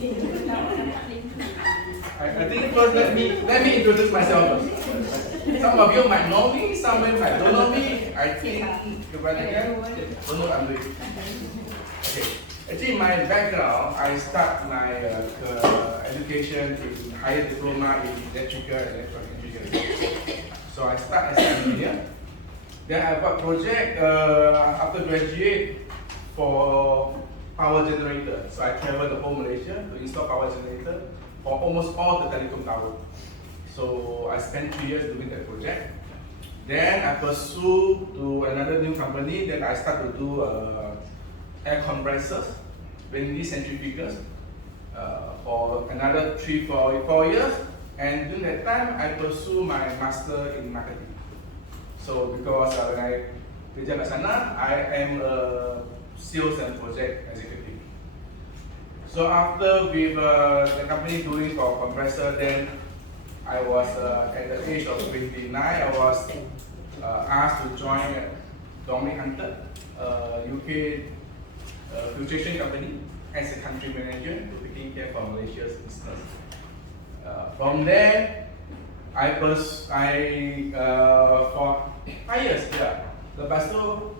I think first let me introduce myself first. Some of you might know me, some of you might don't know me. I think you better don't know what I'm doing. Okay. Actually, my background, I start my education in higher diploma in electrical and electronic engineering. So I start as an engineer. Then I got project after graduate for power generator. So I traveled the whole Malaysia to install power generator for almost all the telecom tower. So I spent 3 years doing that project. Then I pursued to another new company. Then I start to do air compressors, mainly centrifugals, for another 4 years. And during that time, I pursue my master in marketing. So because when I kerja kat sana, I am a sales and project executive. So after with the company doing for compressor, then I was at the age of 29, I was asked to join Dominic Hunter, UK filtration company, as a country manager to taking care for Malaysia's business. From there, for 5 years, yeah. Lepas tu,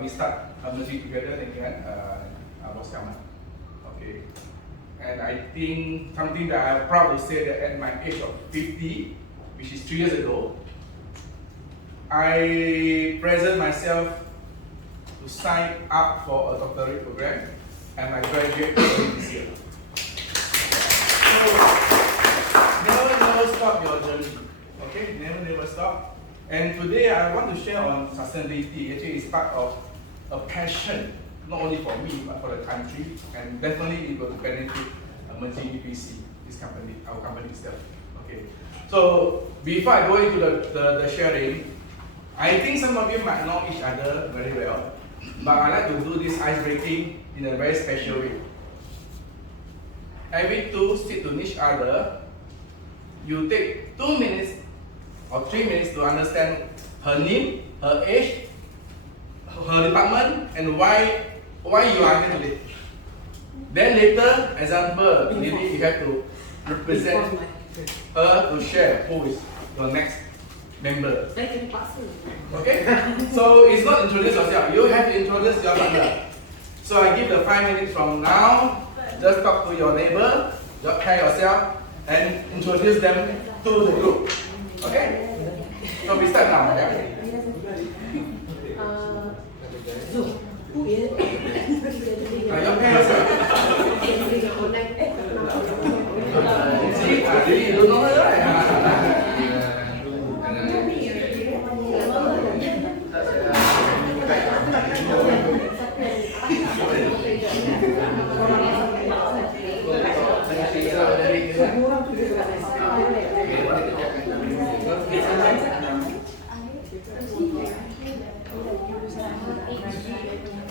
we start merging together dengan Bos Kamal. Okay. And I think something that I'm proud to say that at my age of 50, which is 3 years ago, I present myself to sign up for a doctorate program, and I graduate this year. So, never stop your journey. Okay, never stop. And today I want to share on sustainability. Actually, it's part of a passion, not only for me but for the country, and definitely it will benefit emerging EPC, this company, our company itself. Okay. So before I go into the sharing, I think some of you might know each other very well, but I like to do this ice breaking in a very special way. Every two sit to each other, you take 2 minutes or 3 minutes to understand her name, her age, her department, and why you are here today. Then later, example, maybe you have to represent her to share who is your next member. Okay? So it's not introduce yourself, you have to introduce your partner. So I give the 5 minutes from now, just talk to your neighbor, just pair yourself, and introduce them to the group. Okay? So we start now. Yeah? You pair yourself. See, you don't know her, right?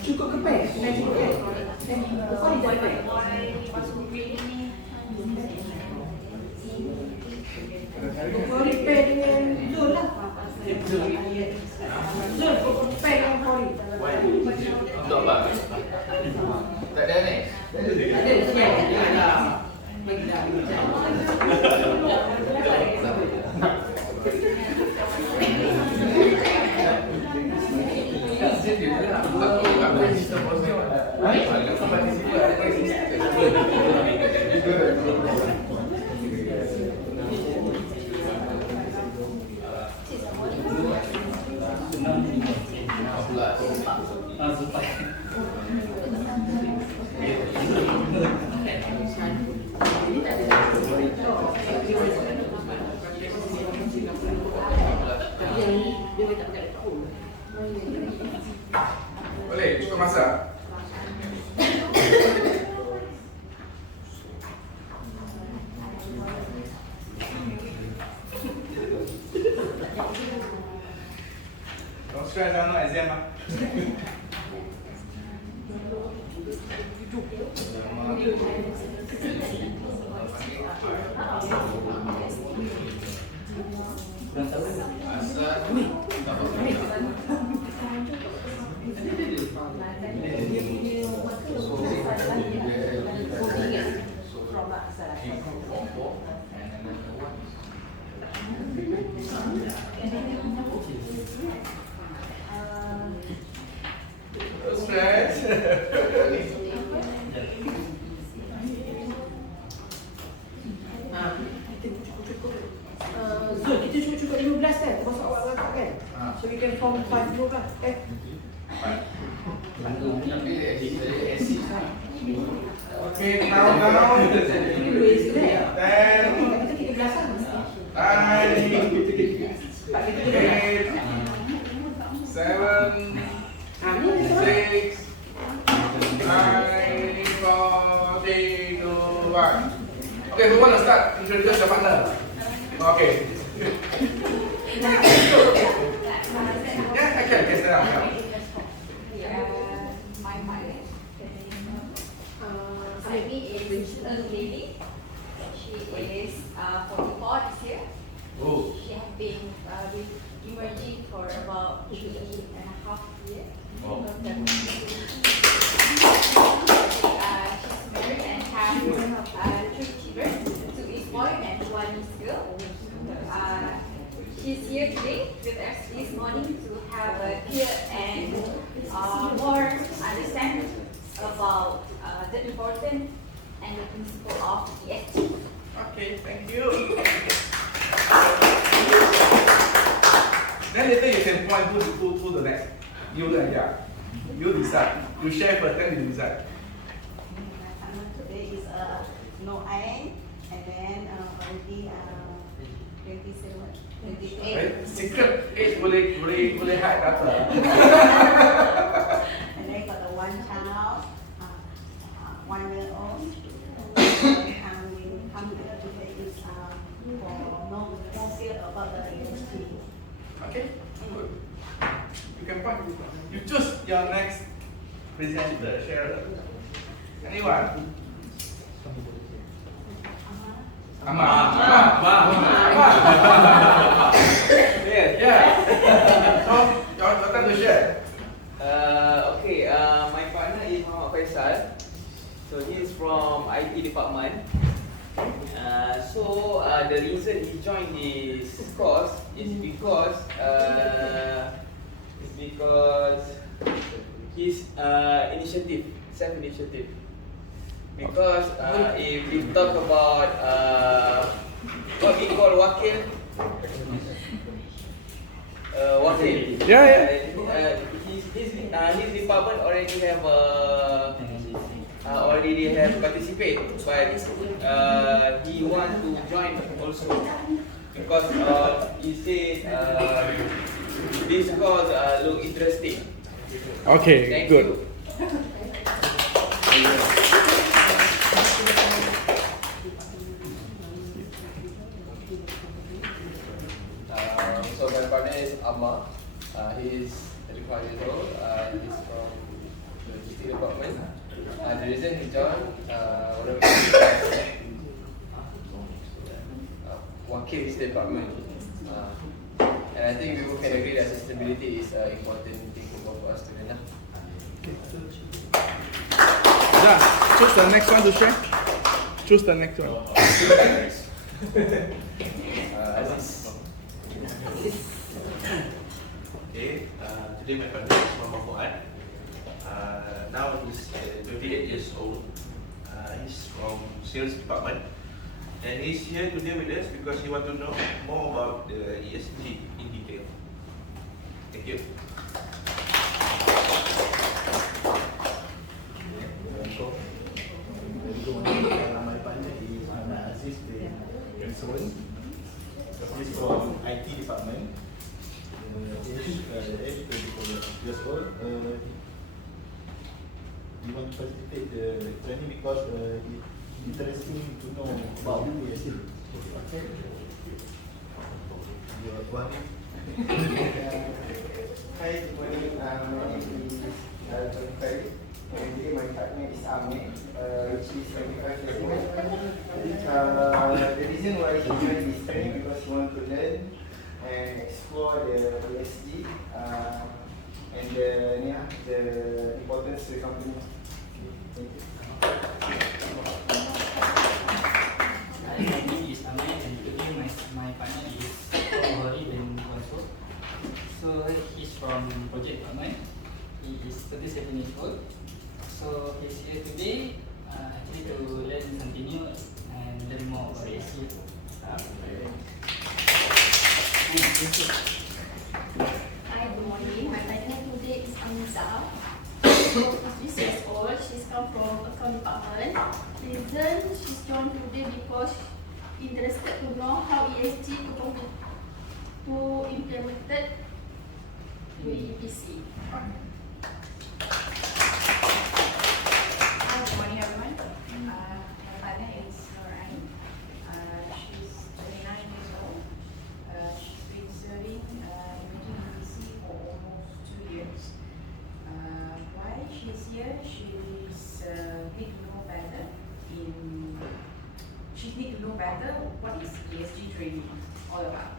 Cukup kepek. Untuk apa? Tak ada ni? Boleh, cukup masa. Don't stress out, no exam. So we can form 5 group lah. Okay, now 10, 9, 8, 7, 6, 5, 4, 3, 2, 1. Okay, who want to start? Introduce your partner. Okay. Yeah, I can stand up. My mother. Sami is a lady. She is 44 this year. Oh. She has been with emerging for about 3.5 years. Oh. She's married and has 3 children. 2 is boy and 1 is girl. She's here today with us this morning to have a clear and more understanding about the importance and the principle of ESG. Okay, thank you. Then later you can point who the next. You and yeah. You decide. You share first, then you decide. Today is no I, and then already 27, 28. Secret age boleh hide data. And then got the 1 child, 1 year old. And we come here today is for more clear about the ESG. Okay, good. You can point. You choose your next presenter, sharer. Anyone? Ahmad. Yeah. So, your turn to share. Okay, my partner is Muhammad Faisal. So he is from IT department. The reason he joined this course is because his initiative, self-initiative. Because if we talk about what we call wakil, his department already have participate, but he want to join also because he said this course look interesting. Okay, Thank good. you. So my partner is Amma. He is 35 years old. He's from the logistics department. The reason he joined, wakil this department. And I think we both can agree that sustainability is an important thing for both of us to learn. Yeah, choose the next one to share. Choose the next one. Aziz. Okay, today my partner is Muhammad Fuad. Now he's 28 years old. He's from sales department. And he's here today with us because he wants to know more about the ESG in detail. Thank you. My partner is Aziz bin Yanson. He's from IT department. He's 24 years old. He wants to participate the training because it's interesting to know about ESG. Your one. Hi, good morning. My name is Tony Farid. Today my partner is Ahmed, which is 25 years old. The reason why he joined this training because he wants to learn and explore the ESG and the importance to the company. Thank you. My name is Ahmed and today my partner is Hori bin Wanso. So he's from project department. He is 37 years old. So he's here today actually to learn something new and learn more about ESG. I department. Reason she's joined today because interested to know how ESG to implemented to EPC. Hi, good morning everyone. My partner is Norani. She's 29 years old. She's been serving emerging EPC for almost 2 years. Why she's here? She's need to know better she need to know better what is ESG training all about.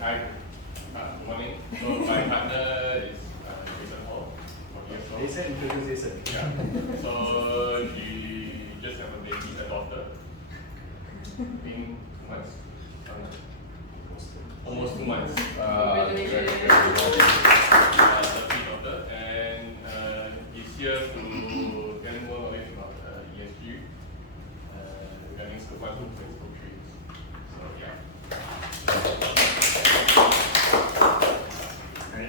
Hi, good morning. So my partner is Jason Hall, 40 years old. Jason, introduce Jason. Yeah. So she just have a baby, a daughter. I think 2 months. Almost 2 months. Congratulations. Lovely daughter, and he's here to learn more knowledge about ESG regarding scope 1, 2, and scope 3. So yeah. Hi,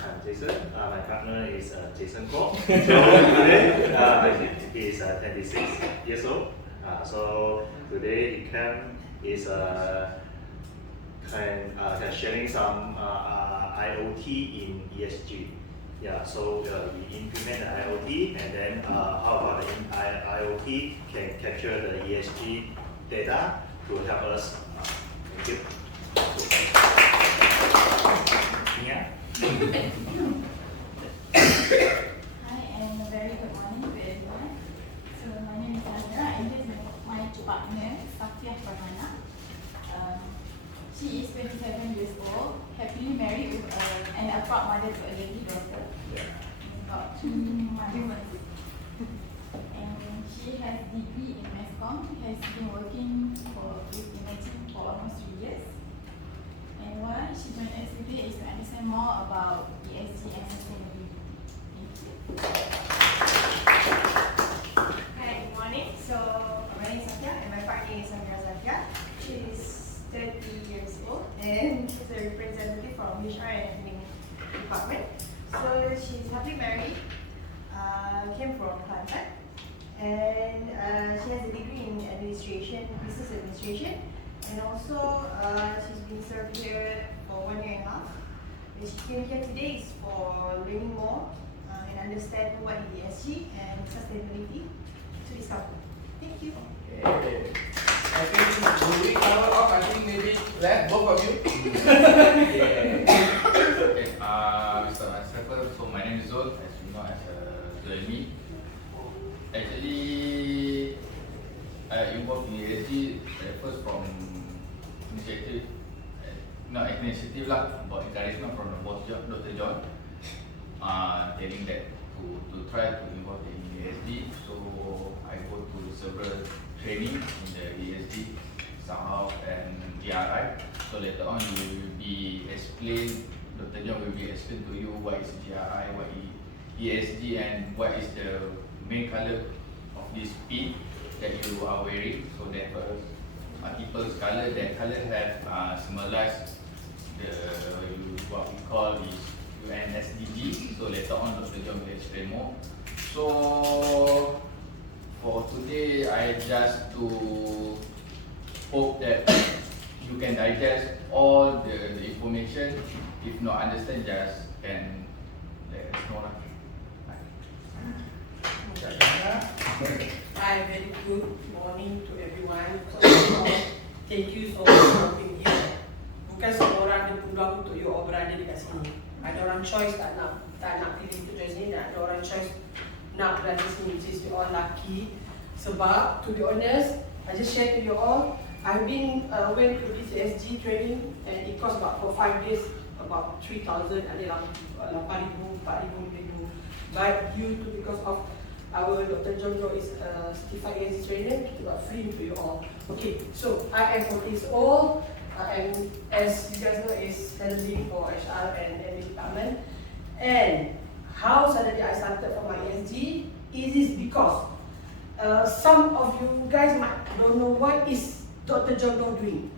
I'm Jason. My partner is Jason Kwok. So today he is 26 years old. So today he is sharing some IoT in ESG. Yeah, so we implement the IoT, and then how about the IoT can capture the ESG data to help us. Thank you. Yeah. Hi and a very good morning to everyone. So my name is Azra and this is my partner, Safiah Farhana. She is 27 years old, happily married with and a proud mother to a lovely daughter. About 2 months. And she has degree in Masscom, has been working with Imaging for almost 3 years. And why she joined us today is to understand more about ESG and sustainability. Hi, good morning. So my name is Satya and my partner is Samira Satya. She is 30 years old and she's a representative from HR and admin department. So she's happily married, came from Kelantan, and she has a degree in administration, business administration, and also she's been served here for 1 year and a half. And she came here today is for learning more and understand what is ESG and sustainability to this company. Thank you. Okay. I think we cover off. I think maybe let both of you. Okay, Mr. Asrafal. So my name is Zul, as you know, as Zulmi. Actually, I involved in ESG first from initiative, not initiative lah, about encouragement from the boss Dr. John, telling that to try to involve in ESG. So I go to several training in the ESG, somehow, and GRI. So later on you will be explained, Dr. John will be explain to you what is GRI, what is ESG, and what is the main color of this pin that you are wearing. So that multiple color, that color have symbolized the what we call is UN SDG. So later on Dr. John will explain more. So for today, I just to hope that you can digest all the information. If not understand, just can let us know. Hi, very good morning to everyone. First of all, thank you so much for being here. Bukan semua orang ada peluang untuk you all berada di sini. Ada orang choice tak nak pilih untuk join sini, ada orang choice nak berada di sini, which is you all lucky. Sebab, to be honest, I just share to you all, I've been went to this ESG training and it cost about for 5 days about 3,000, ada 8,000, 4,000. But due to because of our Dr. John is a certified ESG trainer, kita got free to you all. Okay, so I am 40 years old, and as you guys know, is handling for HR and admin department. And how suddenly I started for my ESG is this because some of you guys might don't know what is Dr. John Doe doing.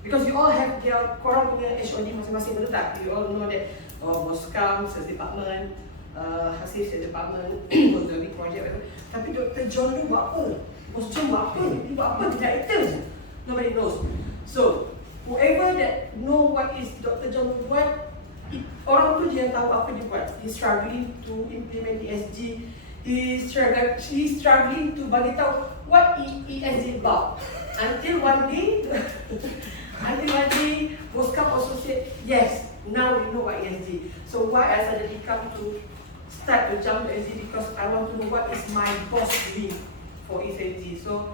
Because you all have their korang punya HOD masing-masing, betul tak? You all know that Boskam, Sales Department, Hasif Sales Department, was the big project, whatever. Tapi Dr. John Doe buat apa? Bos John buat apa? Dia buat apa? Dia director je. Nobody knows. So, whoever that know what is Dr. John Doe buat, orang tu dia tahu apa dia buat. He's struggling to implement ESG. He's struggling to bagi tahu what ESG about. Until one day, Boskam also said, yes, now we know what ESG. So why I suddenly come to start to jump to ESG, because I want to know what is my boss doing for ESG. So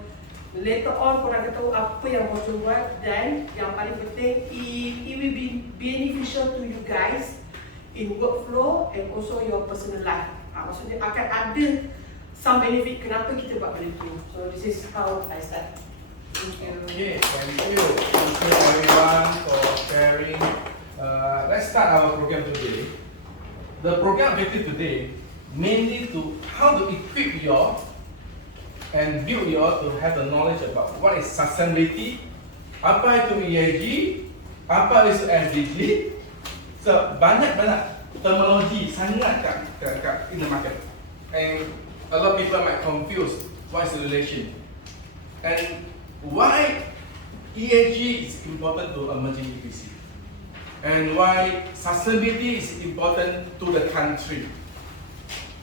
later on, korang akan tahu apa yang bos buat, dan yang paling penting, it will be beneficial to you guys in workflow and also your personal life. Maksudnya akan ada some benefit kenapa kita buat benda tu. So this is how I start. Thank you. Okay, thank you. Thank you everyone for sharing. Let's start our program today. The program objective today mainly to how to equip you all and build you all to have the knowledge about what is sustainability, apa itu ESG, apa itu SDG. So banyak-banyak terminology sangat kat in the market, and a lot of people might confuse what is the relation and why ESG is important to emerging EPC, and why sustainability is important to the country,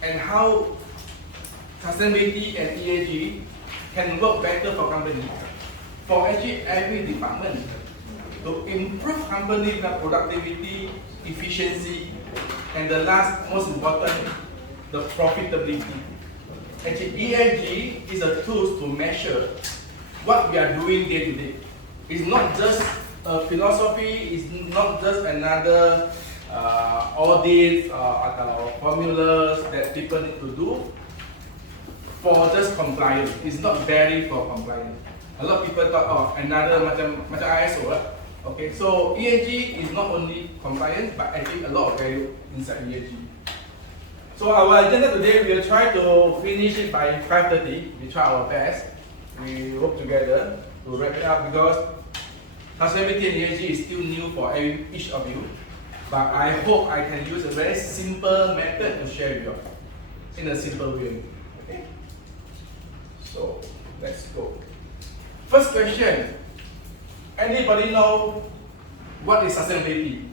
and how sustainability and ESG can work better for company, for actually every department, to improve company productivity, efficiency, and the last most important, the profitability. Actually, ESG is a tool to measure what we are doing day to day. It's not just a philosophy, it's not just another audit or formulas that people need to do for just compliance. It's not valid for compliance. A lot of people thought, oh, another macam ISO. Okay, so ESG is not only compliance, but actually a lot of value inside ESG. So our agenda today, we'll try to finish it by 5:30. We try our best. We work together to wrap it up, because sustainability and ESG is still new for each of you. But I hope I can use a very simple method to share with you in a simple way. Okay? So let's go. First question. Anybody know what is sustainability?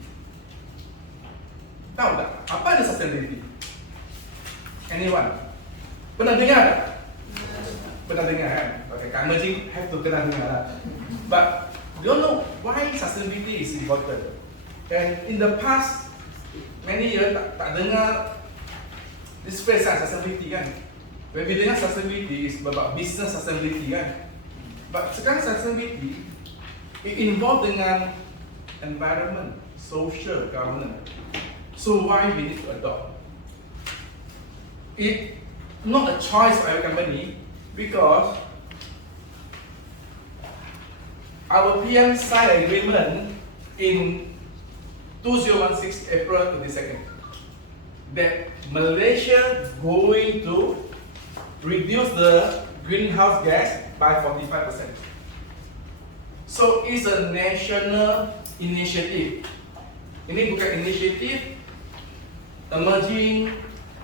Tahu tak? Apa itu sustainability? Anyone? Pernah dengar tak? Pernah dengar kan? Okay, emerging have to pernah dengar. But you don't know why sustainability is important. And in the past many years tak dengar this phrase sustainability kan? When we dengar sustainability is about business sustainability kan? But sekarang sustainability it involved dengan environment, social, governance. So why we need to adopt? It's not a choice for every company, because our PM signed agreement in 2016 April 22nd that Malaysia going to reduce the greenhouse gas by 45%. So it's a national initiative. Ini bukan inisiatif emerging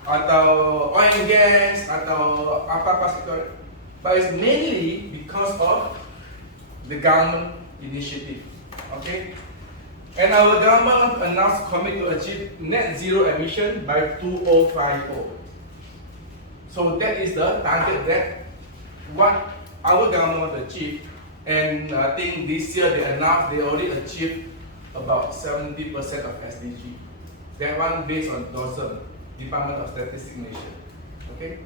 atau oil and gas atau apa-apa sektor, but it's mainly because of the government initiative. Okay, and our government announced commit to achieve net zero emission by 2050. So that is the target that what our government want to achieve, and I think this year they announced they already achieved about 70% of SDG. That one based on DOSM, Department of Statistics Malaysia. Okay.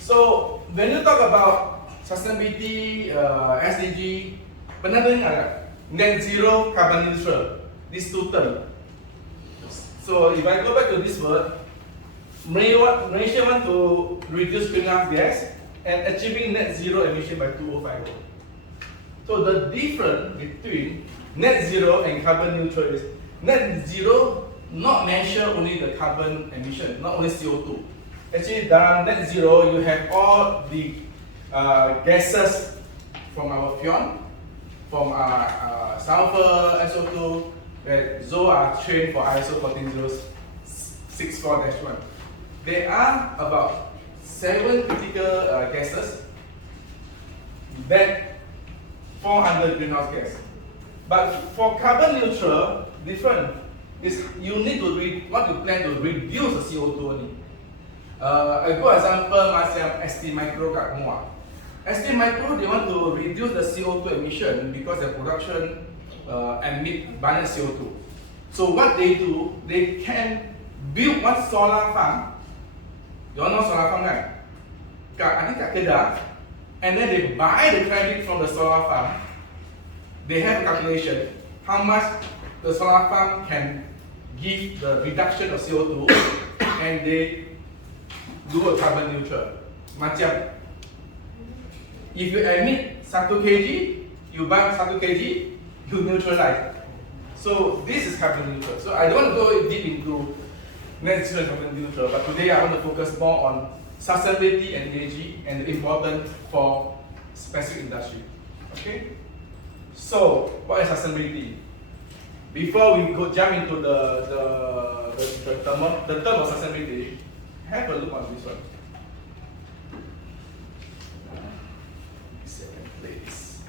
So when you talk about sustainability, SDG, pernah dengar tak? Net zero, carbon neutral. These two terms. So if I go back to this word, Malaysia want to reduce greenhouse gas and achieving net zero emission by 2050. So the difference between net zero and carbon neutral is net zero not measure only the carbon emission, not only CO2, Actually, dalam net zero, you have all the gases from our fuel, from sulfur, SO2, where Zoe are trained for ISO 14064-1. There are about 7 critical gases that fall under greenhouse gas. But for carbon neutral, different. Is you need to want to plan to reduce the CO2 only. A good example macam ST Micro kat Muar. ST Micro, they want to reduce the CO2 emission because their production emit banyak CO2. So what they do, they can build one solar farm. You all know solar farm kan? I think kat Kedah. And then they buy the credit from the solar farm. They have a calculation how much the solar farm can give the reduction of CO2 and they do a carbon neutral. Macam if you emit 1 kg, you buy 1 kg, you neutralize. So this is carbon neutral. So I don't want to go deep into net zero carbon neutral, but today I want to focus more on sustainability and ESG and the importance for specific industry. Okay? So, what is sustainability? Before we go jump into the term of sustainability, have a look on this one. Second place.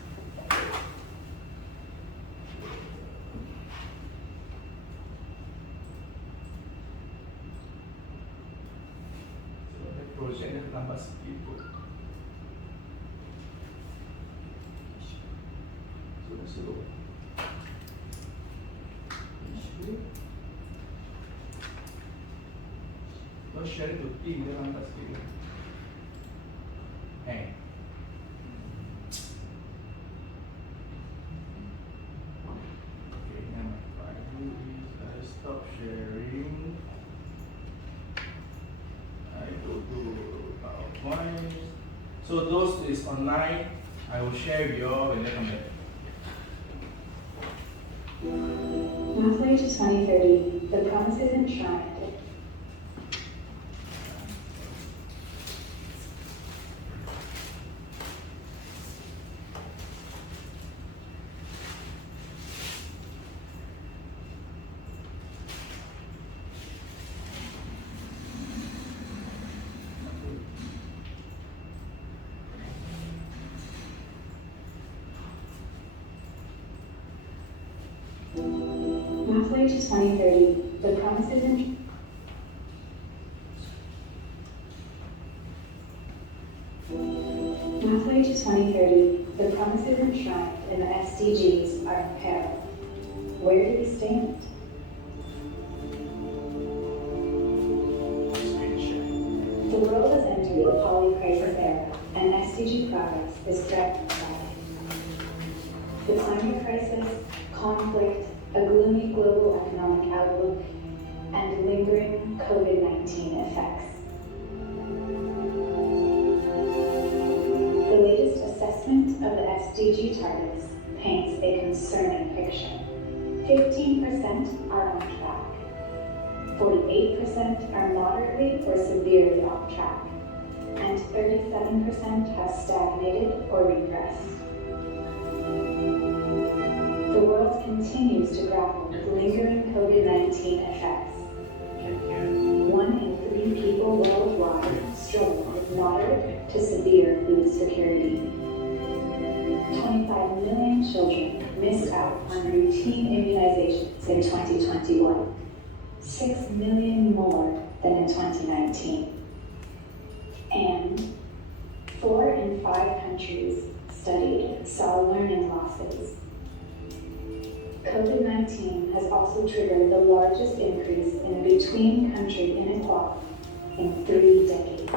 So the project ni tambah sikit pun. So no sharing to team dia lambat sikit. Hang. Okay, now what I do is I stop sharing. I go to PowerPoint. So those is online. I will share with you all when they come back. Pathway to 2030, the promises enshrined. Pathway to 2030, the promises and Pathway to 2030, the promises enshrined in the SDGs are in peril. Where do we stand? The world has entered a poly-crisis era, and SDG progress is threatened by it. The climate crisis, conflict, a gloomy global economic outlook, and lingering COVID-19 effects. The latest assessment of the SDG targets paints a concerning picture. 15% are on track, 48% are moderately or severely off track, and 37% have stagnated or regressed. The world continues to grapple with lingering COVID-19 effects. 1 in 3 people worldwide struggle with moderate to severe food security. 25 million children missed out on routine immunizations in 2021, 6 million more than in 2019. And 4 in 5 countries studied saw learning losses. COVID-19 has also triggered the largest increase in between-country inequality in 3 decades.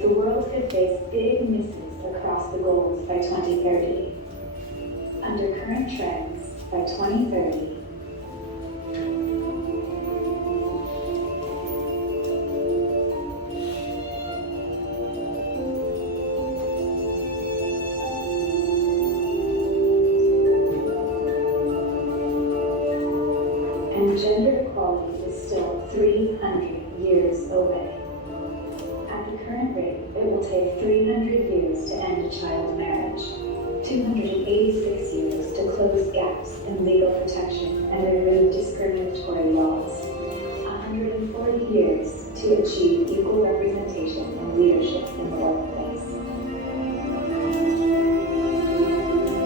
The world could face big misses across the goals by 2030. Under current trends, by 2030, and gender equality is still current rate, it will take 300 years to end a child marriage, 286 years to close gaps in legal protection and remove discriminatory laws, 140 years to achieve equal representation and leadership in the workplace.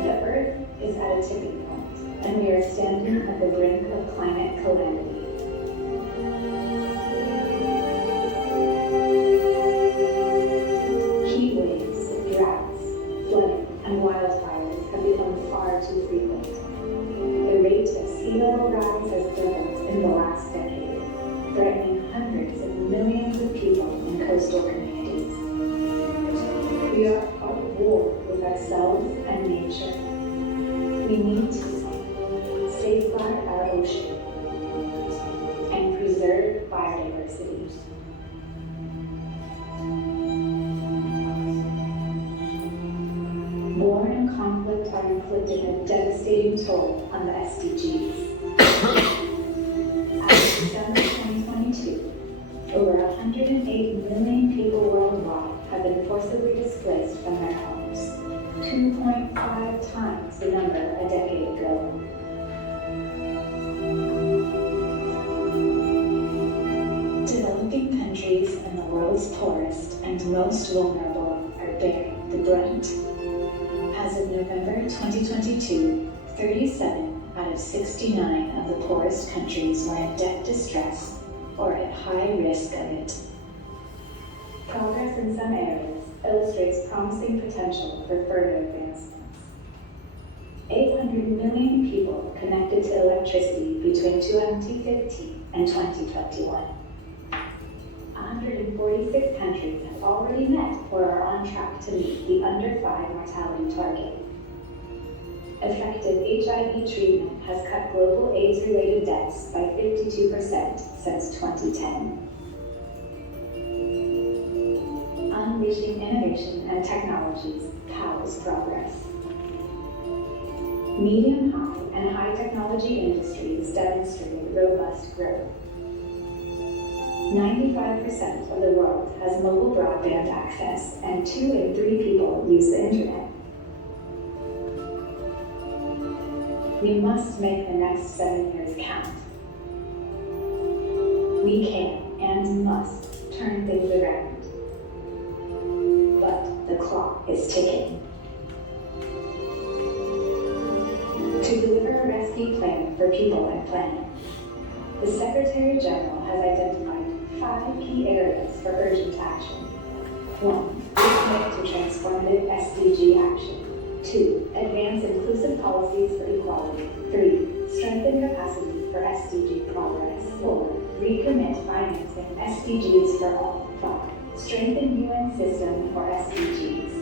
The Earth is at a tipping point, and we are standing at the brink of climate calamity. Heat waves, droughts, flooding, and wildfires have become far too frequent. The rate of sea level rise has doubled in the last decade, threatening hundreds of millions of people in coastal communities. We are at war with ourselves and nature. We need to safeguard our ocean and preserve biodiversity. War and conflict are inflicting a devastating toll on the SDGs. As of December 2022, over 108 million people worldwide have been forcibly displaced from their homes, 2.5 times the number a decade ago. Developing countries and the world's poorest and most vulnerable are bearing the brunt. As of November 2022, 37 out of 69 of the poorest countries were in debt distress or at high risk of it. Progress in some areas illustrates promising potential for further advancements. 800 million people connected to electricity between 2015 and 2021. 146 countries have already met or are on track to meet the under 5 mortality target. Effective HIV treatment has cut global AIDS-related deaths by 52% since 2010. Unleashing innovation and technologies powers progress. Medium, high, and high technology industries demonstrated robust growth. 95% of the world has mobile broadband access, and 2 in 3 people use the internet. We must make the next 7 years count. We can and must turn things around. But the clock is ticking. To deliver a rescue plan for people and planet, the Secretary General has identified 5 key areas for urgent action. 1. Commit to transformative SDG action. 2. Advance inclusive policies for equality. 3. Strengthen capacity for SDG progress. 4. Recommit financing SDGs for all. 5. Strengthen UN system for SDGs.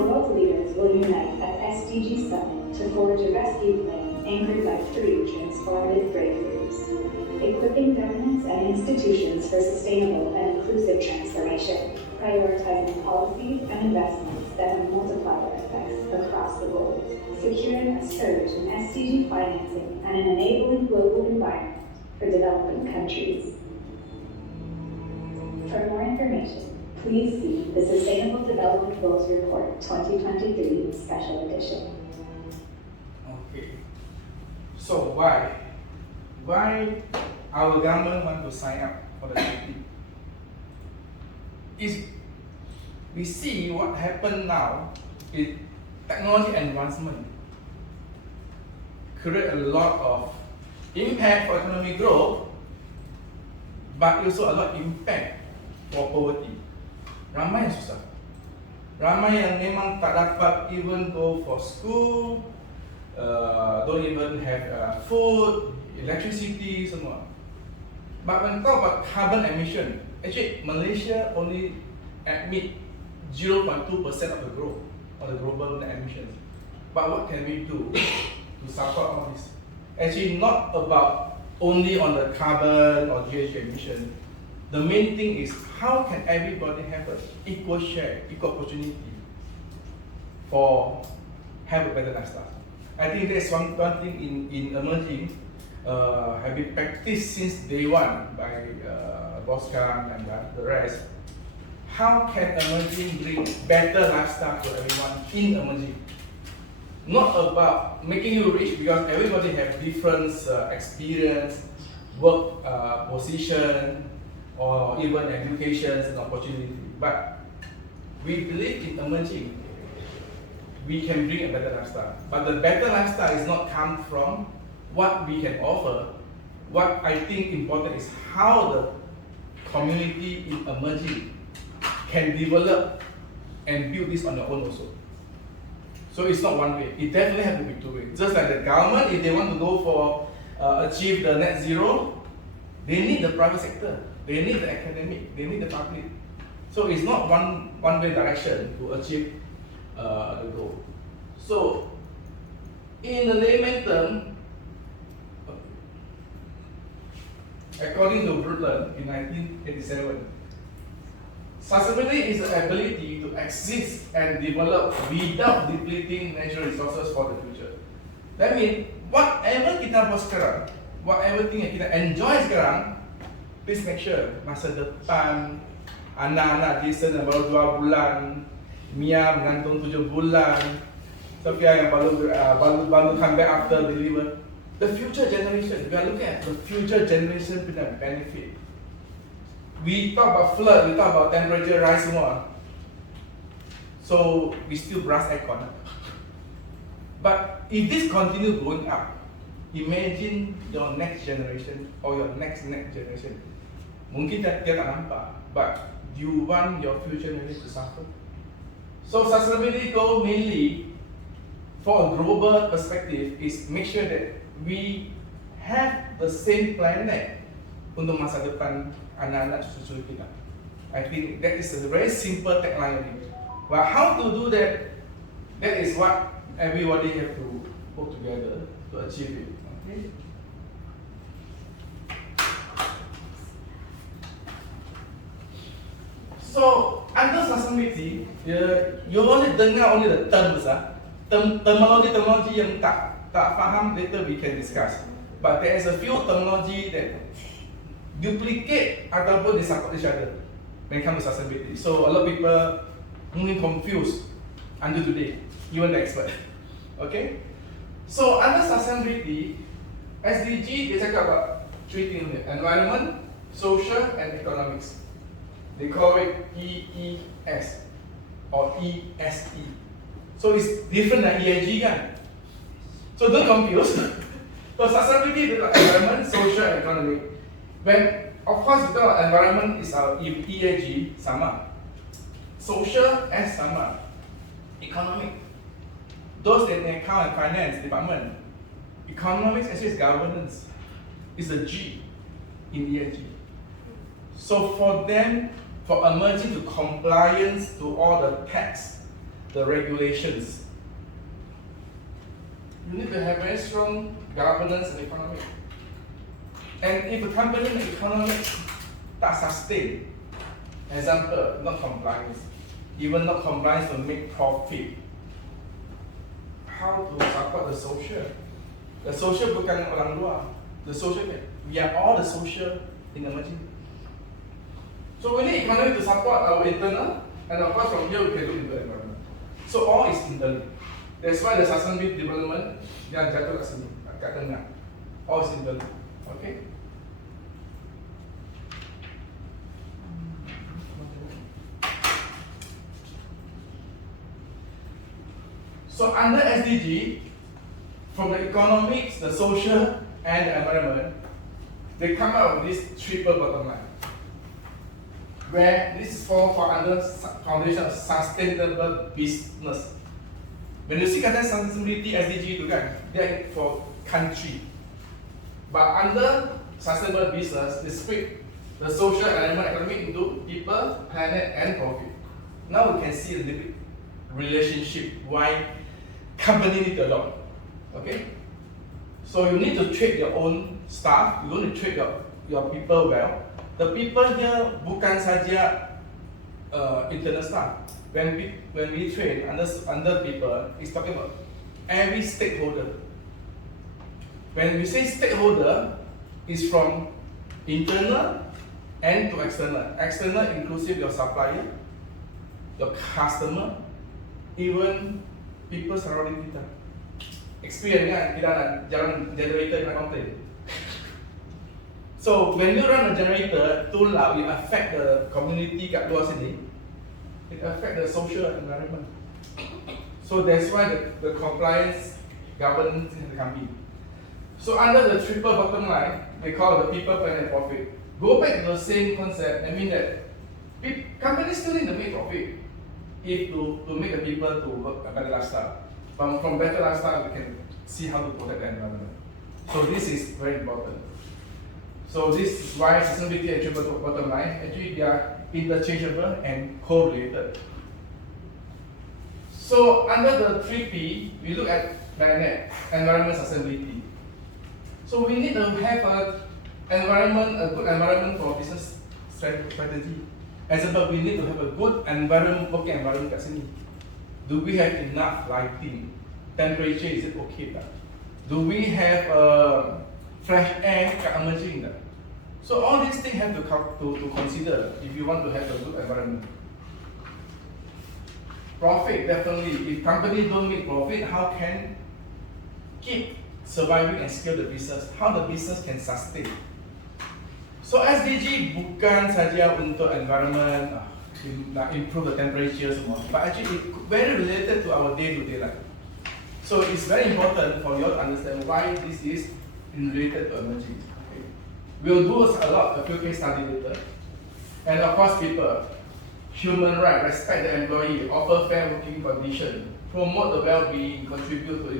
World leaders will unite at SDG Summit to forge a rescue plan anchored by 3 transformative breakthroughs. Equipping governments and institutions for sustainable and inclusive transformation, prioritizing policies and investments that have multiplier effects across the globe, securing a surge in SDG financing and an enabling global environment for developing countries. For more information, please see the Sustainable Development Goals Report 2023 Special Edition. Okay. So why our government want to sign up for the treaty? Is we see what happened now is technology advancement create a lot of impact for economic growth, but also a lot of impact for poverty. Ramai yang susah, ramai yang memang tak dapat even go for school, don't even have food, electricity, semua. But when talk about carbon emission, actually Malaysia only emit 0.2% of the growth of the global emissions. But what can we do to support all this? Actually, not about only on the carbon or GHG emission. The main thing is how can everybody have an equal share, equal opportunity for have a better lifestyle. I think that's one thing in emerging have been practiced since day one by Boscan and the rest, how can emerging bring better lifestyle to everyone in emerging? Not about making you rich, because everybody have different experience, work position, or even education and opportunity. But we believe in emerging, we can bring a better lifestyle. But the better lifestyle is not come from what we can offer. What I think important is how the community in emerging can develop and build this on their own also. So it's not one way. It definitely has to be two ways. Just like the government, if they want to go for achieve the net zero, they need the private sector, they need the academic, they need the public. So it's not one way direction to achieve the goal. So in the layman term, according to Brundtland in 1987, sustainability is the ability to exist and develop without depleting natural resources for the future. That means whatever kita buat sekarang, whatever thing yang kita enjoy sekarang, please make sure masa depan anak-anak Jason yang baru 2 bulan, Mia mengantung 7 bulan, Sophia yang baru come back after deliver. The future generation, we are looking at the future generation punya benefit. We talk about flood, we talk about temperature rise semua. So we still brass aircon. But if this continue going up, imagine your next generation or your next generation. Mungkin dia tak nampak, but you want your future generation to suffer. So sustainability goal mainly for a global perspective is make sure that we have the same planet untuk masa depan anak-anak cucu kita. I think that is a very simple tagline. But how to do that? That is what everybody have to work together to achieve it. Okay? So under sustainability, you only dengar only the terms, terminology yang tak faham, later we can discuss. But there is a few terminology that duplicate ataupun they support each other when it comes to sustainability. So a lot of people mungkin confused until today, even the expert. Okay? So under sustainability, SDG they cakap about 3 things: environment, social, and economics. They call it EES or ESE. So it's different than ESG kan? So don't confuse. So sustainability is like environment, social, and economic. When of course kita environment is our ESG sama, social S sama, economic. Those in account and finance department, economics actually is governance. It's a G in ESG. So for them, for emerging to compliance to all the tax, the regulations, you need to have very strong governance and economic. And if a company economics tak sustain, example, not compliance, even not compliance to make profit, how to support the social? The social bukan orang luar. The social, we are all the social in emerging. So we need economy to support our internal, and of course from here we can look into the environment. So all is internal. That's why the sustainable development yang jatuh kat sini, kat tengah. All is internal. Okay? So under SDG, from the economics, the social, and the environment, they come out with this triple bottom line, where this is for under foundation of sustainable business. When you see kata sustainability SDG itu kan, they are for country. But under sustainable business, they split the social, element, economic into people, planet, and profit. Now we can see a little bit relationship why company need a lot. Okay? So you need to treat your own staff, you need to treat your people well. The people here bukan saja internal staff. When we train under people, it's talking about every stakeholder. When we say stakeholder, it's from internal, and to external. External inclusive your supplier, your customer, even people surrounding kita. Experience kan, kita nak jalan generator kena complain. So when you run a generator too loud, it affect the community kat luar sini. It affect the social environment. So that's why the compliance governance has to come in. So under the triple bottom line, they call it the people, planet, and profit. Go back to the same concept. I mean that companies still need to make profit if to make the people to work a better lifestyle. From better lifestyle, we can see how to protect the environment. So this is very important. So this is why sustainability and triple bottom line, actually they are interchangeable and correlated. So under the 3P, we look at planet, environment, sustainability. So we need to have a good environment for business strategy. Example, we need to have a good environment, working environment kat sini. Do we have enough lighting? Temperature, is it okay? Do we have fresh air emerging? So all these things have to consider if you want to have a good environment. Profit, definitely. If companies don't make profit, how can keep surviving and scale the business? How the business can sustain? So SDG bukan saja untuk environment, improve the temperature semua, but actually it's very related to our day-to-day life. So it's very important for you all to understand why this is related to emerging. Okay. We'll do a few case study later. And of course people, human right, respect the employee, offer fair working condition, promote the well-being, contribute to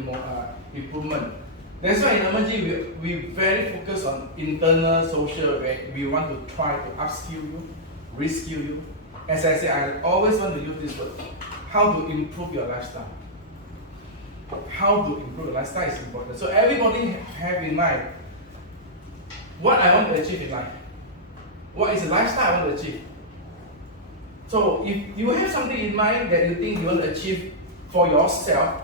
improvement. That's why in emerging we very focus on internal social, where we want to try to upskill you, reskill you. As I say, I always want to use this word, how to improve your lifestyle. How to improve your lifestyle is important. So everybody have in mind what I want to achieve in life. What is the lifestyle I want to achieve? So if you have something in mind that you think you want to achieve for yourself,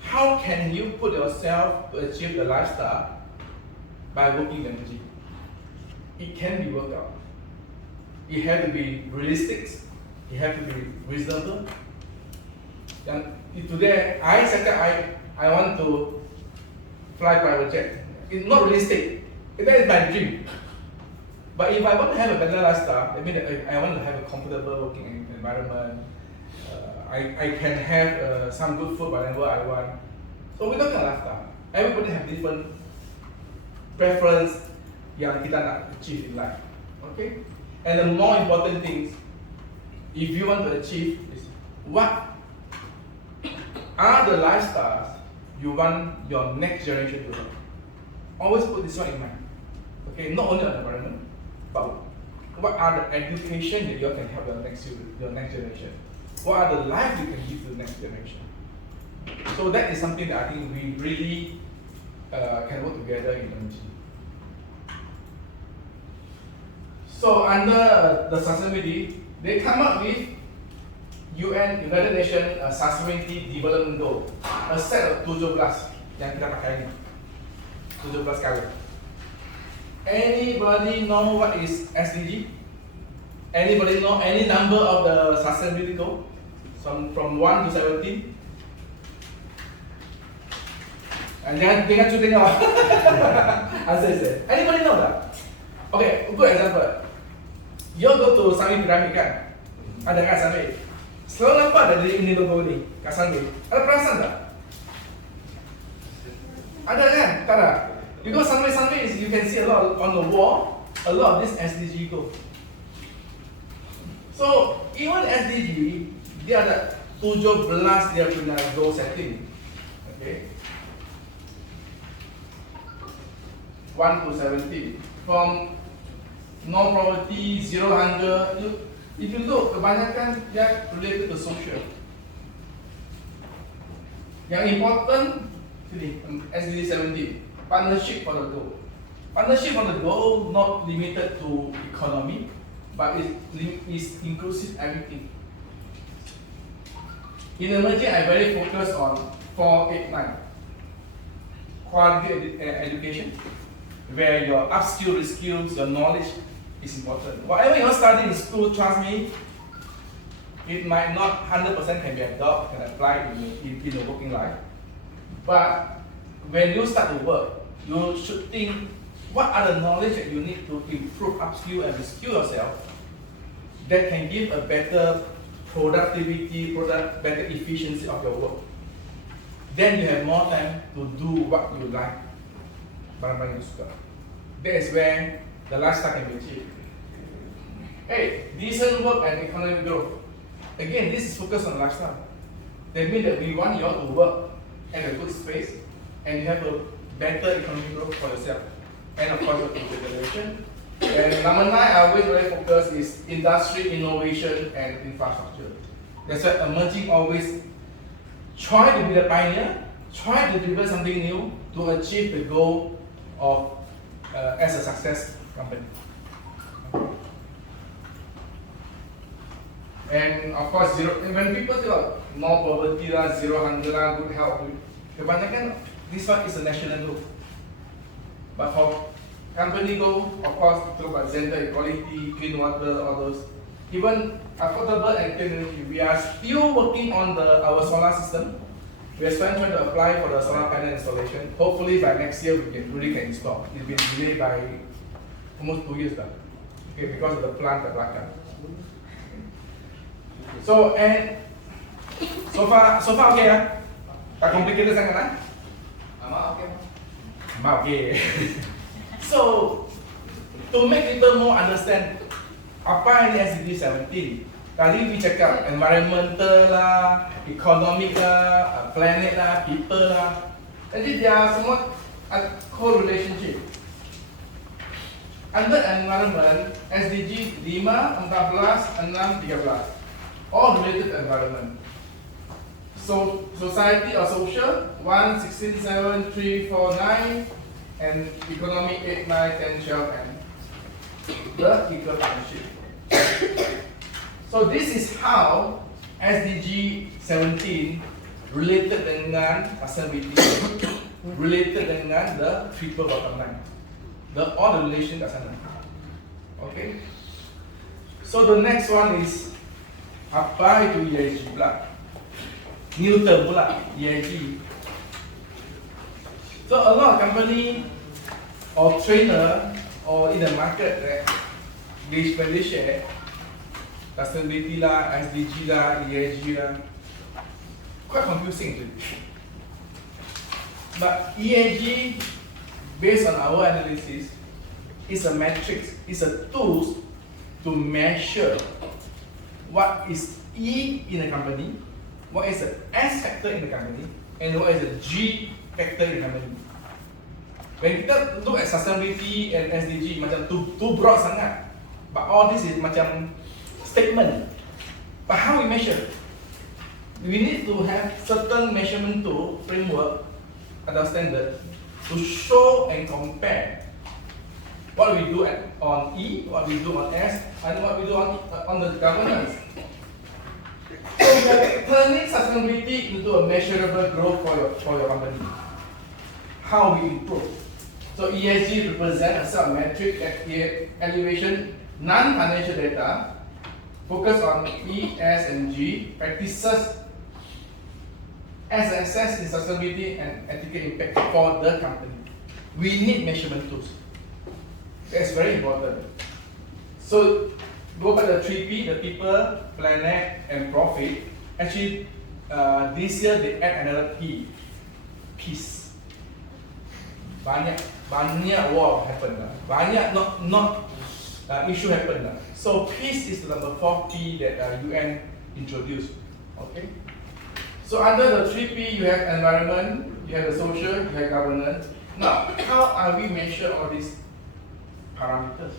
how can you put yourself to achieve the lifestyle? By working energy. It can be worked out. It has to be realistic. It has to be reasonable. And today, I said that I want to fly private jet. It's not realistic. That is my dream. But if I want to have a better lifestyle, I mean I want to have a comfortable working environment. I can have some good food whenever I want. So we're talking about lifestyle. Everybody have different preference yang kita nak achieve in life. Okay? And the more important things, if you want to achieve, is what are the lifestyles you want your next generation to have. Always put this one in mind. Okay, not only on the environment, but what are the education that you can help your next generation? What are the life you can give to the next generation? So that is something that I think we really can work together in energy. So under the sustainability, they come up with United Nations Sustainability Development Goal, a set of 17 yang kita pakai ini, 17 kali. Anybody know what is SDG? Anybody know any number of the sustainability goal? From 1 to 17? Jangan cuti nyawa. Answer. Anybody know that? Okay, good example. You go to Sami Pyramid kan? Ada kan Sami? Selalu nampak ada ini logo ni kat Sami. Ada perasan tak? Ada kan? Tak ada? Because Sami is, you can see a lot on the wall, a lot of this SDG goal. So even SDG, dia ada 17 dia punya goal setting. Okay. 1 to 17. From no poverty, 0 hunger. If you look, kebanyakan dia related to social. Yang important, sini, SDG 17, partnership for the goal. Partnership for the goal not limited to economy, but it is inclusive everything. In emerging, I very focus on 4, 8, 9. Quality education, where your upskill, reskills, your knowledge is important. Whatever you study in school, trust me, it might not 100% can be adopted and applied in the working life. But when you start to work, you should think what are the knowledge that you need to improve, upskill and reskill yourself that can give a better productivity, better efficiency of your work. Then you have more time to do what you like. Barang-barang you suka. That is where the lifestyle can be achieved. Hey, decent work and economic growth. Again, this is focused on lifestyle. That means that we want you all to work at a good space and you have a better economic growth for yourself. And of course, your future generation. And number 9, I always very focus is industry, innovation, and infrastructure. That's why emerging always try to be the pioneer, try to deliver something new to achieve the goal of as a success company. And of course, when people talk more poverty lah, zero hunger lah, good health, kebanyakan this one is a national goal. But for company goal, of course, talk about gender equality, clean water, all those. Even affordable and clean energy, we are still working on our solar system. We are trying to apply for the solar panel installation. Hopefully by next year we can install. It's been delayed by almost 2 years now. Okay, because of the plant at belakang. So far okay ah? Tak complicated sangat ah? Mak okay. So to make people more understand apa ini SDG 17. Tadi we cakap environmental lah, economic lah, planet lah, people lah. Jadi dia semua co-relationship. Under environment, SDG 5, 14, 6, 13. All related to environment. So society or social, 1, 16, 7, 3, 4, 9, and economic 8, 9, 10, 12, and the equal partnership. So this is how SDG 17 related dengan sustainability, related dengan the triple bottom line. All the relation kat sana. Okay. So the next one is apa itu ESG pula? New term pula, ESG. So a lot of company or trainer or in the market that when they share sustainability lah, SDG lah, ESG lah, quite confusing actually. But ESG, based on our analysis, is a matrix, is a tool to measure what is E in a company, what is the S factor in the company, and what is the G factor in the company. When kita look at sustainability and SDG, macam too broad sangat. But all this is macam statement. But how we measure? We need to have certain measurement tool, framework, atau standard to show and compare what we do on E, what we do on S, and what we do on the governance. So we are turning sustainability into a measurable growth for your company. How we improve. So ESG represents a sub-metric that elevation non-financial data, focus on E, S, and G, practices as assess in sustainability and ethical impact for the company. We need measurement tools. That's very important. So go back to the 3P, the people, planet, and profit. Actually, this year they add another P, peace. Banyak war happen lah. Banyak not issue happen lah. So peace is the number 4P that UN introduced. Okay. So under the 3P, you have environment, you have the social, you have governance. Now, how are we measure all these parameters?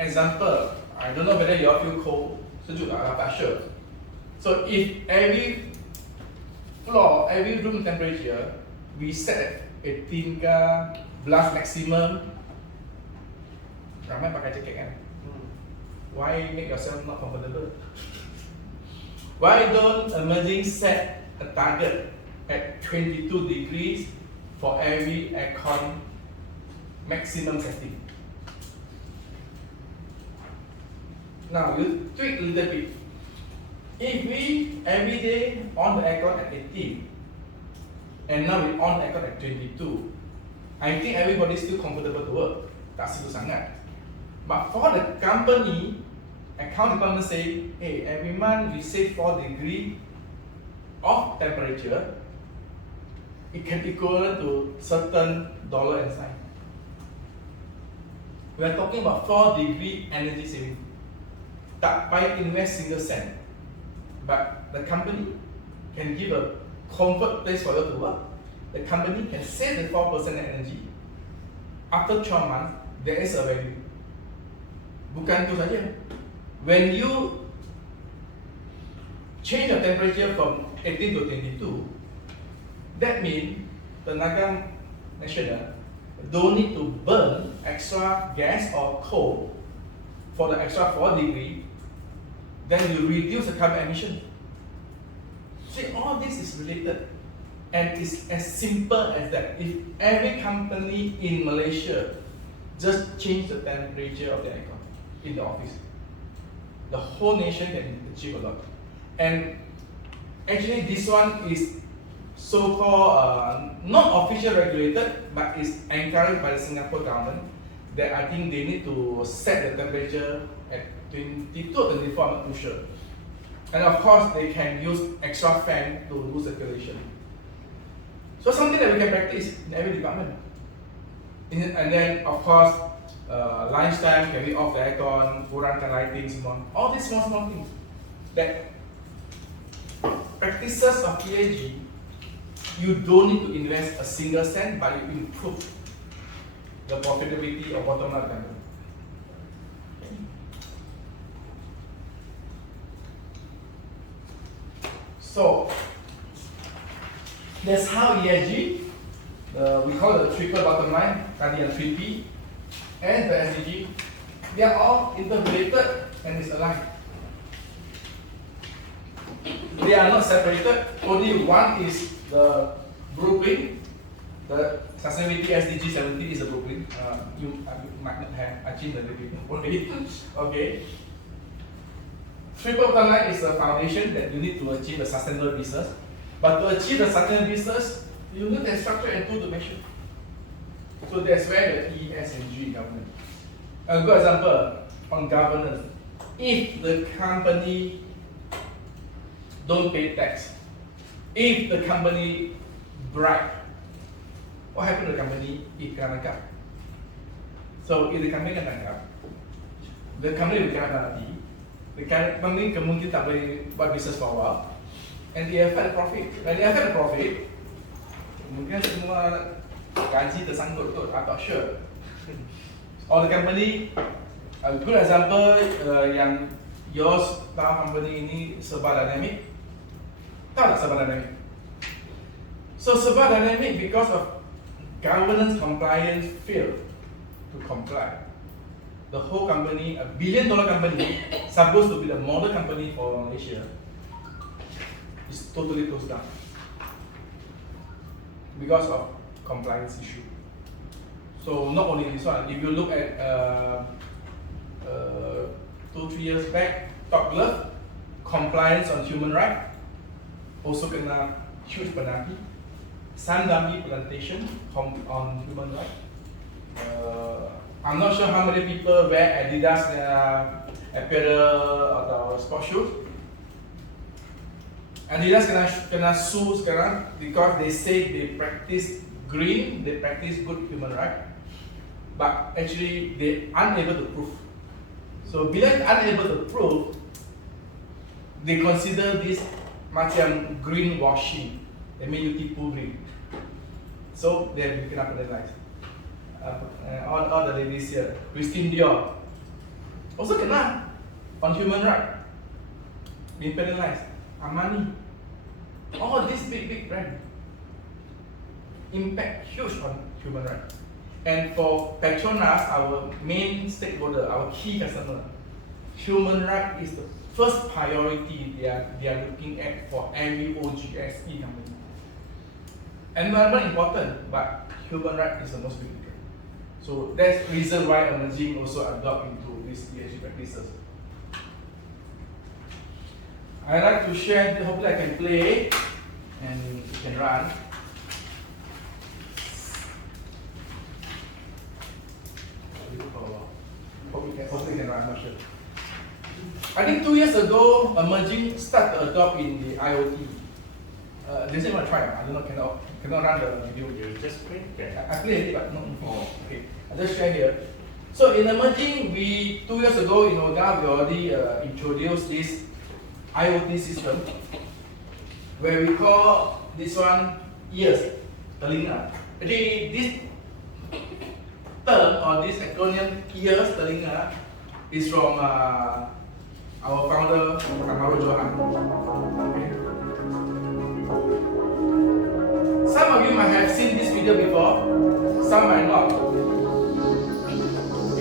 Example, I don't know whether you all feel cold, sejuk, I'm not sure. So if every floor, every room temperature, we set 18 ke, blast maximum, ramai pakai jaket kan? Why make yourself not comfortable? Why don't emerging set a target at 22 degrees for every aircon maximum setting? Now you tweak a little bit. If we every day on the aircon at 18, and now we on the aircon at 22, I think everybody is still comfortable to work. Tak susah sangat. But for the company, account department say, hey, every month we save 4 degrees of temperature, it can equal to certain dollar and cent. We are talking about 4 degree energy saving. Tak payah invest single cent. But the company can give a comfort place for you to work. The company can save the 4% energy. After 12 months, there is a value. Bukan itu saja. When you change your temperature from 18 to 22, that means tenaga nasional don't need to burn extra gas or coal for the extra 4 degree. Then you reduce the carbon emission. See, all this is related. And it's as simple as that. If every company in Malaysia just change the temperature of the aircon in the office, the whole nation can achieve a lot. And actually this one is so-called not official regulated, but is encouraged by the Singapore government that I think they need to set the temperature at 22 or 24, I'm not too sure. And of course, they can use extra fan to do circulation. So something that we can practice in every department. And then, of course, lunchtime, can we off the aircon, kurangkan lighting, semua. All these small things. That practices of ESG, you don't need to invest a single cent, but you improve the profitability of bottom line company. So that's how ESG, we call it the triple bottom line, tadi yang 3P, and the SDG, they are all interrelated and is aligned. They are not separated. Only one is the blueprint. The sustainability SDG 70 is the blueprint. You might not have achieved the blueprint already. Okay. Triple bottom line is the foundation that you need to achieve the sustainable business. But to achieve the sustainable business, you need a structure and tool to measure. So that's where the E, S, and G governance. A good example on governance. If the company don't pay tax, if the company bribe, what happens to the company? It can tangkap. So if the company can tangkap, the company will kena penalty. The company kemungkinan tak boleh buat business for a while, and they affect the profit. When they affect the profit, mungkin semua gaji tersangkut tu, I'm not sure. Or the company, a good example yang yours tahu company ini serba dynamic. Tahu tak serba dynamic? So serba dynamic because of governance compliance failed to comply. The whole company, a $1 billion company, supposed to be the model company for Malaysia, is totally closed down because of compliance issue. So not only this one, if you look at 2-3 years back, Top Glove, compliance on human rights, also kena huge penalty. Sandami plantation on human rights. I'm not sure how many people wear Adidas apparel atau sport shoes. Adidas kena sue sekarang because they say they practice green, they practice good human rights, but actually they unable to prove. So bila unable to prove, they consider this macam greenwashing. That means you tipu green. So they have kena penalized. All the ladies here, Christine Dior, also kena on human rights, been penalized. Armani, all these big brands impact huge on human rights. And for Petronas, our main stakeholder, our key customer, human rights is the first priority they are looking at for every OGSE company. Environment important, but human rights is the most critical. So that's the reason why emerging also adopt into these ESG practices. I like to share, hopefully I can play and it can run. Hopefully it can run, I'm not sure. I think 2 years ago, emerging started to adopt in the IoT. They say want to try, I don't know, cannot run the video. You just play? I play it, but not okay. I just share here. So in emerging, 2 years ago in OGA, we already introduced this IoT system where we call this one ears, telinga. Actually, this term or this acronym ears, telinga is from our founder, Kamaru Johan. Okay. Some of you might have seen this video before, some might not.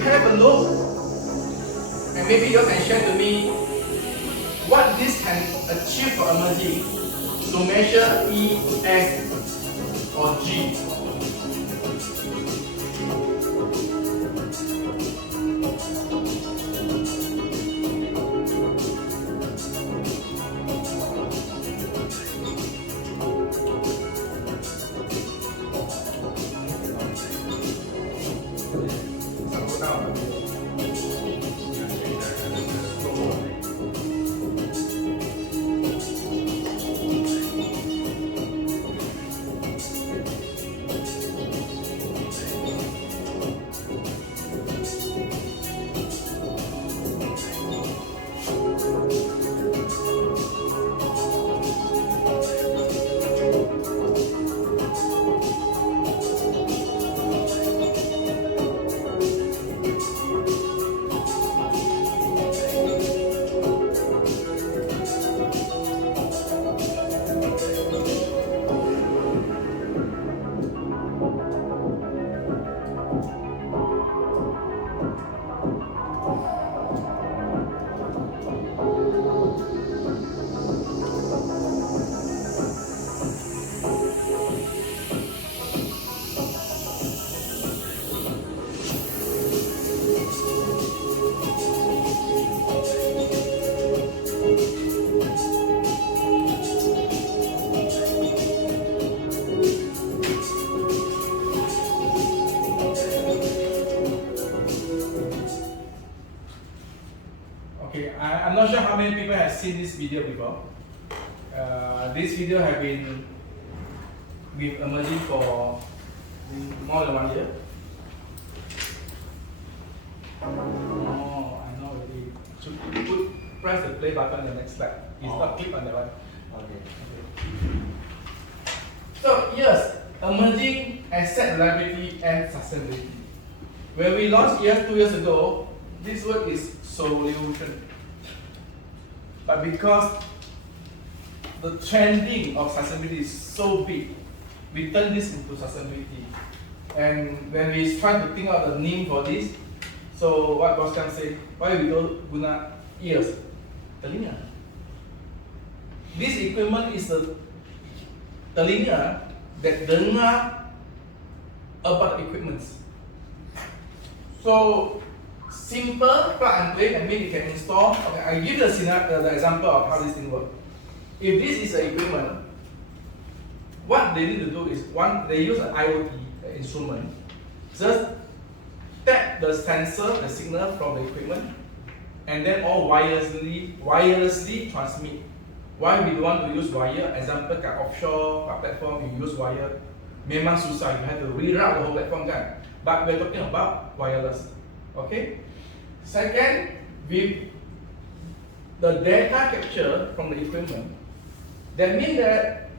Have a look, and maybe you can share to me what this can achieve for emerging to measure E, S, or G. I'm not sure how many people have seen this video before. This video has been with emerging for more than 1 year. Oh, I know already. Should press the play button on the next slide. It's not click on that one. Okay. So yes, emerging asset reliability and sustainability. When we launched ES 2 years ago, this word is solution. But because the trending of sustainability is so big, we turn this into sustainability. And when we try to think of the name for this, so what Boss can say, why we don't guna ears? Telinga. This equipment is the telinga that dengar about the equipment. So simple plug and play, and maybe you can install. Okay, I give the example of how this thing works. If this is an equipment, what they need to do is one, they use an IoT instrument, just tap the sensor, the signal from the equipment, and then all wirelessly transmit. Why we don't want to use wire? Example, kat offshore platform, you use wire. Memang susah, you have to reroute the whole platform kan. But we're talking about wireless. Okay? Second, with the data capture from the equipment, that means that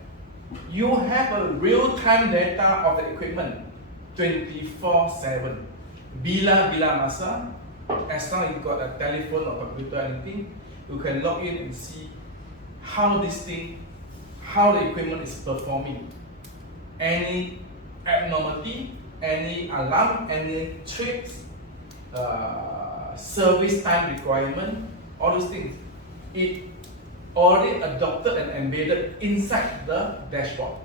you have a real-time data of the equipment 24/7. Bila masa, as long as you got a telephone or computer or anything, you can log in and see how this thing, how the equipment is performing. Any abnormality, any alarm, any trips, service time requirement, all those things, it already adopted and embedded inside the dashboard.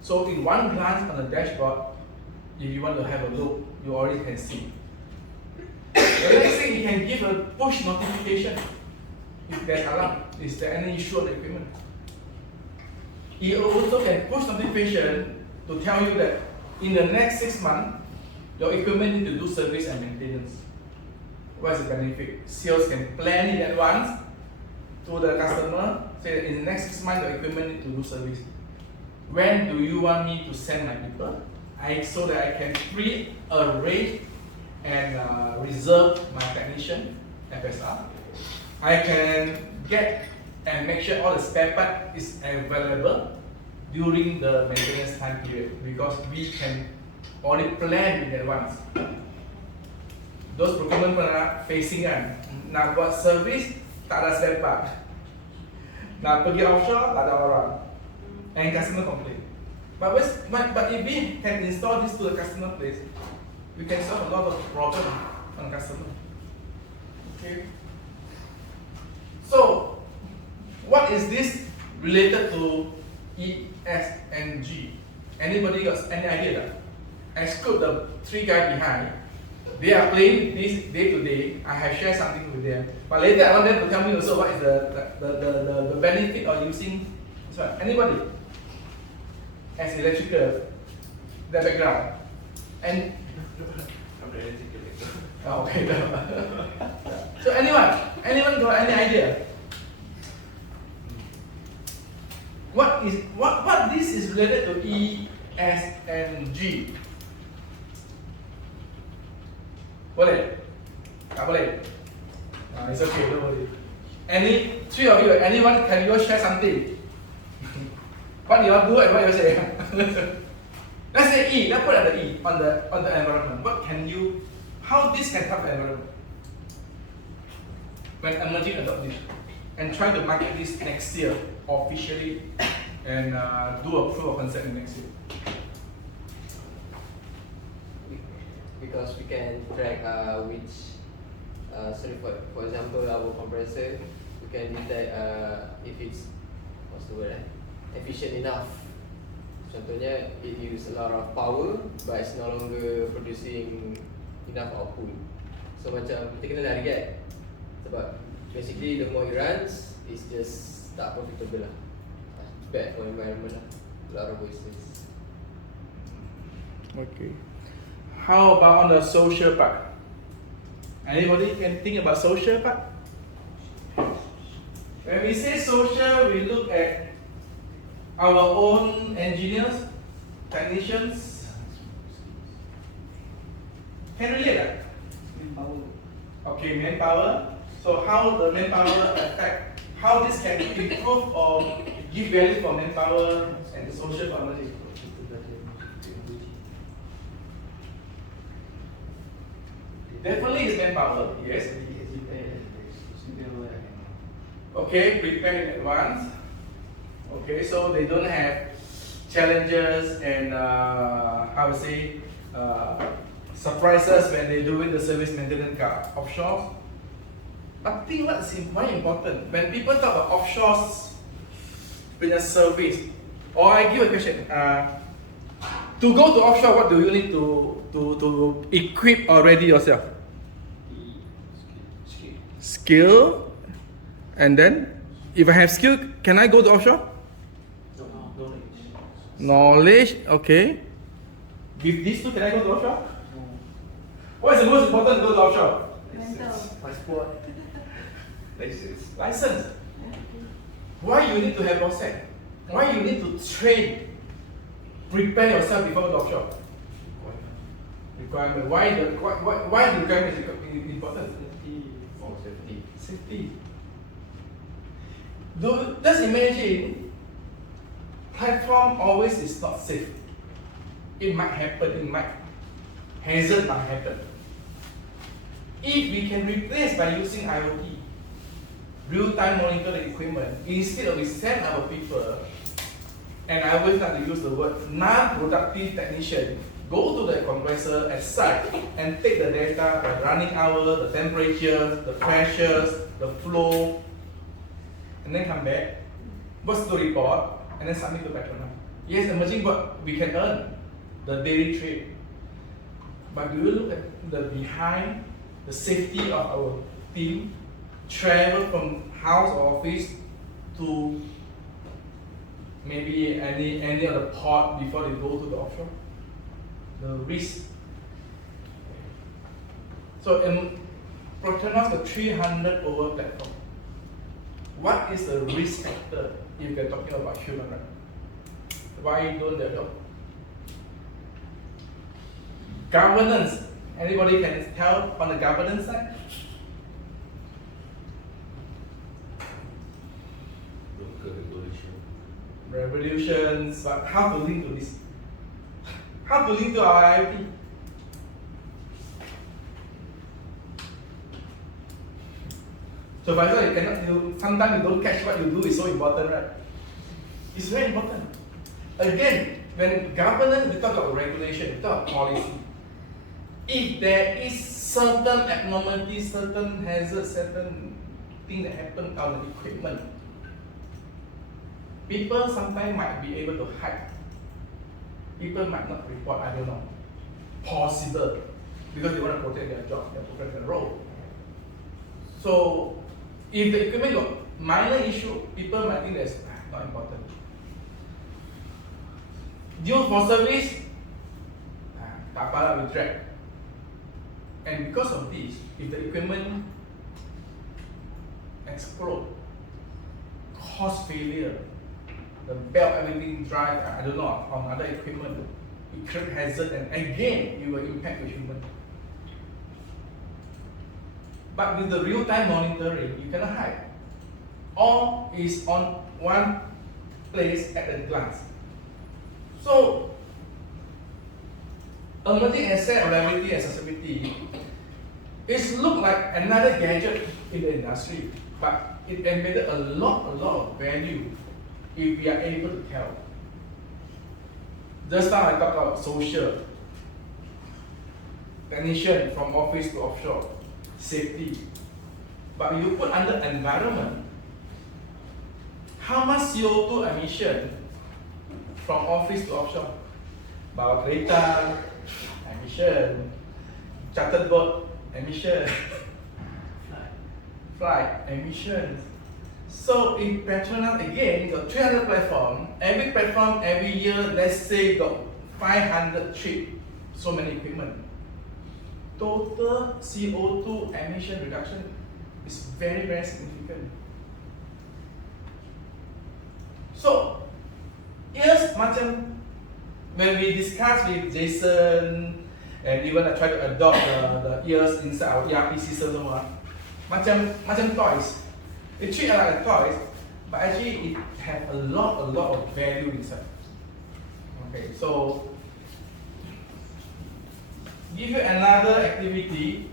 So in one glance on the dashboard, if you want to have a look, you already can see. The next thing, you can give a push notification. if there's alarm, is there any issue on the equipment? It also can push notification to tell you that in the next 6 months, your equipment need to do service and maintenance. What is the benefit? Sales can plan in advance to the customer, say that in the next 6 months, your equipment need to do service. When do you want me to send my people? So that I can pre-arrange and reserve my technician, FSR. I can get and make sure all the spare part is available during the maintenance time period, because we can already plan in advance. Those procurement pernah facing kan, nak buat service tak ada spare part, nak pergi offshore tak ada orang, and customer complain. But if we can install this to the customer place, we can solve a lot of problems on customer. Okay. So, what is this related to ESG? Anybody got any idea? Exclude the 3 guys behind. They are playing this day to day. I have shared something with them. But later I want them to tell me also what is the benefit of using this one. Anybody? As electrical, the background. And I'm the electrical background. oh, okay. So anyone got any idea? What this is related to ESG? Boleh? Tak boleh? It's okay, don't worry. Any 3 of you, anyone, can you share something? What you all do and what you say? Let's say E. Let's put at the E on the environment. What can you? How this can help the environment? When emerging adopt this and try to market this next year officially and do a proof of concept next year. Because we can track which, for example, our compressor, we can detect if it's efficient enough. Contohnya, it uses a lot of power, but it's no longer producing enough output. So macam kita kena target, sebab basically the more it runs, it's just tak profitable lah. Bad for environment lah. A lot of wastes. Okay. How about on the social part? Anybody can think about social part? When we say social, we look at our own engineers, technicians. Can relate that? Manpower. Okay, manpower. So how the manpower affect, how this can improve or give value for manpower and the social partnership. Definitely is manpower, yes. Okay, prepare in advance. Okay, so they don't have challenges and how to say surprises when they're doing the service maintenance offshore. But I think what's very important when people talk about offshore with a service, or I give a question. To go to offshore, what do you need to equip already yourself? Skill. And then, if I have skill, can I go to offshore? Knowledge, okay. With these two, can I go to offshore? What is the most important to go to offshore? Passport. License. Why you need to have OSEC? Why you need to train? Prepare yourself before the offshore. Requirement. Why the requirement is important? Safety. Just imagine, platform always is not safe. It might happen. Hazard might happen. If we can replace by using IoT, real-time monitor the equipment, instead of we send our people. And I always like to use the word non-productive technician. Go to the compressor at site and take the data, the running hour, the temperature, the pressures, the flow, and then come back, what's the report, and then submit to Petronas. Yes, emerging, but we can earn the daily trade. But do you look at the behind, the safety of our team, travel from house or office to maybe any other port before they go to the offshore. The risk. So in Protenos, the 300 over platform, what is the risk factor if you're talking about human rights? Why don't they adopt? Governance. Anybody can tell on the governance side? Revolutions, but how to link to this? How to link to our IoT? So for example, sometimes you don't catch what you do is so important, right? It's very important. Again, when governance, we talk about regulation, we talk about policy. If there is certain abnormalities, certain hazards, certain things that happen on the equipment, people sometimes might be able to hide. People might not report, I don't know. Possible. Because they want to protect their job, they protect their role. So, if the equipment got minor issue, people might think that's not important. Due for service, tak apa lah, we drag. And because of this, if the equipment explode, cause failure, the belt, everything drive, I don't know, on other equipment, it creates hazard, and again, it will impact the human. But with the real-time monitoring, you cannot hide. All is on one place at a glance. So, emerging asset, reliability, and accessibility, it looks like another gadget in the industry, but it embedded a lot of value if we are able to tell. Just now I talked about social, technician from office to offshore, safety. But you put under environment, how much CO2 emission from office to offshore? Bawa kereta, emission, chartered boat, emission, flight, emissions. So in Petronas, again, you got 300 platform, every year, let's say got 500 trip, so many equipment. Total CO2 emission reduction is very, very significant. So, yes, macam when we discuss with Jason, and even I try to adopt the ears inside our ERP system semua, macam toys. It treat like a toys, but actually it has a lot of value inside. Okay, so give you another activity.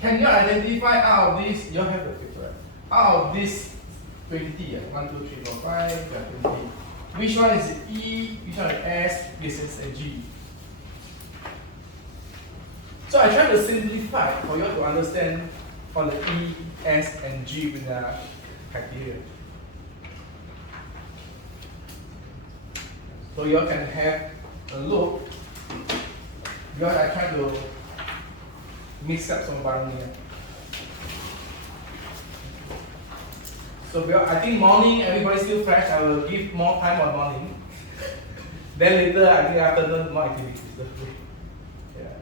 Can you identify out of this? You have the picture, right? Out of this 20, 1, 2, 3, 4, 5, 20. Which one is E? Which one is S? This is a G. So I try to simplify for you to understand on the E, S, and G with the criteria. So you all can have a look, because I try to mix up some barang here. So I think morning everybody's still fresh. I will give more time on morning. Then later I think afternoon more activities. Yeah.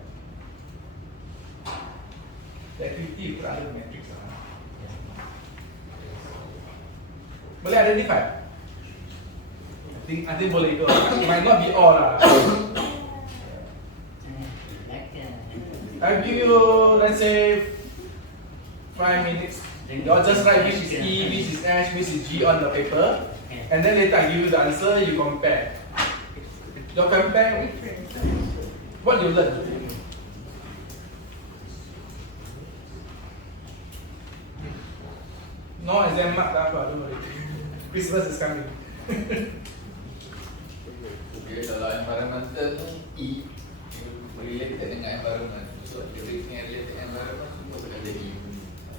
The activity you put under the matrix. Boleh identify? I think boleh go. It might not be all lah. I'll give you, let's say, 5 minutes. You all just write which is E, which is S, which is G on the paper, and then later I give you the answer, you compare. You compare what you learn. No exam mark, tak apa, don't worry. Christmas is coming. Okay, kalau environmental tu E, related dengan environment. So, everything related dengan environment semua boleh jadi E.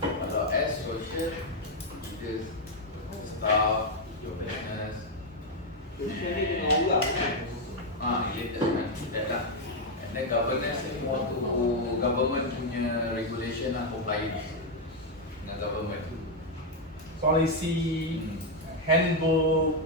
Kalau S, social, because staff, your business, related dengan that lah. And then governance ni more to government punya regulation lah, compliance. government. Policy, handbook.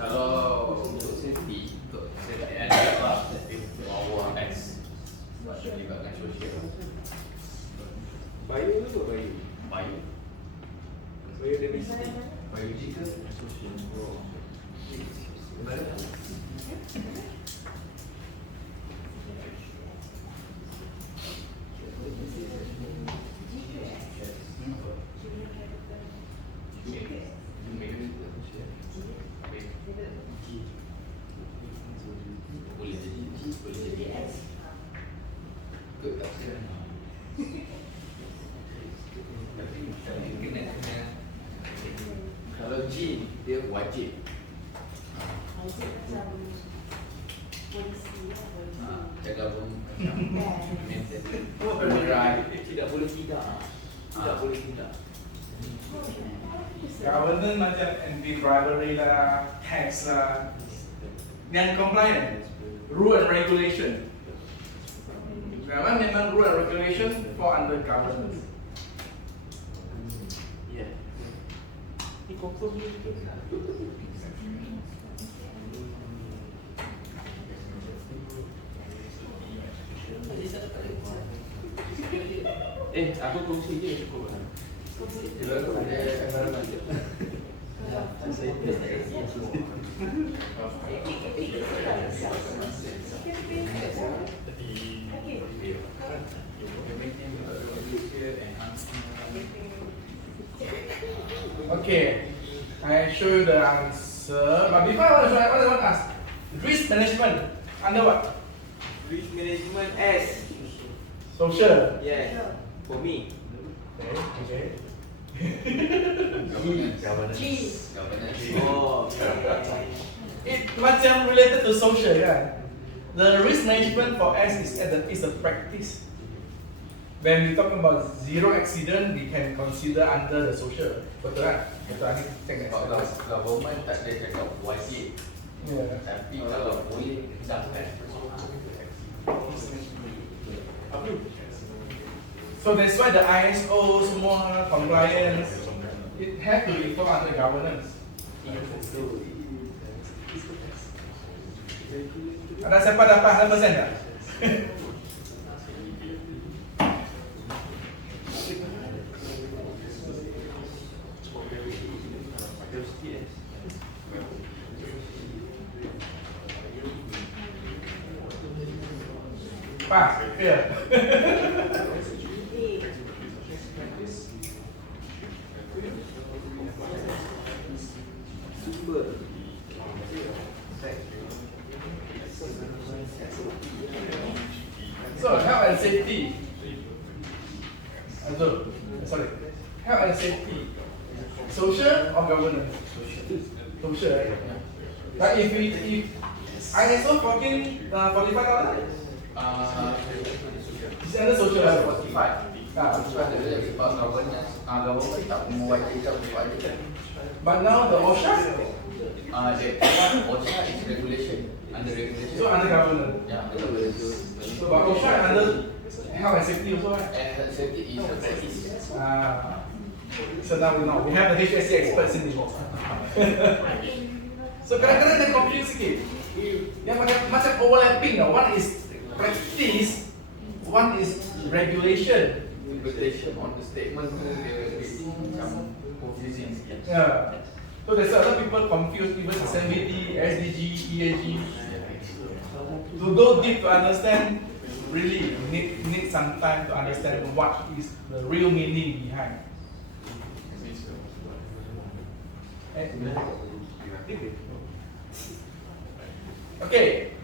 Kalau untuk safety, untuk SDN adalah bawah X sebab dia melibatkan sosial. Bio tu apa bio? Bio. Biodiversity. Biological and social. Kalau G dia wajib. Jaga Tidak boleh tidak. Tidak boleh tidak. Governance macam anti-bribery lah, tax lah, yang compliant, rule and regulation. Memang rule and regulation fall under governance. Ya. Ini confirm ni. Aku kongsi je cukup lah. Okay, I show you the answer. But before I want to show, I want to ask, risk management under what? Risk management S. Social. Yeah. For me. Okay. Governance. Oh. It macam related to social, kan? The risk management for S is a practice. When we talk about zero accident, we can consider under the social. Betul kan? Betul kan? Kalau government tak ada cakap wajib. Yeah. Tapi kalau boleh hidangkan. So that's why the ISO semua compliance, it has to be fall under governance. Ada siapa dapat 100% tak? Pas, clear. So, health and safety. Sorry. Health and safety. Social or governance? Social, right? But if ISO 45, it's under social level. 45. Sebab governance tak mewajibkan wajib. But now the OSHA? OSHA is regulation. Under regulation. So under governance? Yeah, under regulation. So but OSHA under health and safety also, right? Health and safety is a practice. So now we know. We have the HSC experts in the box. So kadang-kadang dia confuse sikit. Yang macam overlapping tau. One is practice, one is regulation. Regulation on the statement tu dia macam confusing sikit. Yeah. So there's a lot of people confused even sustainability, SDG, ESG. To go deep to understand, really need some time to understand what is the real meaning behind. Okay.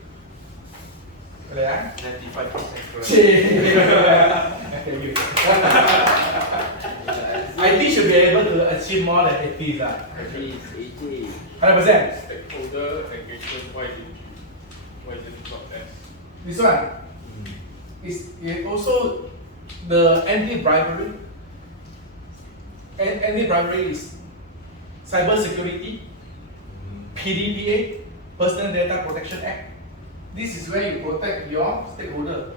Boleh ya? 95% correct. IT should be able to achieve more than 80s. Actually, it's 80. 100%. Stakeholder engagement, why is it not S? This one is also the anti-bribery. Anti-bribery is cyber security, PDPA, Personal Data Protection Act. This is where you protect your stakeholder.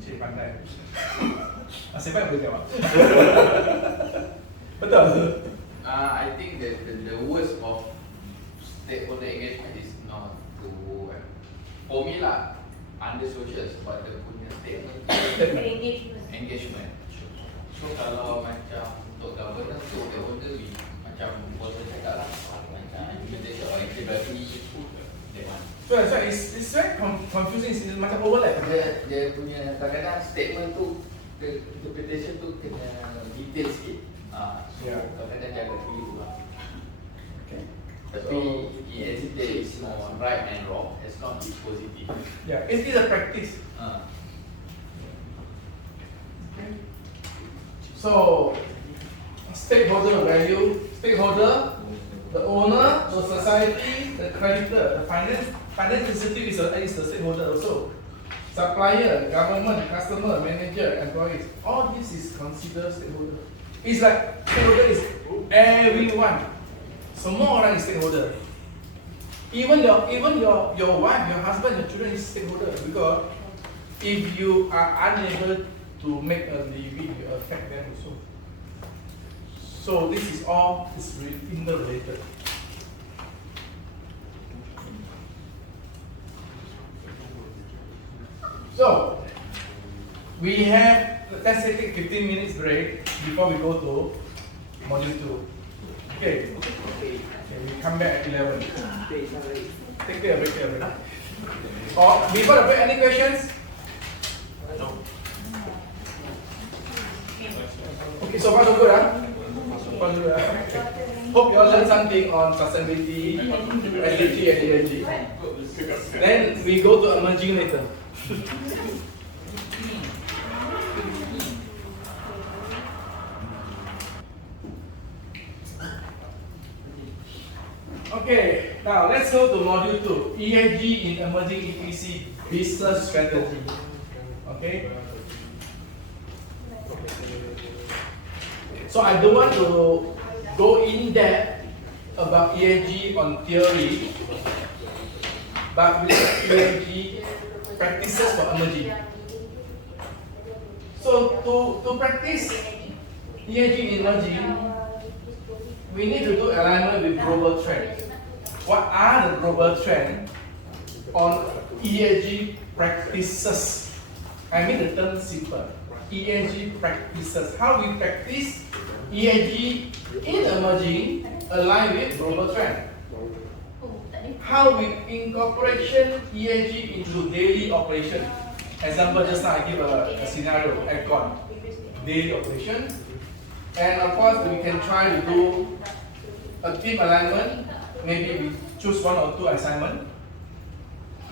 Cik pandai. Nasib baik boleh jawab. Betul. I think that the worst of stakeholder engagement is not to for me lah under social sebab dia punya statement engagement. So kalau macam untuk governance tu stakeholder macam boleh cakap lah macam implementation or integrity that one. So that's why it's very confusing. It's macam overlap. Dia punya kadang-kadang statement tu interpretation tu kena detail sikit. So kadang-kadang jaga keliru lah. Okay. Tapi ESG is more right and wrong. It's not positive. Yeah, it is a practice. Okay. So stakeholder value, stakeholder, the owner, the society, the creditor, the finance institute is the stakeholder also. Supplier, government, customer, manager, employees. All this is considered stakeholder. It's like stakeholder is everyone. Semua orang is stakeholder. Even your wife, your husband, your children is stakeholder because if you are unable to make a living, you affect them also. So this is all interrelated. So we have, let's say, take 15 minutes break before we go to module 2. Okay. Okay, we come back at 11. Take a break. Or before the break, any questions? No. Okay, so far so good, Hope you all learned something on sustainability, SDG and ESG. Then we go to emerging later. Okay, now let's go to module 2, ESG in emerging EPC business strategy. Okay. So I don't want to go in depth about ESG on theory, but with ESG practices for emerging. So to practice ESG in emerging, we need to do alignment with global trends. What are the global trends on ESG practices? I mean the term simple. ESG practices. How we practice ESG in emerging align with global trend. How we incorporation ESG into daily operation. Example, just now I give a scenario, aircon, daily operation. And of course, we can try to do a team alignment. Maybe we choose 1 or 2 assignments.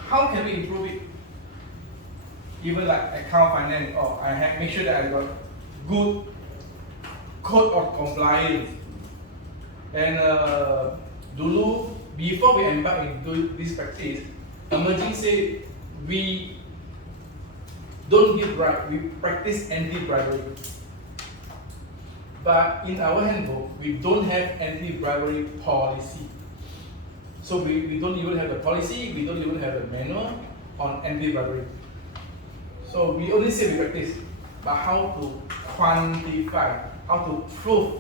How can we improve it? Even like account finance, or I have make sure that I got good code of compliance. And dulu, before we embark into this practice, emerging say we don't give bribe, we practice anti-bribery. But in our handbook, we don't have anti-bribery policy. So we don't even have a policy, we don't even have a manual on anti-bribery. So we only say we practice, but how to quantify, how to prove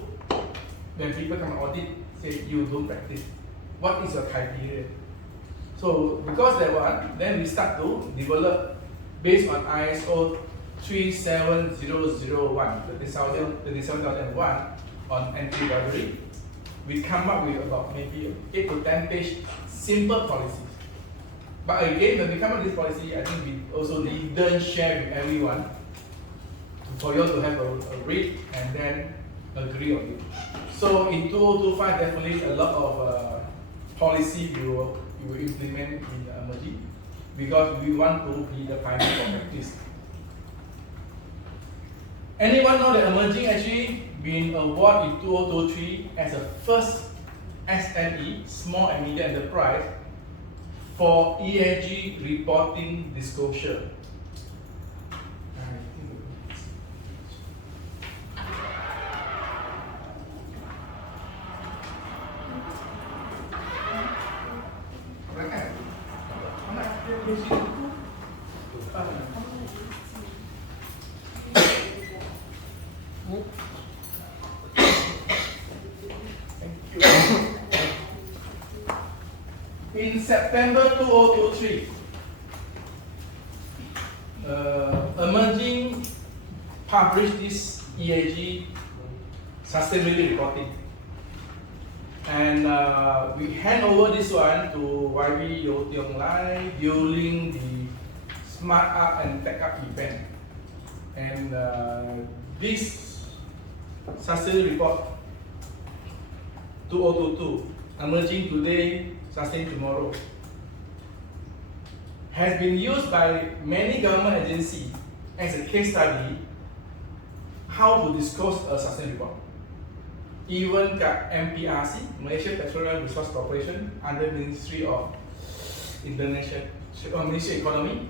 when people come and audit, say you don't practice. What is your criteria? So because that one, then we start to develop based on ISO 37001, 37001 on anti-bribery. We come up with about maybe 8 to 10 page simple policies. But again, when we come up with this policy, I think we also didn't share with everyone for you to have a read and then agree on it. So in 2025, definitely a lot of policy we will implement in the emerging, because we want to be the pioneer for practice. Anyone know that emerging actually been awarded in 2023 as a first SME, small and medium enterprise, for ESG reporting disclosure. In September 2023, Emerging published this ESG sustainability reporting, and we hand over this one to YB Yo Tiong Lai during the Smart Up and Tech Up event, and this sustainability report 2022, Emerging Today, Sustain Tomorrow, has been used by many government agencies as a case study how to disclose a sustainability report. Even MPRC, Malaysia Petroleum Resource Corporation, under Ministry of Ministry of Economy,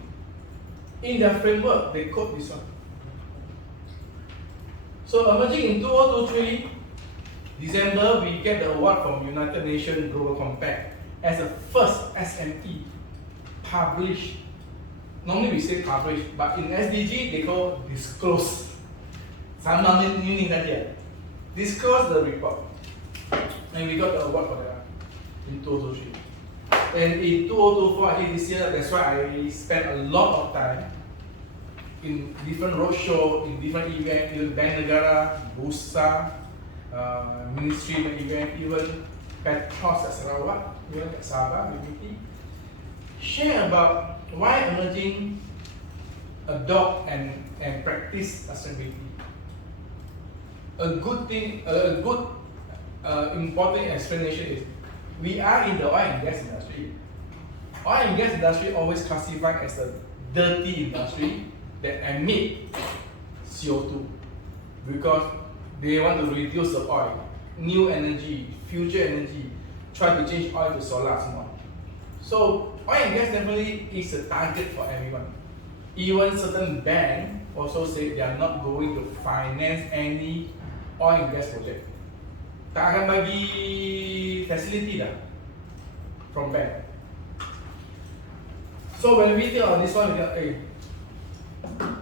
in their framework they quote this one. So Emerging in 2023, December, we get the award from United Nations Global Compact as the first SME published. Normally we say publish, but in SDG they call disclose. Sama meaning saja. Disclose the report, and we got the award for that in 2023. And in 2024, I think this year, that's why I spent a lot of time in different roadshow, in different events, even Bank Negara, Bursa, Ministry event, even Petros at Sarawak, even at Sabah, BHD, share about why Emerging adopt and practice sustainability. A good thing, a good important explanation is we are in the oil and gas industry. Oil and gas industry always classified as a dirty industry that emit CO2 because they want to reduce the oil, new energy, future energy, try to change oil to solar more. So oil and gas definitely is a target for everyone. Even certain banks also say they are not going to finance any oil and gas project. Tak akan bagi facility dah from bank. So when we think of this one, we think,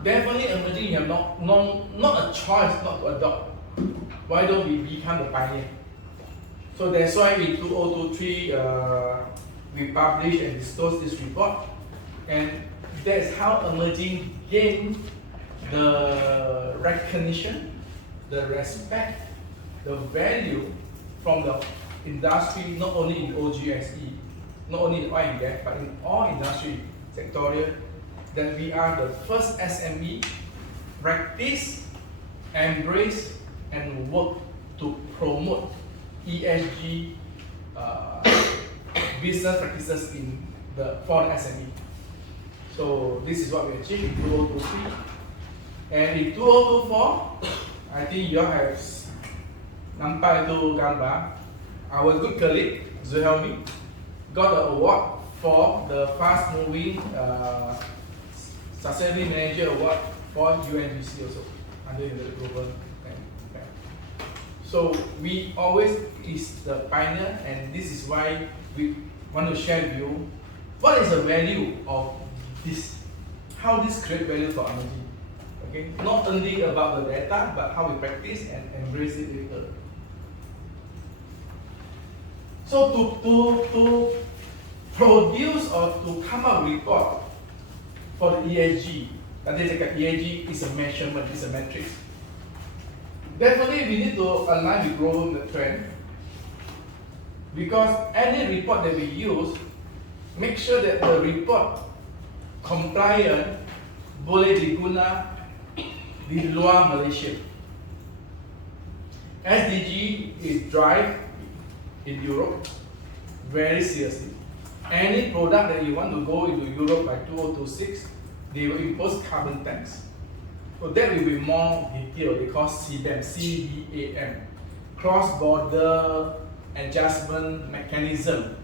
definitely Emerging, you have not a choice not to adopt. Why don't we become the pioneer? So that's why in 2023 we published and disclosed this report, and that's how Emerging gained the recognition, the respect, the value from the industry, not only in OGSE, not only in oil and gas, but in all industry sectorial, that we are the first SME practice, embrace, and work to promote ESG business practices for the SME. So this is what we achieved in 2023. And in 2024, I think you all have nampak itu gambar. Our good colleague Zuhelmi got the award for the fast moving sustainability manager award for UNGC also under the global impact. So we always is the pioneer, and this is why we want to share with you what is the value of this, how this create value for Emerging. Okay, not only about the data, but how we practice and embrace it later. So to produce or to come up with report for the ESG, tadi cakap ESG is a measurement, is a metric. Definitely we need to align with global trend, because any report that we use, make sure that the report compliant boleh diguna di luar Malaysia. SDG is drive in Europe very seriously. any product that you want to go into Europe by 2026, they will impose carbon tax. So that will be more detailed. They call CBAM, CBAM, cross-border adjustment mechanism.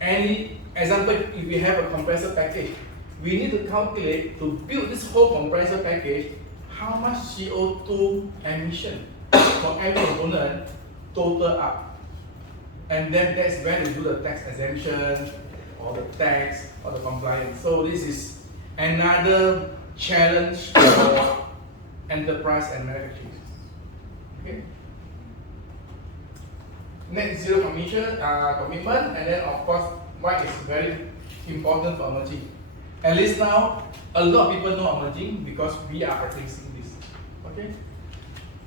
Any example, if we have a compressor package, we need to calculate to build this whole compressor package how much CO2 emission for every component total up. And then that's where they do the tax exemption or the tax or the compliance. So this is another challenge for enterprise and manufacturing. Okay. Net zero commitment, and then of course what is very important for emerging. At least now a lot of people know emerging because we are practicing this. Okay.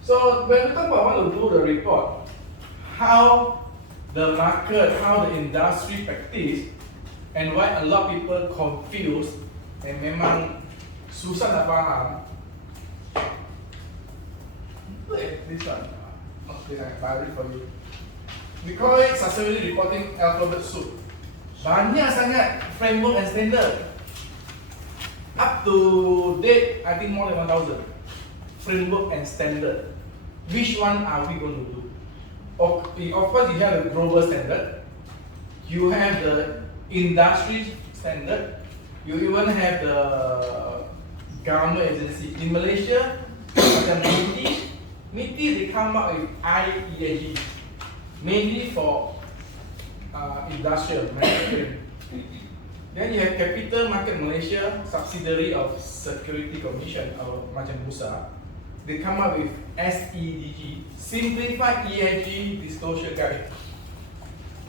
So when we talk about want to do the report, how the market, how the industry practice, and why a lot of people confused and memang susah nak faham. This one, okay, I buy it for you. We call it sustainability reporting alphabet soup. Banyak sangat framework and standard. Up to date, I think more than 1,000 framework and standard. Which one are we going to do? Of course, you have a global standard. You have the industry standard. You even have the government agency. In Malaysia, macam MITI, they come up with ESG, mainly for industrial manufacturing. Then you have Capital Market Malaysia, subsidiary of Security Commission or macam Bursa. They come up with SEDG, Simplified ESG Disclosure Guide.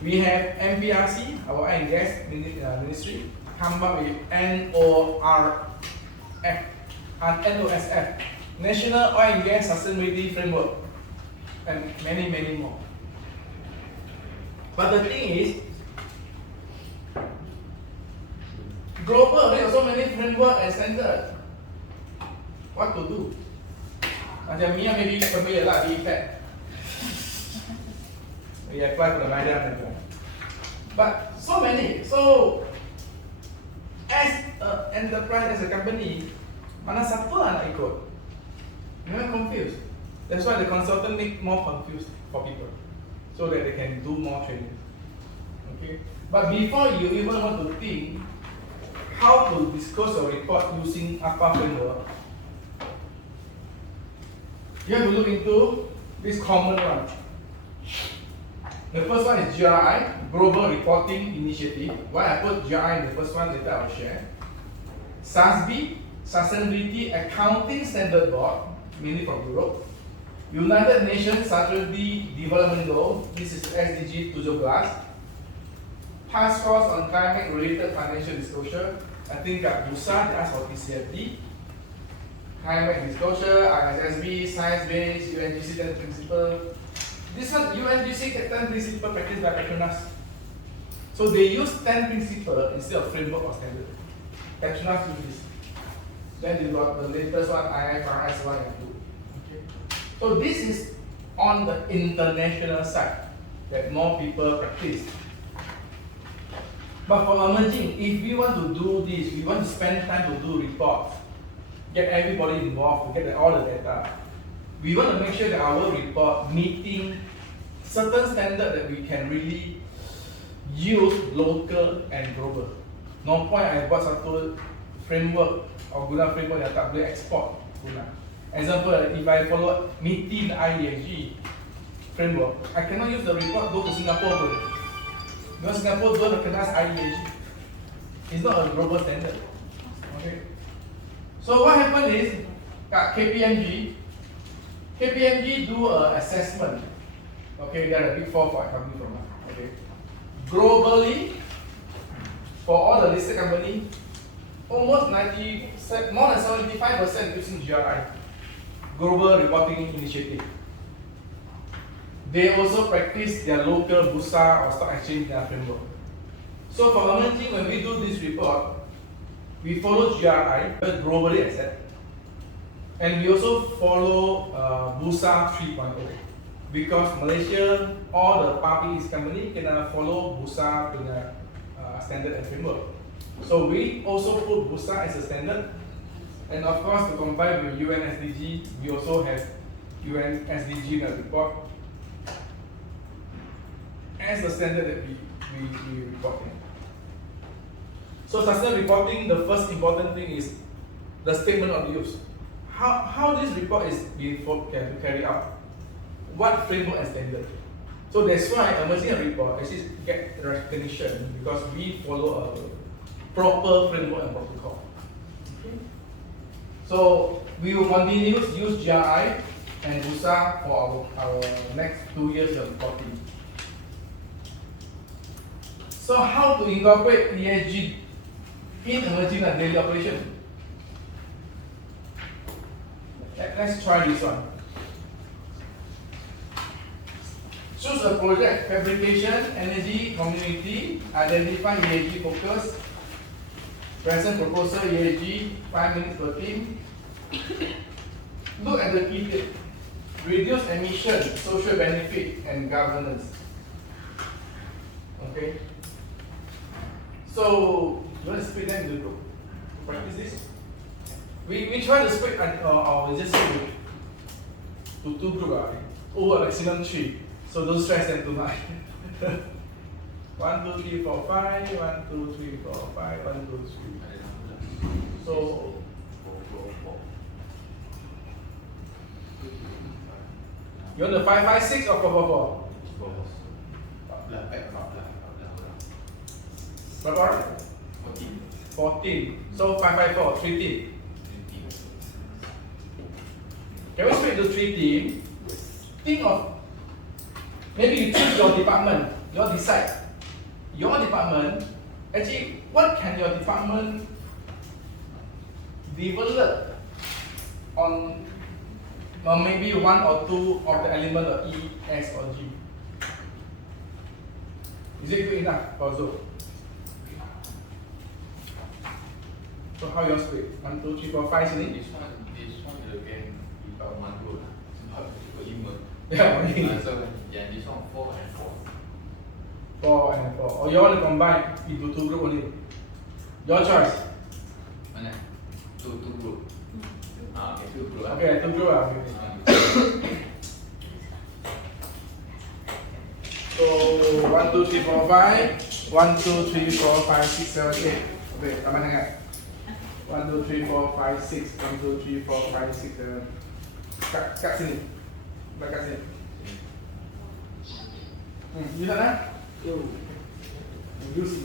We have MPRC, our oil and gas ministry, come up with NOSF, National Oil and Gas Sustainability Framework, and many, many more. But the thing is, global, there are so many framework and standards. What to do? Macam Mia maybe familiar lah, BHD. We apply for the Malaysian and but so many. So as an enterprise, as a company, mana satu lah nak ikut? Memang confused. That's why the consultant make more confused for people, so that they can do more training. Okay. But before you even want to think how to disclose your report using apa framework, you have to look into this common one. The first one is GRI, Global Reporting Initiative. Why I put GRI in the first one, later I will share. SASB, Sustainability Accounting Standard Board, mainly from Europe. United Nations Sustainability Development Goal, this is SDG 17. Task Force on Climate Related Financial Disclosure, I think at Bursa, they asked for TCFD. Climate Disclosure, ISSB, Science Based, UNGC 10 Principle. This one, UNGC 10 Principle practiced by Petronas. So they use 10 Principle instead of framework or standard. Petronas use this. Then you got the latest one, IFRS 1 and 2. Okay. So this is on the international side that more people practice. But for emerging, if we want to do this, we want to spend time to do reports, get everybody involved, to get all the data. We want to make sure that our report meeting certain standard that we can really use local and global. No point I buat satu framework or guna framework yang tak boleh export guna. Example, if I follow meeting IESG framework, I cannot use the report go to Singapore pun. Because Singapore don't recognize IESG. It's not a global standard. Okay. So what happened is, KPMG do an assessment. Okay, they are a big four for coming from. Okay. Globally, for all the listed company, almost more than 75% using GRI, Global Reporting Initiative. They also practice their local bursa or stock exchange framework. So for emerging, when we do this report, we follow GRI, globally accepted. And we also follow Bursa 3.0 because Malaysia, all the public company can follow Bursa punya standard and framework. So we also put BUSA as a standard, and of course to comply with UN SDG, we also have UN SDG report as the standard that we report in. So sustainable reporting, the first important thing is the statement of use. How this report is being carried out? What framework and standard? So that's why emerging report actually get recognition because we follow a proper framework and protocol. Okay. So we will continue to use GRI and BUSA for our next 2 years of reporting. So how to incorporate ESG in emerging and daily operation? Let's try this one. Choose a project, fabrication, energy, community, identify ESG focus, present proposal ESG, 5 minutes per team. Look at the key tip. Reduce emission, social benefit, and governance. Okay. So, you want to split them into group? Practice this. We try to split our just to 2 groups, over maximum 3. So don't stress them too much. 1, 2, 3, 4, 5. 1, 2, 3, 4, 5. 1, 2, 3. So you want the 5, 5, 6 or 4, 4, 4? Berapa? 14. So 5, 5, 4, 3 team. Can we split to 3 team? Think of, maybe you choose your department, you decide. Your department, actually, what can your department develop on maybe 1 or 2 of the element of E, S or G? Is it good enough for Zoe? So how you split? 1, 2, 3, 4, 5 sini? This one you can without one road. Sebab ikut 5. Yeah, So yeah, this one 4 and 4. 4 and 4. Or you want to combine into 2 group only? Your choice. Mana? 2 group. Okay, 2 group. Okay, 2 group. So 1, 2, 3, 4, 5. 1, 2, 3, 4, 5, 6, 7, 8. Okay, tambah sangat. 1, 2, 3, 4, 5, 6. 1, 2, 3, 4, 5, 6, 7. Kat sini. Kat sini. You sana? You see.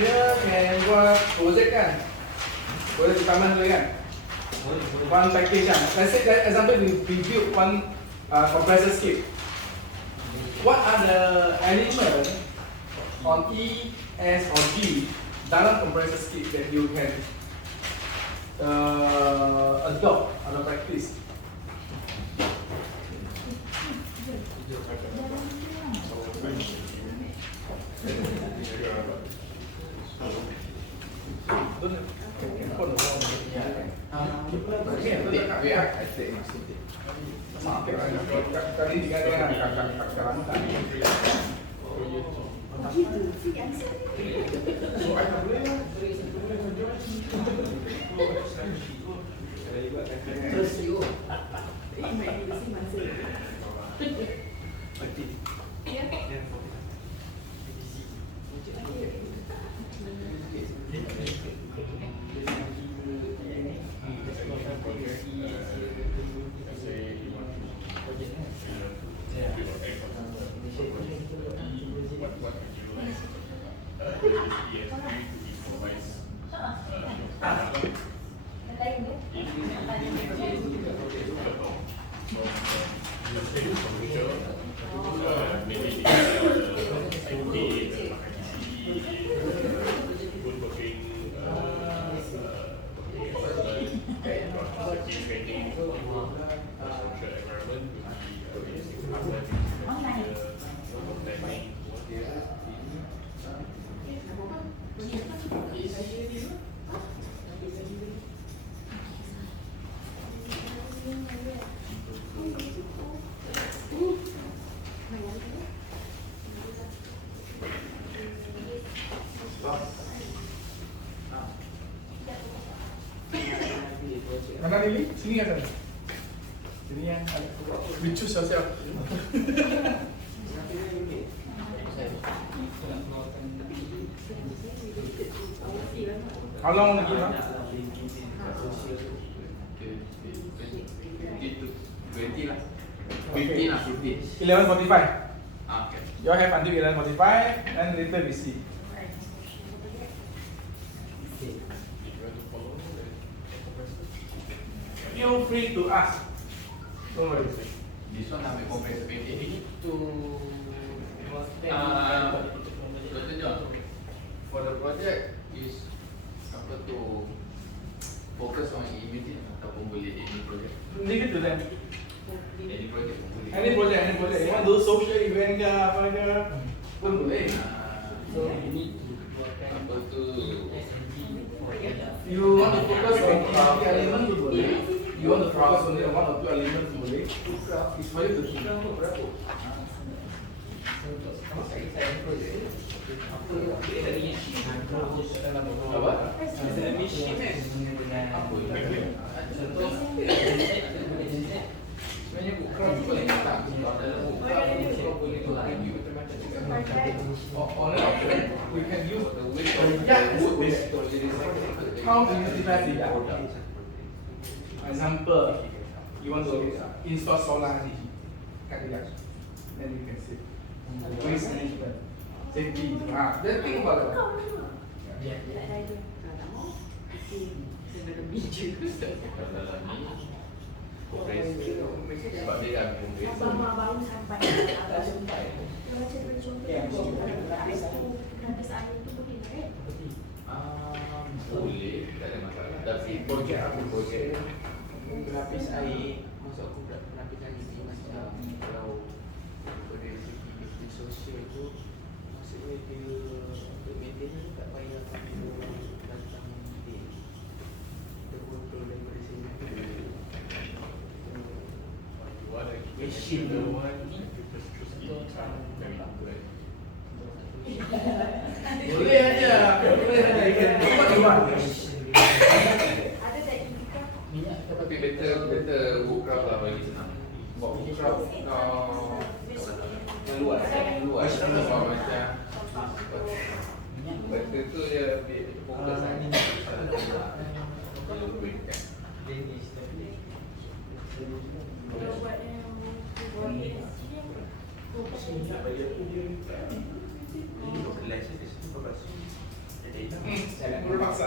Dia can buat projek kan? Boleh taman boleh kan? One package kan? Let's say that example we build one compressor skip. What are the elements on E, S or G dalam compressor skip that you can adopt atau practice? Mana Lily? Sini kan sana? Sini yang ada. You choose yourself. How long lagi Mak? 20 lah. 15 lah, 15. 11:45. Okay. You all have until 11:45 and later we see. Feel free to ask. Don't worry. This one ambil compressor pendek. Dr. John, for the project is apa tu focus on immediate ataupun boleh any project? Leave it to them. Any project pun boleh. Any project. You want to do social event ke apa ke pun boleh. So we need to Apa tu? You want to focus on EPC element tu boleh. You want to focus on one or two elements boleh. It's for you to choose. Apa? Sebenarnya bukan boleh tak dalam buku boleh review On an option, we can use the way of wood waste. how to utilize the yak. Example, you want to install solar energy kat the yak, then you can save. Waste management, safety. Then think about that. Sebab dia dah compressor. Abang-abang sampai ada jumpai. Kalau cikgu contoh berlapis air tu boleh kan? Boleh, tak ada masalah. Tapi projek apa projek? Berlapis air, maksud aku berlapis air ni macam kalau dari segi sosial tu, maksudnya dia untuk maintenance tak payah kami orang datang dia kontrol daripada sini. Machine tu Boleh aja, boleh aja. You can do what you want. Ada tak indikah? Tapi better woodcraft lah bagi senang. Buat woodcraft luas sebab macam better tu dia fokus saja. Kalau buat yang buat ESG Boleh paksa.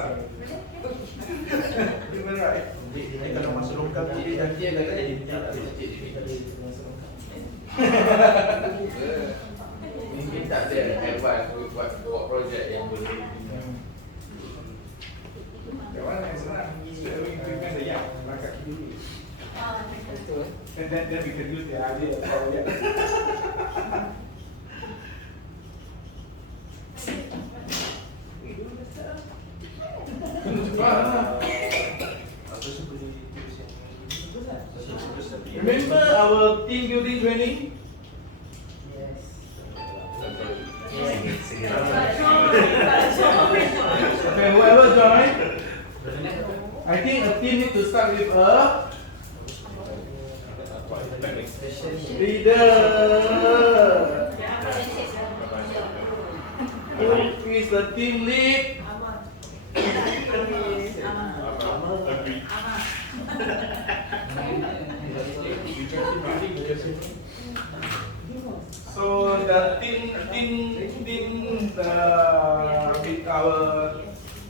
Human right. Kalau masa longkap dia janji akan jadi Mungkin tak ada advice buat projek yang boleh. That one is senang. We prepare the yak, makan dulu. And then we can use the idea for yak. Remember our team building training? Okay, whoever join, I think a team need to start with a leader. Who is the team lead? So the team with our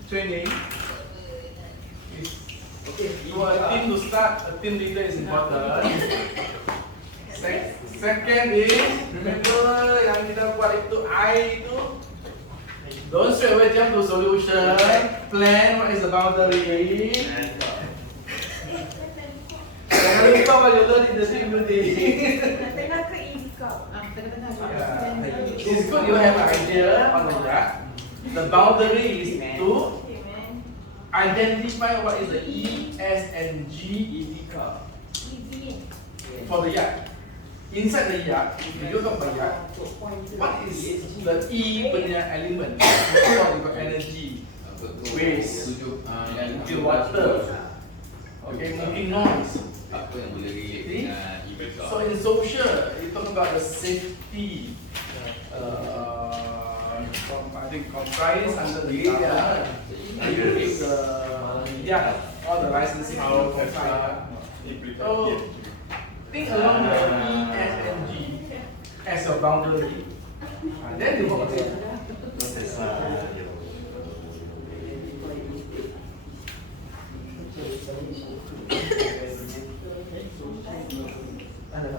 training is for a team to start. A team leader is important. Second is remember yang kita buat itu I itu. Don't straight away jump to solution. Plan what is the boundary. Jangan lupa what you learn in the team building. tengah ke indikah? It's good you have an idea on the graph. The boundary is to identify what is the E, S, and G indicator for the yard. Inside the yard, if you talk about yard, what is the E punya element? What you got energy, waste, water. Okay, making noise. Apa yang boleh relate dengan EPC? So in social, you talk about the safety. I think compliance under the government. All the licensing will comply. So think along the ESG as a boundary. Then you work on it.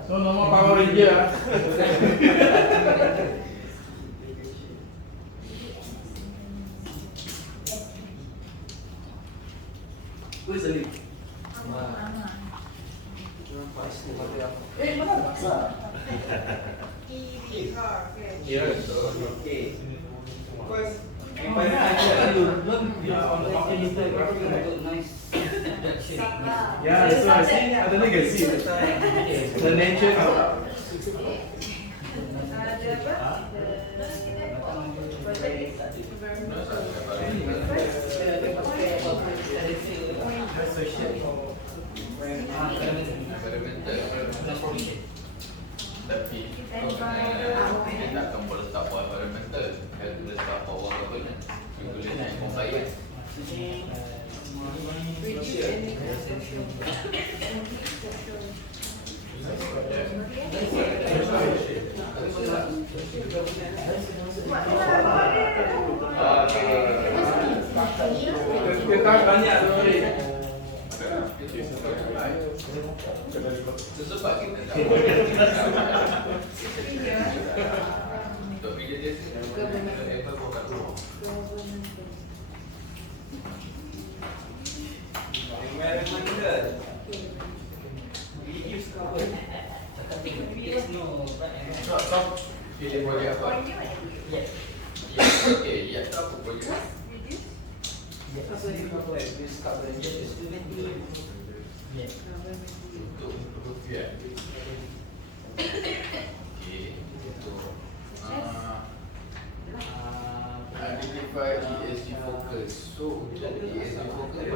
So no more Power Ranger. Who is the lead? Mana bahasa? Okay. First, Yeah, so I see, suddenly can see the nature. Tapi kita tak akan boleh letak for environmental, kita boleh letak for water governance, regulation and compliance. Kita banyak tu. Sebab kita tak untuk bila dia level bukan rumah. environmental. Reduce carbon. Stop. Pilih boleh apa? Okay, ya tu apa boleh? Reduce carbon. Untuk improve ya. Okay, untuk identify ESG focus. So untuk ESG focus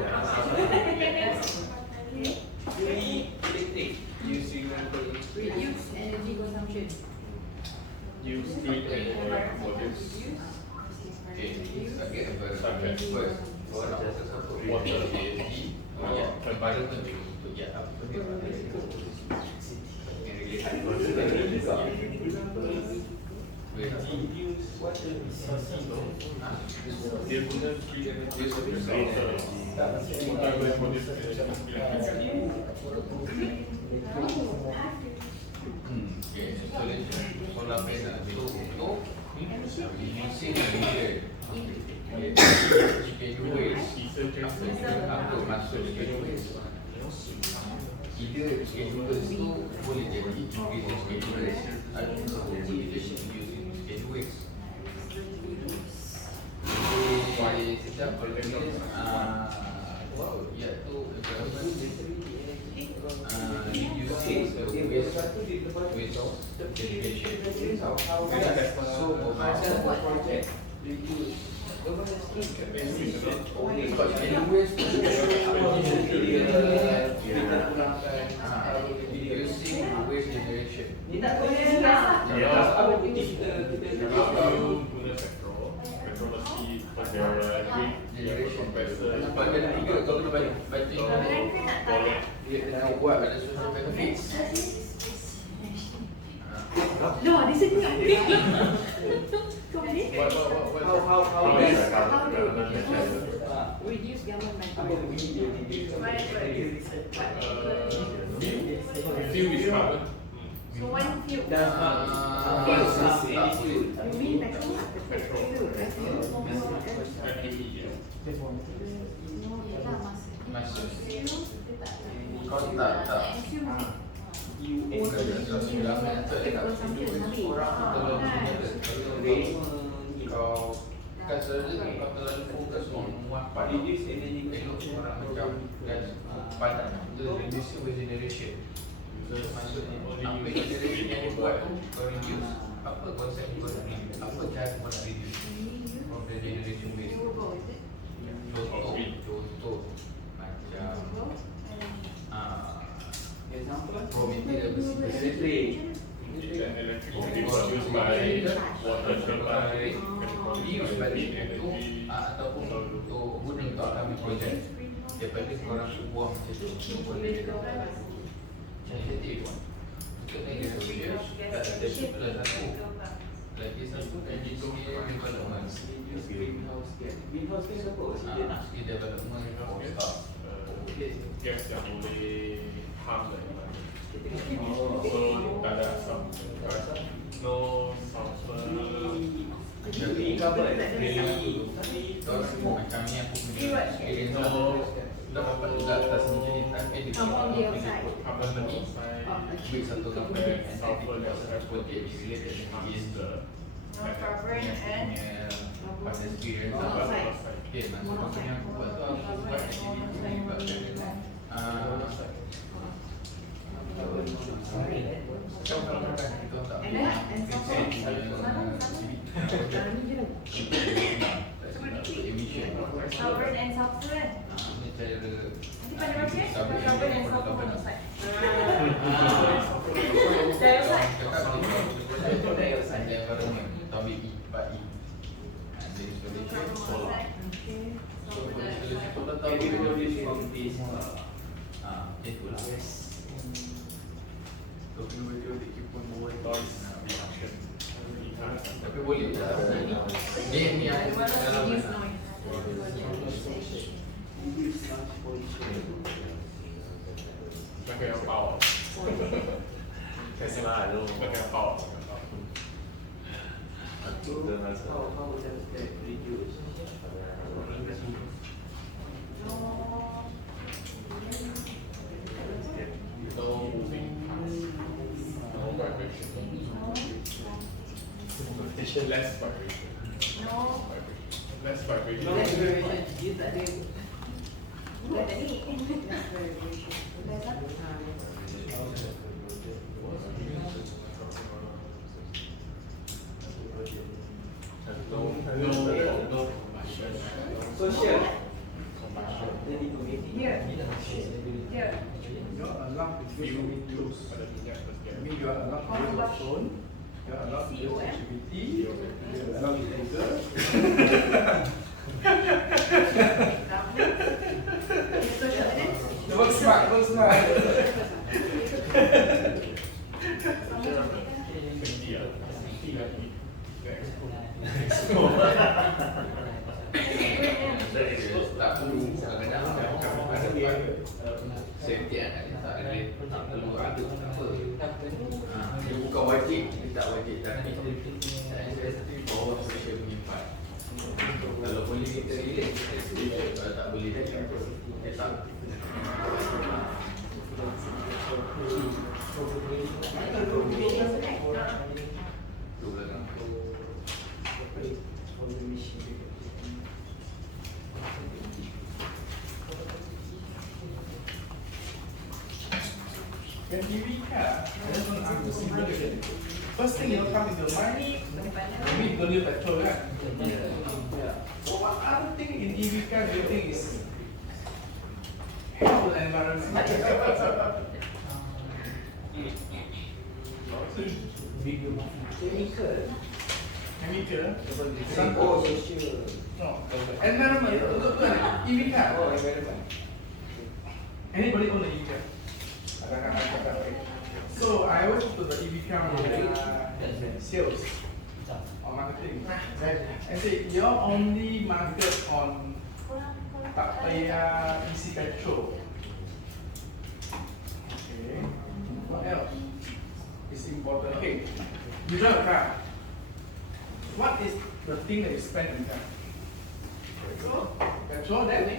Electric. Use renewable. Reduce energy consumption. Use clean energy modules. Okay, target environment first. Orang fokus apa? Water. ESG, environment untuk ya apa? Dia guna clean energy modules. Environment modules Okay, installation solar panel itu untuk reducing schedule waste. Apa maksud schedule waste? Either schedule itu boleh jadi increasing schedule waste atau boleh jadi reducing schedule waste. Jadi setiap perkembangan iaitu reducing waste generation. So bermaksud buat ada social benefits. No, this is not big. How reduce government fuel is carbon. So one fuel. You mean petrol? Petrol. Masuk. Kau tak. Kau kan selalu kau terlalu fokus on elok orang macam kan padat reduce waste generation. Maksudnya apa generation yang dibuat kau reduce, apa konsep kau nak reduce, apa cara kau nak reduce from the generation waste. Contoh macam use balik untuk ataupun untuk guna untuk upcoming project daripada korang buang macam tu boleh sensitif untuk negosiasi tak ada plus satu lagi satu energy development greenhouse ni siapa? Skill development for staff gas yang boleh harm the environment. So tak ada asam, no sulfur. Jadi macam ni aku punya experience dah dapat juga atas ni jadi tapi dia carbon dioxide with satu gambar sulfur dioxide pun dia related dengan ESG carbon and past experience okay maksudnya yang aku buat tu aku buat activity menyebabkan carbon and sulfur kan? Nanti pada macam carbon and sulfur monoxide. tapi boleh ni aku dalam那个要爆，开心啦，那个要爆。 Less vibration. No. Less vibration. No vibration. Dia tak ada. Bukan tadi. Less vibration. Less apa? Social. Here. Here. You are allowed to use tools. I mean, you are allowed to use your phone. You are allowed to use ChatGPT. You are allowed to Google. Work smart, work smart. tak perlu kadang-kadang ada safety tak perlu ada apa dia bukan wajib dia tak wajib tapi saya bawa social media kalau boleh kita relate kalau tak boleh dia tak When EV car, I just want to ask the simple question. First thing you come into mind, maybe don't use petrol, kan? So what other thing in EV car do you think is help the environment? Chemical. Oh, social. No, environment. Untuk tu kan EV car. Oh, environment. Anybody own an EV car? So I went to the EV car sales or marketing. I said, you only market on tak payah isi petrol. Okay. What else is important? Okay, you drive a car. What is the thing that you spend in car? Petrol, then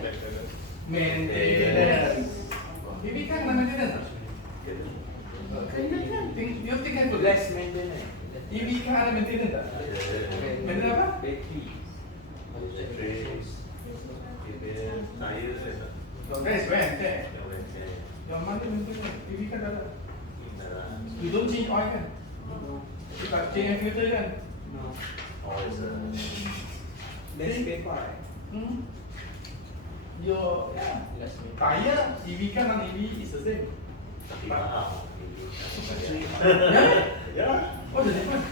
maintenance. EV car kena maintenance. You think I put Less maintenance. EV car ada maintenance tak? Maintenance apa? Battery. Guys, wear and tear. Yang mana maintenance? EV car tak ada. You don't change oil kan? You tak change filter kan? No. Less paper. Your tire, EV car non EV is the same. Yeah. What's the difference?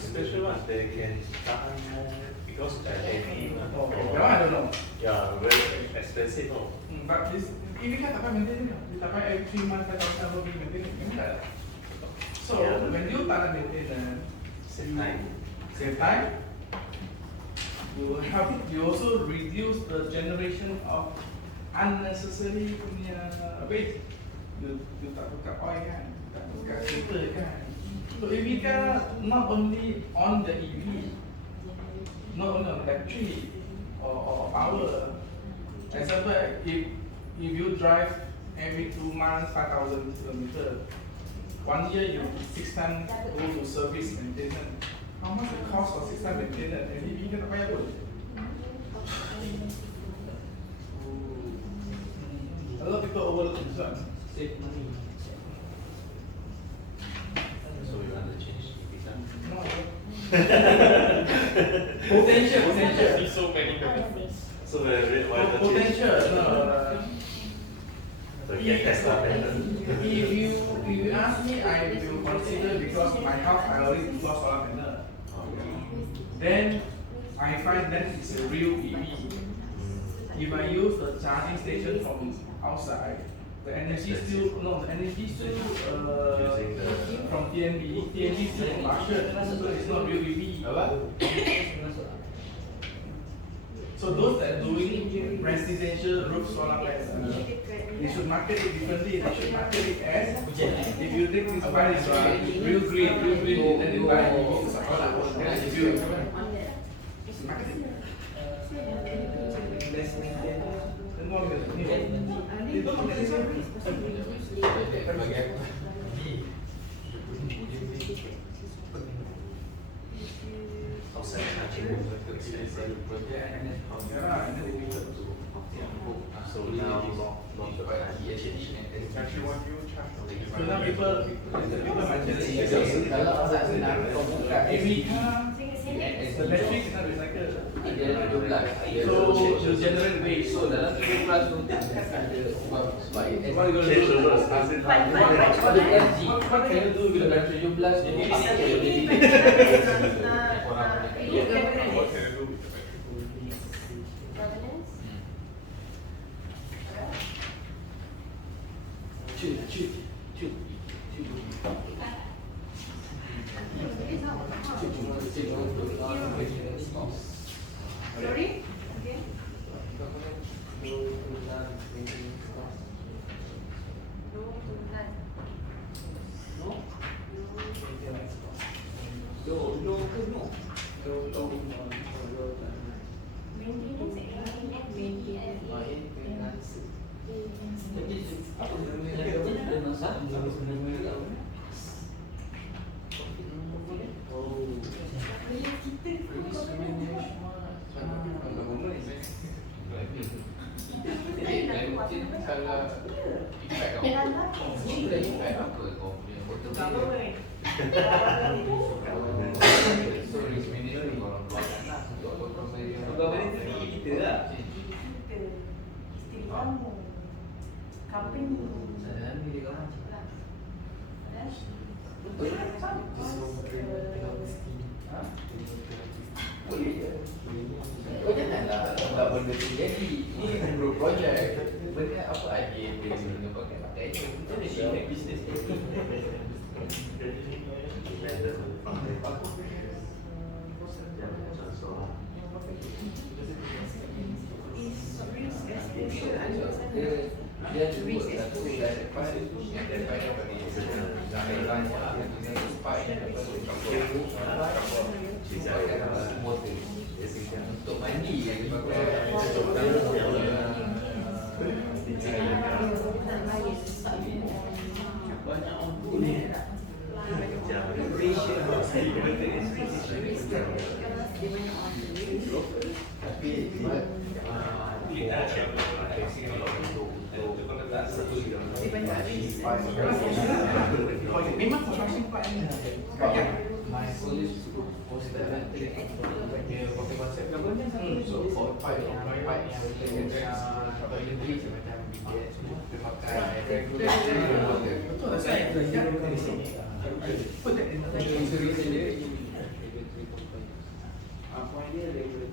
Special ones they can tahan more because heavy. Oh, that one I don't know. Yeah, very expensive. Oh. But this EV kan tak payah maintain kan? Dia tak payah every 3 months kata orang pergi maintain kan? So when you tak nak maintain, Save time. Save time. You also reduce the generation of unnecessary punya waste. You tak tukar oil kan? Tak tukar filter kan? So EV kan not only on the EV, not only on battery or power. Example, if you drive every 2 months 5,000 kilometers, 1 year you 6 times go to service maintenance. How much the cost for 6 times maintenance? And EV kan tak payah pun. A lot of people overlook this one. Save money. So you want to change visa? No. Potential. See so many benefits. So very Potential. So get Tesla better. If you ask me, I will consider because my house I already installed solar panel. Then I find that it's a real EV. If I use the charging station from outside, the energy still from TNB still combustion, so it's not real EV. So those that are doing residential roof solar panels, they should market it differently. They should market it as if you take this buy this one, real green, then you buy EV solar. Then if you market it. Then more good. You don't market this one. So now, Actually, what you charge? So now people might say every car, the battery cannot recycle. So you generate waste. So dalam 17 tu ada sebab What are you going to do? What can you do with the battery? 17 jadi What can you do with the battery? Sorry? Okay. Kau janganlah tak benda tu jadi. Ini group project. Benda apa idea boleh guna pakainya. Kita ni impact business ni. Dia cuba satu dan lepas itu yang dapat yang bagi gambaran yang supaya dapat motor untuk mandi yang dipakai banyak orang boleh tapi memang construction part ni. my police poster dan dia pakai konsep so for pipe yang bagi macam bidet semua dia pakai regular Betul lah saya belajar di sini. Put that in the sendiri apa dia regular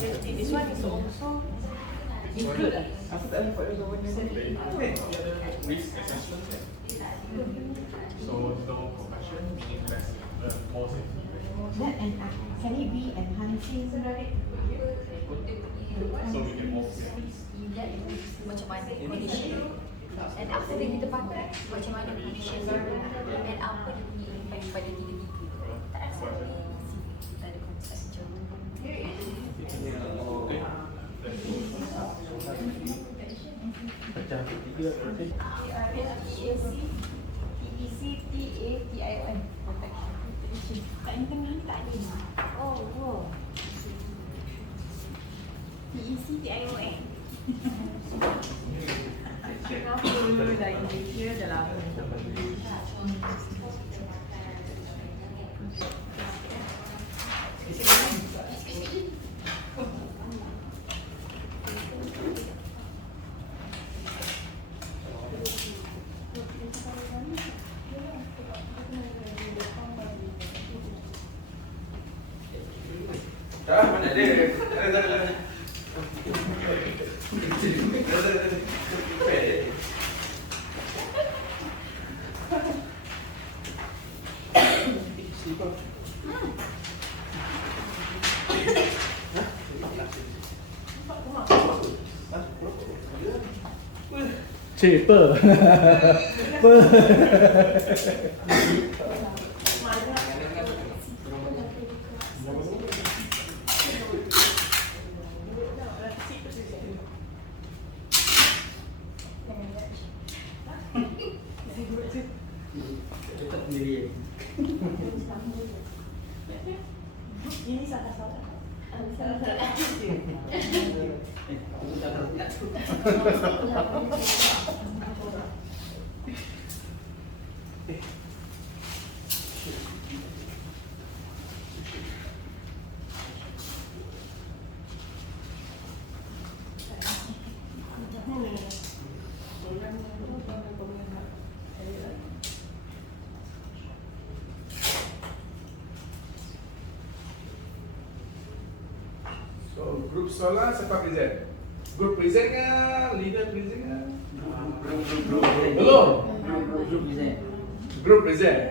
Safety. This one is also include. Aku tak dapat the governance. Risk assessment. So no concussion, meaning less, more safety. That and can it be enhancing? So we can move. Macam mana condition dan apa yang kita pakai, macam mana condition dan apa dia punya impact pada tiga-tiga. Tak rasa tak ada konsep macam Pecah ketiga protein. EPC, TA, TION. Tak yang tengah ni tak ada. Oh, wow. PEC, TION. Singapura dan Malaysia dah lama. Dah, mana dia? Ada. Cik, per. Ini salah-salah. So, group solar siapa present? Group present ke? Leader present ke? Belum? Group present.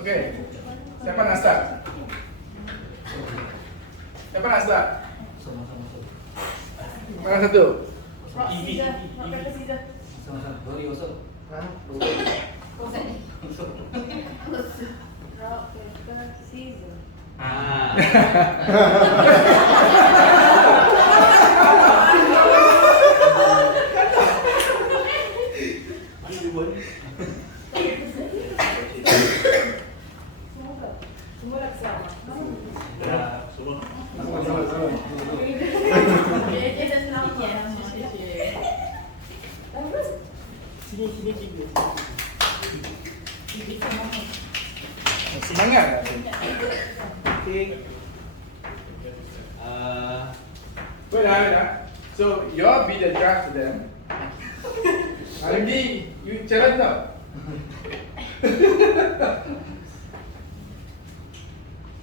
Okay, siapa nak start? Siapa nak start? Mana satu? Rock, scissor. Rock, paper, scissor. Rock, paper, scissor. Semua dah sama. Dia dah selama. Sini tiga. Semangat. Okay. Wait lah. So, you all be the judge to them. Lagi, you challenge tau.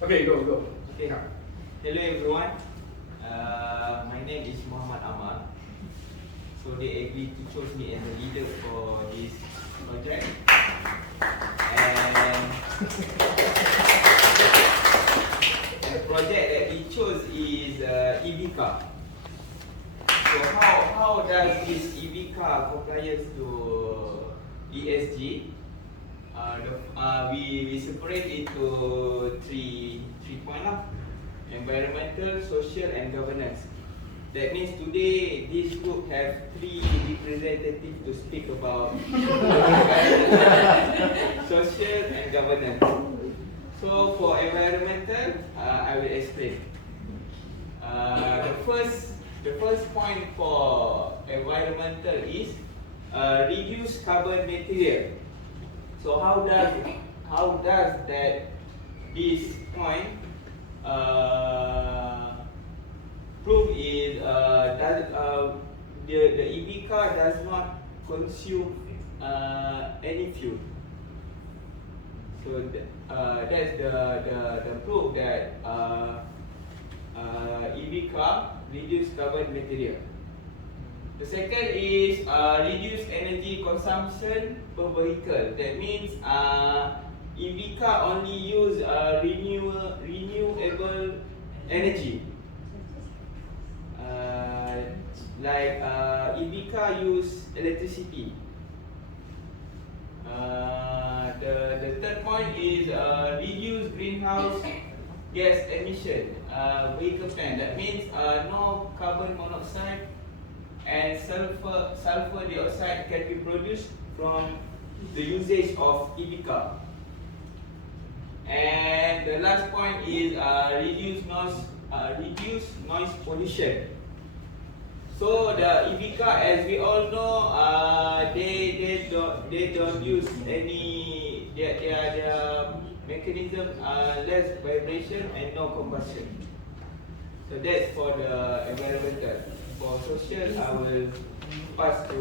Okay, go. Okay. Hello everyone. My name is Muhammad Amar. So So they agreed to choose me as the leader for this project. And the project that we chose is EV car. So how does this EV car compliance to ESG? We separate into three points: environmental, social, and governance. That means today this group have 3 representatives to speak about social and governance. So for environmental, I will explain. The first point for environmental is reduce carbon material. So how does that this point prove is the EV car does not consume any fuel. So that's the proof that EV car reduce carbon material. The second is reduce energy consumption per vehicle. That means EV car only use renewable energy. Like EV car use electricity. The third point is reduce greenhouse gas emission vehicle plan. That means no carbon monoxide and sulfur dioxide can be produced from the usage of EV car. And the last point is reduce noise pollution. So the EV car, as we all know, they don't use any their mechanism less vibration and no combustion. So that's for the environmental. For social, I will pass to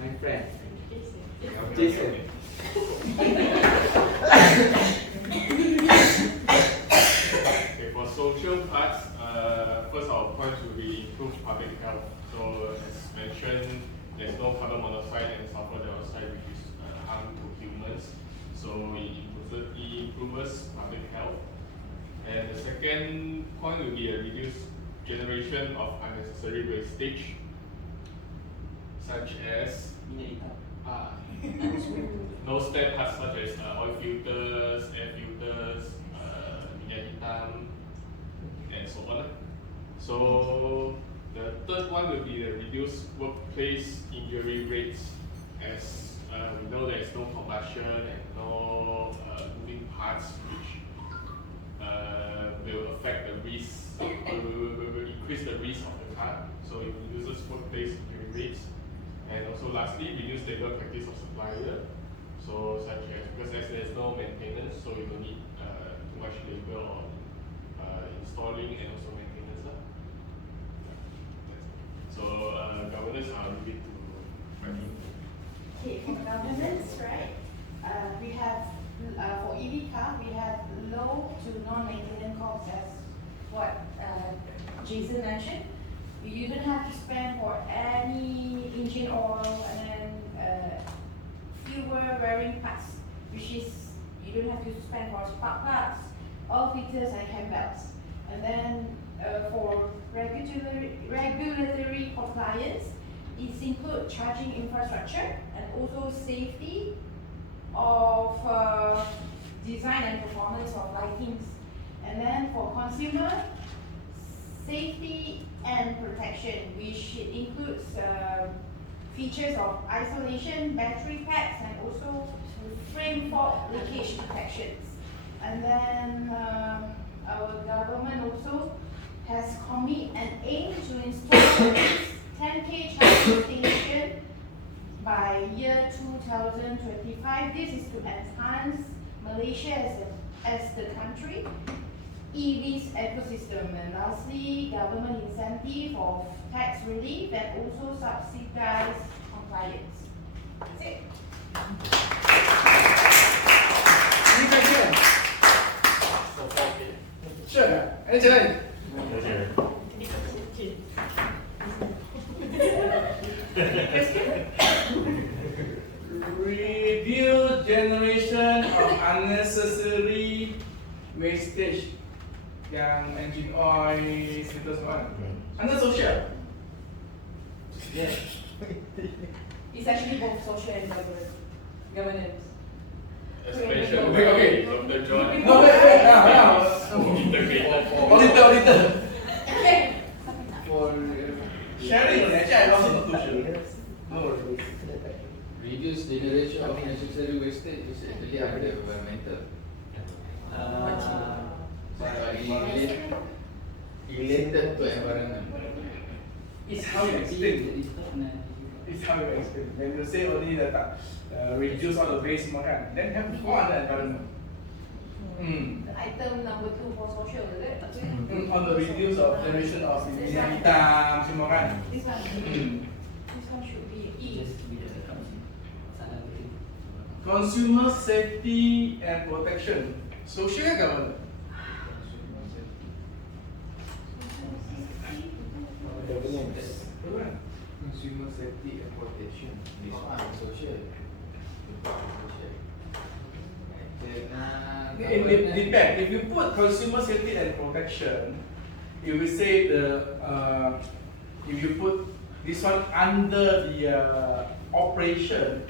my friend Jason. Okay, for social parts, first our points will be improve public health. So as mentioned, there's no carbon monoxide and sulfur dioxide which is harm to humans. So it improves public health. And the second point will be a reduced generation of unnecessary wastage, such as no spare parts such as oil filters, air filters, minyak hitam, and so on. So the third one will be the reduced workplace injury rates, as we know there is no combustion and no moving parts which will affect the risk, will increase the risk of the car. So it reduces workplace injury rates. And also lastly, reduce labor practice of supplier. So such as, because as there is no maintenance, so you don't need too much labor on installing and also maintenance. So governance, I'll leave it to Fanny. Okay, for governance, right? We have for EV car, we have low to non-maintenance costs, as what Jason mentioned. You don't have to spend for any engine oil and then fewer wearing parts, which is you don't have to spend for spark plugs, oil filters, and cam belts. And then for regulatory compliance, it includes charging infrastructure and also safety of design and performance of lightings. And then for consumer, safety and protection, which includes features of isolation, battery packs, and also frame fault leakage protections. And then our government also has commit and aim to install at least 10K charging station by year 2025. This is to enhance Malaysia as the country EVs ecosystem. And lastly, government incentive of tax relief and also subsidized compliance. That's it. Any question? Sure. Any challenge? wastage yang engine oil, filter semua kan. Under social. Yeah. It's actually both social and governance. As mentioned Okay, okay. by Dr. John. No, wait, now. Integrated. Auditor. Okay. For Sharing, actually I lost not too sure. No. reduce generation of unnecessary wastage is actually under environmental. Related to environment. It's how you explain. It's how you explain. When you say only that reduce all the waste semua kan, then have to go under environment. Item number 2 for social, is it? On the reduce of generation of minyak hitam semua kan. This one. This one should be E. Consumer safety and protection. Social and government. Governance. Consumer safety and protection. This one is social. It depends. If you put consumer safety and protection, you will say if you put this one under the operation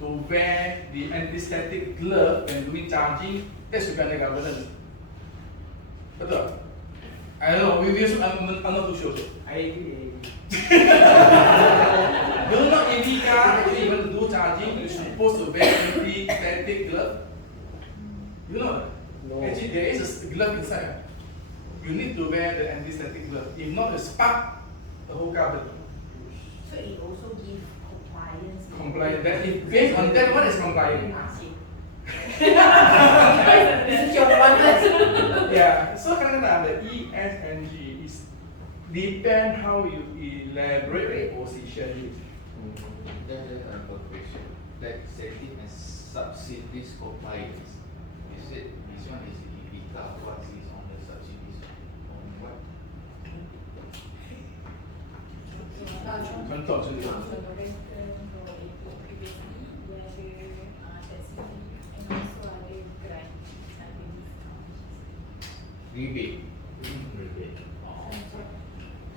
to wear the anti-static glove when doing charging, that should be under governance. Betul? I don't know. I'm not too sure. I agree. Do not EV car actually even to do charging, you should supposed to wear anti-static glove. You know, No. actually there is a glove inside. You need to wear the anti-static glove. If not, you spark the whole car. So it also gives compliance. Compliant. That if based on that, what is compliant? This is your one. Yeah. So kadang-kadang the E, S, and G is depend how you elaborate the position. Then there's another question. Like safety and subsidies compliance. You said this one is EPC. What is on the subsidies? On what? Control sendiri. Rebate.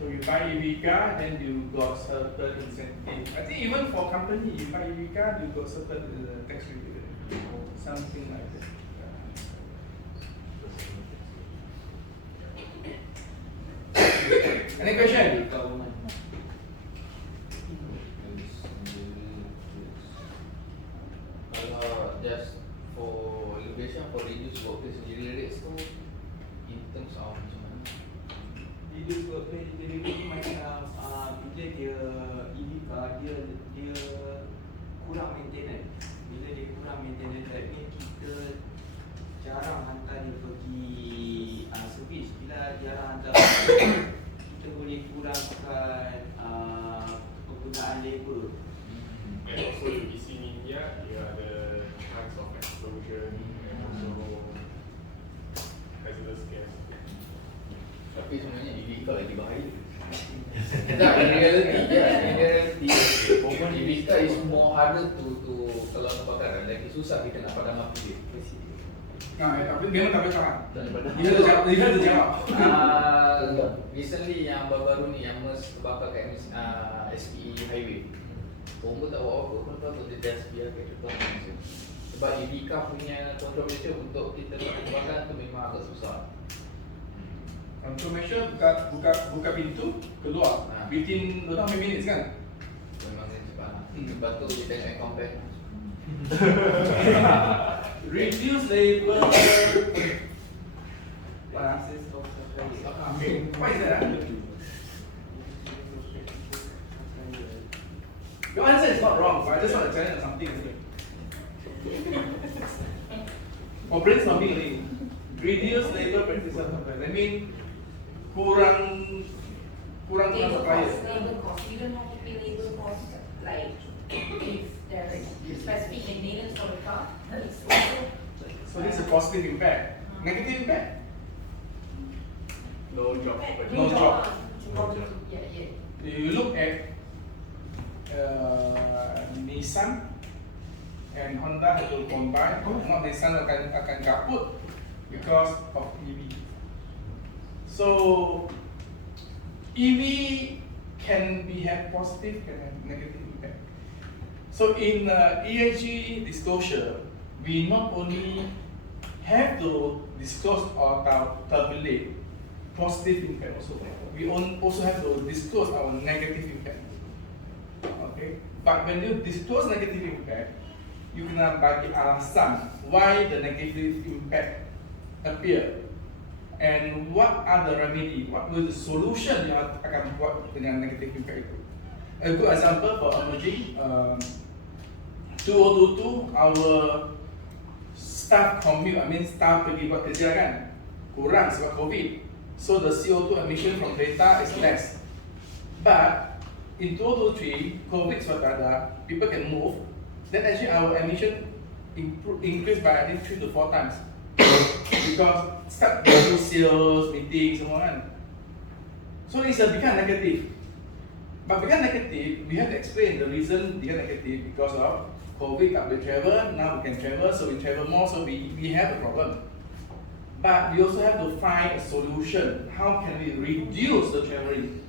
So you buy EV car, then you got certain incentive. I think even for company, you buy EV car, you got certain tax rebate, something like that. Any question? Kalau just for elevation for reduce workplace injury rates tu in terms of macam mana? Reduce workplace injury rate macam bila dia EV car dia kurang maintenance. Bila dia kurang maintenance, that means kita jarang hantar dia pergi servis. Bila jarang hantar kita boleh kurangkan penggunaan labor. And also you isi minyak, dia ada chance of explosion and also hazardous gas. Tapi sebenarnya EV car lagi bahaya. Tak, in reality, EV car is more harder to kalau kebakaran, lagi susah kita nak padam api dia. Tapi memang tak boleh faham. Dia ada jawab. Recently yang baru-baru ni yang MERS terbakar kat SPE highway. Orang pun tak buat apa, lepas tu dia just biarkan contoh macam. Sebab EV car punya control measure untuk kita lepas terbakar tu memang agak susah. Control measure buka pintu keluar. Within how many minutes kan? Memang kena cepat lah. Lepas tu dia tengok compare. Reduce labor. What is of What is that? Your answer is not wrong, but I just want to challenge something. Or brainstorming only. Reduce labor practices. I mean, kurang supplier. Labor cost. You don't have to pay labor cost like if there is specific maintenance for the car. It's also So this is a positive impact. Negative impact? No job. No job. Yeah. You look at Nissan and Honda have to combine. Not Nissan akan kaput because of EV. So EV can be have positive, can have negative impact. So in ESG disclosure, we not only have to disclose or tabulate positive impact also. We also have to disclose our negative impact. Okay, but when you disclose negative impact, you kena bagi alasan why the negative impact appear and what are the remedy, what will the solution yang akan buat dengan negative impact itu. A good example for emerging, 2022 our staff commute, staff pergi buat kerja kan kurang sebab COVID, so the CO2 emission from kereta is less. But in 2023, COVID sebab tak ada, people can move, then actually our emission increased by I think 3 to 4 times because start to do sales, meeting semua kan. So it's become negative. But become negative, we have to explain the reason become negative because of COVID, tak boleh travel, now we can travel, so we travel more, so we have a problem. But we also have to find a solution. How can we reduce the traveling?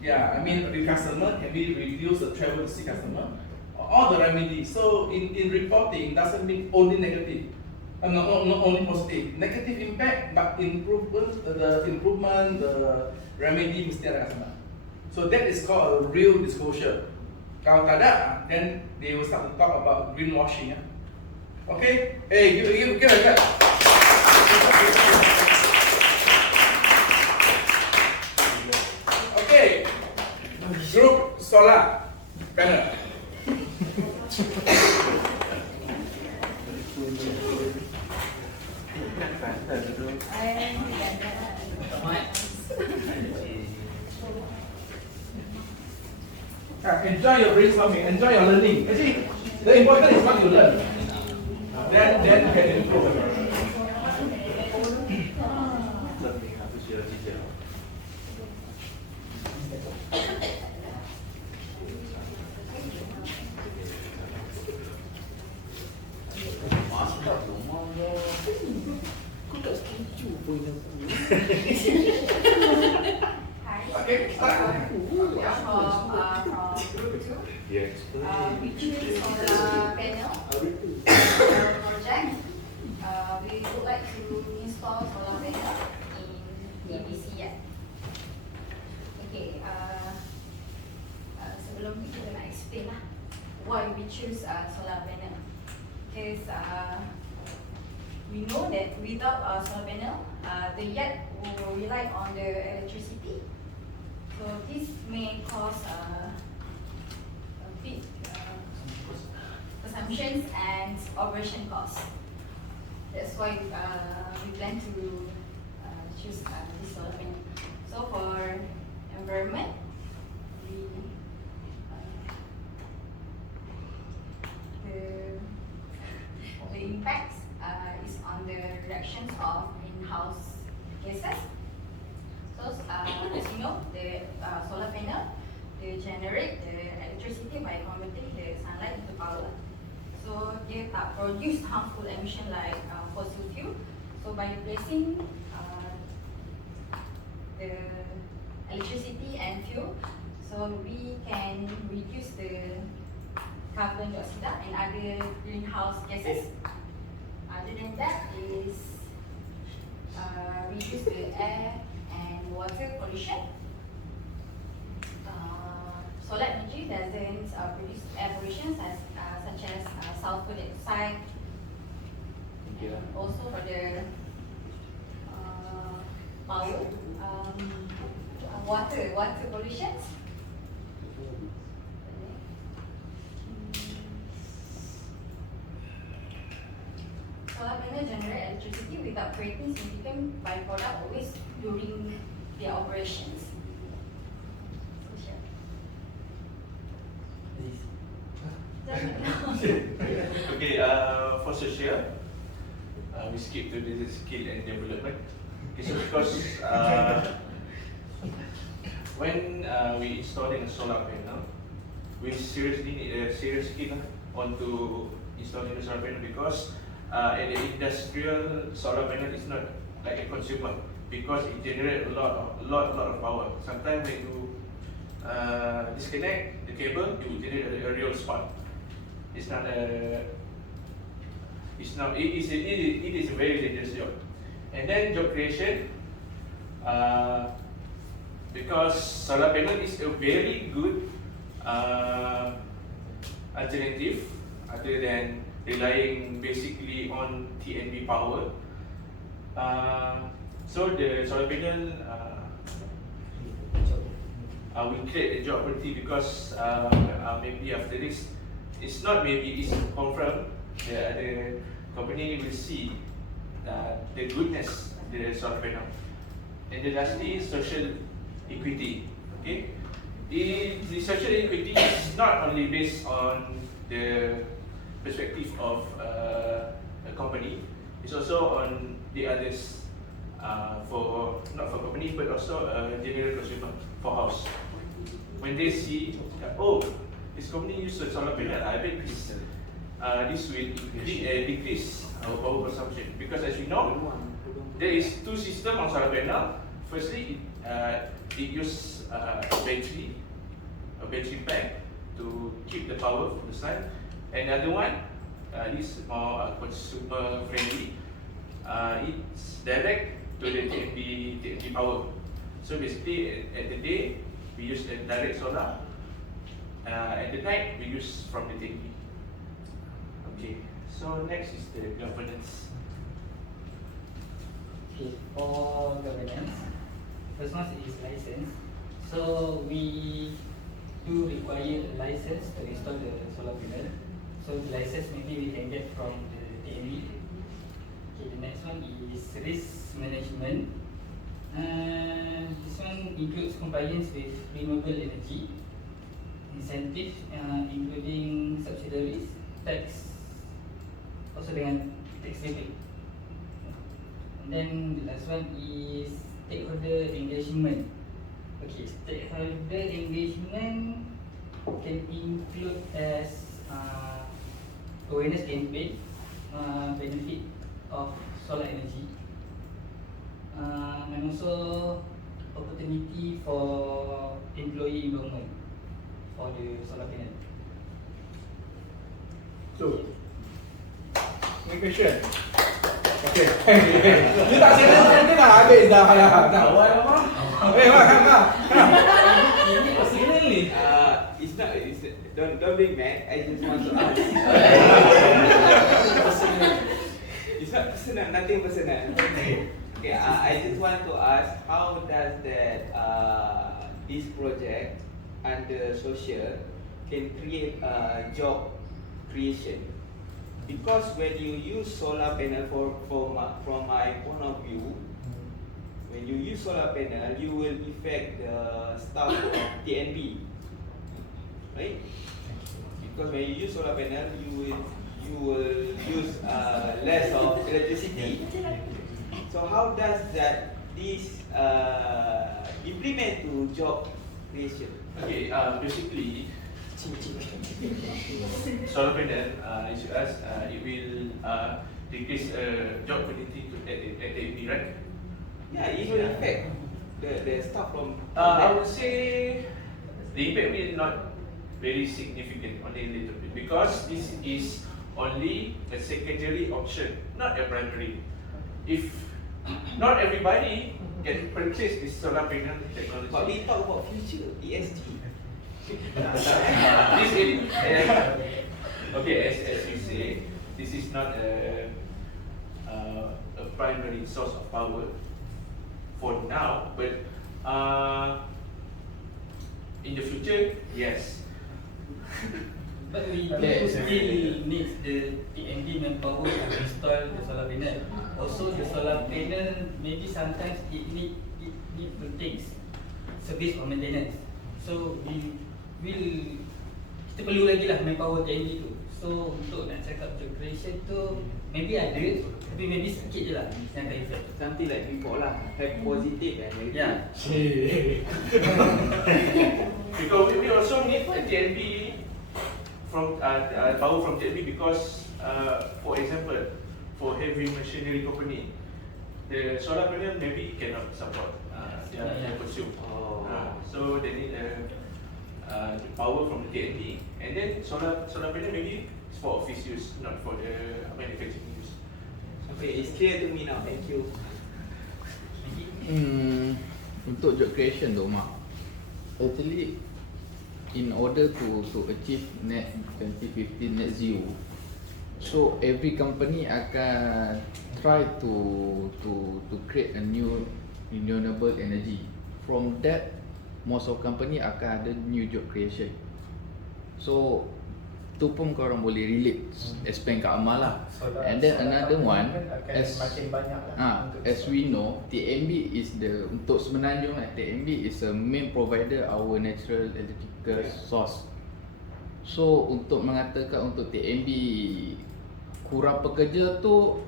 Yeah, I mean with customer, can we reduce the travel to see customer? All the remedies. So in reporting doesn't mean only negative. Not only positive. Negative impact, but improvement, the remedy mesti ada kat sana. So that is called a real disclosure. Kalau tak ada, then they will start to talk about greenwashing. Okay? Hey, give a clap. Okay. Group solar panel. Enjoy your brainstorming, enjoy your learning. Actually, the important is what you learn. Then you can improve. Okay, start. From group 2, we choose solar panel project. We would like to install solar panel in EPC yet. Okay, sebelum ni kita nak explain lah why we choose solar panel. Because we know that without solar panel, the yard will rely on the electricity. So this may cause big assumptions and operation costs. That's why we plan to choose this solar panel. So for environment, the impacts is on the reductions of greenhouse gases. So as you know, the solar panel, they generate the electricity by converting the sunlight into power. So they produce harmful emission like fossil fuel. So by replacing the electricity and fuel, so we can reduce the carbon dioxide and other greenhouse gases. Other than that is reduce the air and water pollution. Solar energy doesn't produce air pollution such as sulfur dioxide. And also for the power, water pollution. Solar panel generate electricity without creating significant byproduct or waste during their operations. Okay, for social, we skip to the skill and development. Okay, so because when we installing a solar panel, we seriously need a serious skill onto installing the solar panel because and the industrial solar panel is not like a consumer because it generates a lot of power. Sometimes when you disconnect the cable, you will generate a real spark. It is a very dangerous job. And then job creation, because solar panel is a very good alternative other than relying basically on TNB power. So the solar panel will create a job opportunity because maybe after this, it's not maybe, it's confirmed, the company will see the goodness of the solar panel. And then lastly, social equity. Okay, the social equity is not only based on the perspective of a company, it's also on the others, for not for company but also general consumer for house. When they see, oh, this company uses a solar panel, I bet this will decrease our power consumption, because as you know, there is two systems on solar panel. Firstly, it uses a battery pack to keep the power from the sun. Another one, is more consumer friendly. It's direct to the TNB power. So basically, at the day we use the direct solar. At the night we use from the TNB. Okay. So next is the governance. Okay, for governance, first one is license. So we do require a license to install the solar panel. So the license maybe we can get from the TNB. Okay, the next one is risk management. This one includes compliance with renewable energy, incentives, including subsidiaries, tax, also dengan tax rebate. And then the last one is stakeholder engagement. Okay, stakeholder engagement can include as awareness campaign, benefit of solar energy, and also opportunity for employee involvement for the solar panel. So, any question? Okay. You tak share nanti dah habis dah. Dah awal apa? Mak. Ini personal ni. It's not. Don't be mad. I just want to ask. It's not personal. Nothing personal. Okay. I just want to ask, how does that this project under social can create job creation? Because when you use solar panel, from my point of view, when you use solar panel, you will affect the staff of TNB, right? Because when you use solar panel, you will use less of electricity. So how does this implement to job creation? Okay, basically, solar panel, as you ask, it will decrease job opportunity at TNB, right? Yeah, it will affect the staff from. I would say the impact will not very significant, only a little bit, because this is only a secondary option, not a primary. If not everybody can purchase this solar panel technology. But we talk about future ESG. This is, okay, as you say, this is not a primary source of power for now, but in the future, yes. But we do still need the TNB manpower to install the solar panel. Also, the solar panel maybe sometimes it need to take service or maintenance. So we will, kita perlu lagi lah manpower TNB tu. So untuk nak cakap job creation tu maybe ada, tapi maybe sikit je lah yang akan effect. Something like before lah, have positive and negative. Yeah. Because we also need a TNB from power from TNB, because for example, for heavy machinery company. The solar panel maybe cannot support their consume. So they need the power from the TNB, and then solar panel maybe is for office use, not for the manufacturing use. Okay, it's clear to me now. Thank you. Untuk job creation tu Mak, actually in order to achieve net 2050 net zero, so every company akan try to create a new renewable energy. From that, most of company akan ada new job creation. So tu pun korang boleh relate, expand kat Amal lah. And then another one, as we know, TNB is the, untuk Semenanjung lah, TNB is a main provider our natural electrical source. So untuk mengatakan untuk TNB kurang pekerja tu,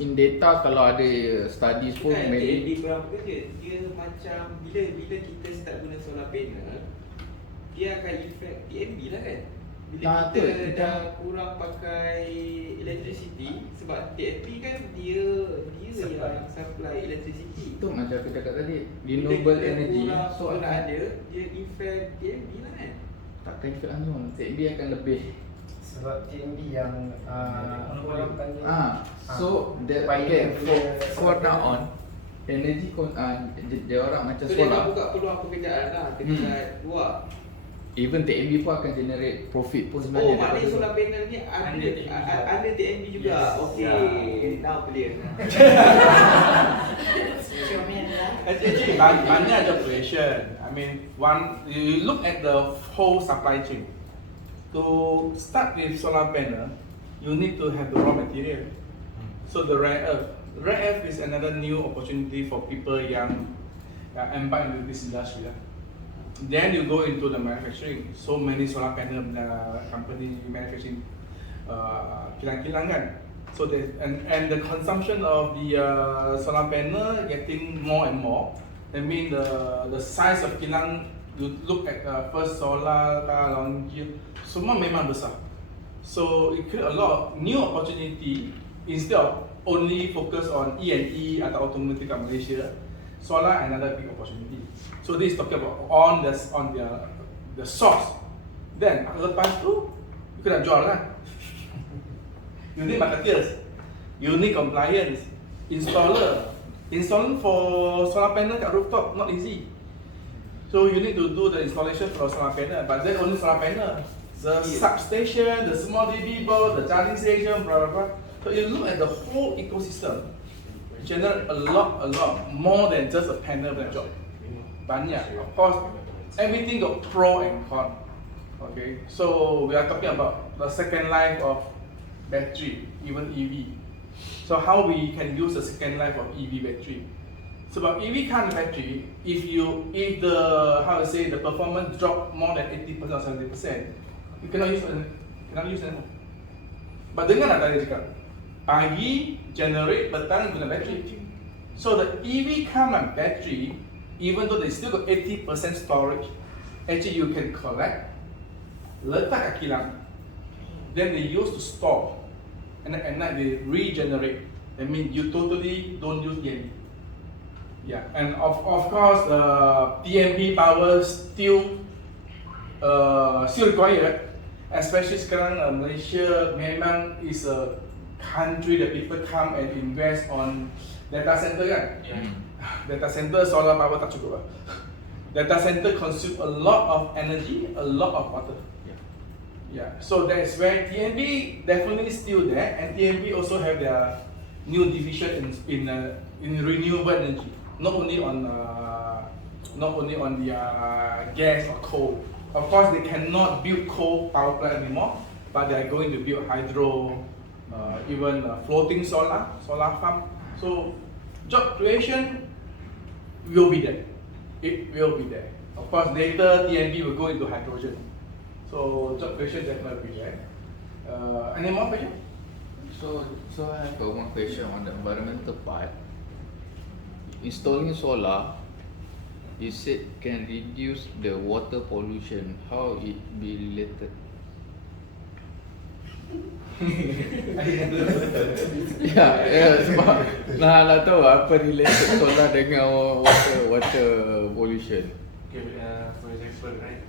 in data kalau ada studies pun maybe TNB kurang pekerja, dia macam bila kita start guna solar panel, dia akan effect TNB lah kan. Bila kita dah kurang pakai electricity, sebab TNB kan dia yang supply electricity. Tu macam aku cakap tadi, renewable energy. So nak ada, dia effect TNB lah kan. Takkan effect langsung, TNB akan lebih. Sebab TNB yang orang panggil. So that okay, for now on, energy dia orang macam so solar. So dia buka peluang pekerjaan lah dekat luar. Even TNB pun akan generate profit pun sebenarnya. Maknanya solar panel ni ada TNB juga. Yes. Okay, now clear. Actually, banyak job creation. I mean, you look at the whole supply chain. To start with solar panel, you need to have the raw material. So the rare earth. Rare earth is another new opportunity for people yang embark into this industry. Then you go into the manufacturing. So many solar panel company manufacturing kilang-kilang kan. So and the consumption of the solar panel getting more and more. That means the size of kilang, you look at First Solar, Longjil, semua memang besar. So it create a lot of new opportunity instead of only focus on E&E atau automotive kat Malaysia. Solar another big opportunity. So this is talking about on the source. Then lepas tu you kena jual kan. You need marketeers, you need compliance, installer. Installing for solar panel kat rooftop not easy. So you need to do the installation for solar panel, but then only solar panel. The substation, the small DB board, the charging station, blah blah blah. So you look at the whole ecosystem, generate a lot more than just a panel job. Banyak. Of course, everything got pro and con. Okay, so we are talking about the second life of battery, even EV. So how we can use the second life of EV battery? So about EV car battery, if the performance drop more than 80% or 70%, you cannot use anymore. But dengan ada cakap, pagi generate, petang guna battery. So the EV car battery, even though they still got 80% storage, actually you can collect, letak kat kilang, then they use to store, and then at night they regenerate. That means you totally don't use TNB. Yeah, and of course TNB power still required, especially sekarang Malaysia memang is a country that people come and invest on data center kan. Data center solar power tak cukup lah. Data center consume a lot of energy, a lot of water. Yeah, so that's where TNB definitely still there, and TNB also have their new division in renewable energy, not only on the gas or coal. Of course, they cannot build coal power plant anymore, but they are going to build hydro, even floating solar farm. So job creation will be there. It will be there. Of course, later TNB will go into hydrogen. So job creation definitely will be there. Any more questions? So I have one question on the environmental part. Installing solar, you said can reduce the water pollution. How it be related? Ya, sebab nak tahu apa related solar dengan water pollution. Okay, for example, right,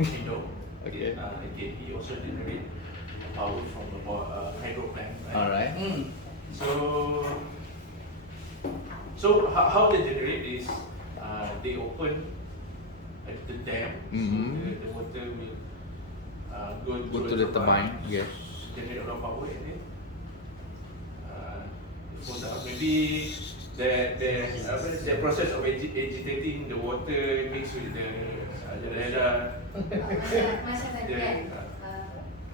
Indo, Okay. again, he also generate power from the hydro plant, right? Alright. So how they generate is they open the dam, so the water will go to the turbine, yes. generate a lot of power, and then it falls out. Maybe the process of agitating the water mixed with the Macam tadi kan,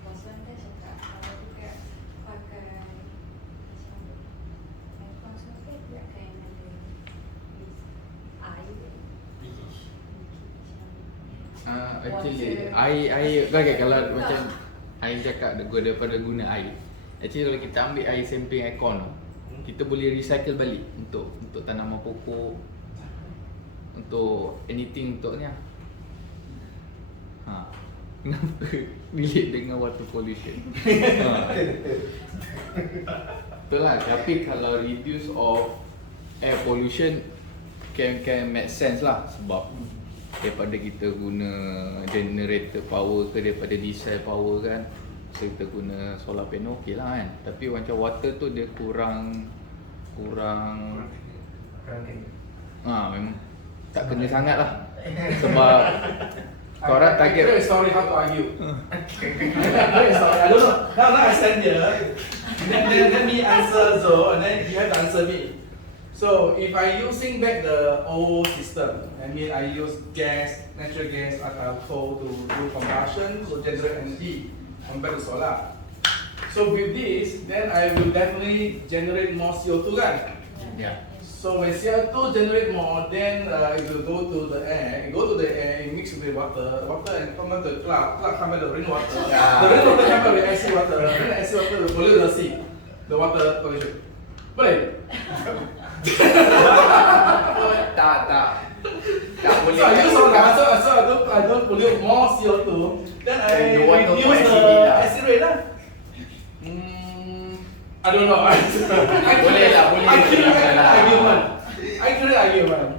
Bosman kan cakap kalau juga pakai macam aircon semua kan dia akan ada air. Actually, air bagai kalau macam air cakap daripada guna air. Actually kalau kita ambil air sampling aircon, kita boleh recycle balik untuk tanaman pokok, untuk anything untuk ni. Kenapa relate dengan water pollution? Betul lah, tapi kalau reduce of air pollution can make sense lah, sebab daripada kita guna generator power ke daripada diesel power kan, so kita guna solar panel okey lah kan. Tapi macam water tu dia kurang memang tak kena sangat lah. Sebab korang target. Sorry, how to argue? Sorry, I don't know. Now I stand here. Then let me answer Zo, and then you have to answer me. So if I using back the old system, I mean I use gas, natural gas atau coal to do combustion to generate energy compared to solar. So with this, then I will definitely generate more CO2 kan? Yeah. So when CO2 generate more, then it will go to the air. It go to the air, it mix with water and come out to the cloud come out the rainwater. Yeah. The rainwater come out with acid water. Then acid water will pollute the sea, the water pollution. Boleh? Tak boleh. So I use solar, so I don't pollute more CO2. Then I reduce the acid rain lah. I don't know. Boleh lah, boleh. I create argument.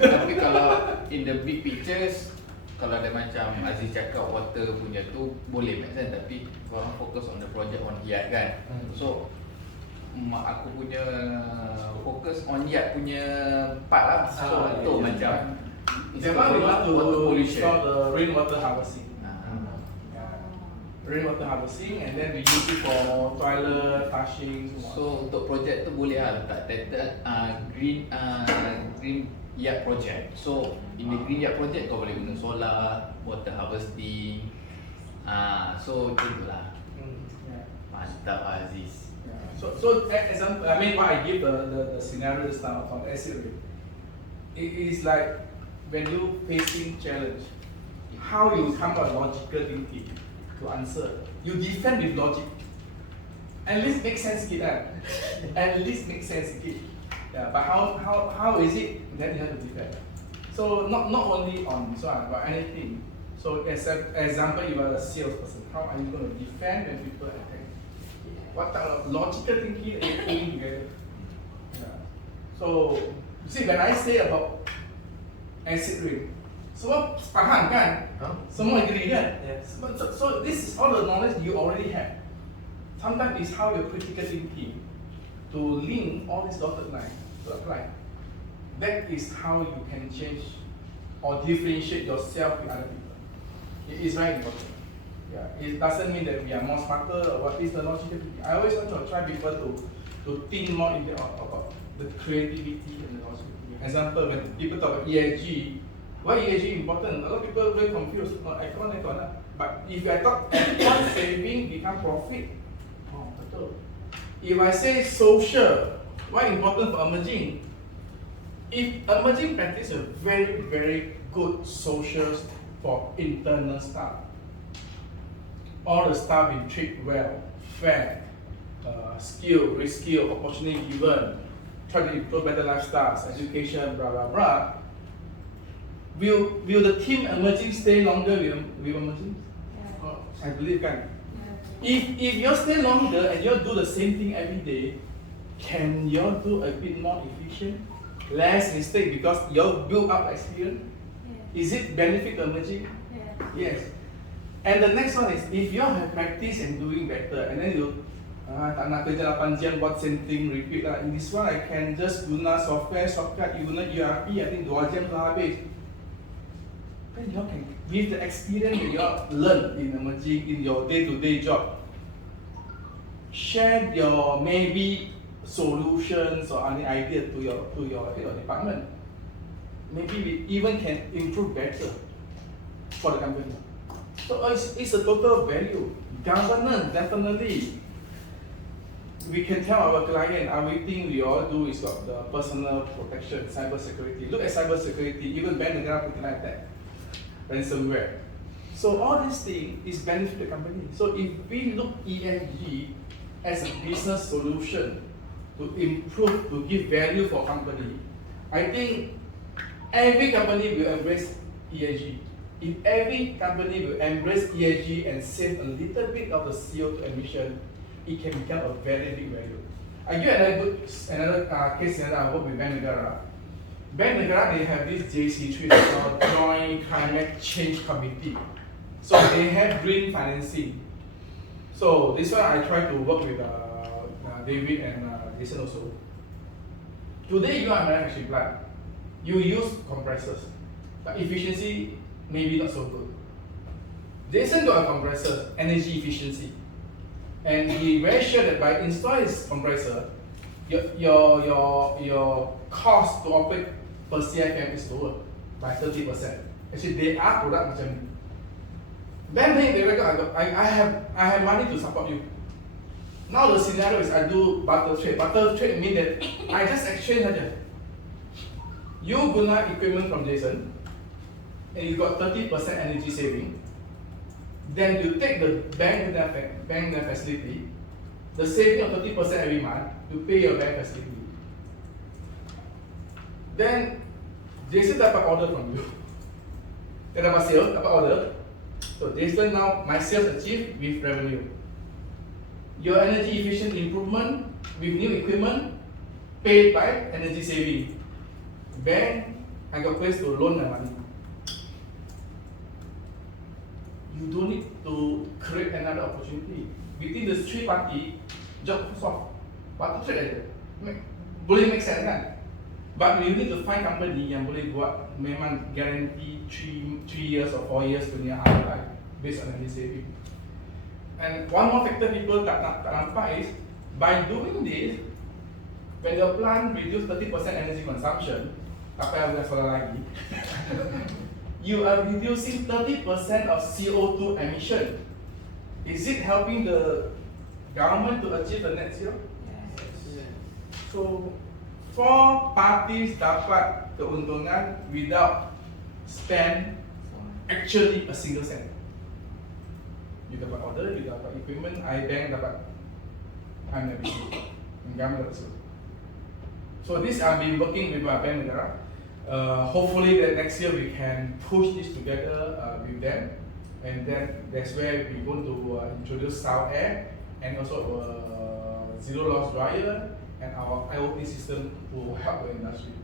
Tapi kalau in the big pictures, kalau ada macam Aziz cakap water punya tu boleh make sense, tapi korang fokus on the project on yard kan. So aku punya fokus on yard punya part lah. So tu macam Memang we want to install the rainwater harvesting. Rainwater harvesting, and then we use it for toilet, flushing semua. So untuk projek tu boleh lah letak title green yard project. So in the green yard project kau boleh guna solar, water harvesting. So macam lah. Mantap Aziz. So example, I mean what I give the scenario is now from acid rain. It is like when you facing challenge, how you come up with logical thinking to answer. You defend with logic. At least make sense kid kan? At least make sense kid. Yeah, but how is it? Then you have to defend. So not only on this one, but anything. So as an example, you are a salesperson. How are you going to defend when people attack? What type of logical thinking are you putting together? Yeah. So you see, when I say about acid rain, semua faham kan? Semua agree kan? Yes. So this is all the knowledge you already have. Sometimes it's how your critical thinking to link all these dotted lines to apply. That is how you can change or differentiate yourself with other people. It is very important. Yeah. It doesn't mean that we are more smarter or what is the logical thinking. I always want to try people to think more about the creativity and the logical thinking. Example, when people talk about ESG, why ESG important? A lot of people very confused. Econ. But if I talk econ saving become profit, betul. If I say social, why important for emerging? If emerging practice a very, very good social for internal staff, all the staff being treated well, fair, skill, reskill, opportunity given, try to improve better lifestyles, education, blah blah blah. Will the team emerging stay longer with emerging? Yeah. I believe kan. If you stay longer and you do the same thing every day, can you do a bit more efficient? Less mistake because you build up experience? Yeah. Is it benefit emerging? Yeah. Yes. And the next one is if you have practice and doing better and then you tak nak kerja 8 jam buat same thing repeat lah. In this one I can just guna software shortcut, you guna ERP, I think 2 jam dah habis. Then you can with the experience that you learn in emerging in your day-to-day job, share your maybe solutions or any idea to your department. Maybe we even can improve better for the company. So it's a total value. Governance definitely. We can tell our client everything we all do is got the personal protection, cyber security. Look at cyber security, even Bank Negara put like that, ransomware. So all these things is benefit the company. So if we look ESG as a business solution to improve, to give value for company, I think every company will embrace ESG. If every company will embrace ESG and save a little bit of the CO2 emission, it can become a very big value. I give another case scenario. I work with Bank Negara. Bank Negara, they have this JC3 called Joint Climate Change Committee. So they have green financing. So this one I try to work with David and Jason also. Today you are a manufacturing plant. You use compressors, but efficiency maybe not so good. Jason got a compressor, energy efficiency. And he very sure that by installing his compressor, your cost to operate per CFM is lower by 30%. Actually, they are product macam ni. Then they reckon I have money to support you. Now the scenario is I do barter trade. Barter trade means that I just exchange saja. You guna equipment from Jason, and you got 30% energy saving. Then you take the bank facility, the saving of 30% every month, you pay your bank facility. Then Jason dapat order from you. Dia dapat sales, dapat order. So Jason now my sales achieved with revenue. Your energy efficient improvement with new equipment paid by energy saving. Bank, I got place to loan the money. You don't need to create another opportunity. Between the three party, job solved. Barter trade aja. Boleh make sense kan? But you need to find company yang boleh buat memang guarantee 3 years or 4 years punya ROI based on energy saving. And one more factor people tak nampak is by doing this, when your plant reduce 30% energy consumption, apa yang boleh soal lagi? You are reducing 30% of CO2 emission. Is it helping the government to achieve the net zero? Yes. So, 4 parties dapat keuntungan without spend actually a single cent. You dapat order, you dapat equipment, bank dapat EPC, and government also. So this I've been working with Bank Negara. Hopefully that next year we can push this together with them, and then that's where we're going to introduce Sound Air and also zero loss dryer and our IoT system to help the industry.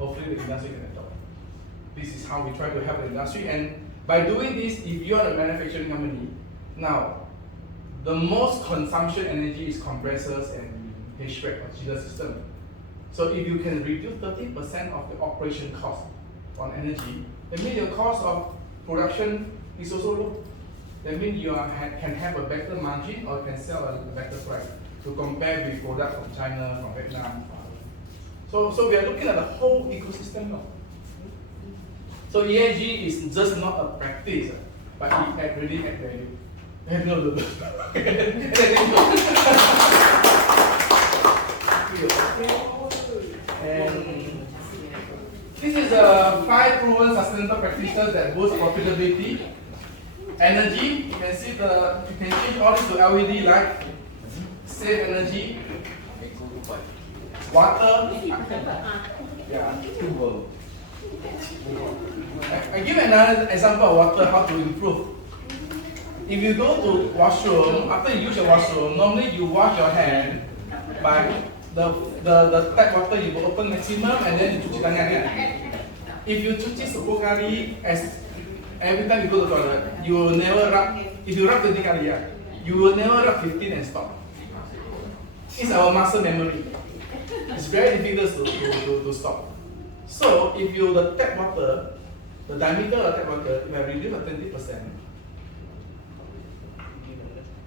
Hopefully the industry can adopt. This is how we try to help the industry, and by doing this, if you are a manufacturing company, now the most consumption energy is compressors and HVAC or chiller system. So if you can reduce 30% of the operation cost on energy, that means your cost of production is also low. That means you can have a better margin or can sell at a better price to compare with products from China, from Vietnam. So we are looking at the whole ecosystem now. So ESG is just not a practice, but it really adds value. No. And this is the 5 proven sustainable practices that boost profitability. Energy, you can see you can change all this to LED light, save energy. Water, I give another example of water, how to improve. if you go to washroom, after you use your washroom, normally you wash your hand by the tap water you will open maximum and then you cuci tangan kan. If you cuci 10 kali every time you go to the toilet, you will never rub. If you rub 20 kali, you will never rub 15 and stop. It's our muscle memory. It's very difficult to stop. So if you the tap water, the diameter of tap water, if I reduce by 20%,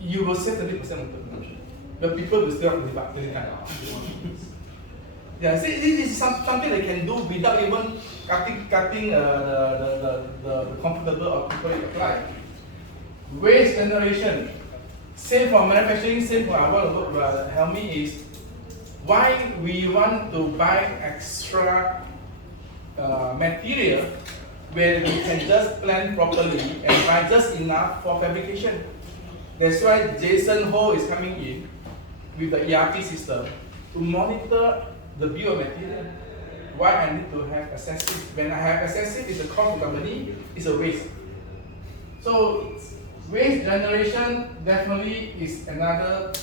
you will save 30% of the consumption. But people will still have to divide 20 times. Yeah, see, this is something they can do without even cutting the comfortable of people in apply. Waste generation, same for manufacturing, same for our Helmi is why we want to buy extra material when we can just plan properly and buy just enough for fabrication. That's why Jason Ho is coming in with the ERP system to monitor the bill of material. Why I need to have excessive? When I have excessive, it's a cost to company, it's a waste. So waste generation definitely is another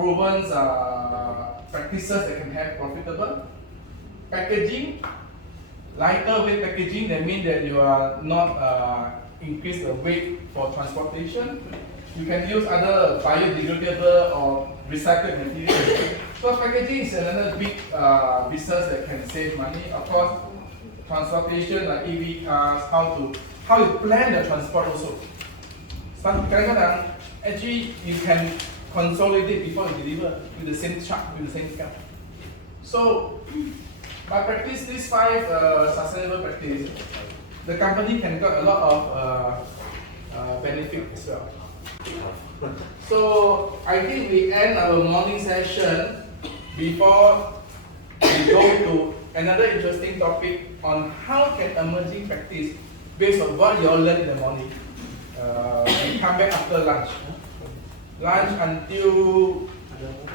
proven practices that can have profitable. Packaging, lighter weight packaging, that means that you are not increase the weight for transportation. You can use other biodegradable or recycled materials. So packaging is another big business that can save money. Of course, transportation like EV cars, how you plan the transport also. Kadang-kadang, actually you can consolidate before you deliver with the same truck, with the same car. So by practice these 5 sustainable practices, the company can get a lot of benefit as well. So I think we end our morning session before we go to another interesting topic on how can emerging practice based on what you all learned in the morning. We come back after lunch. Lunch until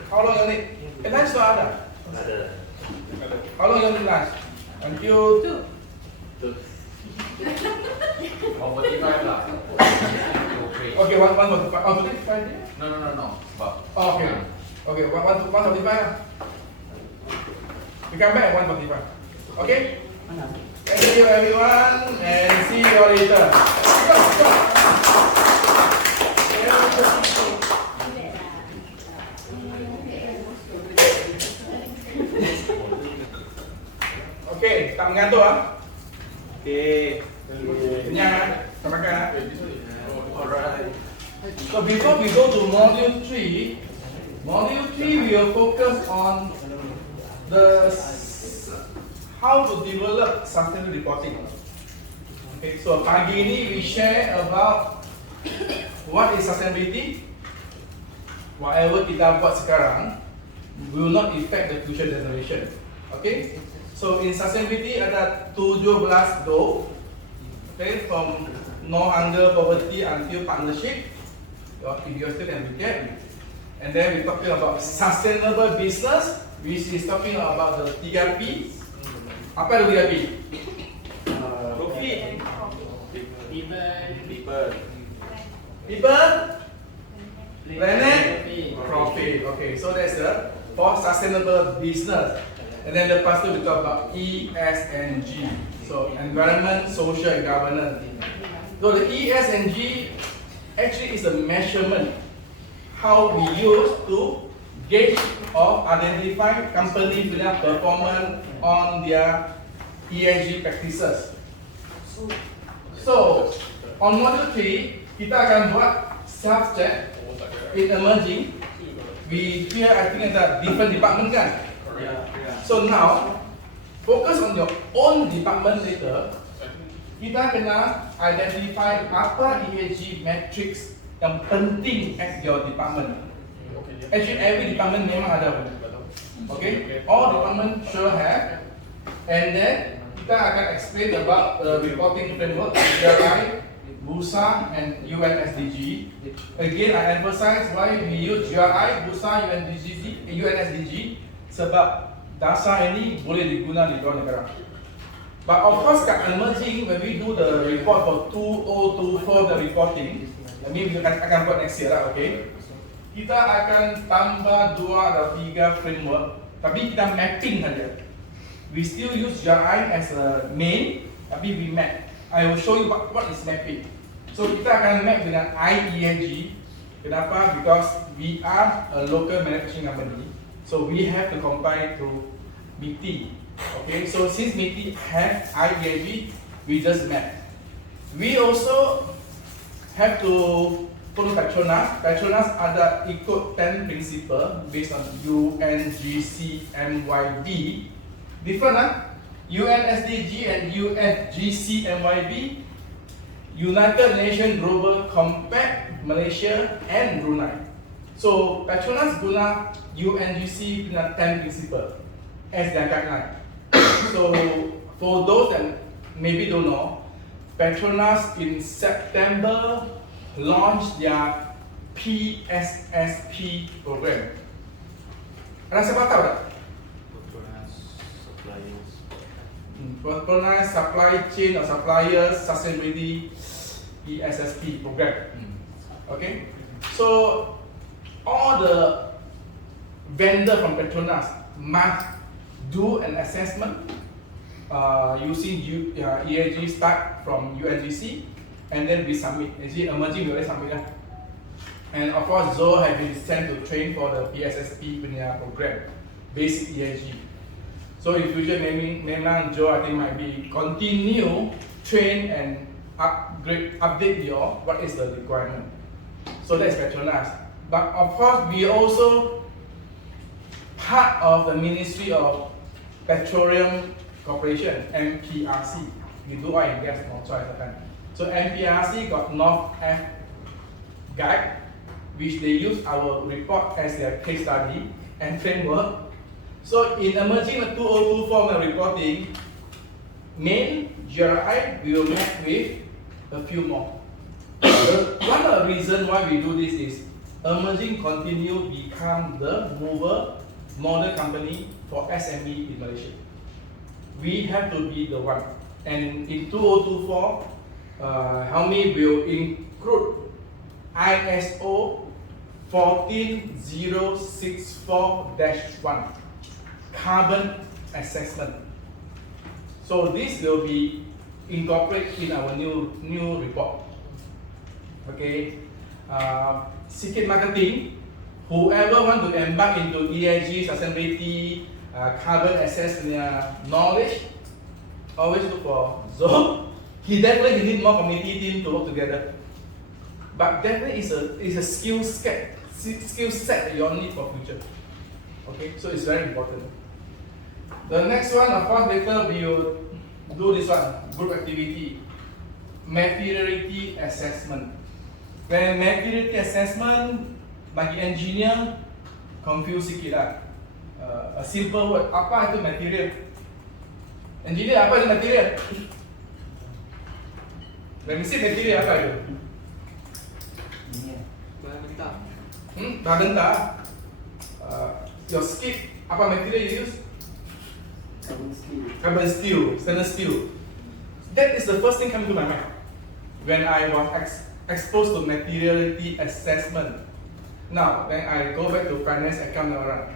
how long you need? Lunch no ada. How long you need lunch? Until 2. 1:45 lah. Okay, 1:45. Oh, today Friday? No. Oh, okay. Okay, 1:45 lah. We come back at 1:45. Okay? Thank you everyone and see you all later. Okay, tak mengantuk ah? Okay. Kenyang ah? Tak makan ah? Alright. So before we go to module 3 we will focus on the how to develop sustainable reporting. Okay, so pagi ini we share about what is sustainability. Whatever kita buat sekarang will not affect the future generation. Okay, so in sustainability ada 17 goal. Okay, from no hunger, poverty until partnership. If you still can get. And then we're talking about sustainable business, which is talking about the 3P. Apa itu 3P? Profit. People. Planet. Profit. Okay, so that's the for sustainable business. And then lepas tu we talk about ESG. So environment, social and governance. So the ESG actually is a measurement how we use to gauge or identify company punya performance on their ESG practices. So on module 3 kita akan buat self check in emerging. We here I think ada different department kan. So now focus on your own department later. Kita kena identify apa ESG metrics yang penting at your department. Actually every department memang ada. Okay, all department sure have. And then kita akan explain about the reporting framework, GRI, BUSA and UNSDG. Again I emphasize why we use GRI, BUSA, UNSDG sebab dasar ini boleh digunakan di luar negara. But of course kat emerging when we do the report for 2024 the reporting, Ini kita akan buat next year lah, okay? Kita akan tambah 2 atau 3 framework, tapi kita mapping saja. We still use GRI as a main, tapi we map. I will show you what is mapping. So kita akan map dengan ESG. Kenapa? Because we are a local manufacturing company, so we have to comply to MITI. Okay, so since MITI have ESG, we just map. We also have to follow Petronas. Petronas ada ikut 10 principle based on UNGC MYB. Different lah. UNSDG and UNGC MYB, United Nations Global Compact, Malaysia and Brunei. So Petronas guna UNGC punya 10 principle as their guideline. So for those that maybe don't know, Petronas in September launched their PSSP program. Ada siapa tahu tak? Petronas Supply Chain or Suppliers Sustainability ESSP program. Okay, so all the vendor from Petronas must do an assessment using ESG start from UNGC, and then we submit. Actually, emerging we already submit lah. And of course, Zoe has been sent to train for the PSSP punya program, basic ESG. So in future, memang Joe I think might be continue train and update your what is the requirement. So that's Petronas. But of course, we also part of the Ministry of Petroleum Corporation, MPRC. We do oil and gas, no choice. So MPRC got North F guide, which they use our report as their case study and framework. So in emerging 2024 reporting, main GRI we will match with a few more. One of the reason why we do this is emerging continue become the model company for SME in Malaysia. We have to be the one. And in 2024, Helmi will include ISO 14064-1 carbon assessment. So this will be incorporated in our new report. Okay, secret marketing. Whoever want to embark into ESG, sustainability, carbon assessment knowledge, always look for Zoe. He definitely need more community team to work together. But definitely is a skill set that you all need for future. Okay, so it's very important. The next one, of course, later we will do this one, group activity, materiality assessment. When materiality assessment, bagi engineer, confuse sikit lah. A simple word, apa itu material? Engineer, apa itu material? When we say material, apa itu? Bahan mentah. Bahan mentah. Your skip, apa material you use? Carbon steel, stainless steel. That is the first thing coming to my mind when I was exposed to materiality assessment. Now, when I go back to finance account orang,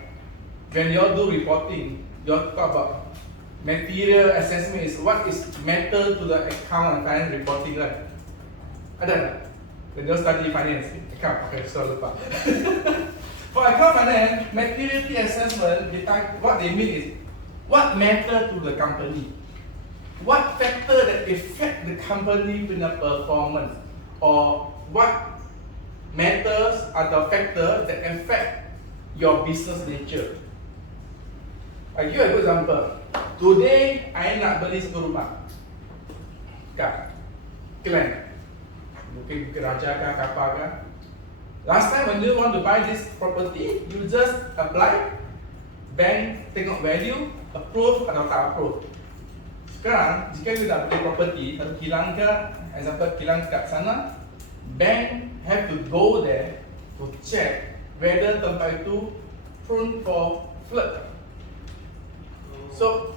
when you all do reporting, you all talk about material assessment is what is matter to the account and finance reporting, right? Ada tak? When you all study finance account, okay, so lupa. For account finance, materiality assessment, what they mean is what matter to the company, what factor that affect the company punya performance, or what matters are the factors that affect your business nature. I give you a good example. Today, I nak beli satu rumah kat Klang, mungkin Raja kah, Kapal kah. Last time when you want to buy this property, you just apply, bank tengok value, approve atau tak approve. Sekarang, jika you nak beli property, satu kilang ke, example kilang kat sana, bank have to go there to check whether tempat itu prone for flood. So,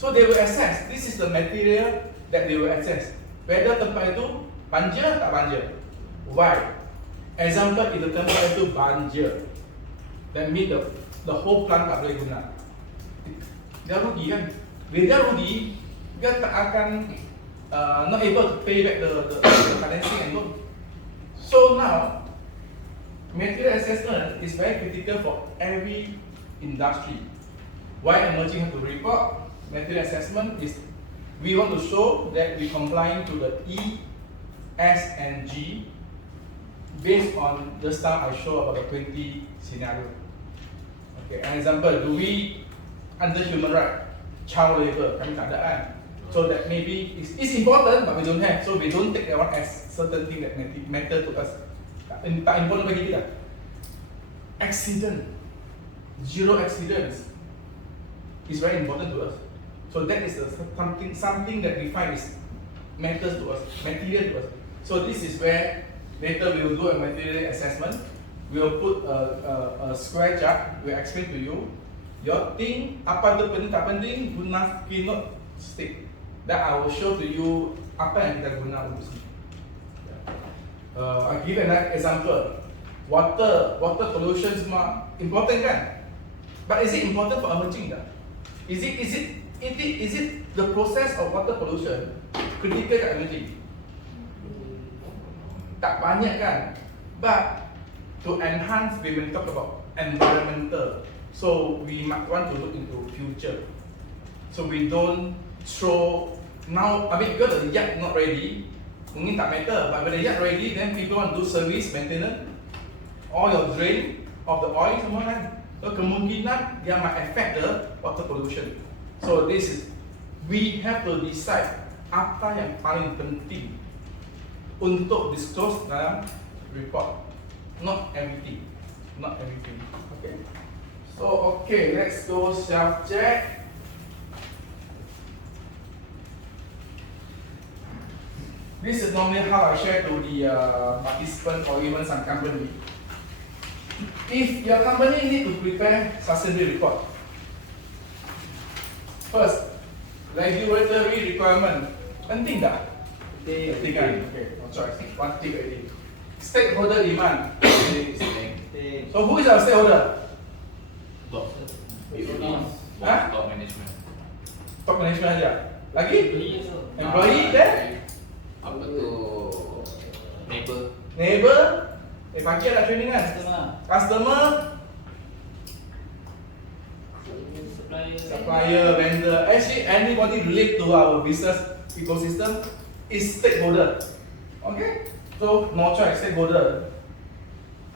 so they will assess, this is the material that they will assess, whether tempat itu banjir tak banjir. Why? Example, if the tempat itu banjir, that means the whole plant tak boleh guna. Dia rugi kan? Bila dia rugi, dia tak akan not able to pay back the financing and loan. So now, material assessment is very critical for every industry. Why emerging have to report material assessment is we want to show that we complying to the E, S and G based on just now I show about the 20 scenario. Okay, an example, do we under human right, child labor, kami tak ada kan? So that maybe it's important but we don't have, so we don't take that one as certain thing that matter to us. Tak important bagi kita. Accident, zero accidents is very important to us. So that is something that we find is matters to us, material to us. So this is where later we will do a material assessment. We will put a square chart. We will explain to you. Your thing, apa tu penting tak penting, guna keynote stick. Then I will show to you apa yang kita guna untuk sini. I give an example. Water pollution semua important kan? But is it important for emerging tak? Is it the process of water pollution critical kat emerging? Tak banyak kan? But to enhance, we will talk about environmental. So we might want to look into future. So we don't throw now. I mean, because the yard not ready, mungkin tak matter. But when the yard ready, then people want to do service maintenance. All your drain of the oil semua kan. So kemungkinan dia might affect the water pollution. So this is, we have to decide apa yang paling penting untuk disclose dalam report. Not everything. Okay. So okay, let's go self check. This is normally how I share to the participant or even some company. If your company need to prepare sustainability report, first, regulatory requirement, penting tak? Penting kan? Okay, no choice. One thing already. Stakeholder demand. So who is our stakeholder? Top management. Top management aja. Lagi? Employee then? Apa tu? Neighbor. Pagi ada training kan? Customer. Supplier, vendor. Actually, anybody relate to our business ecosystem is stakeholder. Okay? So, no choice, stakeholder.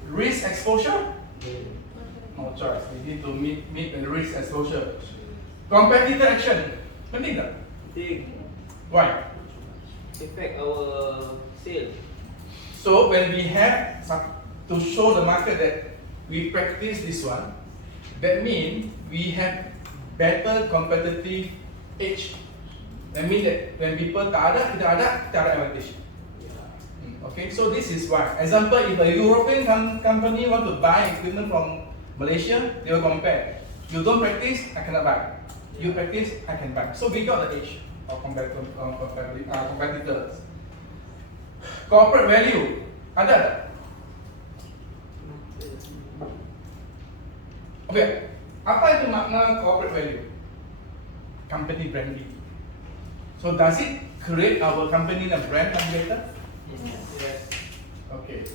Risk exposure? No choice. We need to meet the risk exposure. Competitor action. Penting tak? Penting. Why? Affect our sales. So when we have to show the market that we practice this one, that means we have better competitive edge. That means that when people tak ada, kita ada advantage. Okay, so this is why. Example, if a European company want to buy equipment from Malaysia, they will compare. You don't practice, I cannot buy. You practice, I can buy. So we got the edge of competitors. Corporate value, ada tak? Okay, apa itu makna corporate value? Company branding. So does it create our company and brand better? Yes. Okay.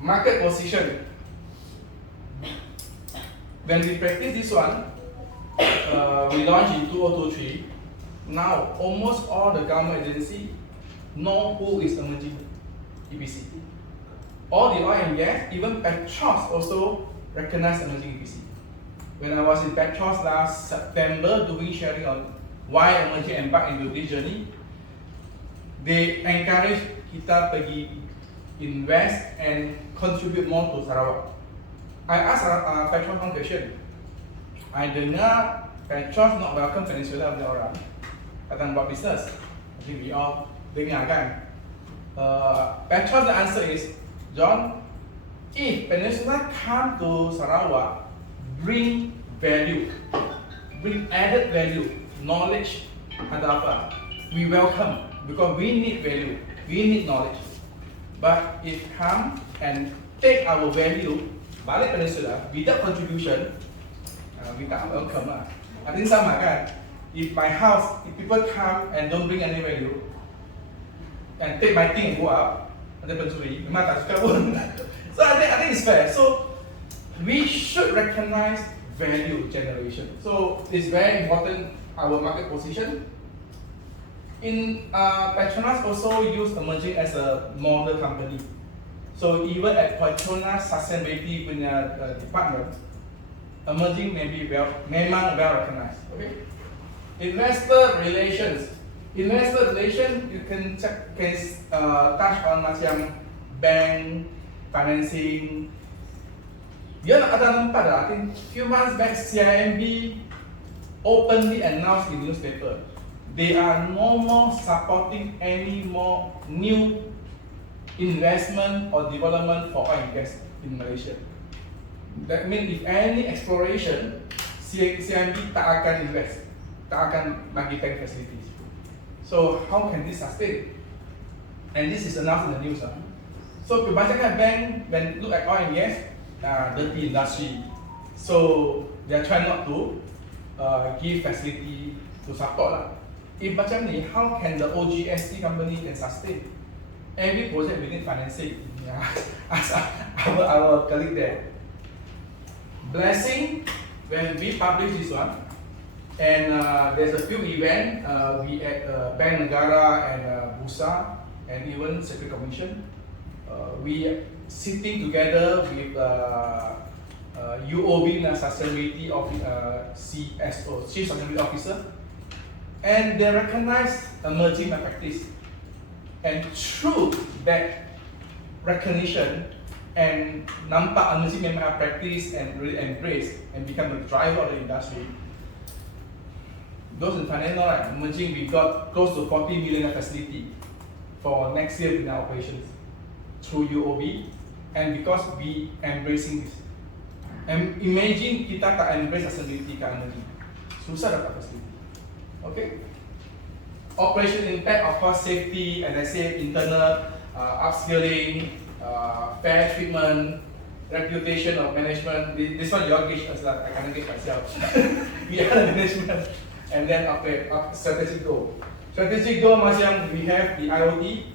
Market position. When we practice this one, we launched in 2023. Now almost all the government agency know who is emerging EPC. All the oil and gas, even Petros also recognize emerging EPC. When I was in Petros last September doing sharing on why emerging embark into this journey, they encourage kita pergi invest and contribute more to Sarawak. I asked Petros one question. I dengar Petros not welcome Peninsula punya orang datang buat business. I think we all dengar kan. Petros the answer is, John, if Peninsula come to Sarawak, bring value, bring added value, knowledge, ada apa, we welcome because we need value, we need knowledge. But if come and take our value, balik peninsula, without contribution, we tak welcome lah. I think sama kan? If my house, if people come and don't bring any value, and take my thing and go up, and then pencuri, memang tak suka pun. So I think it's fair. So we should recognize value generation. So it's very important our market position. In Petronas also use emerging as a model company. So even at Petronas sustainability punya department, emerging memang well recognized. Okay. Investor relations, you can touch on macam bank financing. Dia nak ada nampak dah. I think few months back CIMB openly announced in newspaper they are no more supporting any more new investment or development for oil and gas in Malaysia. That means if any exploration, CIMB tak akan invest, tak akan bagi tank facilities. So how can this sustain? And this is announced in the news. So kebanyakan bank when look at oil and gas, dirty industry. So they are trying not to give facility to support lah. If macam ni, how can the OGST company can sustain? Every project we need financing. Yeah. As our colleague there. Blessing, when we publish this one, and there's a few events, we at Bank Negara and Bursa, and even Secretary Commission, we sitting together with UOB Sustainability of CSO, Chief Sustainability Officer, and they recognize emerging practice. And through that recognition and nampak emerging practice and really embrace and become the driver of the industry, those in financial right, emerging we got close to 40 million facility for next year in our operations through UOB, and because we embracing this. And imagine kita tak embrace sustainability ke emerging, susah dapat facility. Okay. Operation impact, of course, safety, and I say internal upskilling, fair treatment, reputation of management. This one your gauge as well. I can't gauge myself. We are the management, and then strategic goal. Strategic goal macam we have the IoT.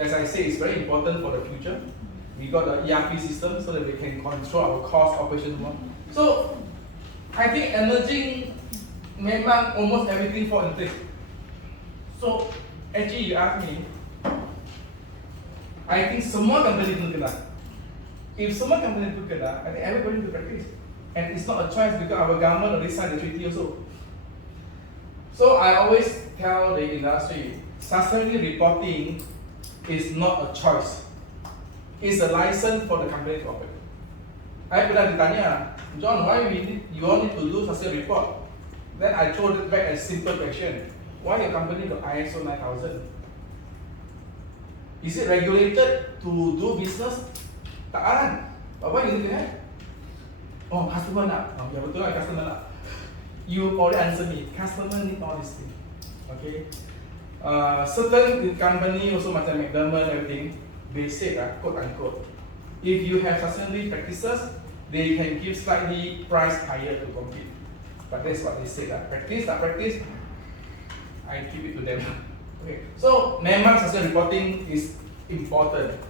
As I say, it's very important for the future. We got the ERP system so that we can control our cost operation more. So I think emerging memang almost everything fall in place. So actually you ask me, I think semua company pun kena. If semua company pun kena, I think everybody will practice. And it's not a choice because our government already signed the treaty also. So I always tell the industry, sustainability reporting is not a choice. It's a license for the company to operate. I pernah ditanya, John, why you all need to do sustainability report? Then I throw it back a simple question. Why your company got ISO 9000? Is it regulated to do business? Tak kan? But why you need to have? Oh, customer nak. Oh, ya betul lah, customer nak. You already answer me. Customer need all these things. Okay. Certain company also macam McDermott everything, they say quote unquote, if you have sustainability practices, they can give slightly price higher to compete. But that's what they say lah. Practice, tak practice, I keep it to them. Okay. So memang sustainability reporting is important.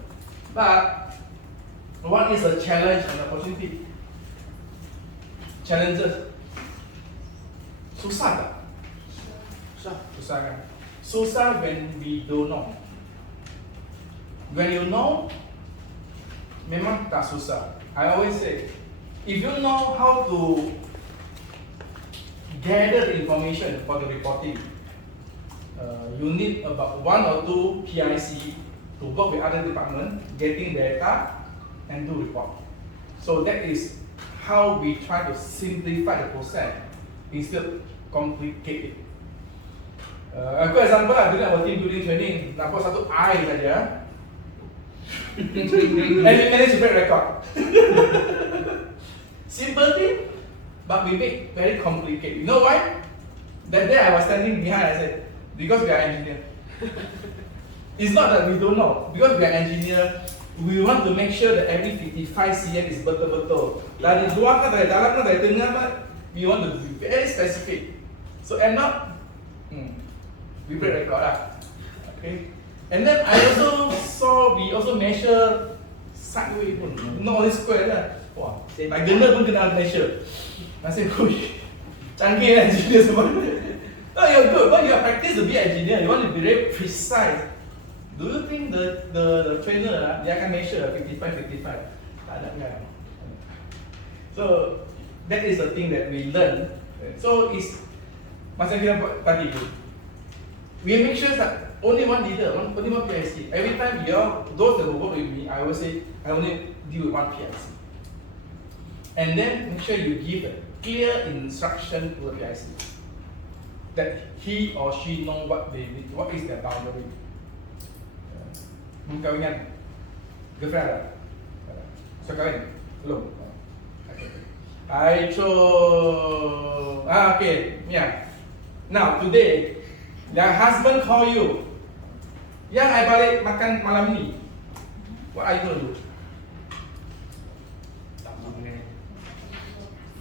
But what is the challenge and opportunity? Challenges. Susah tak? Susah kan? Susah when we don't know. When you know, memang tak susah. I always say, if you know how to gather the information for the reporting, you need about 1 or 2 PIC to work with other departments, getting data and do report. So that is how we try to simplify the process instead of complicate it. Aku example lah, bila buat team building training, nampak satu I saja, and we manage to break record. Simple thing, but we make very complicated. You know why? That day I was standing behind, I said, because we are engineers. It's not that we don't know, because we are engineer, we want to make sure that every 55 cm is betul-betul. Dari luar ke dari dalam ke dari tengah ke, we want to be very specific. So end up, we break record lah. Okay. And then I also saw we also measure sideways pun, not only square lah. Wah, nak gena pun kena measure. Masih push. Canggih lah engineer semua. No, you're good. But you are practice to be engineer. You want to be very precise. Do you think the trainer dia akan measure 55? Tak ada kan? So that is the thing that we learn. So is macam kita tadi, we make sure that only one leader, only one PIC. Every time those that work with me, I will say I only deal with one PIC. And then make sure you give a clear instruction to the PIC that he or she know what they need, what is their boundary. Belum kahwin kan? Girlfriend ada? So kahwin? Belum? Okay, yeah. Now today, your husband call you. Yang I balik makan malam ni. What are you going to do?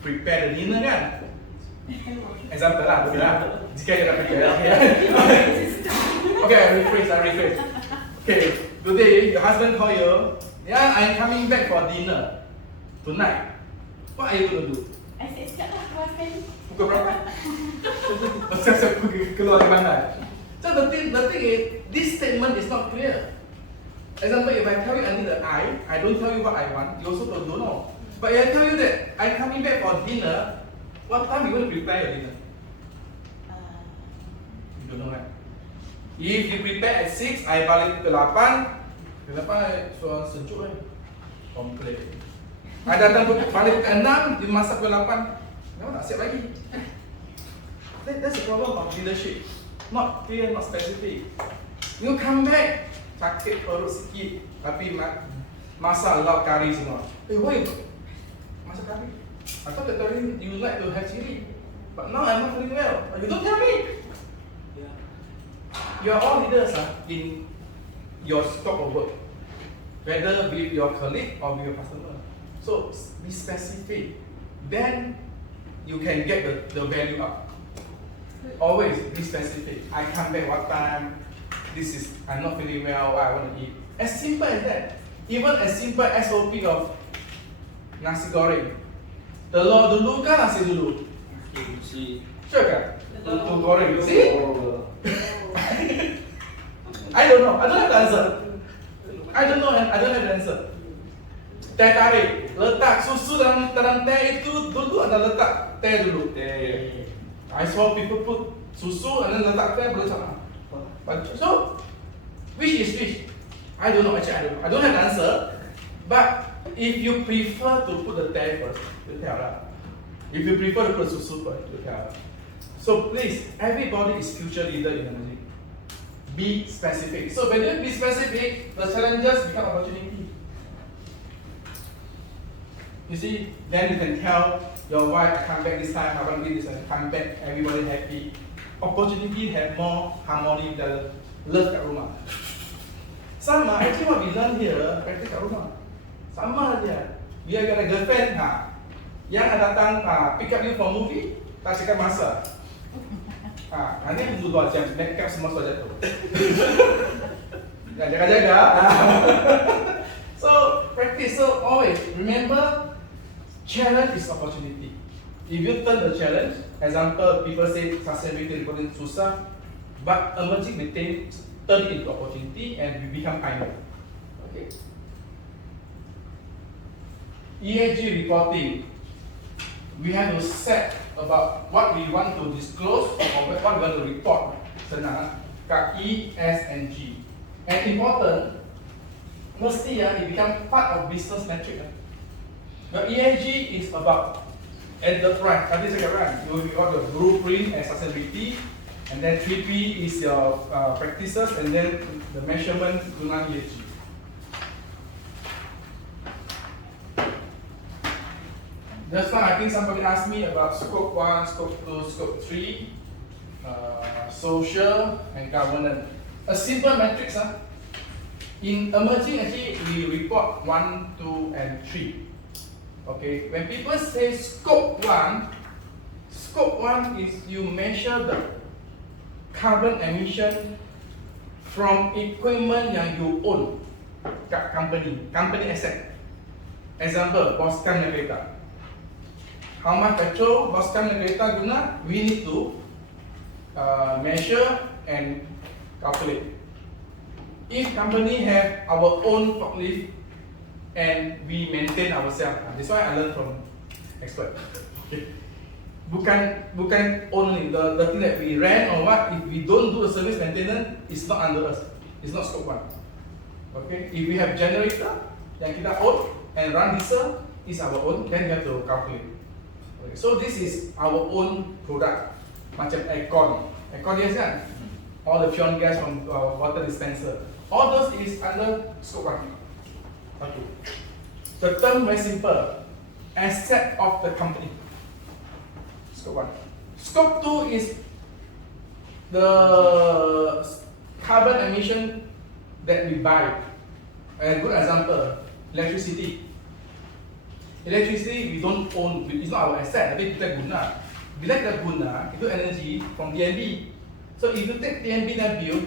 Prepare the dinner kan? Example lah, betul lah. Jika dia dah prepare, okay, I rephrase. Okay, today your husband call you. Yeah, I'm coming back for dinner tonight. What are you going to do? I said, siap lah keluar sekali. Pukul berapa? Siap-siap keluar dari mana? So the thing is, this statement is not clear. Example, if I tell you I need an I don't tell you what I want, you also don't know. But if I tell you that I'm coming back for dinner, what time you going to prepare your dinner? You don't know, right? If you prepare at 6, I balik ke 8, kenapa soal sejuk kan? Komplain. I datang balik ke 6, dia masak ke 8, kenapa tak siap lagi? That's the problem of leadership. Not clear, not specific. You come back, sakit perut sikit, tapi masak lauk kari semua. Why masak kari? I thought that you like to have chili, but now I'm not feeling well. You don't tell me. You are all leaders in your scope of work, whether with your colleague or with your customer. So be specific. Then you can get the value up. Always be specific. I come back what time? I'm not feeling well. I want to eat. As simple as that. Even as simple SOP of nasi goreng. Telur dulu kan nasi dulu? Sure kan? Telur goreng. See? I don't know. I don't have the answer. I don't have the answer. Teh tarik, letak susu dalam teh itu dulu ada letak teh dulu. I saw people put susu and then letak teh boleh sama. So, which is which? I don't know. Actually, I don't have the answer. But if you prefer to put the teh first, you tell lah. If you prefer to put susu first, you tell. So please, everybody is future leader in the music. Be specific. So when you be specific, the challenges become opportunity. You see, then you can tell your wife, I come back this time, I want to do this, and come back, everybody happy. Opportunity have more harmony than love kat rumah. Sama, actually what we learn here, practice kat rumah. Sama aja. We are got a girlfriend, yang datang pick up you for movie, tak cakap masa. Nanti tunggu 2 jam, make up semua sudah jatuh. Jaga-jaga. So practice. So always remember, challenge is opportunity. If you turn the challenge, example, people say sustainability reporting susah, but emerging methane turn it into opportunity and we become pioneer. Okay. ESG reporting. We have to set about what we want to disclose or what we want to report. Senang, E, S, and G. And important, mesti it become part of business metric. The ESG is about enterprise. Tadi saya katakan, you got your blueprint and sustainability, and then 3P is your practices, and then the measurement guna ESG. Just now, I think somebody asked me about scope 1, scope 2, scope 3, social and governance. a simple matrix. In emerging, actually, we report 1, 2, and 3. Okay, when people say scope 1 is you measure the carbon emission from equipment yang you own kat company asset. Example, boskan kereta. How much petrol boskan kereta guna? We need to measure and calculate. If company have our own forklift and we maintain ourselves, that's why I learned from expert. Okay. Bukan only the thing that we rent or what. If we don't do the service maintenance, it's not under us. It's not scope 1. Okay. If we have generator yang kita own and run diesel is our own, then we have to calculate. Okay. So this is our own product. Macam aircon. Aircon yes kan? All the fuel gas from water dispenser. All those is under scope 1. Okay. The term very simple. Asset of the company. Scope 1. Scope 2 is the carbon emission that we buy. A good example, electricity. Electricity we don't own, it's not our asset, tapi kita guna. Bila kita guna, itu energy from DNB. So if you take DNB dan bill,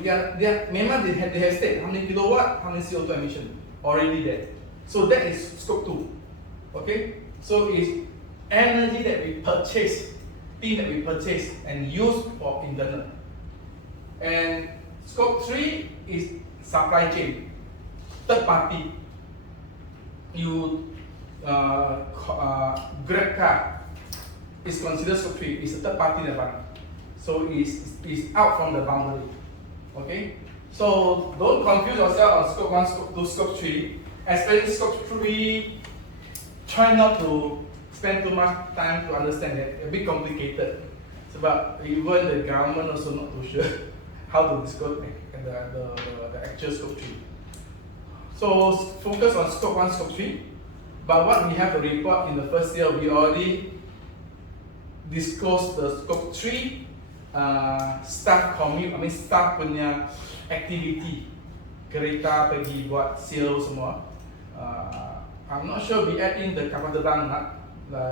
memang they have state how many kilowatt, how many CO2 emission already there. So that is scope 2. Okay? So it's energy that we purchase, thing that we purchase and use for internal. And scope 3 is supply chain, third party. You Grab car is considered scope 3. It's a third party that. So it's out from the boundary. Okay? So don't confuse yourself on scope 1, scope 2, scope 3. Especially scope 3, try not to spend too much time to understand it. A bit complicated. Sebab even the government also not too sure how to disclose the actual scope 3. So focus on scope 1, scope 3. But what we have to report in the first year, we already disclose the scope 3 staff commute, staff punya activity, kereta pergi buat sales semua. I'm not sure we add in the kapal terbang not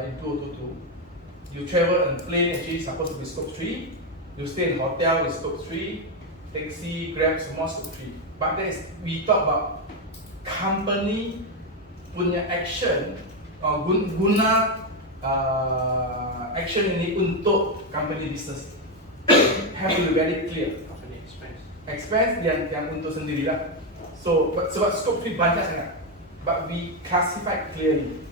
in 2022. You travel and plane actually supposed to be scope 3. You stay in hotel is scope 3. Taxi, Grab semua scope 3. But we talk about company punya action guna action ini untuk company business. Have to be very clear. Company Expense yang untuk sendiri lah. So sebab scope 3 banyak sangat, but we classify clearly.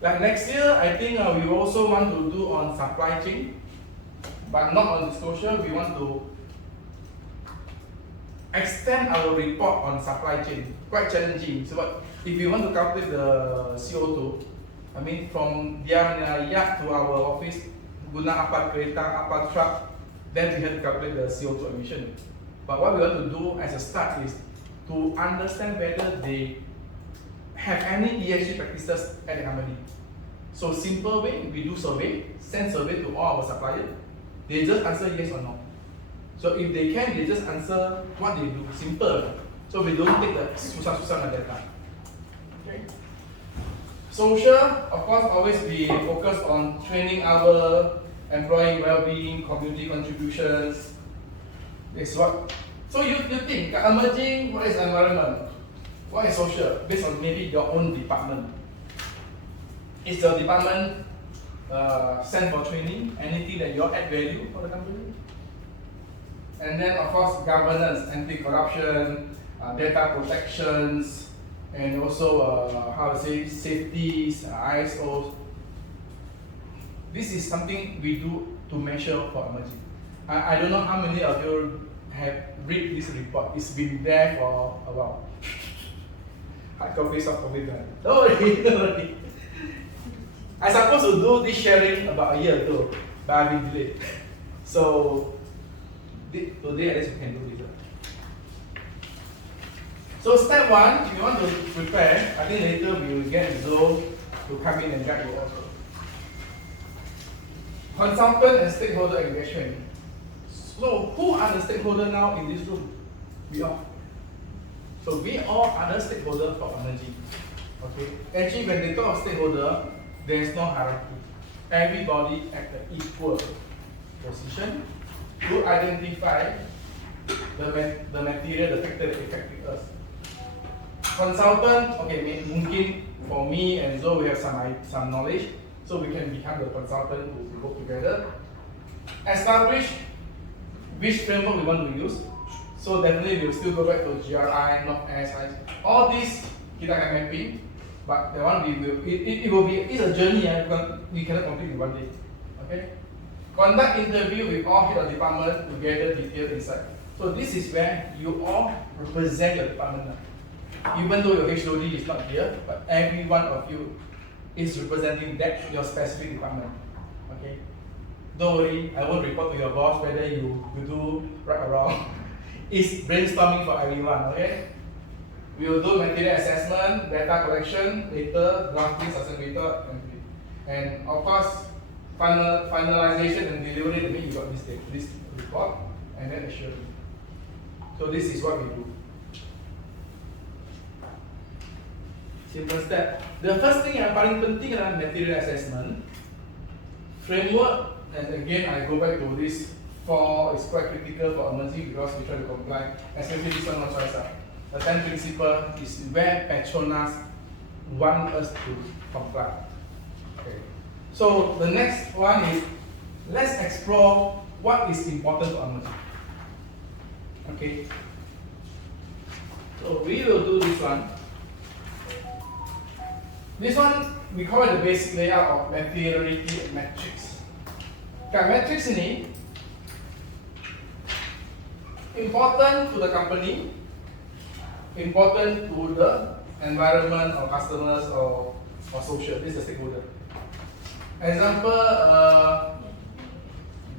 Like next year, I think we also want to do on supply chain, but not on disclosure. We want to extend our report on supply chain. Quite challenging. Sebab if you want to calculate the CO2, from dia yard to our office, guna apa kereta, apa truck, then we have to calculate the CO2 emission. But what we want to do as a start is to understand whether they have any ESG practices at the company. So simple way, we do survey, send survey to all our suppliers. They just answer yes or no. So if they can, they just answer what they do. Simple. So we don't take the susah-susah data. Okay. Social, of course, always be focused on training our employee well-being, community contributions. That's what. So you think, emerging, what is environment? What is social? Based on maybe your own department. Is your department sent for training? Anything that you add value for the company? And then of course governance, anti-corruption, data protections, and also safeties, ISO. This is something we do to measure for emerging. I don't know how many of you have read this report. It's been there for a while. Hard copy, soft copy, don't worry. I supposed to do this sharing about a year ago, but I've been delayed. So today at least we can do this. So step 1, if you want to prepare, I think later we will get Zoe to come in and guide you also. Consultant and stakeholder engagement. So who are the stakeholders now in this room? We all. So we all are the stakeholder for energy. Okay. Actually, when they talk of stakeholder, there is no hierarchy. Everybody at the equal position to identify the material, the factor that affecting us. Consultant, okay, mungkin for me and Zoe we have some knowledge, so we can become the consultant to work together. Establish which framework we want to use. So definitely we'll still go back to GRI, not SI. All these kita akan mapping, but the one it's a journey. We cannot complete in one day. Okay. Conduct interview with all head of department to gather detailed insight. So this is where you all represent your department. Even though your HOD is not here, but every one of you is representing that your specific department. Okay. Don't worry, I won't report to your boss whether you do right or wrong. It's brainstorming for everyone. Okay. We will do material assessment, data collection, later drafting, assessment later, and of course finalization and delivery. That means you got this report and then assurance. So this is what we do. Simple step. The first thing yang paling penting adalah material assessment. Framework, and again I go back to this 4 is quite critical for emerging because we try to comply. Especially this one no choice. The 10 principle is where Petronas want us to comply. Okay. So the next one is let's explore what is important for emerging. Okay. So we will do this one. This one we call it the basic layout of materiality matrix. Okay, matrix ini important to the company, important to the environment or customers or social. This is the stakeholder. Example,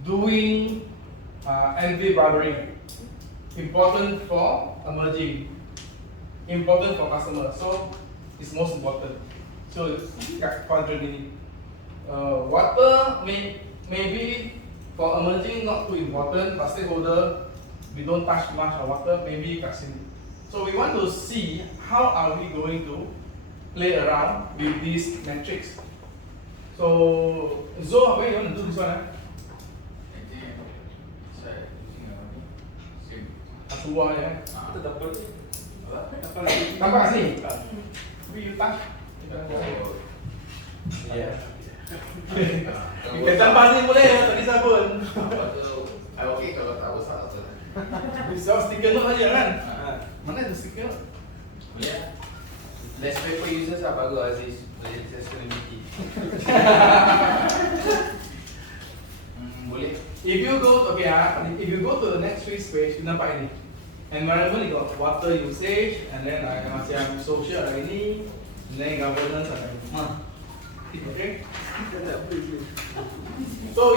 doing anti-barbering, important for emerging, important for customers. So it's most important. So kat quadrant ini. Water maybe for emerging not too important, but stakeholder we don't touch much on water, maybe kat sini. So we want to see how are we going to play around with this matrix. So Zoe, where you want to do this one? Asuwa ya. Kita dapat tambah kat sini. We touch. Yeah. Kita tambah sini boleh, tak kisah pun. Okay kalau tak besar tu. Bisa stiker note saja kan? Mana ada stiker note? Ya. Less paper users lah bagus Aziz. Boleh sustainability. Boleh. If you go to the next 3 page, you nampak ini. Environment, you got water usage, and then macam social ada ini, and then governance ada ini. Okay. So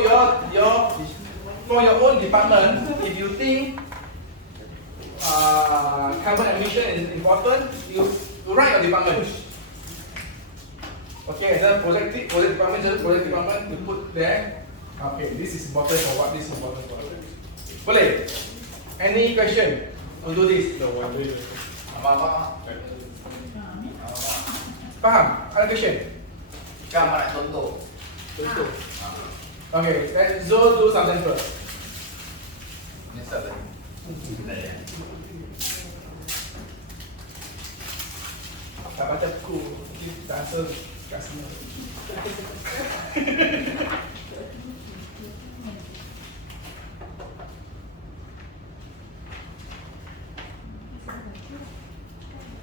for your own department, if you think carbon emission is important, you write your department. Okay, then project department, you put there. Okay, this is important for what? This is important for what? Boleh? Any question? We'll do this. Faham? Ada question? Kan nak contoh. Contoh. Okay, let's do something first. Nyesal lagi. Tak baca buku, tak rasa kat sini.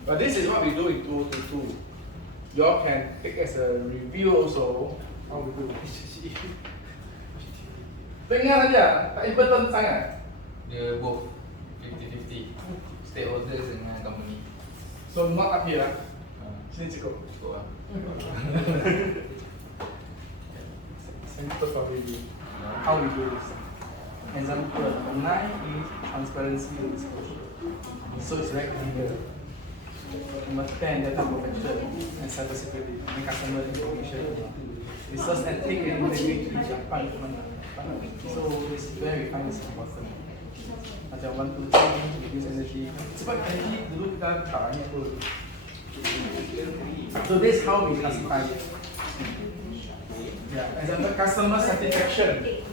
But this is what we do in 222. You all can take as a review also how we do. Dengar saja, tak important sangat. Dia both 50-50 stakeholders dengan company. So not up here lah. Sini cukup. Cukup lah. Simple for review. How we do this. Example 9 is transparency and disclosure. So it's very clear. Number 10, data protection and cybersecurity and customer information. Resource ethics and integrity. So it's very important. macam 1, 2, 3 reduce energy. Sebab energy dulu kita tak banyak pun. So this how we classify it. Yeah, example customer satisfaction.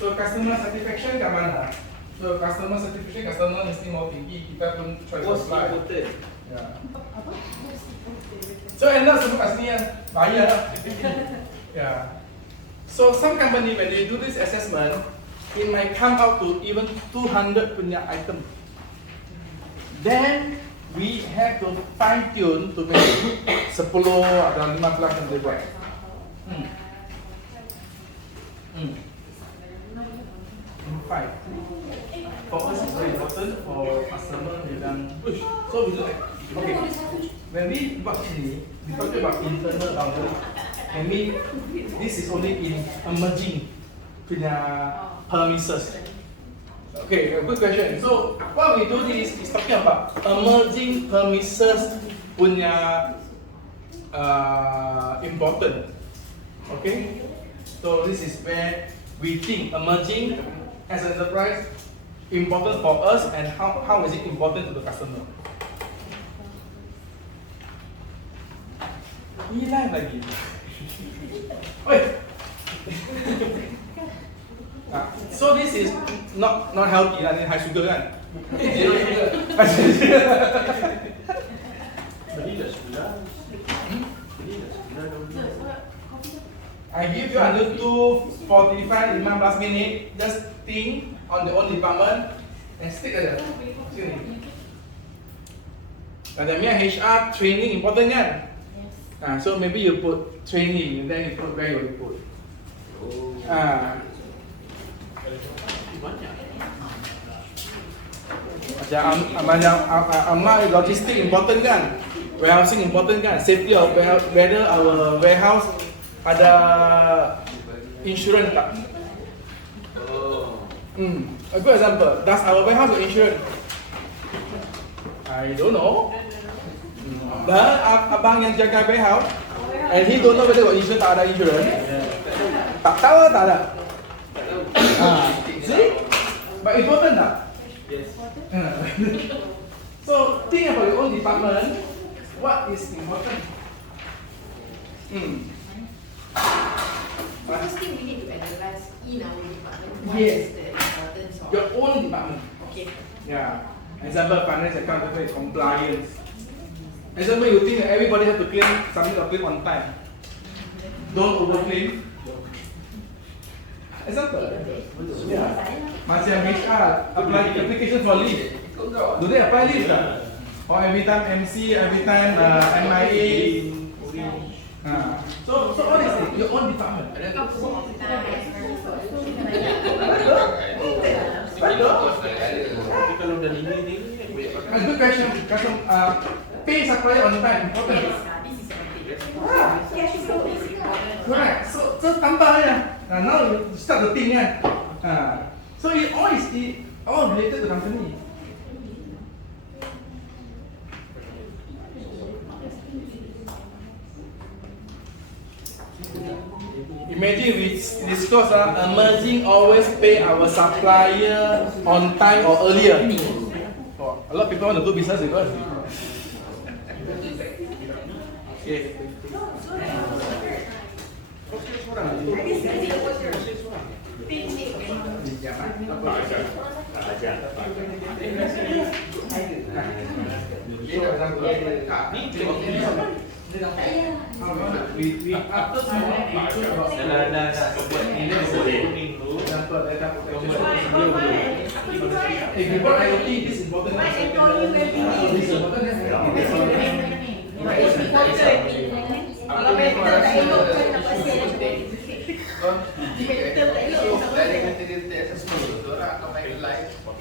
So customer satisfaction kat mana? So customer satisfaction, customer mesti mau tinggi, kita pun try to apply. Yeah. So end up semua kat sini yang bayar lah. Yeah. So some company when they do this assessment, it might come out to even 200 punya item. Then we have to fine tune to make 10 atau 15 yang dia buat. Five. For us it's very important, for customer bilang push. So we look at, okay, when we buat ini, we talk about internal boundary. I mean, this is only in emerging punya premises. Okay, a good question. So what we do this is talking about emerging premises punya important. Okay, so this is where we think emerging as an enterprise important for us, and how is it important to the customer. Hilang lagi. Oi. So this is not healthy lah, ni high sugar kan? Zero sugar. Beli dah sudah. I give you until 2:45 in 15 minutes. Just think on the own department and stick aja. Sini. Kata Mia HR training important kan? So maybe you put training and then you put where you put. Macam logistik important kan? Warehousing important kan? Safety of whether our warehouse ada insurance tak? A good example. Does our warehouse have insurance? I don't know. But abang yang jaga warehouse, and he don't know whether got insurance tak ada insurance. Tak tahu tak ada. See? But important tak? Yes. So think about your own department. What is important? First thing we need to analyze in our department what Yes. is the importance of Your own department. Okay. Yeah. Example, finance, accounting, compliance. Example, you think that everybody have to claim something or claim on time. Don't overclaim. Example. Yeah. Macam HR apply application for leave. Do they apply leave tak? Or every time MC, every time MIA. So all this thing, your own department. Kalau dah ini A good question. Pay supplier on time. Okay. Correct. So tambah ya. Now you start the thing kan. So it all related to company. Imagine we discuss emerging always pay our supplier on time or earlier. A lot of people want to do business with us. Okay. We after semua itu buat ini if you put IoT, this is important. This is important. Kalau kita tak elok kan nak pasal dari material assessment tu orang akan main live semua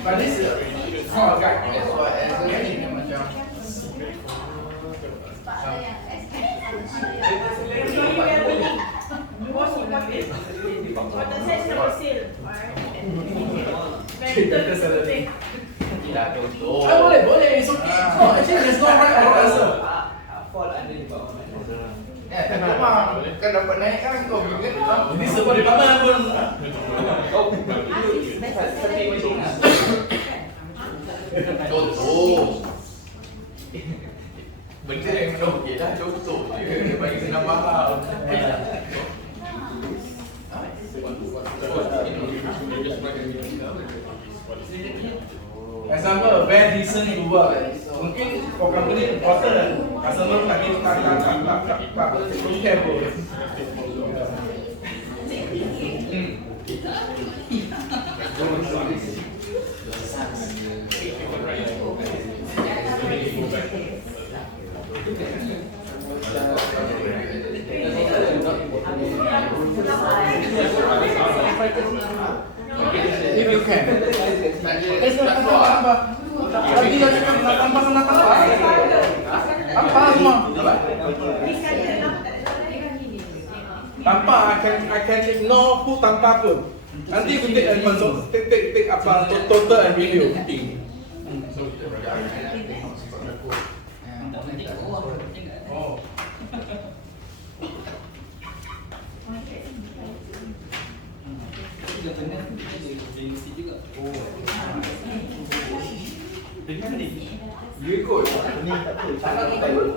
But this is oh guy. That's why as a ini macam Boleh. It's okay. No, actually there's no right or wrong answer. For Tak memang kan dapat naik kan kau ingat tak? Ini sebab di kamar pun. Contoh. Benda yang mana okey lah, contoh je bagi senang faham. Example, very decent to work. Mungkin for company important, customer tak don't care pun. If you can. Tambah. Tadi dah cakap nak tambah sana tambah. Tambah semua. Tanpa I can ignore pun tanpa pun. Nanti aku take apa total and review. Oh. Dengan ni. You ikut. Ni tak apa. Sangat ikut.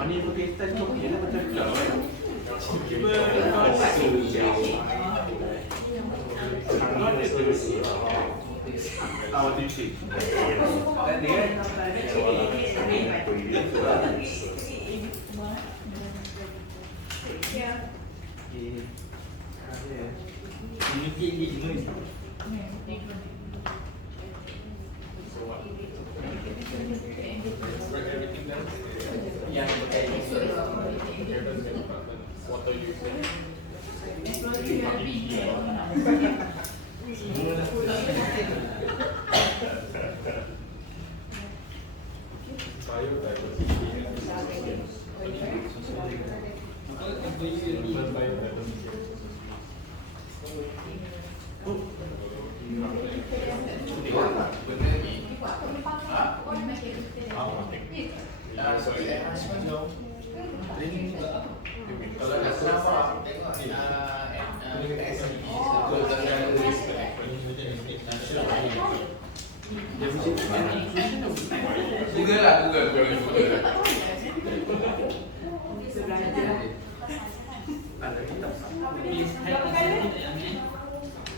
Mana yang berkaitan tu dia macam kau kan. Cuba What do you think? Water usage. Kalau nak senang faham, tengok SDN Google lah, Google.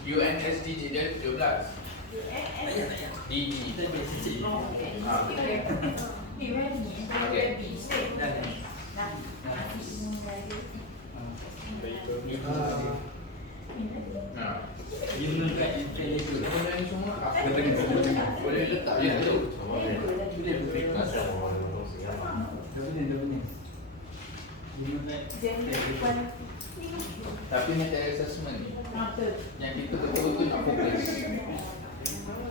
UNSDG dia 17. DD. Boleh letak je tu. Tapi method assessment ni yang kita betul-betul nak fokus.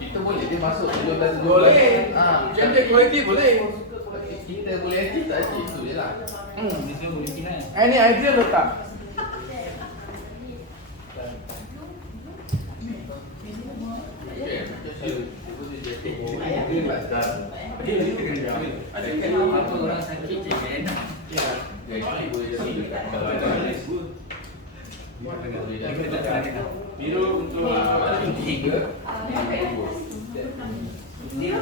Kita boleh dia masuk 17 Boleh. Gender equality boleh. Kita boleh achieve tak achieve tu je lah. Any idea letak? Apa orang sakit je kan? Jadi boleh jadi. biru untuk tiga. Dia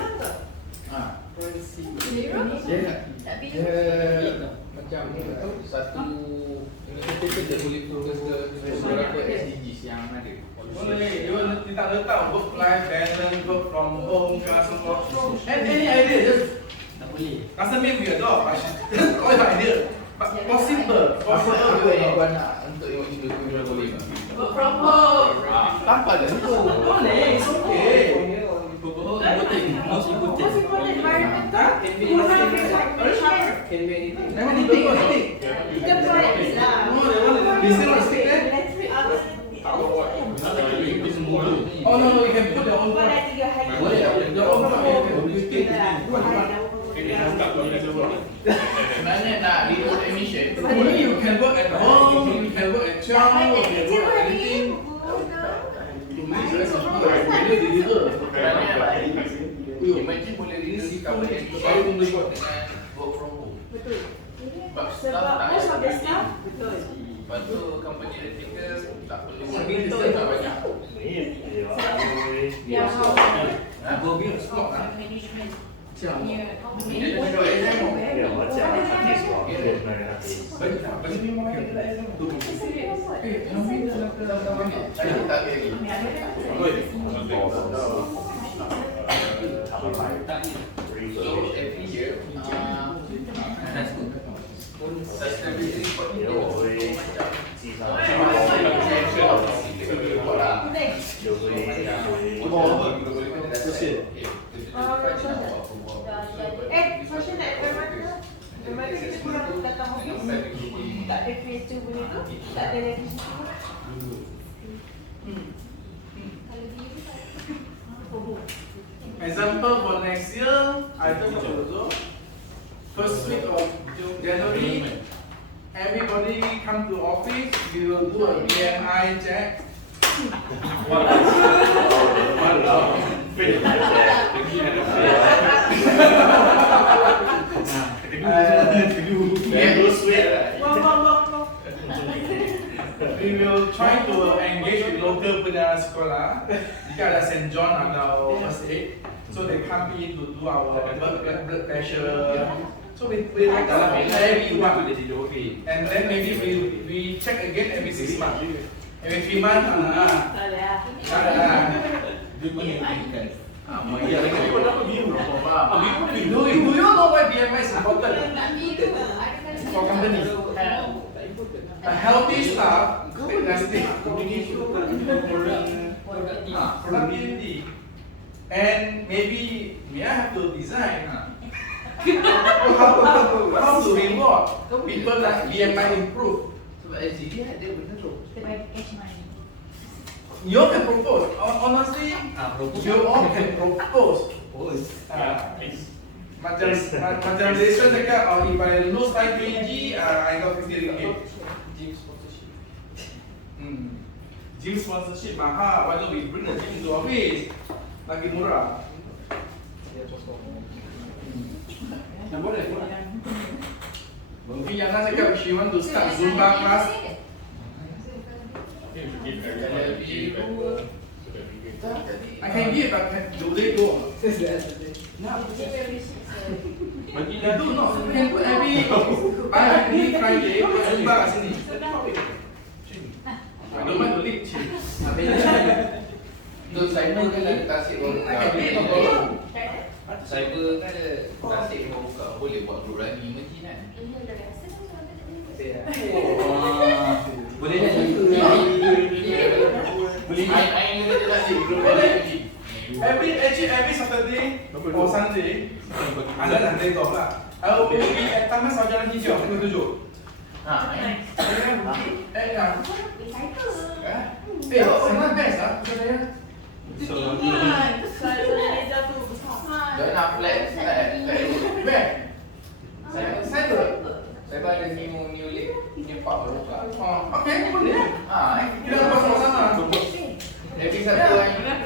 macam satu inisiatif dia boleh fokus ke beberapa SDGs yang ada. Boleh, dia tak letak work life balance, work from home, classroom work. Any idea just Tak boleh. doesn't mean we adopt. All the idea. But possible. Apa yang kau nak untuk yang individual boleh tak? Work from home. Tanpa dah itu. Boleh, it's okay. Most important. Environmental. Never anything. Kita provide ni lah. No, they want to listen or speak there. Oh no, you can put your own one. Boleh tak? Your own one. You speak. Sebenarnya nak reduce emission. Only you can work at home. Saya pun boleh buat dengan work from home. Betul. Sebab Sebab most of the staff, betul. Lepas tu company ethical tak perlu. Betul. Tak banyak. Yang Mobil slot lah. Management. Siapa? Punya Dia dah exam. Ya, macam artis lah. Bagi ni mau makan tak exam. Tu. Saya tak lagi. So every year, sustainability report ni Fashion nak memang kita kurang datang office. Tak ada creator boleh tu, tak ada lagi situ. Example for next year, I think also first week of January, everybody come to office. We will do a BMI check. We will try to engage with local punya sekolah. Jika ada St. John atau First Aid, so they come in to do our blood pressure. So we record everyone, and then maybe we check again every 6 months. Every 3 months, do you know why BMI is important for company? A healthy staff, productivity, and maybe may I have to design how to reward people like BMI improve. sebab SDN ada benda tu. Kita bagi cash money. You all can propose. Honestly, you all can propose. Macam Jason cakap, oh, if I lose 5 kg, I got 50 ringgit. Gym sponsorship mahal. Why don't we bring the gym to office? Lagi murah. Yang boleh. Mungkin Yana cakap she want to start Zumba class. I can give, but do they go? You do not. You can do every Friday. Zumba kat sini. I don't mind to lead. Tu cyber kan ada tasik baru buka. Cyber kan ada tasik baru buka. Boleh buat group running emerging kan? Boleh jadi. Boleh. I nak tasik group running. Every Saturday or Sunday, ada nanti tu lah. I will be at Taman Sajaran Hijau, Tengah 7. Sangat best lah. Dah nak flat. Where? Cyber. Cyber ada new link, new park baru buka. Okay, boleh. Kita buat sama-sama. Every Sabtu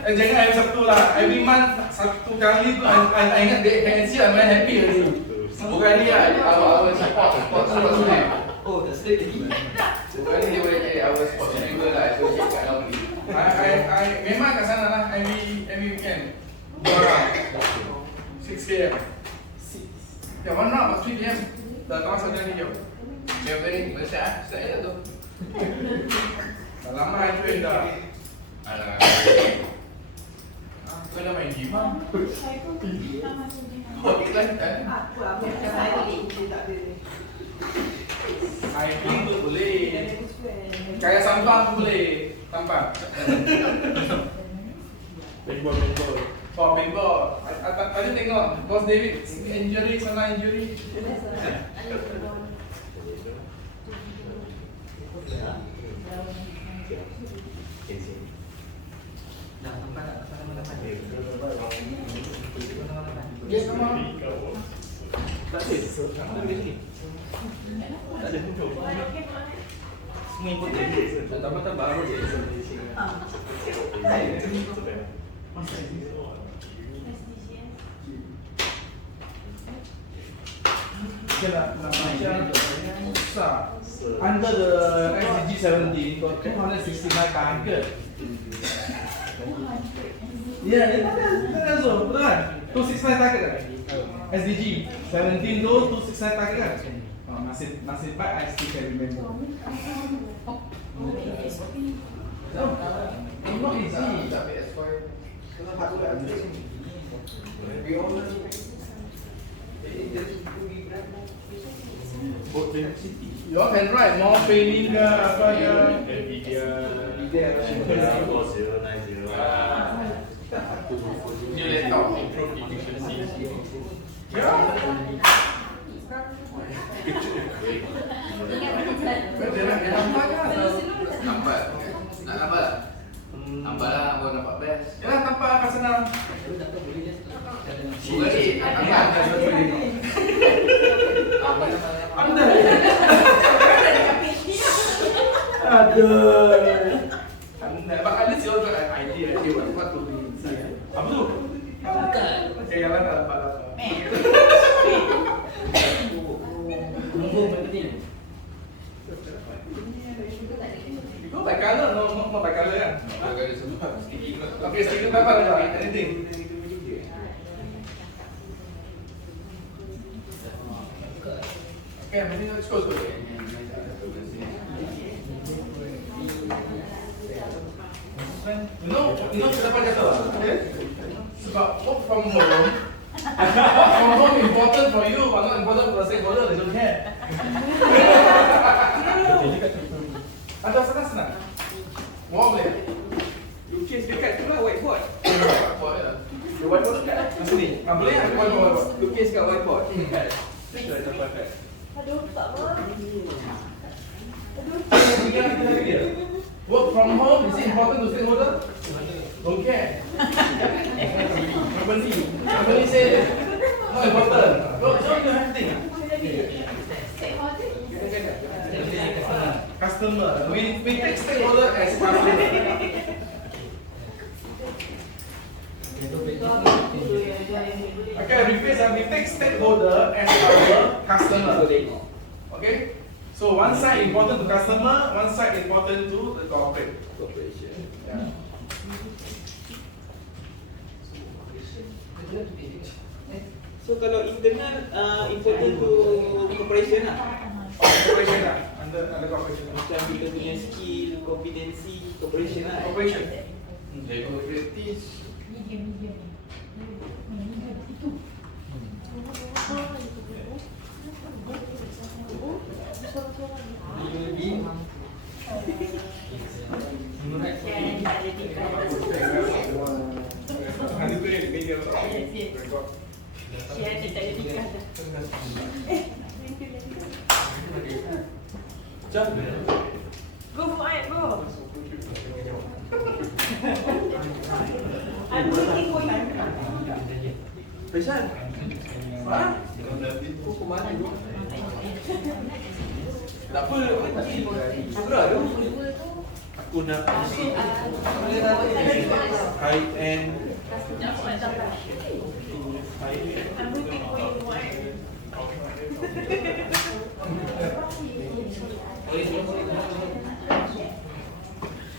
jangan every Sabtu lah. Every month satu kali tu. I ingat they can see I'm very happy already. Bukan ni lah, our sport snap. Oh, dah straight lagi. Bukan ni dia boleh jadi our sport snapper lah, so check kat dalam ni. I memang kat sana lah every weekend. 6 PM. Ya mana? 3 PM. Dah Taman Sajaran Hijau. Yang very besar, saya tu. Dah lama I train dah. Alah. Kau dah main game lah. Oh, iklan kan? Aku apa yang saya tak ada. Hiking tu boleh. Kayak sampah tu boleh. Sampah. Paintball. Oh, paintball. Tadi tengok Bos David injury sana injury. Dah tempat tak pasal nama-nama. Yes, come on. Tak ada. Tak ada muncul. Semua important. Tambah-tambah baru je. macam susah. Under the SDG 17 got 269 target. Ya, ada so, betul kan? 269 target kan? SDG 17 tu 269 target kan? Oh, nasib baik I still can remember. Not easy. You all can write more training ke apa ke? New laptop improve efficiency. Nampak. Nak nampak tak? Nampak lah, baru nampak best. Yalah, nampak akan senang. Boleh, nampak. Anda. Aduh. Anda, but at least you all got an idea. Okay, what to do? Apa tu? Bukan. Okay, yalah tak nampak lah. Nombor penting. Go by color, no by color kan? Okay, sticker tak apa dah. Anything. Okay, let's go. You know kenapa kata? Sebab work from home. Work from home important for you, but not important for the stakeholder. They don't care. Ada senang. Mau boleh? Lukis dekat tu lah whiteboard. Whiteboard ya. The whiteboard dekat lah. Sini. Boleh ada whiteboard. Lukis kat whiteboard. Aduh, tak mau. Work from home is it important to stakeholder? Don't care. Company say not important. Don't you have thing. Customer. We take stakeholder as customer. Okay, rephrase. We take stakeholder as our customer. Okay. So one side important to customer, one side important to the corporation. Yeah. So kalau internal important to corporation lah. Corporation lah, under corporation. Macam kita punya skill, competency, corporation lah. Corporation. Expertise. Medium. Itu. Go Fuad, go. I'm waiting for you. Pesan? Hah? Kau mana tu? Tak apa. Sudah tu. Aku nak high end. I'm waiting for you, Fuad.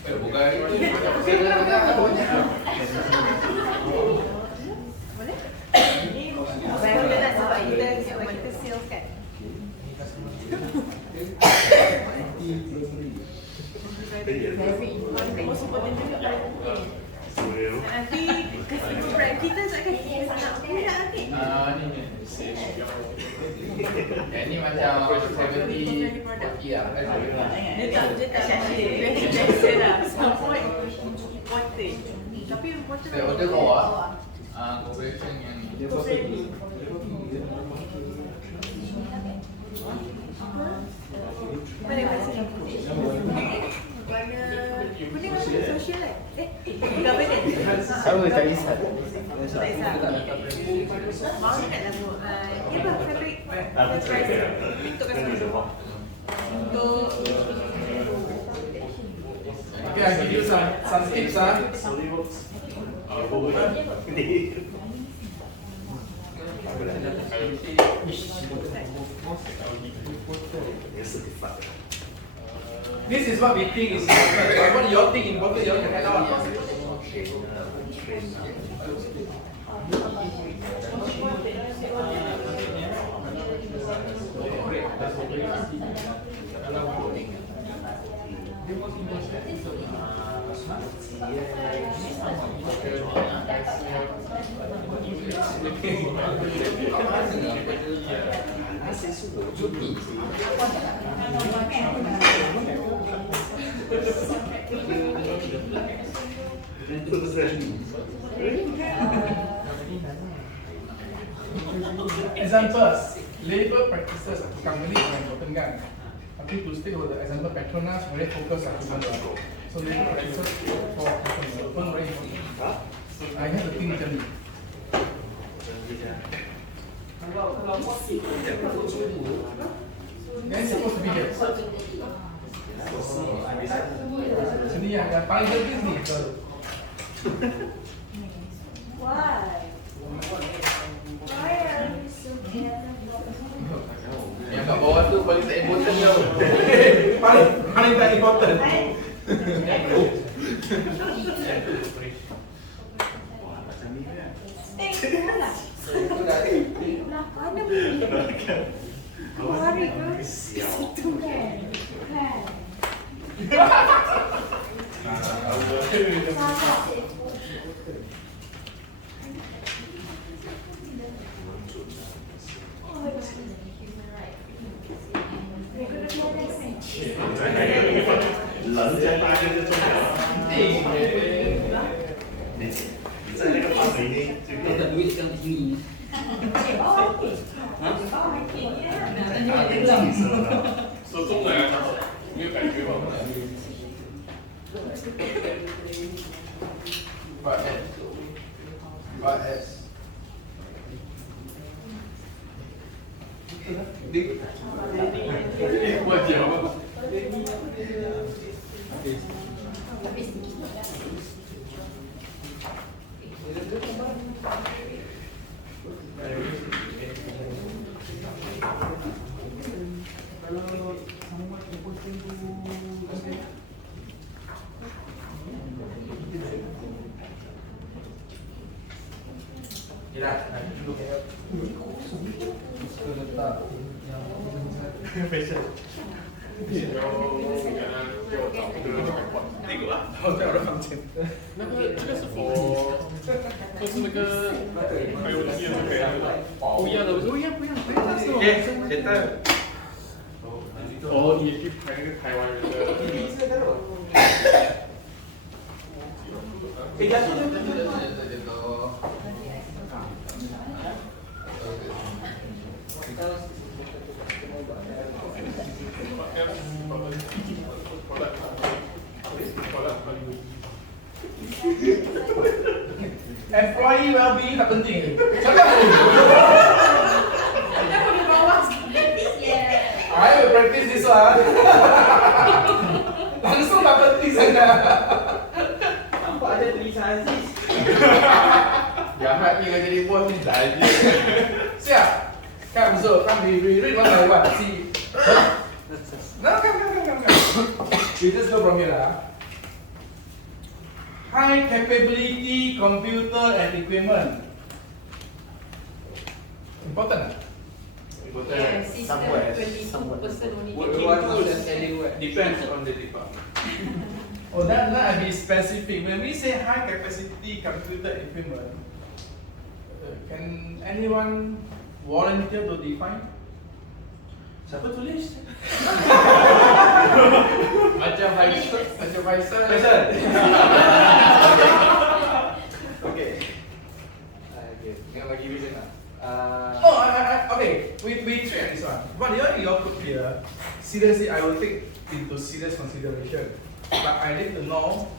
Bukan banyak. Boleh? Saya nak sebab kita sales kan. Most important juga pada kita. Nanti customer brand kita takkan nak punya nanti. Yang ni macam 70-40 lah. Dia tak biasa lah. Support important. Tapi important Saya order bawah. Corporation yang mana sini? Warna kuning apa? Social kan? Governance? Sama tak risau. Tak kisah. Mau dekat lagu. Dia apa? Fabric. Untuk customer. Untuk Okay, I give you some tips. This is what we think is important. But what you all think important, you all can add on. Examples, labor practices company yang important kan. Tapi to stick with the example Petronas very focus on human rights. So labor practices for human very important. I have to think macam ni. Guys supposed to be here. Sini yang paling penting ni. Why? Why are you so careful? Yang kat bawah tu paling tak important tau. paling tak important. Oh, ESG 排那个台湾人的。Employee well-being tak penting. Cakap ni. I will practice this one. Langsung tak penting sana. Nampak ada tulisan Aziz. Jahat ni kau jadi bos ni saja. Siap. Come so, come we read one by one. See. No, come. We just go from here lah. High capability computer and equipment. Important lah. Yes, Somewhere. 22% only. Depends on the department. Oh, that I be specific. When we say high capacity computer equipment, can anyone volunteer to define? Siapa tulis? Macam Faisal. Faisal. Okay. Jangan bagi reason lah. Okay. We check this one. What you all put here? Seriously, I will take into serious consideration. But I need to know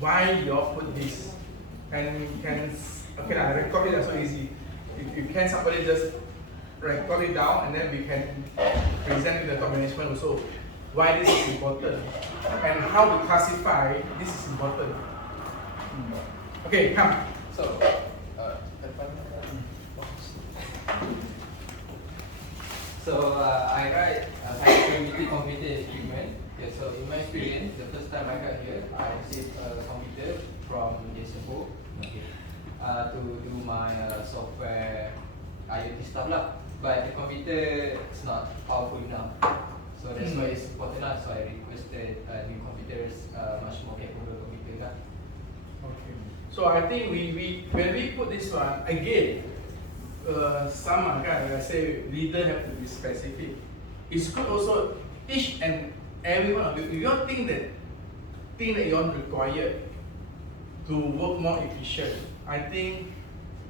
why you all put this. And okay lah, record it so easy. If can somebody just record it down and then we can present to the top management also why this is important and how to classify this is important. Okay, come. So, So I write high quality computer equipment. Okay, so in my experience, the first time I got here, I received a computer from Singapore to do my software IoT stuff lah. But the computer is not powerful enough. So that's why it's important lah. So I requested new computers, much more capable computer lah. Okay. So I think when we put this one again, some like I say, leader have to be specific. It's good also each and every one of you. If you think that you are required to work more efficient, I think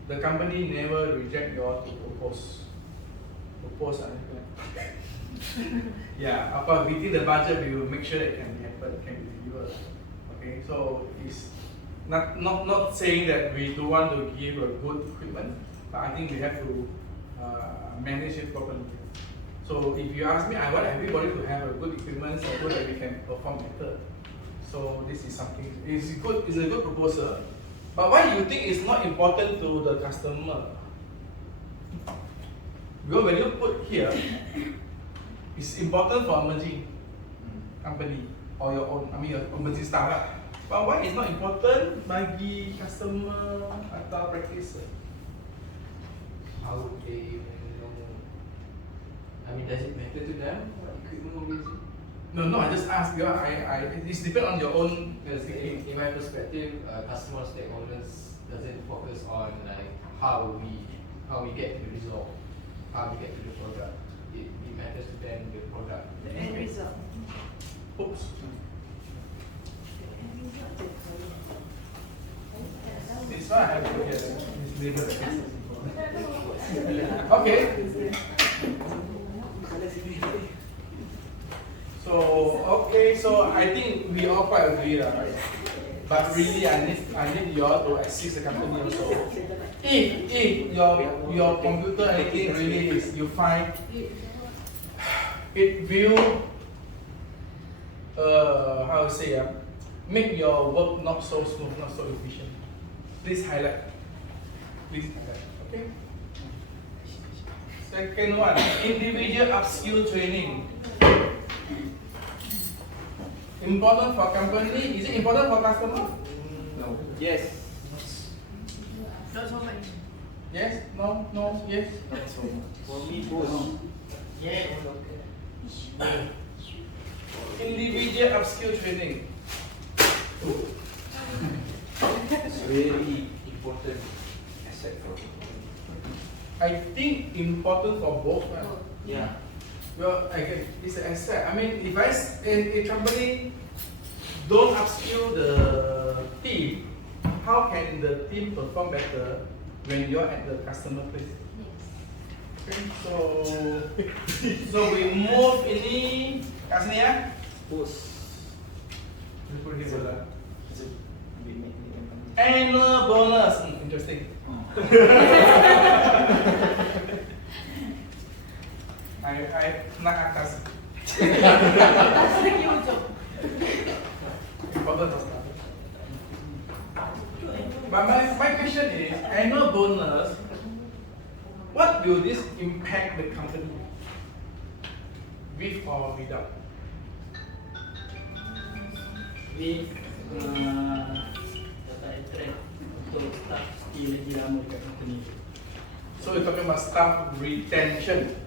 the company never reject you all to propose. Yeah, but within the budget, we will make sure it can happen, can be delivered. Okay, so it's not saying that we don't want to give a good equipment, but I think we have to manage it properly. So if you ask me, I want everybody to have a good equipment so that we can perform better. So this is something, it's a good proposal. But why you think it's not important to the customer? Because when you put here, it's important for emerging company or your own, your emerging startup. But why it's not important bagi customer atau practice? How would they know? Does it matter to them what equipment we're using? No, I just ask you. It's depend on your own. Because in my perspective, customer stakeholders doesn't focus on like how we get to the result, how we get to the product. It matters to them the product. The end result. Oops. This one I have to put here. This label. Okay. So I think we all quite agree, right? But really, I need you all to assist the company also. If your computer anything really is, you find it will how to say make your work not so smooth, not so efficient. Please highlight. Okay. Second one, individual upskill training. Important for company? Is it important for customer? No. Yes. Not so much. Yes? No? No? Yes? Not so much. For me, both. Yes. Individual upskill training. It's very important asset for me. I think important for both. Yeah. Well, again, it's an asset. If a company don't upskill the team, how can the team perform better when you're at the customer place? Okay, so we move ini kat sini ya. Annual bonus, interesting. I nak atas. Important. But my question is, annual bonus, what will this impact the company? With or without? With dapat attract untuk staff skill lagi lama dekat company. So you're talking about staff retention.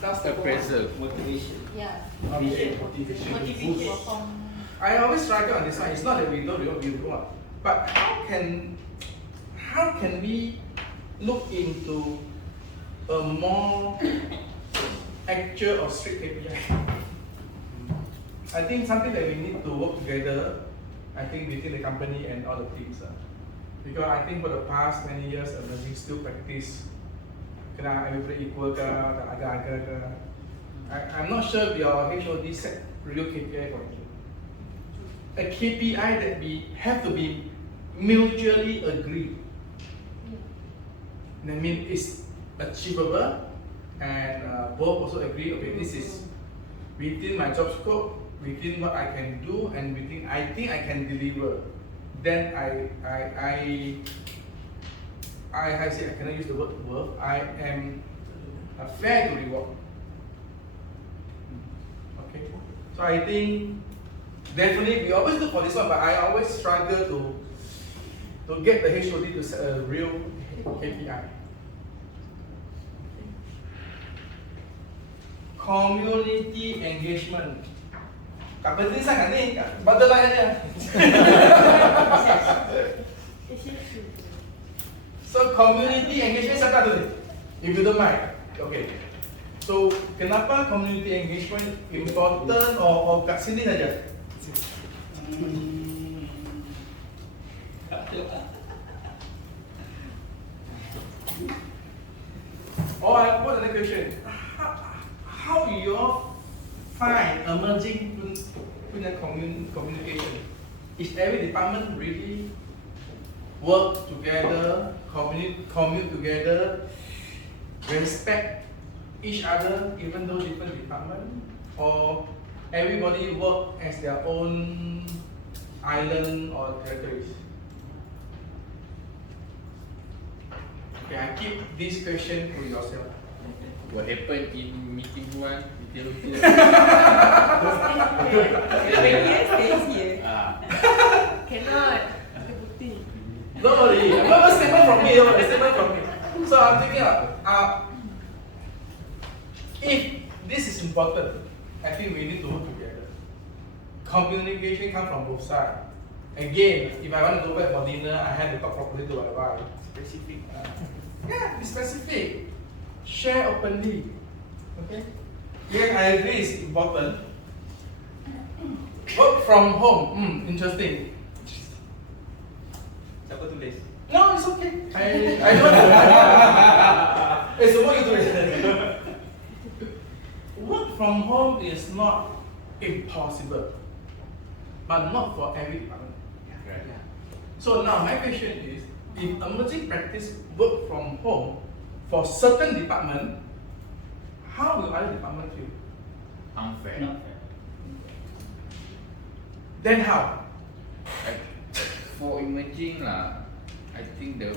Staff appraisal. Motivation. Yeah. Motivation. I always struggle on this one. It's not that we don't want, but how can we look into a more actual or strict KPI? I think something that we need to work together. I think between the company and all the teams, because I think for the past many years, emerging still practice. Kena everybody equal ke, agak-agak ke. I'm not sure if your HOD set real KPI for you. A KPI that we have to be mutually agreed. That means it's achievable, and both also agree. Okay, this is within my job scope, within what I can do, and within I think I can deliver. Then I cannot use the word worth. I am fair to reward. Okay, so I think definitely we always look for this one, but I always struggle to get the HOD to set a real KPI. Community engagement. Tak penting sangat ni, bottom line aja. So community engagement siapa tu? If you don't mind, okay. So kenapa community engagement important or kat sini saja? Oh, I put another question. How you all find emerging punya communication? Is every department really work together, commute together, respect each other even though different department, or everybody work as their own island or territories? Okay, I keep this question to yourself. What happened in meeting 1, meeting 2? Cannot. Don't worry, a statement from me, a statement from me. So I'm thinking, if this is important, I think we need to work together. Communication comes from both sides. Again, if I want to go back for dinner, I have to talk properly to my wife. Specific. Yeah, be specific. Share openly. Okay? Yes, I agree it's important. Work from home. Interesting. Siapa tulis? No, it's okay. I don't know. It's what you do. Work from home is not impossible, but not for every department. Right. So now my question is, if emerging practice work from home for certain department, how will other department feel? Unfair. Not fair. Then how? For emerging lah, I think the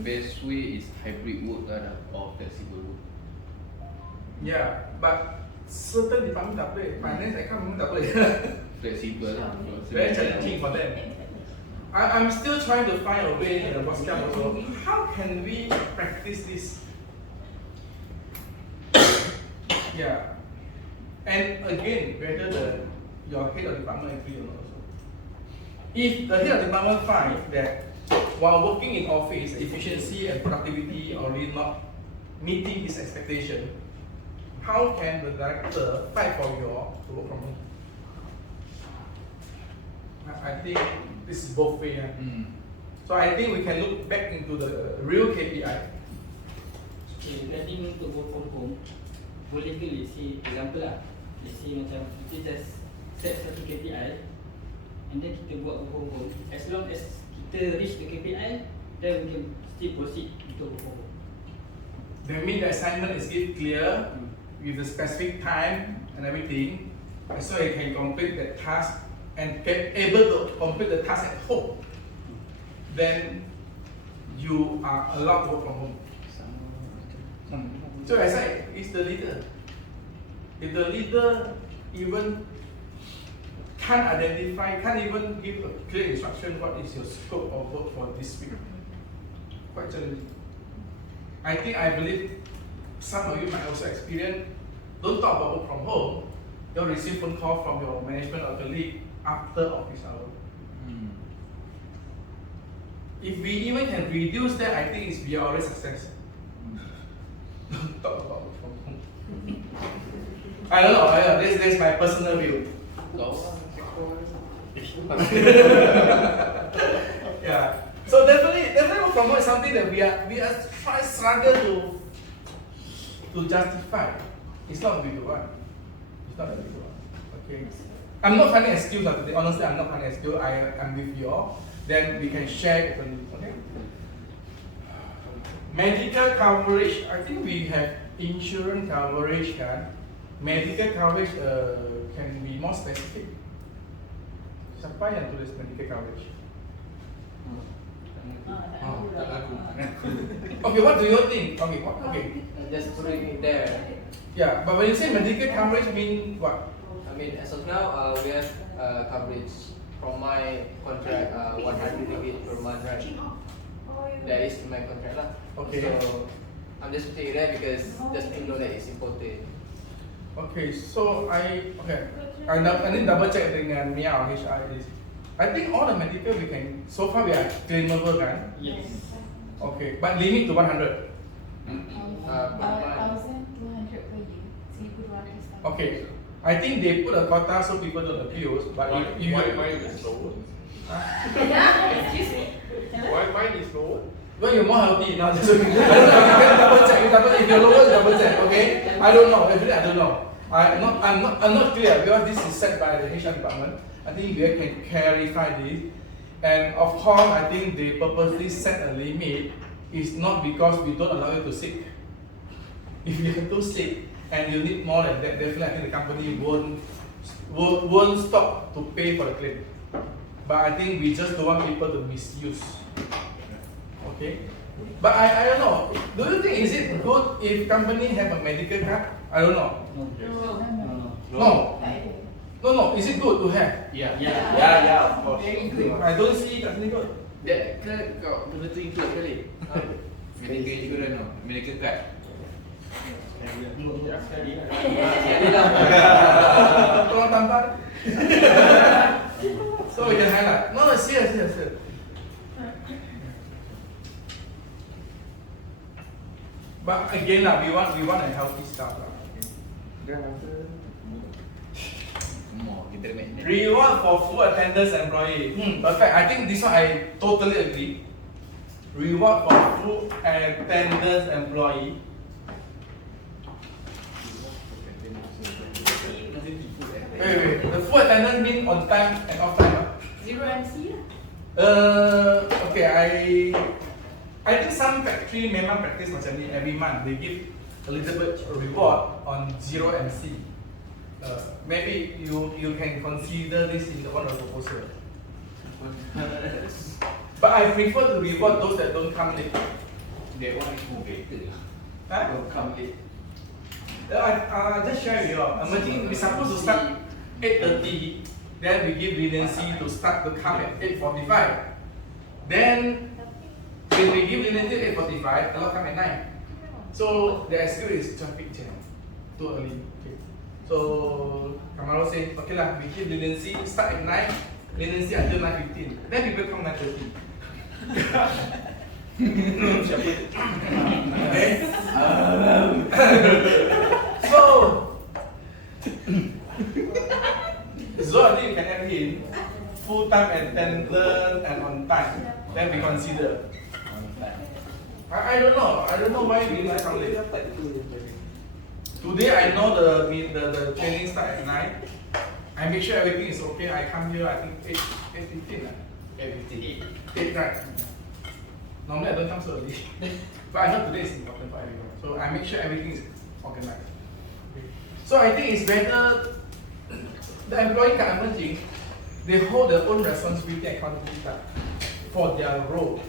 best way is hybrid work lah or flexible work. Yeah, but certain department tak boleh. Finance, account memang tak boleh. Flexible lah. Very challenging for them. I'm still trying to find a way in the WhatsApp also. How can we practice this? Yeah. And again, whether your head of department agree or not also. If the head of department finds that while working in office, efficiency and productivity are really not meeting his expectation, how can the director fight for you all to work from home? I think this is both ways. So I think we can look back into the real KPI. Okay, regarding untuk work from home, boleh ke let's say, example lah, let's say macam kita just set satu KPI and then kita buat work from home. As long as kita reach the KPI, then we can still proceed untuk work from home. That means the assignment is given clear with the specific time and everything, so you can complete that task and get able to complete the task at home. Then you are allowed to work from home. So as I is the leader. If the leader even can't identify, can't even give a clear instruction what is your scope of work for this week, quite challenging. I believe some of you might also experience, don't talk about work from home, you'll receive phone call from your management or colleague after office hour. If we even can reduce that, I think we are already success. Don't talk about work from home. I don't know, this is my personal view. Yeah. So definitely work from home is something that we are trying struggle to justify. It's not a big one. It's not a big one. Okay. I'm not finding excuse today. Honestly, I'm not finding excuse. I'm with you all. Then we can share openly. Okay. Medical coverage. I think we have insurance coverage. Medical coverage can be more specific. Siapa yang tulis medical coverage? Okay, what do you think? Okay, what? Okay. Just putting it there. Yeah, but when you say medical coverage, mean what? I mean, as of now, we have coverage from my contract, 100 ringgit per month, right? That is in my contract lah. Okay. So I'm just putting it there because just to know that it's important. Okay, so I need double check dengan Mia or HR this. I think all the medical we can, so far we are claimable kan? Yes. Okay, but limit to 100. 1,200 per year. 1,200. Okay, I think they put a quota so people don't abuse, but if you... Why mine is lower? Excuse me. Why mine is lower? Well, you're more healthy now. Just I don't know. You can double check. If you're lower, double check. Okay? I don't know. Actually, I don't know. I'm not clear because this is set by the HR department. I think we can clarify this. And of course, I think they purposely set a limit. It's not because we don't allow you to sick. If you are too sick and you need more than that, definitely I think the company won't stop to pay for the claim. But I think we just don't want people to misuse. Okay? But I don't know. Do you think is it good if company have a medical card? I don't know. No. Is it good to have? Yeah, of course. Very good. I don't see kat sini kot. That kau benda tu include sekali. Medical insurance no, medical card. Sekali lah. Tolong tambah. So we can highlight. No, serious. But again lah, we want a healthy staff lah. Reward for full attendance employee. Perfect. I think this one I totally agree. Reward for full attendance employee. Wait. The full attendance mean on time and off time. Zero MC lah. Okay, I think some factory memang practice macam ni every month. They give a little bit reward on zero MC. Maybe you can consider this in the one of the proposal. But I prefer to reward those that don't come late. That one is more better. Don't come late. I just share with you. Imagine we're supposed to start 8:30, then we give leniency to start to come at 8:45. Then when we give leniency at 8:45, a lot come at 9. So the excuse is traffic jam. Too early. Okay. So Kamaro say, okay lah, we give leniency start at 9, leniency until 9:15. Then people come 9:30. Okay. So I think you can add in full time attendance and on time. Then we consider. I don't know why we need to come late. Today I know the training start at 9. I make sure everything is okay. I come here I think 8:15 lah. 8:58. 8 right. Normally I don't come so early. But I know today is important for everyone. So I make sure everything is organized. Okay. So I think it's better the employee can emerging, they hold their own responsibility and accountability for their role.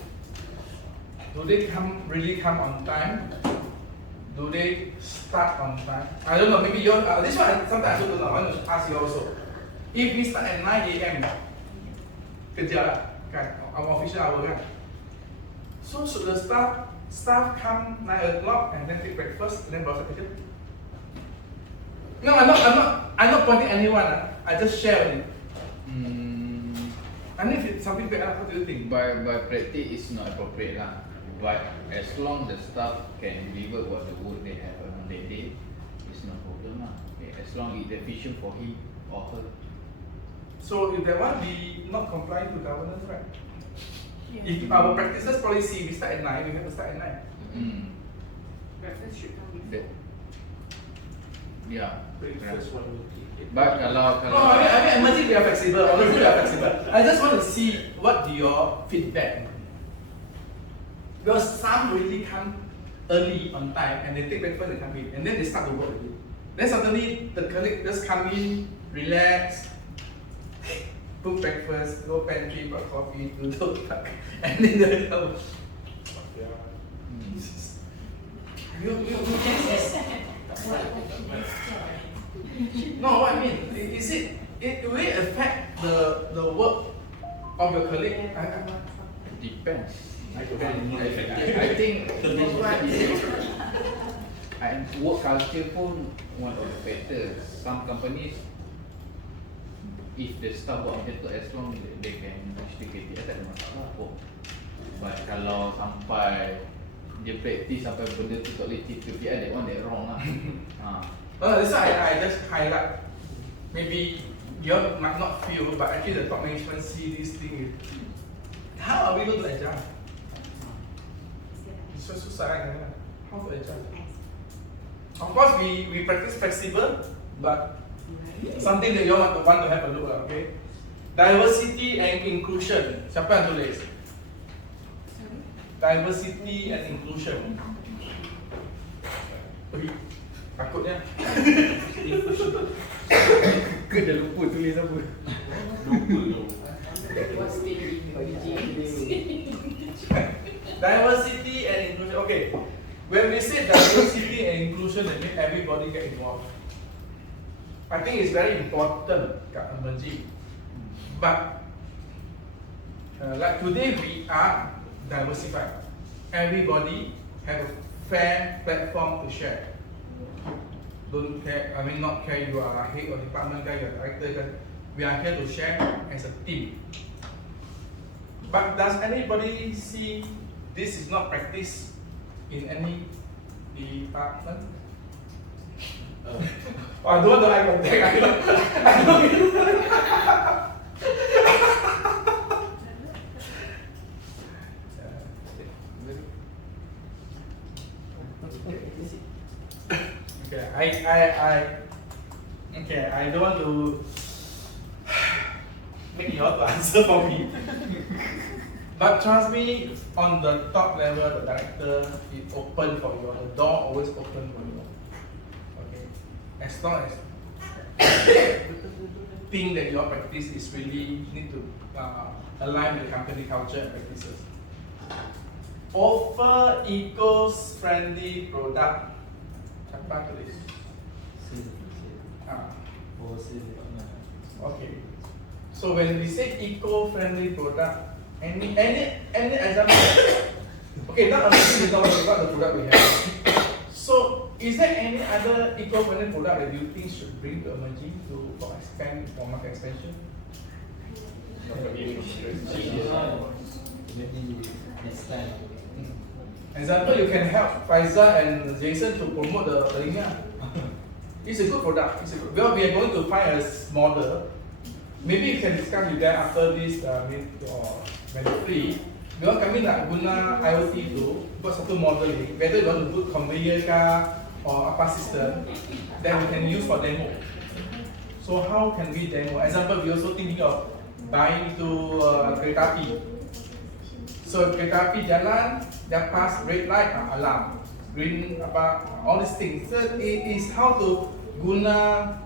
Do they really come on time? Do they start on time? I don't know, maybe you this one sometimes I don't know, I want to ask you also. If we start at 9 AM, kerja lah, kan, our official hour kan. So should the staff come 9 o'clock and then take breakfast and then baru kerja? No, I'm not pointing anyone. I just share with you. I mean, if it's something bad, what do you think? By practice, it's not appropriate lah. But as long the staff can deliver what the work they have on that day, it's no problem lah. Okay, as long it's efficient for him or her. So if they want to be not complying to governance, right? If our practices policy we start at 9, we have to start at 9. Breakfast should come before. Yeah. Breakfast one will be. But kalau No, I mean, imagine we are flexible. Honestly, we are flexible. I just want to see what your feedback. Because some really come early on time and they take breakfast and come in, and then they start to work again. Then suddenly the colleague just come in, relax. cook breakfast, go pantry, buy coffee, duduk, and then the house. You no, what I mean, is it will it affect the work of your colleague? Depends. I think this one is work culture pun one of the factors. Some companies, if the staff work macam tu, as long they can push the KPI, tak ada masalah pun. But kalau sampai dia practice sampai benda tu tak boleh hit KPI, that one that wrong lah. That's why I just highlight. Maybe you might not feel, but actually the top management see this thing. How are we going to adjust? It's so susah kan? How to adjust? Of course, we practice flexible, but something that you want to have a look at, okay? Diversity and inclusion. Siapa yang tulis? Diversity and inclusion. Takutnya. Kau dah lupa tulis apa? Diversity and inclusion. Okay. When we say diversity and inclusion, that means everybody get involved. I think it's very important kat emerging. But like today we are diversified. Everybody have a fair platform to share. Don't care, I mean not care you are head or department guy, you are director, we are here to share as a team. But does anybody see this is not practiced in any department? I don't want to eye contact. I don't Okay, I don't want to make you all to answer for me. But trust me, on the top level, the director is open for you. The door always open for you. Okay, as long as thing that your practice is really need to align with the company culture and practices. Offer eco-friendly product. Siapa tulis? Okay. So when we say eco-friendly product, any example? Okay, not only about the product we have. So is there any other eco-friendly product that you think should bring to emerging for market expansion? Maybe next time. Example, you can help Faizal and Jason to promote the linear. It's a good product. Well, we are going to find a model. Maybe you can discuss with them after this when free. We want kami nak guna IoT tu buat satu modeling. Whether you want to put conveyor car or apa system that we can use for demo. So how can we demo? Example, we also thinking of buying to kereta api. So kereta api jalan, dia pass red light, alarm, green all these things. So it is how to guna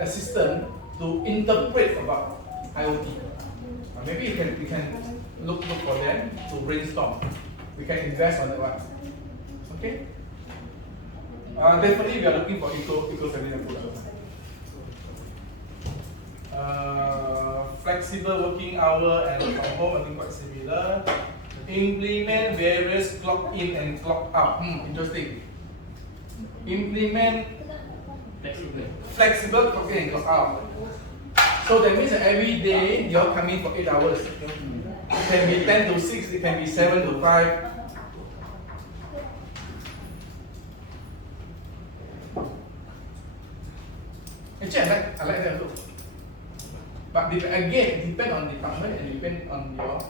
a system to interpret about IoT. Maybe we can look for them to brainstorm. We can invest on that one. Okay. Definitely we are looking for eco-friendly approach. Flexible working hour and from home, I think quite similar. Implement various clock in and clock out. Interesting. Implement flexible clock in and clock out. So that means that every day you're coming for 8 hours. It can be 10 to 6, it can be 7 to 5. Actually, I like that too. But again, it depends on the department and depend on your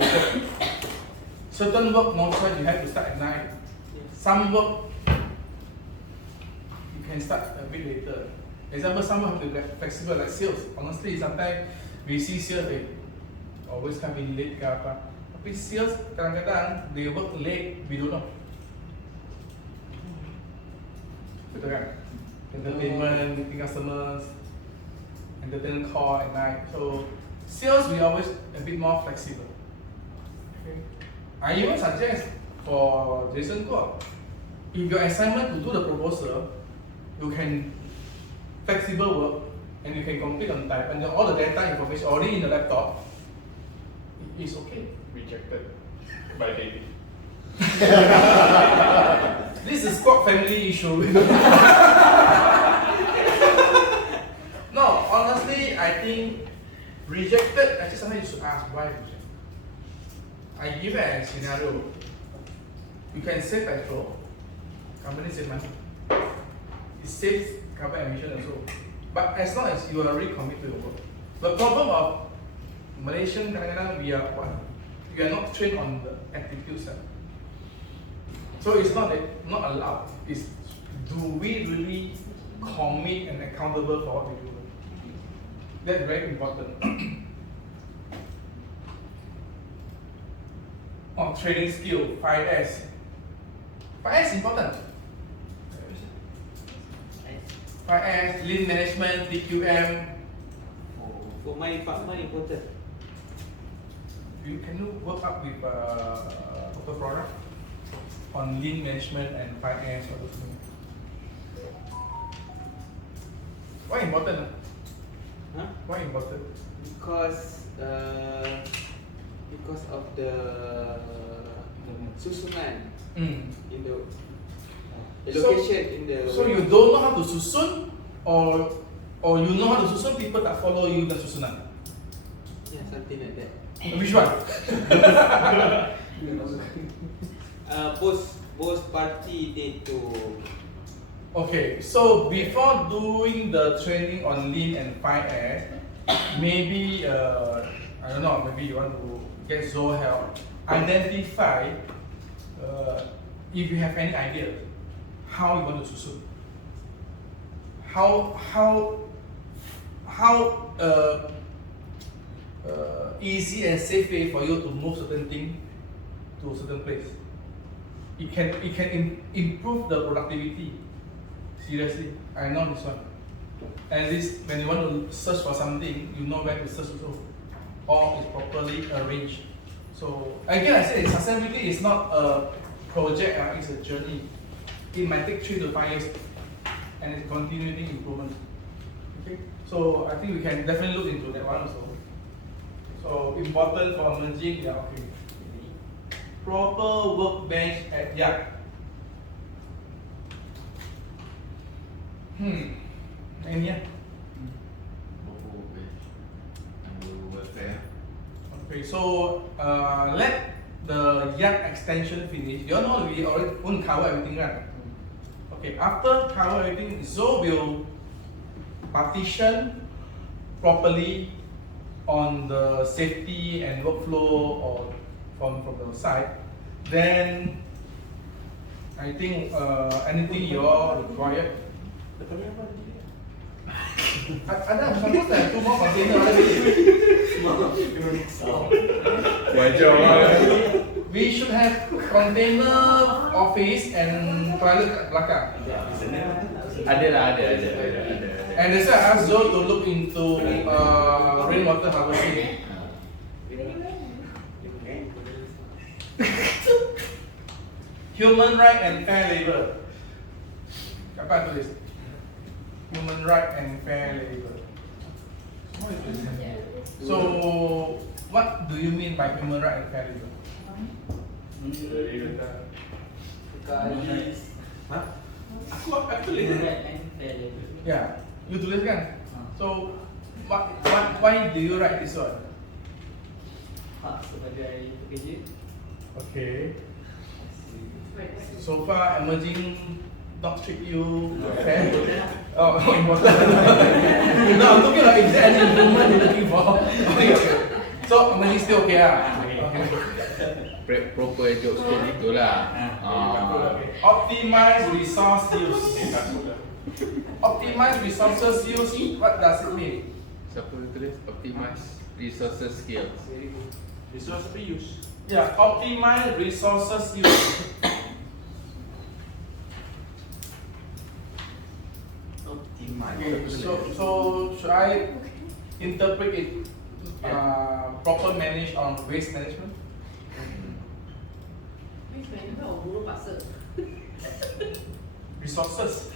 work. Certain work, no choice, you have to start at 9. Some work, you can start a bit later. Example, some have to be flexible like sales. Honestly, sometimes we see sales, they always come in late ke apa. Tapi sales, kadang-kadang they work late, we don't know. Betul kan? entertainment, meeting customers, entertainment call at night. So sales we always a bit more flexible. Okay. I even suggest for Jason Guo, if your assignment to do the proposal, you can flexible work and you can complete on time and all the data information already in the laptop, it's okay. Rejected by David. This is Squad family issue. No, honestly, I think rejected, actually sometimes you should ask why rejected. I give it a scenario. You can save petrol, company save money. It saves carbon emission also. But as long as you are really committed to your work. The problem of Malaysian, we are what? We are not trained on the attitude side. So it's not allowed. It's do we really commit and accountable for what we do? That's very important. On trading skill, 5S. 5S important. 5S, lean management, DQM. For my department, important. Can you work up with Dr. Flora on lean management and 5S or those things? Why important? Huh? Why important? Because of the susunan in the location in the. So you don't know how to susun, or you know how to susun, people that follow you the susunan. Yeah, something like that. Which one? Both party need to. Okay, so before doing the training on lean and 5S, maybe I don't know, maybe you want to get Zoe help. Identify if you have any idea how you want to susun. How easy and safe way for you to move certain thing to a certain place. It can improve the productivity. Seriously, I know this one. At least when you want to search for something, you know where to search also. All is properly arranged. So again, I say sustainability is not a project, it's a journey. It might take 3 to 5 years, and it's continuing improvement. Okay, so I think we can definitely look into that one also. So important for emerging, yeah, okay. Proper workbench at yard. Any? Okay, so let the yard extension finish. You all know we already won't cover everything, right? Okay, after cover everything, Zoe will partition properly on the safety and workflow or from the side. Then I think anything you all require. I'm supposed to have 2 more containers already. We should have container office and toilet kat belakang. Ada. And that's why I asked Zoe to look into rainwater harvesting. Human right and fair labor. Apa tulis? Human right and fair labor. So, what do you mean by human right and fair labor? Hah? Aku tulis. Yeah, you tulis kan? So, why do you write this one? Hak sebagai pekerja. Okay. So far, emerging not treat you fair. Oh, important. No, I'm talking about is there any improvement you're looking for? Okay. So, emerging still okay lah. Okay. Proper job scope itulah. Optimize resource use. Optimize resources use. What does it mean? Siapa tulis? Optimize resources skills. Resource reuse. Yeah, optimize resources use. Okay, so should I interpret it proper manage on waste management? Resources.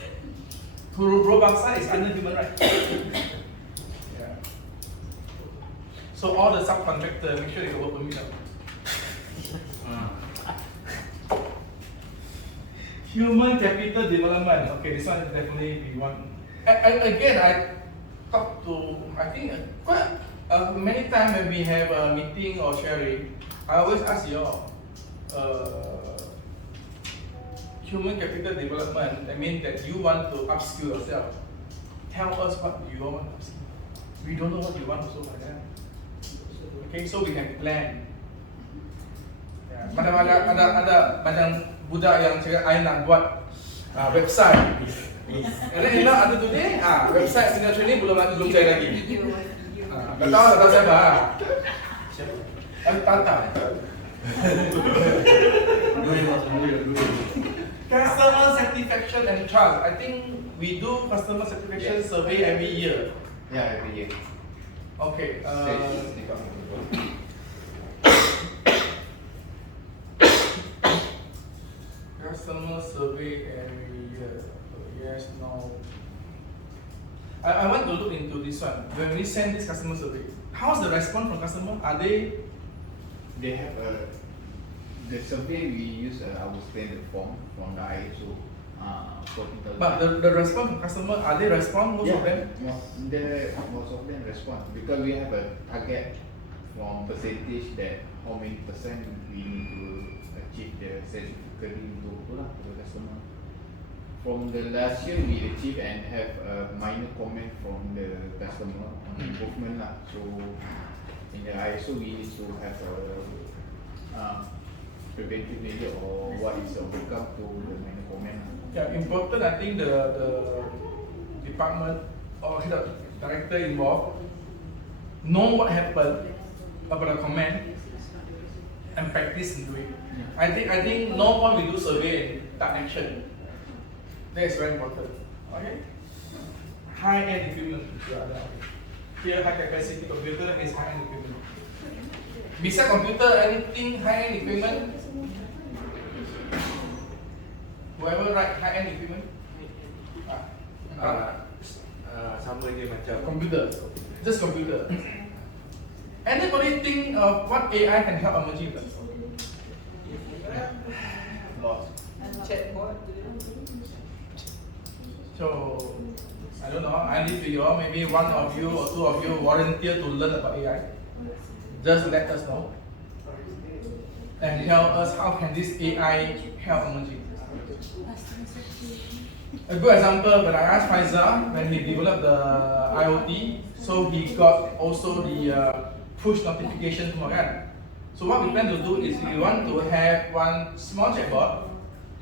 Puro bangsa is under human rights. Yeah. So all the subcontractors, make sure they work permit. Human capital development. Okay, this one is definitely we want. Again, I talk to, I think quite many times when we have a meeting or sharing, I always ask you all, human capital development, I mean that you want to upskill yourself. Tell us what you want to upskill. We don't know what you want also by that. Okay, so we can plan. Yeah. Ada macam budak yang cakap, I nak buat website. And then you know, ada today, website punya training belum cair lagi. Tak tahu siapa. Tata. Customer satisfaction and trust. I think we do customer satisfaction survey every year. Yeah, every year. Okay. Customer survey every year. Yes, no. I want to look into this one. When we send this customer survey, how's the response from customer? Are they? They have the survey we use our standard form from the ISO 14000. But the response from customer, are they respond most of them? Most of them respond because we have a target from percentage that how many percent we need to achieve the certificate to the customer. From the last year we achieved and have a minor comment from the customer on improvement lah. So in the ISO we need to have a preventive measure or what is the outcome to the minor comment. Yeah, important. I think the department or the director involved know what happened about the comment and practice and do it. I think no point we do survey and take action. That is very important. Okay. High-end equipment. Here, high capacity computer is high-end equipment. Besides computer, anything high-end equipment? Whoever write high-end equipment? Sama je macam computer. Just computer. Anybody think of what AI can help emerging? Lot. Chatbot. So, I don't know, I leave to you all, maybe one of you or two of you volunteer to learn about AI. Just let us know. And tell us how can this AI help emerging. A good example, when I asked Faisal, when he developed the IoT, so he got also the push notification from again. So what we plan to do is we want to have one small chatbot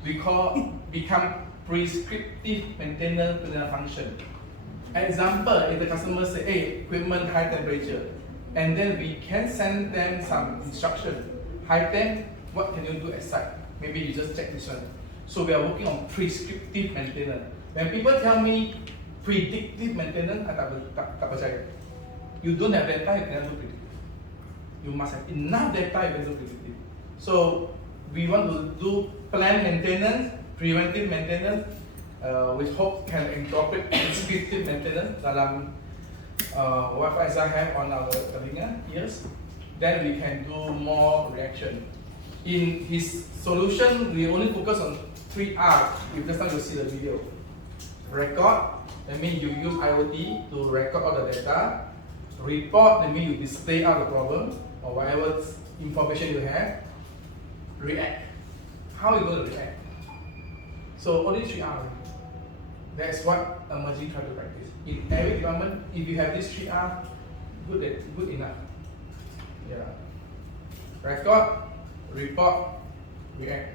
we call become prescriptive maintenance function. Example, if the customer say, hey, equipment high temperature, and then we can send them some instruction. High temp, what can you do at site? Maybe you just check this one. So we are working on prescriptive maintenance. When people tell me predictive maintenance, I tak percaya. You don't have data, you cannot do predictive. You must have enough data, you can do predictive. So we want to do planned maintenance, preventive maintenance, which hope can incorporate prescriptive maintenance dalam what I have on our ears. Then we can do more reaction. In his solution, we only focus on 3 R. If this time you see the video, record, that means you use IoT to record all the data. Report, that means you display out the problem or whatever information you have. React. How are you going to react? So only 3 R. That's what emerging try to practice. In every department, if you have this 3 R, good enough. Yeah. Record, report, react.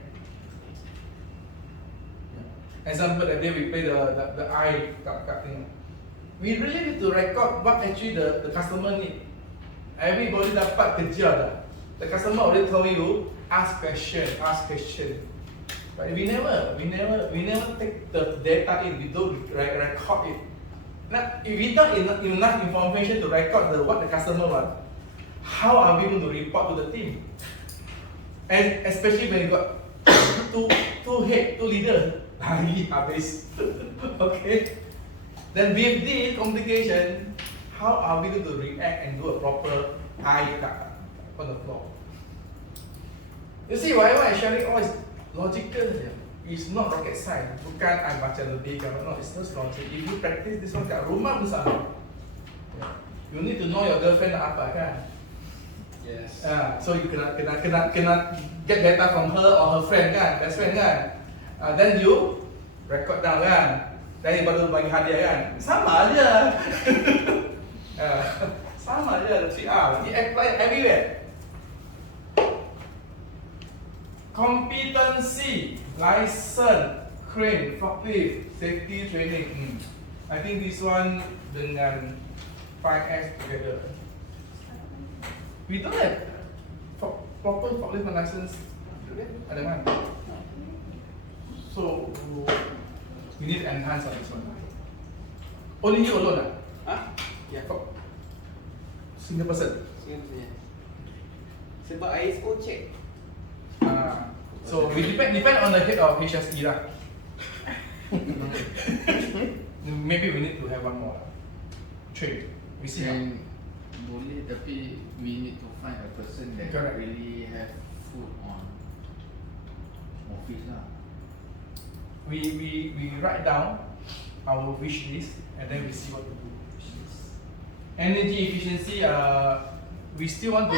Yeah. Example, that day we play the eye thing. We really need to record what actually the customer need. Everybody dapat kerja dah. The customer already told you, ask question. But we never take the data in. We don't record it. Now, if we don't enough information to record what the customer wants, how are we going to report to the team? And especially when you got two leaders, habis. Okay. Then with this communication, how are we going to react and do a proper eye cut on the floor? You see, whatever I sharing all is logical. It's not rocket science. Bukan I baca lebih ke no, it's just logic. If you practice this one kat rumah pun sama. You need to know your girlfriend nak apa kan? Yes. So you kena get data from her or her friend kan, best friend kan. Then you record down kan. Then you baru bagi hadiah kan. Sama aja. Sama aja 3R. It apply everywhere. Competency, license, crane, forklift, safety training. I think this one dengan 5S together. We don't have proper forklift license. Ada kan? So we need to enhance on this one. Only you alone Ya. Single person. Sebab ISO check. So we depend on the head of HSE lah. Maybe we need to have one more train. We see. Boleh, tapi we need to find a person that Correct. really have food on office lah. We write down our wish list and then we see what to do. Energy efficiency, we still want to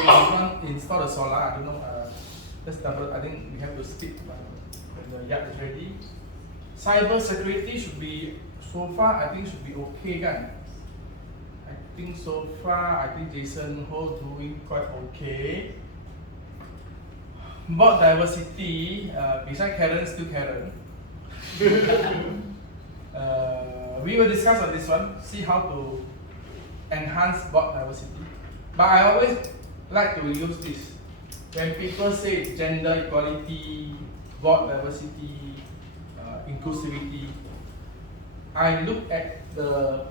install the solar. I don't know. Let's double. I think we have to speak when the yard is ready. Cyber security should be so far. I think should be okay kan. I think so far. I think Jason Ho doing quite okay. Board diversity. Besides Karen, still Karen. We will discuss on this one. See how to enhance board diversity. But I always like to use this. When people say gender equality, board diversity, inclusivity, I look at the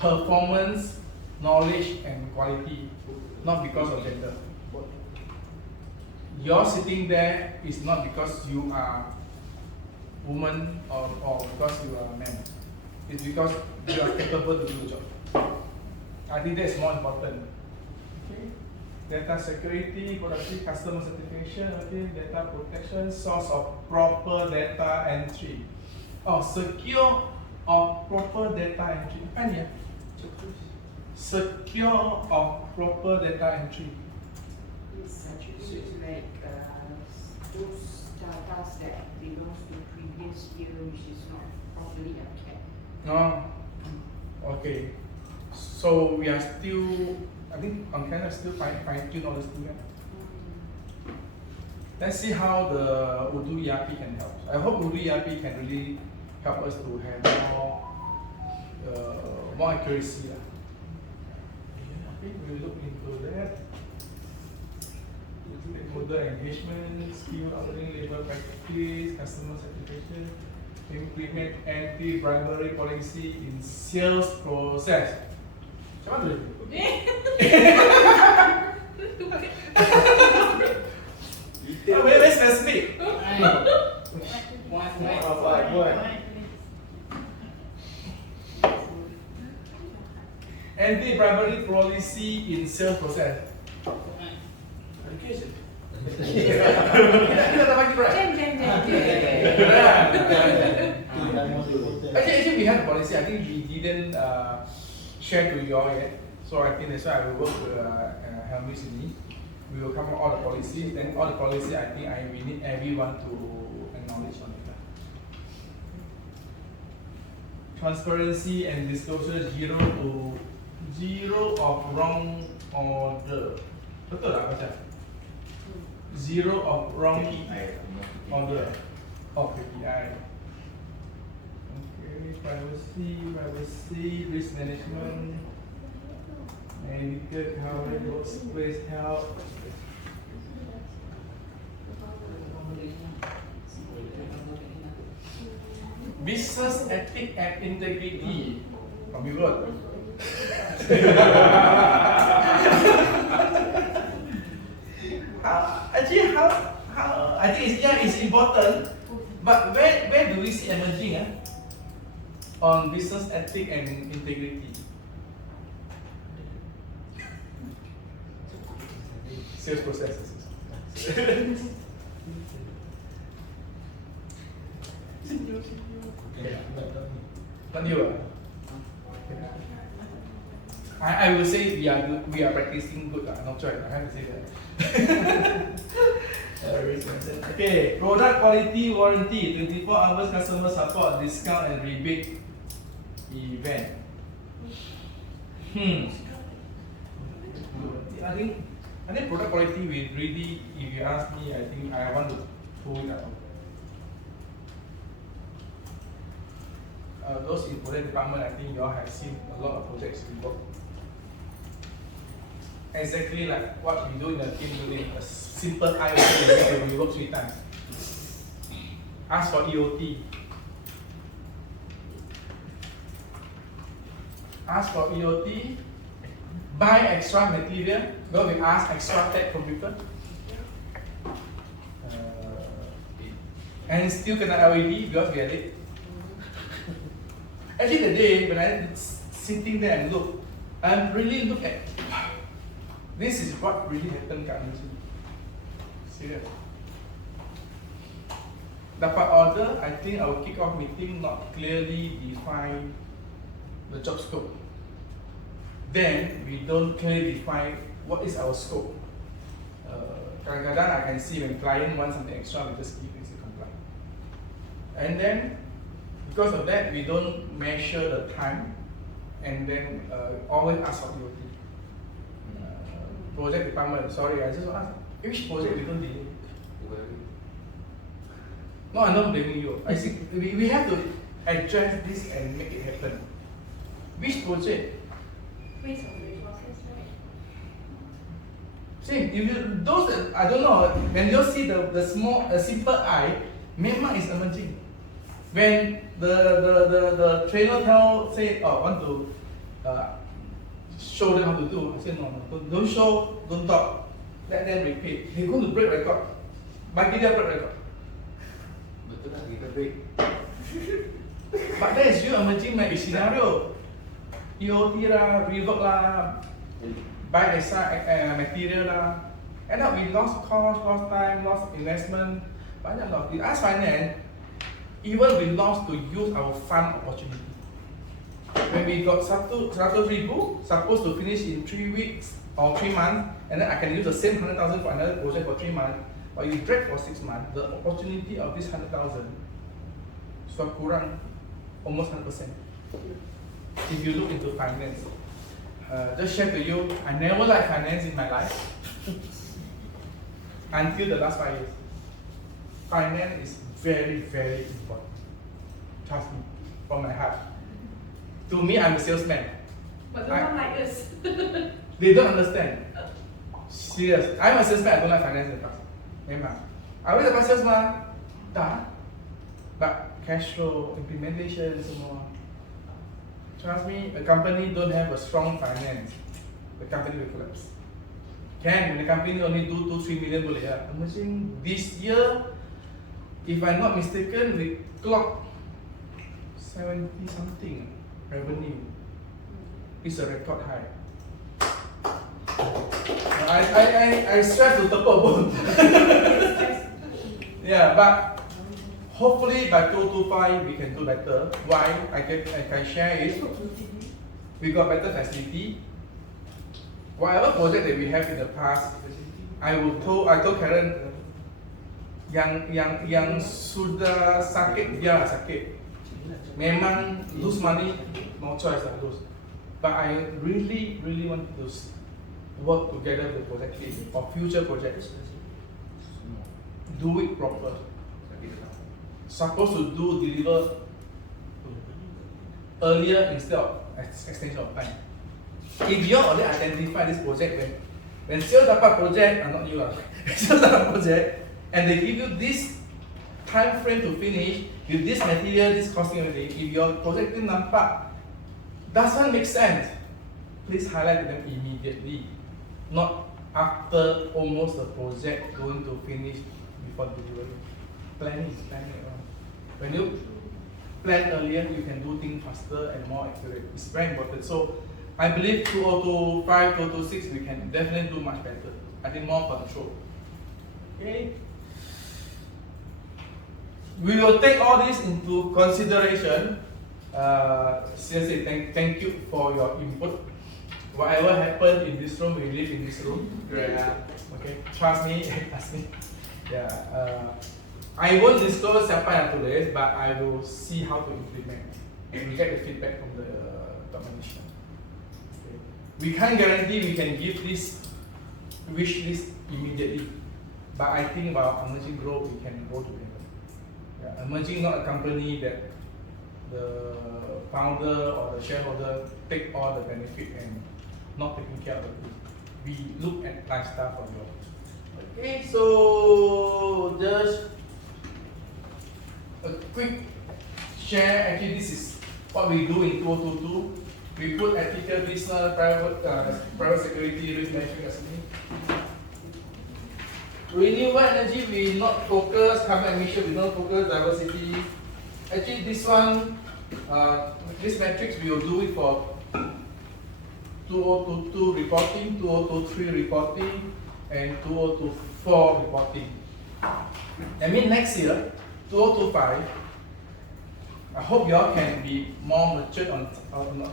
performance, knowledge and quality, not because of gender. You're sitting there is not because you are woman or because you are a man. It's because you are capable to do the job. I think that's more important. Okay. Data security, productivity, customer certification, okay, data protection, source of proper data entry. Oh, secure of proper data entry. Apa ni ya? Secure of proper data entry. It's actually like those data that belongs to previous year which is not properly kept. Oh, okay. So we are still, I think on Canada still fine-tune all this thing. Let's see how the Udo ERP can help. I hope Udo ERP can really help us to have more accuracy. Okay, we'll look into that. Stakeholder engagement, skill upgrading, labor practice, customer certification, implement anti-bribery policy in sales process. Macam mana tu? Very specific. Anti-bribery policy in sales process. Education. Kita tak bagi bribe. Actually, we have a policy. I think we didn't share to you all yet. So I think that's why I will work with Helmi sini. We will cover all the policies. Then all the policy, I think we need everyone to acknowledge on it. Transparency and disclosure, zero of wrong order. Betul tak macam? Zero of wrong order. Oh, KPI. Okay, privacy, risk management, medical coverage, workplace health. business ethic and integrity. From you wrote. How I think it's important, but where do we see emerging on business ethic and integrity? Sales processes. Not you. I will say we are practicing good. No choice. I have to say that. Okay, product quality warranty, 24 hours customer support, discount and rebate event. I think product quality we really, if you ask me, I think I want to pull it out. Those in project department, I think you all have seen a lot of projects we work. Exactly like what we do in the team building, a simple IoT we work 3 times. Ask for EOT. Ask for EOT. Buy extra material. Go we ask extra tech from people. And still kena LED because we are late. Actually the day when I sitting there and look, I really look at this is what really happened currently. Serious. Dapat order, I think our kick-off meeting not clearly define the job scope. Then we don't clearly define what is our scope. Kadang-kadang I can see when client wants something extra, we just give it comply. And then because of that, we don't measure the time, and then always ask for EOT. Project department, sorry, I just want to ask, which project we don't delay? No, I'm not blaming you. I think we have to address this and make it happen. Which project? Waste of resources, right? Same, if you, those, I don't know, when you see the small, simple eye, memang is emerging. When the trainer say, oh, want to show them how to do, I say no, don't show, don't talk, let them repeat. They're going to break record. Bagi dia break record. Betul lah, kita break. But that is you emerging maybe scenario. EOT lah, rework lah, buy extra material lah. End up we lost cost, lost time, lost investment. Banyak lost. We ask finance, even we lost to use our fund opportunity. When we got 100,000 supposed to finish in 3 weeks or 3 months, and then I can use the same 100,000 for another project for 3 months, but you drag for 6 months, the opportunity of this 100,000 sudah kurang almost 100%. If you look into finance, just share to you, I never liked finance in my life until the last 5 years. Finance is very, very important. Trust me, from my heart. To me, I'm a salesman. But they don't like us. They don't understand. Serious. I'm a salesman, I don't like finance in the past. Memang. I always dapat sales mah. Tak. But cash flow, implementation, semua. Trust me, a company don't have a strong finance, the company will collapse. Can the company only do 2-3 million boleh ya? Imagine this year, if I'm not mistaken, we clock 70 something revenue. It's a record high. I stress to tepuk bone. Yeah, but hopefully by 2025 we can do better. Why? I can share it. We got better facility. Whatever project that we have in the past, I told Karen, yang sudah sakit dia sakit. Memang lose money, no choice lah lose. But I really want to work together with the project team for future projects. Do it proper. Supposed to deliver earlier instead of extension of time. If you already identify this project when sales dapat project, not you lah, sales dapat project, and they give you this time frame to finish, with this material, this costing everything, if your project team nampak doesn't make sense, please highlight to them immediately, not after almost the project going to finish before delivery. Planning around. When you plan earlier, you can do things faster and more accurate. It's very important. So I believe 2025, 2026, we can definitely do much better. I think more control. Okay. We will take all this into consideration. Seriously, thank you for your input. Whatever happened in this room, we live in this room. Right. Okay, trust me, trust me. Yeah. I won't disclose siapa yang tulis, but I will see how to implement. We get the feedback from the top management. Okay. We can't guarantee we can give this wish list immediately, but I think about emerging growth, we can go together. Yeah. Emerging not a company that the founder or the shareholder take all the benefit and not taking care of it. We look at lifestyle for you. Okay, so just a quick share. Actually, this is what we do in 2022. We put ethical business, private security, risk management as me. Renewable energy, we not focus. Carbon emission, we don't focus. Diversity. Actually, this one, this matrix, we will do it for 2022 reporting, 2023 reporting, and 2024 reporting. I mean, next year, 2025, I hope you all can be more mature on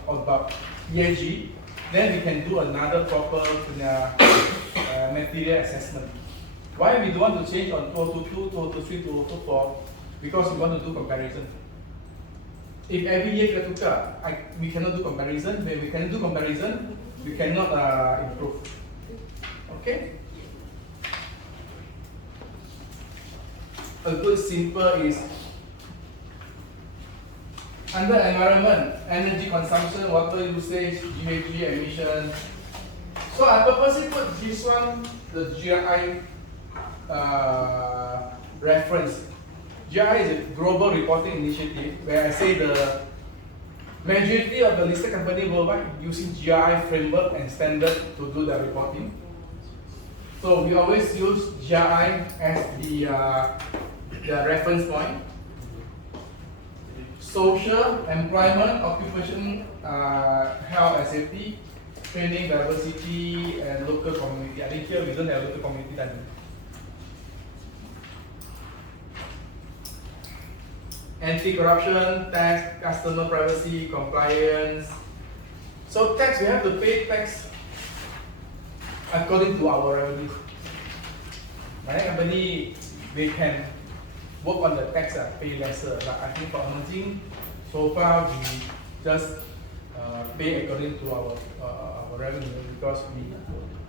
about ESG. Then we can do another proper material assessment. Why we don't want to change on 2022, 2023, 2024? Because we want to do comparison. If every year kita tukar, we cannot do comparison. When we can do comparison, we cannot improve. Okay? A good simple is under environment, energy consumption, water usage, GHG emission. So I purposely put this one, the GRI reference. GRI is a global reporting initiative where I say the majority of the listed company worldwide using GRI framework and standard to do the reporting. So we always use GRI as the reference point. Social, employment, occupation, health and safety, training, diversity, and local community. I think here we don't have local community then. Anti-corruption, tax, customer privacy, compliance. So tax, we have to pay tax according to our revenue. My company, we can work on the tax, pay lesser. But I think for emerging, so far we just pay according to our revenue because we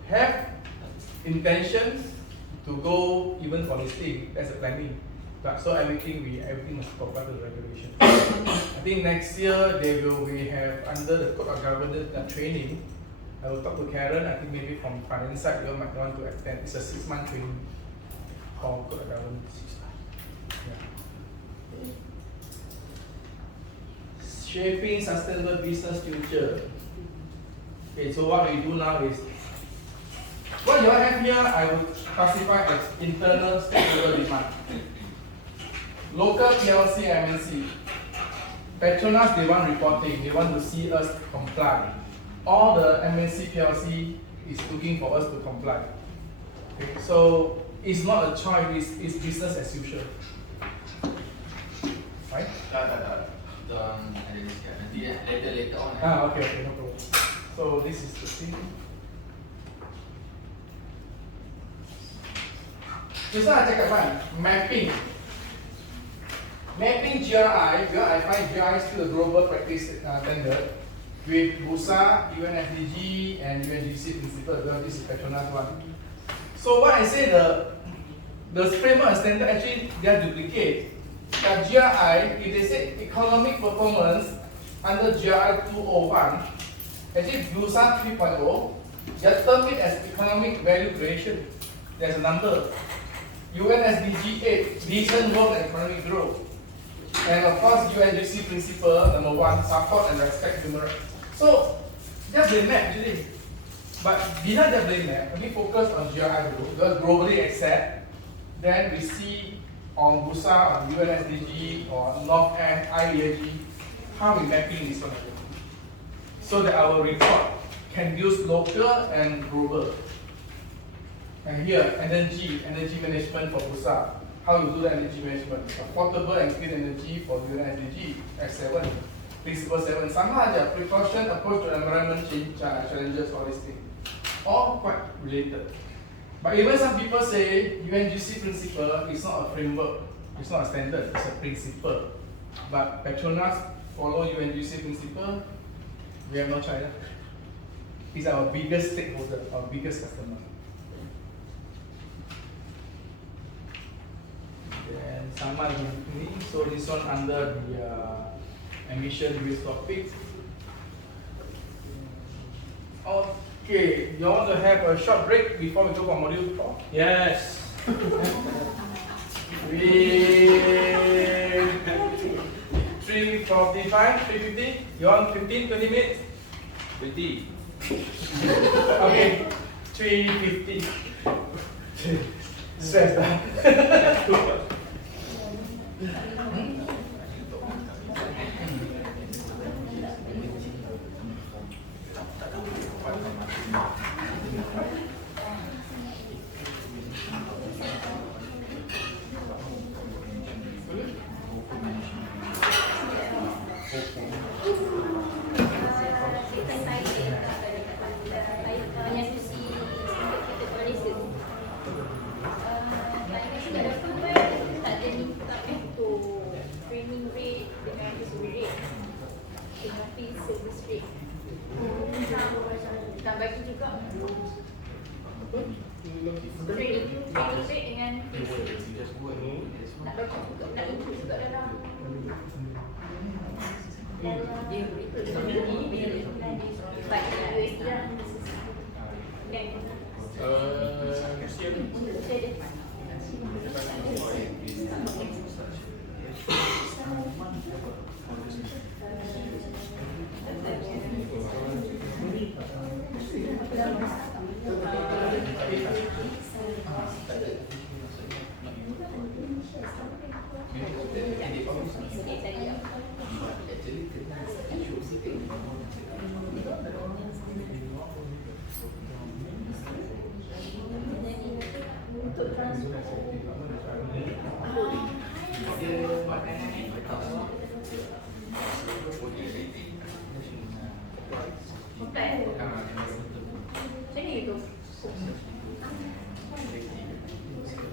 have intentions to go even for listing. That's the planning. But so everything must comply to the regulation. I think next year we have under the code of governance training. I will talk to Karen. I think maybe from finance side you might want to attend. It's a 6-month training for code of governance. Yeah. Shaping sustainable business future. Okay, so what we do now is what you have here. I would classify as internal stakeholder demand. Local PLC, MNC. Petronas, they want reporting. They want to see us comply. All the MNC PLC is looking for us to comply. Okay, so it's not a choice. It's business as usual. Right? Later on. Okay, no problem. So this is the thing. Just now I cakap kan, mapping. Mapping GRI, I find GRI is still a global practice standard with BUSA, UNFDG, and UNGC principle. This is Petronas one. So what I say, the framework and standard actually they are duplicate. The GRI, if they say economic performance under GRI 201, actually BUSA 3.0, they term it as economic value creation. There's a number. UNSDG 8, decent work and economic growth. And of course, UNGC principle, number 1, support and respect human rights. So, dia boleh map actually. But bila dia boleh map, we focus on GRI dulu, because globally accept. Then we see on Busa, on UNSDG, or North End, IESG, how we mapping this one. So that our report can use local and global. And here, energy management for Busa. How you do the energy management? Affordable and clean energy for UNSDG, X7. Principle 7, sama aja, precaution, approach to environment change, challenges, all these things. All quite related. But even some people say UNGC principle is not a framework, it's not a standard, it's a principle. But Petronas follow UNGC principle, we have no choice. He's our biggest stakeholder, our biggest customer. And sama dengan ini, so this one under the emission risk topic. Okay, you want to have a short break before we go for module 4? Yes. We 3:45, 3:50. You want 15, 20 minutes? 20. Okay, 3:50. Stress dah.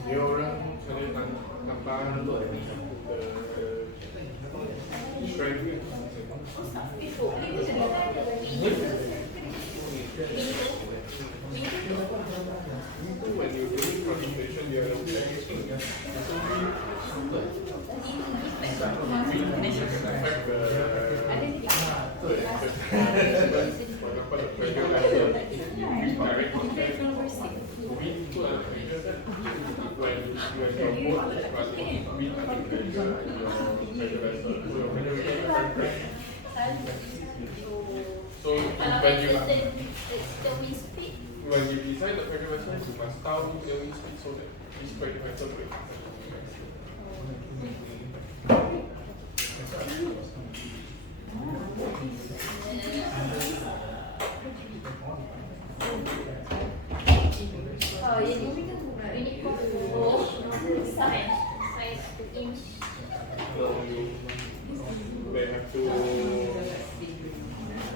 Dia orang ada tambahan strength. Itu when you doing concentration dia ada so when you design the pressure vessel, you must start with the wind speed so that this pressure vessel will they have to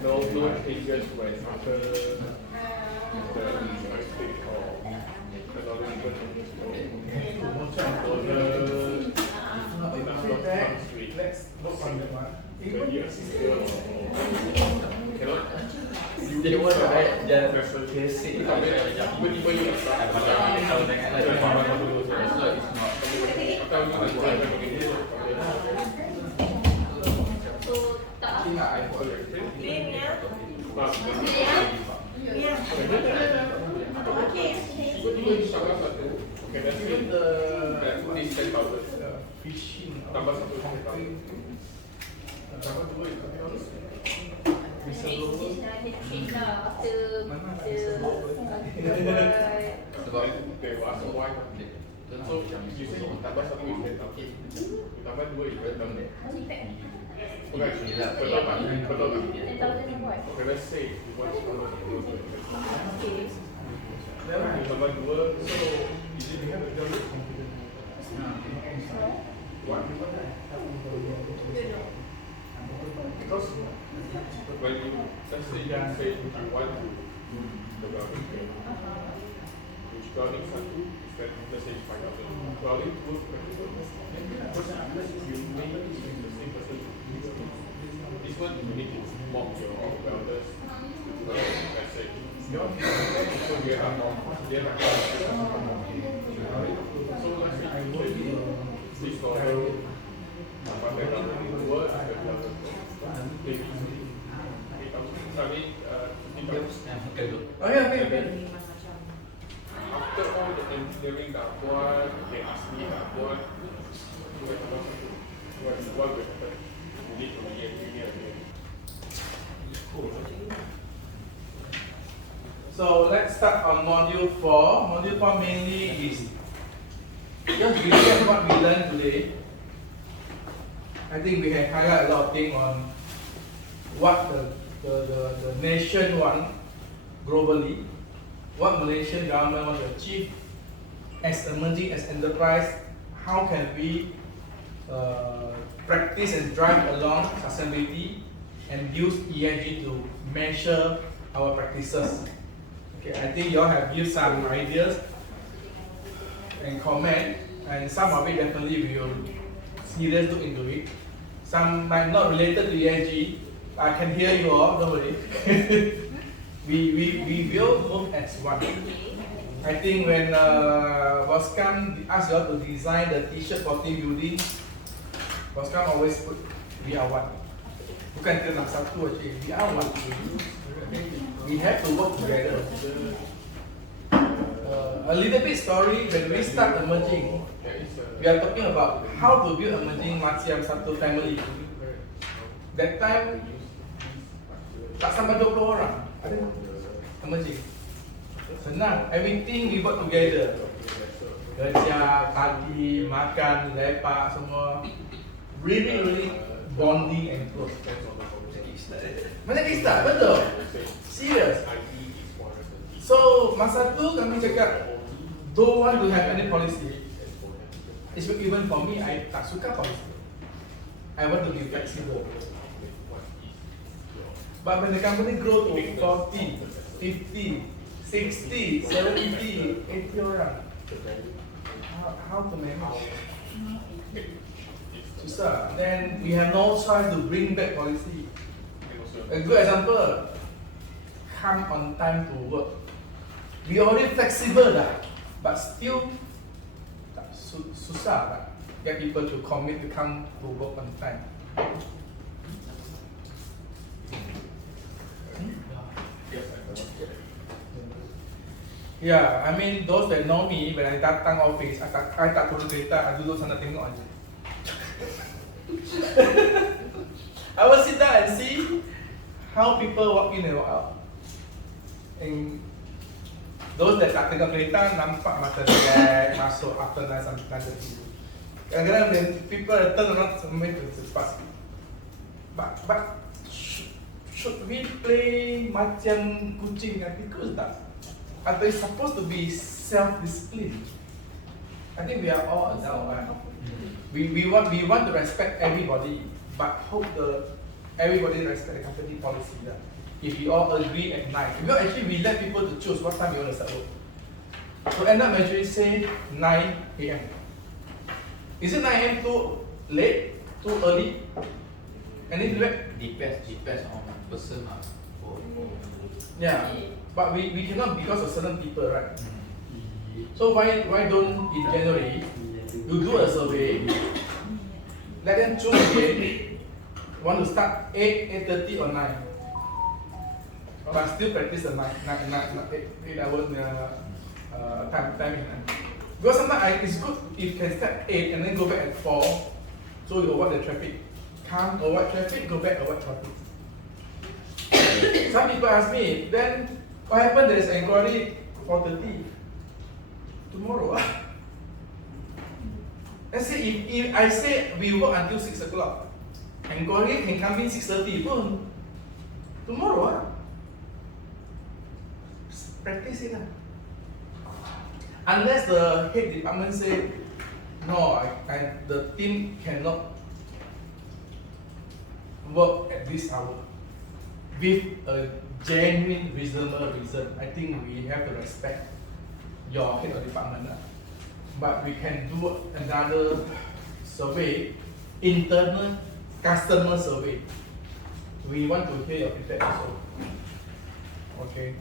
know changes when after the joystick or technological changes. Let's work on that one. Cannot. Jadi what right? Dia vessel basic. tiba-tiba you start. Even the fishing. Tambah satu kereta. Tambah dua itu. Sebab dewasa why so you say tambah satu kereta. Tambah dua kereta. Bukan, betul tak? Betul tak? Okay, let's say you want to tambah dua kereta. Tambah dua, so is it you have a job confidence? Why? Because when you, let's say you say you want to do the welding thing, which welding satu is that let's say 5,000. Welding two, because you may not be the same person. This one you need to mock your welders. Let's say so they are not so let's say this model pakai dua ada welder. Okay. After all the engineering dah buat, they ask me dah buat, what will happen? You need to be engineer again. So let's start on module 4. Module 4 mainly is just recap what we learned today. I think we can highlight a lot of things on what the nation want globally, what Malaysian government want to achieve as emerging as enterprise, how can we practice and drive along sustainability and use ESG to measure our practices. Okay, I think you all have used some ideas and comment, and some of it definitely we will seriously look into it. Some might not related to ESG. I can hear you all, don't worry. we will move as one. I think when Boskam asked you all to design the t-shirt for team building, Boskam always put we are one. Bukan kita nak satu aja, we are one. We have to work together. A little bit story when we start emerging. We are talking about how to build emerging macam satu family. That time tak sampai 20 orang ada emerging. Senang, everything we work together. Kerja, pagi, makan, lepak semua. Really bonding and close. Macam kickstart, betul? Serious. So masa tu kami cakap don't want to have any policy. Even for me, I tak suka policy. I want to be flexible. But when the company grow to 40, 50, 60, 70, 80 orang, how to manage? Susah. Then we have no choice to bring back policy. A good example, come on time to work. We already flexible dah, but still susah lah get people to commit to come to work on time. Yeah, I mean those that know me, when I datang office, I tak turun kereta, I duduk sana tengok aja. I will sit down and see how people walk in and walk out. And those that tak tengok kereta nampak mata dia masuk after 9:30. Kadang-kadang when people turn around somewhere to cepat. But should we play macam kucing dan tikus tak? Atau it's supposed to be self-discipline? I think we are all adult, right? We want to respect everybody, but hope everybody respect the company policy. Right? If we all agree at night, because actually we let people to choose what time you want to start work. So end up actually say 9 AM. Is it 9 AM too late, too early? Any feedback? Depends on person. Yeah, but we cannot because of certain people, right? So why don't in January you do a survey, let them choose again, want to start 8, 8:30 or 9, but still practice the 8 hours timing. Because sometimes it's good if you can start 8 and then go back at 4, so you avoid the traffic. Come, avoid traffic, go back, avoid traffic. Some people ask me, then what happened? There's inquiry 4:30 tomorrow. Let's say if I say we work until 6 o'clock, inquiry can come in 6:30 pun. Tomorrow. Practice it. Unless the head department say, no, the team cannot work at this hour with a genuine, reasonable reason, I think we have to respect your head of department. But we can do another survey, internal customer survey. We want to hear your feedback also. Okay.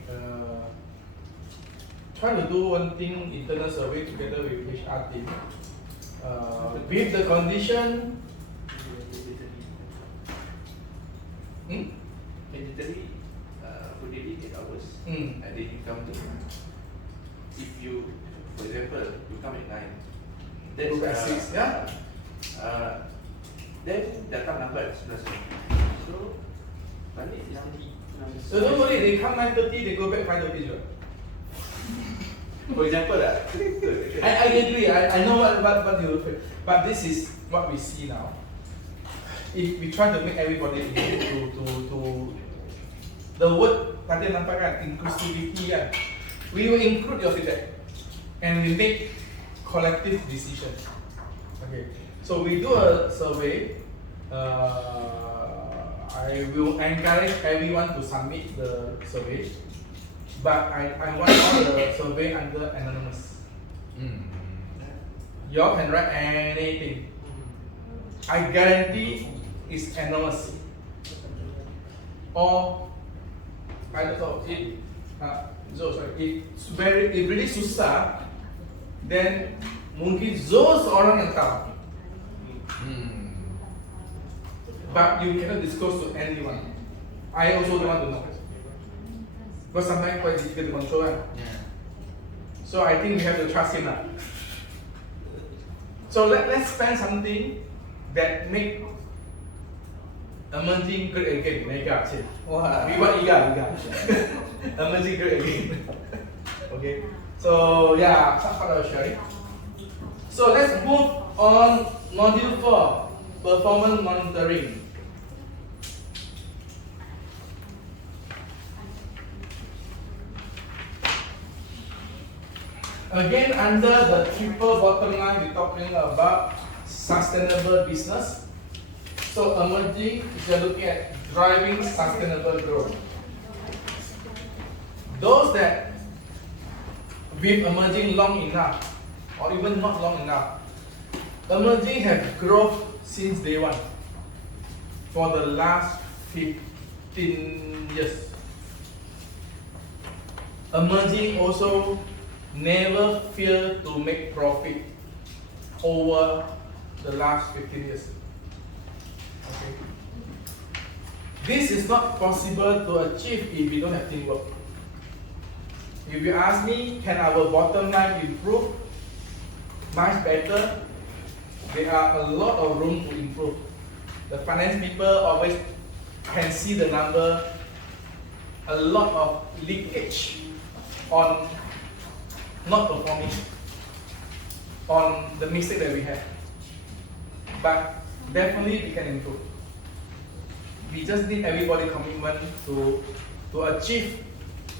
Try to do one thing, internal survey together with HR team. With the condition. Mandatory for daily 8 hours and then you come to, if you, for example, you come at 9, Go back 6, yeah? Then datang lambat 11. So balik yang So don't worry, they come 9:30, they go back 5:30 juga. For example I agree, I know what you feel, but this is what we see now. If we try to make everybody to the word tadi nampak kan, inclusivity kan, we will include your feedback and we make collective decision. Okay, so we do a survey. I will encourage everyone to submit the survey, but I want all the survey under anonymous. You all can write anything. I guarantee it's anonymous. Or I don't know if it really susah, then mungkin Zo seorang yang tahu. But you cannot disclose to anyone. I also don't want to know. Because sometimes quite difficult to control. So I think we have to trust him. So let's spend something that make emerging great again. Mega. We want Iga. Emerging great again. Okay. So yeah, that's what I was sharing. So let's move on module 4. Performance monitoring. Again, under the triple bottom line, we're talking about sustainable business. So emerging, we're looking at driving sustainable growth. Those that with emerging long enough, or even not long enough, emerging have growth since day one for the last 15 years. Emerging also never failed to make profit over the last 15 years. Okay. This is not possible to achieve if we don't have teamwork. If you ask me, can our bottom line improve? Much better. There are a lot of room to improve. The finance people always can see the number, a lot of leakage on not performing, on the mistake that we have. But definitely we can improve. We just need everybody commitment to achieve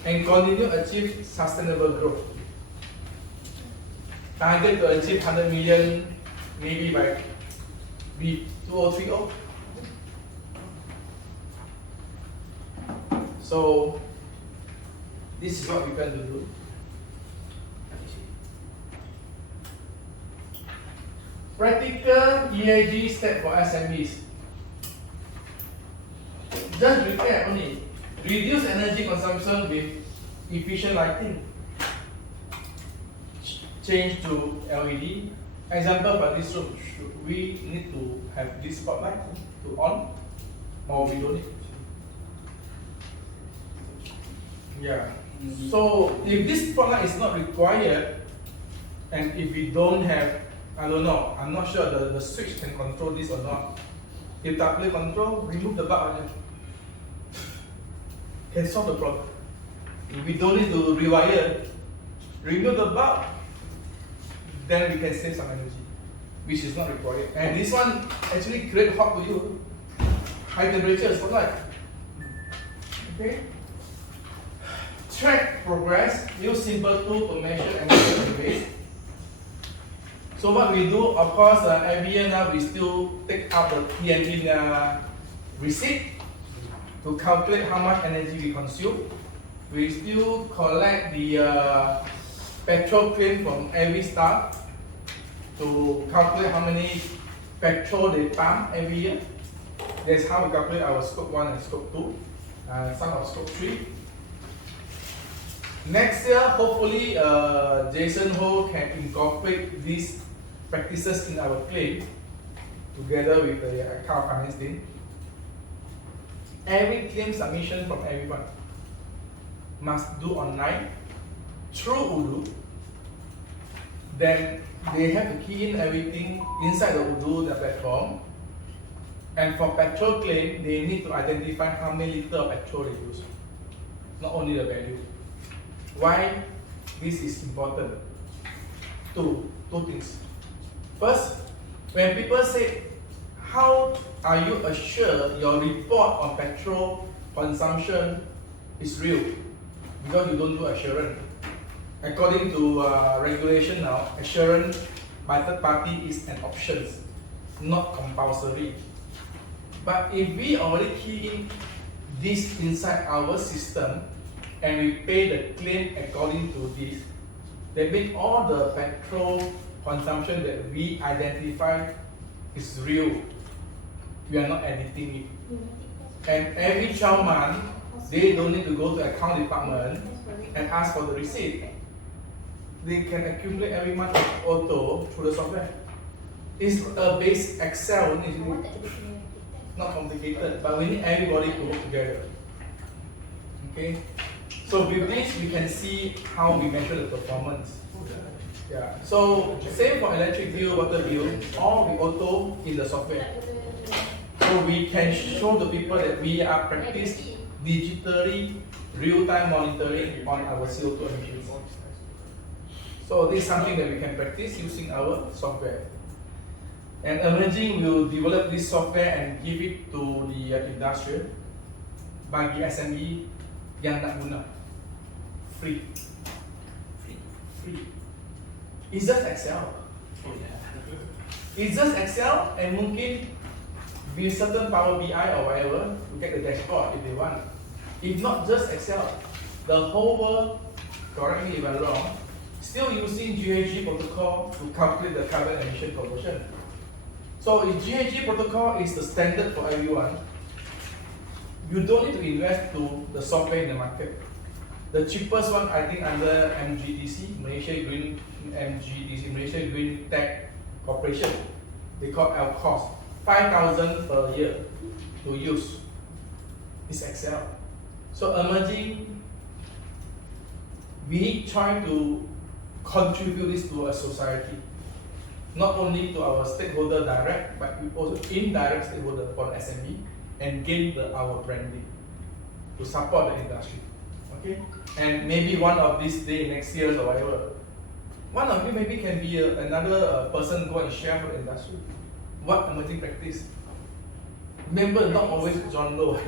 and continue to achieve sustainable growth. Target to achieve 100 million maybe by 2030. So this is what we plan to do. Practical ESG step for SMEs. Just recap only. Reduce energy consumption with efficient lighting. Change to LED. Example for this room, should we need to have this spotlight to on, or we don't need? Yeah. So if this spotlight is not required, And if we don't have, I don't know, I'm not sure the switch can control this or not. If tak boleh control, remove the bulb aja. Can solve the problem. If we don't need to rewire, remove the bulb, then we can save some energy, which is not required. And this one actually create hot to you. High temperature spotlight. Okay. Track progress. Use simple tool to measure and measure the waste. So what we do, of course, every year now we still take out the PNB receipt to calculate how much energy we consume. We still collect the petrol claim from every staff to calculate how many petrol they pump every year. That's how we calculate our scope 1 and scope 2, some of scope 3. Next year, hopefully, Jason Ho can incorporate these practices in our claim together with the account finance team. Every claim submission from everyone must do online through Udo. Then they have to key in everything inside the Udo, the platform. And for petrol claim, they need to identify how many liters of petrol they use, not only the value. Why this is important? Two things. First, when people say, how are you assured your report on petrol consumption is real? Because you don't do assurance. According to regulation now, assurance by third party is an option, not compulsory. But if we already key in this inside our system and we pay the claim according to this, that means all the petrol consumption that we identify is real. We are not editing it. And every 12 months, they don't need to go to account department and ask for the receipt. They can accumulate every month auto through the software. It's a base Excel, not complicated, but we need everybody to work together. Okay? So with this, we can see how we measure the performance. Yeah. So same for electric bill, water bill, all we auto in the software. So we can show the people that we are practice digitally real-time monitoring on our CO2 emissions. So this is something that we can practice using our software. And emerging will develop this software and give it to the industry bagi SME yang nak guna. Free. It's just Excel. It's just Excel, and mungkin with certain Power BI or whatever, we get the dashboard if they want. If not just Excel, the whole world, correct me if I'm wrong, still using BHD protocol to calculate the carbon emission conversion. So if BHD protocol is the standard for everyone, you don't need to invest to the software in the market. The cheapest one, I think, under MGTC, Malaysia Green MGTC, Malaysia Green Tech Corporation, they call LCOS, 5,000 per year to use. It's Excel. So emerging, we try to contribute this to a society, not only to our stakeholder direct, but also indirect stakeholder for the SME, and gain our branding to support the industry. Okay, and maybe one of these days, next year or whatever, one of you maybe can be another person go and share for the industry. What emerging practice? Remember, not always John Low.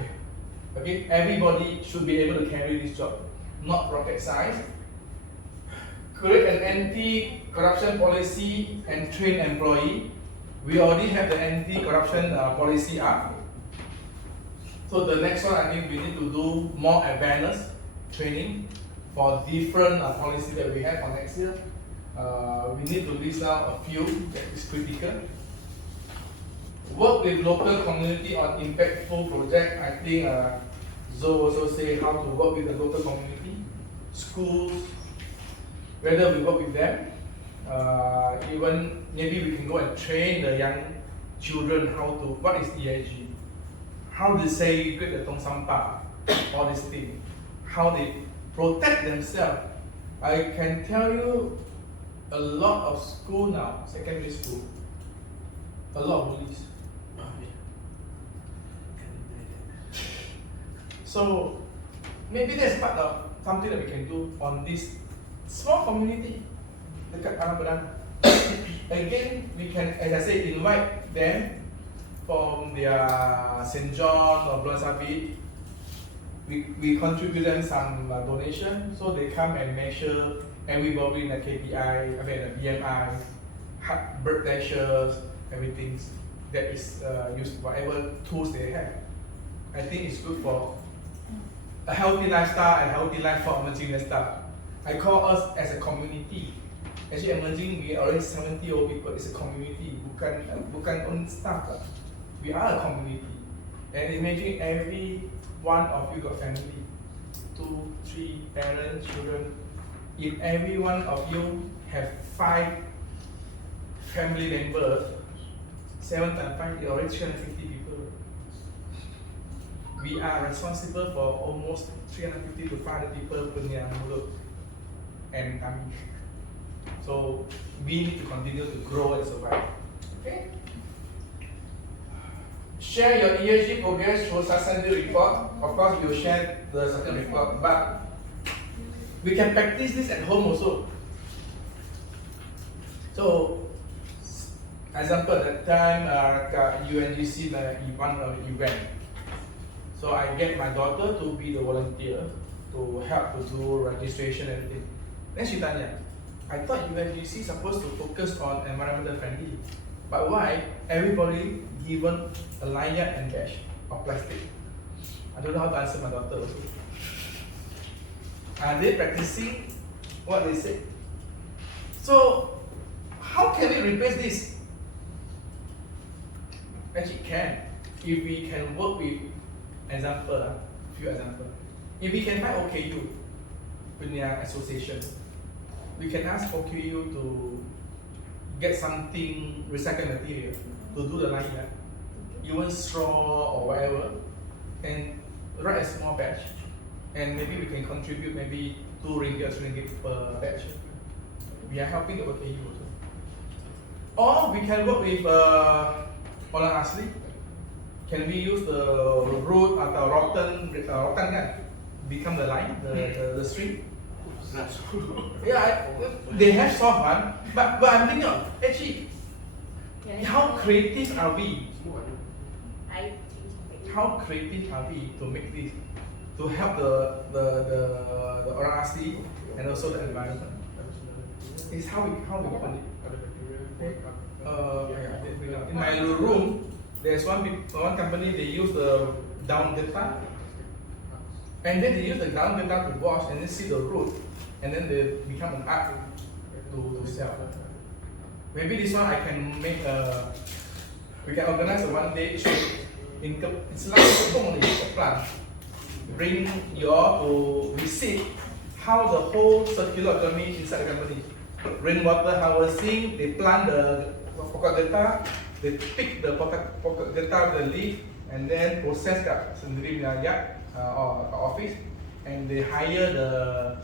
Okay, everybody should be able to carry this job, not rocket science. Create an anti-corruption policy and train employee. We already have the anti-corruption policy up. So the next one, I think we need to do more awareness training for different policies that we have for next year. We need to list out a few that is critical. Work with local community on impactful project. I think Zoe also say how to work with the local community, schools, whether we work with them. Even maybe we can go and train the young children how to, what is ESG, how they segregate the tong sampah, all these things, how they protect themselves. I can tell you, a lot of school now, secondary school, a lot of bullies. So maybe that's part of something that we can do on this small community dekat Alam Pedang. Again, we can, as I said, invite them from their St. John or Bulan Sabit. We contribute them some donation, so they come and measure everybody in the KPI, I mean the BMI, blood pressures, everything that is used, whatever tools they have. I think it's good for a healthy lifestyle and healthy life for emerging lifestyle. I call us as a community. Actually, emerging, we are already 70 old people. It's a community. Bukan own staff. We are a community. And imagine every one of you got family, 2, 3 parents, children. If every one of you have 5 family members, 7 times 5 is already 350 people. We are responsible for almost 350 to 500 people punya mulut and tummy. So we need to continue to grow and survive. Okay? Share your ESG progress through sustainability report. Of course, you share the sustainability report, but we can practice this at home also. So, example, that time UNGC one event. So I get my daughter to be the volunteer to help to do registration and everything. Then she tanya, I thought UNGC supposed to focus on environmental friendly, but why everybody given a lanyard and badge of plastic? I don't know how to answer my daughter also. Are they practicing what they say? So how can we replace this? Actually can, if we can work with few example. If we can find OKU punya association, we can ask OKU to get something recycled material to do the line, even straw or whatever, and write a small batch, and maybe we can contribute maybe 2 ringgit or 3 ringgit per batch. We are helping the OKU also. Or we can work with orang asli. Can we use the root atau rotten kan, become the line, the string? Yeah, they have soft one, but I'm thinking of, actually, how creative are we? How creative are we to make this, to help the orang asli and also the environment? It's how we want it. In my room, there's one company, they use the down data, and then they use the down data to wash and then see the root, and then they become an art to sell. Maybe this one I can make we can organize a 1-day trip in, it's like a plant. Bring you all to visit how the whole circular economy inside the company. Rainwater harvesting, they plant the pokok getah, they pick the pokok getah with the leaf, and then process kat sendiri punya yard or office, and they hire the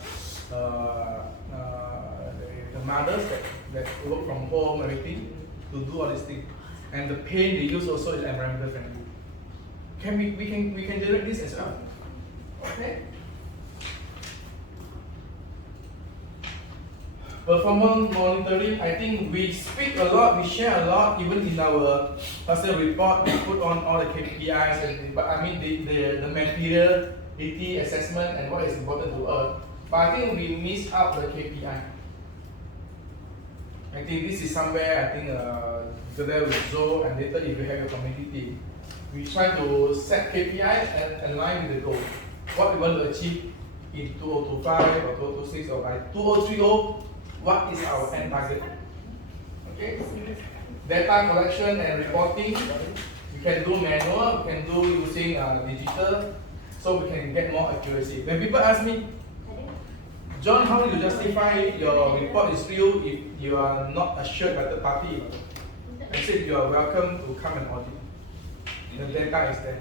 mothers that work from home, everything, to do all these things. And the paint they use also is environmental friendly. We can generate this as well. Okay. Performance monitoring, I think we speak a lot, we share a lot, even in our personal report, we put on all the KPIs, but I mean the materiality assessment and what is important to us. But I think we miss out the KPI. I think this is somewhere, I think, together with Zoe and later if you have your community, we try to set KPIs and align with the goal. What we want to achieve in 2025 or 2026 or by 2030. What is our end target? Okay. Data collection and reporting, we can do manual, we can do using digital, so we can get more accuracy. When people ask me, John, how do you justify your report is real if you are not assured by the party? I said you are welcome to come and audit. The data is there.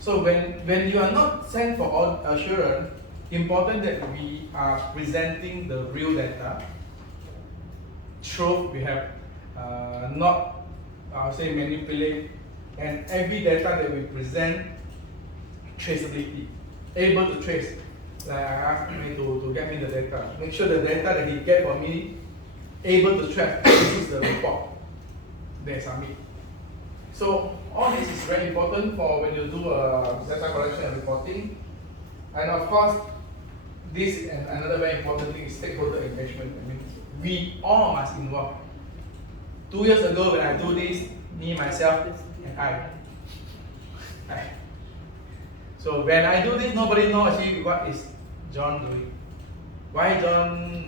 So when you are not sent for assurance, important that we are presenting the real data. truth, we have not, I would say, manipulate, and every data that we present, traceability, able to trace. Like I asked me to get me the data, make sure the data that he get for me, able to track. This is the report they submit. So all this is very important for when you do data collection and reporting. And of course, this and another very important thing is stakeholder engagement. I mean, we all must involve. 2 years ago when I do this, me, myself, and I. So when I do this, nobody knows actually what is John doing. Why John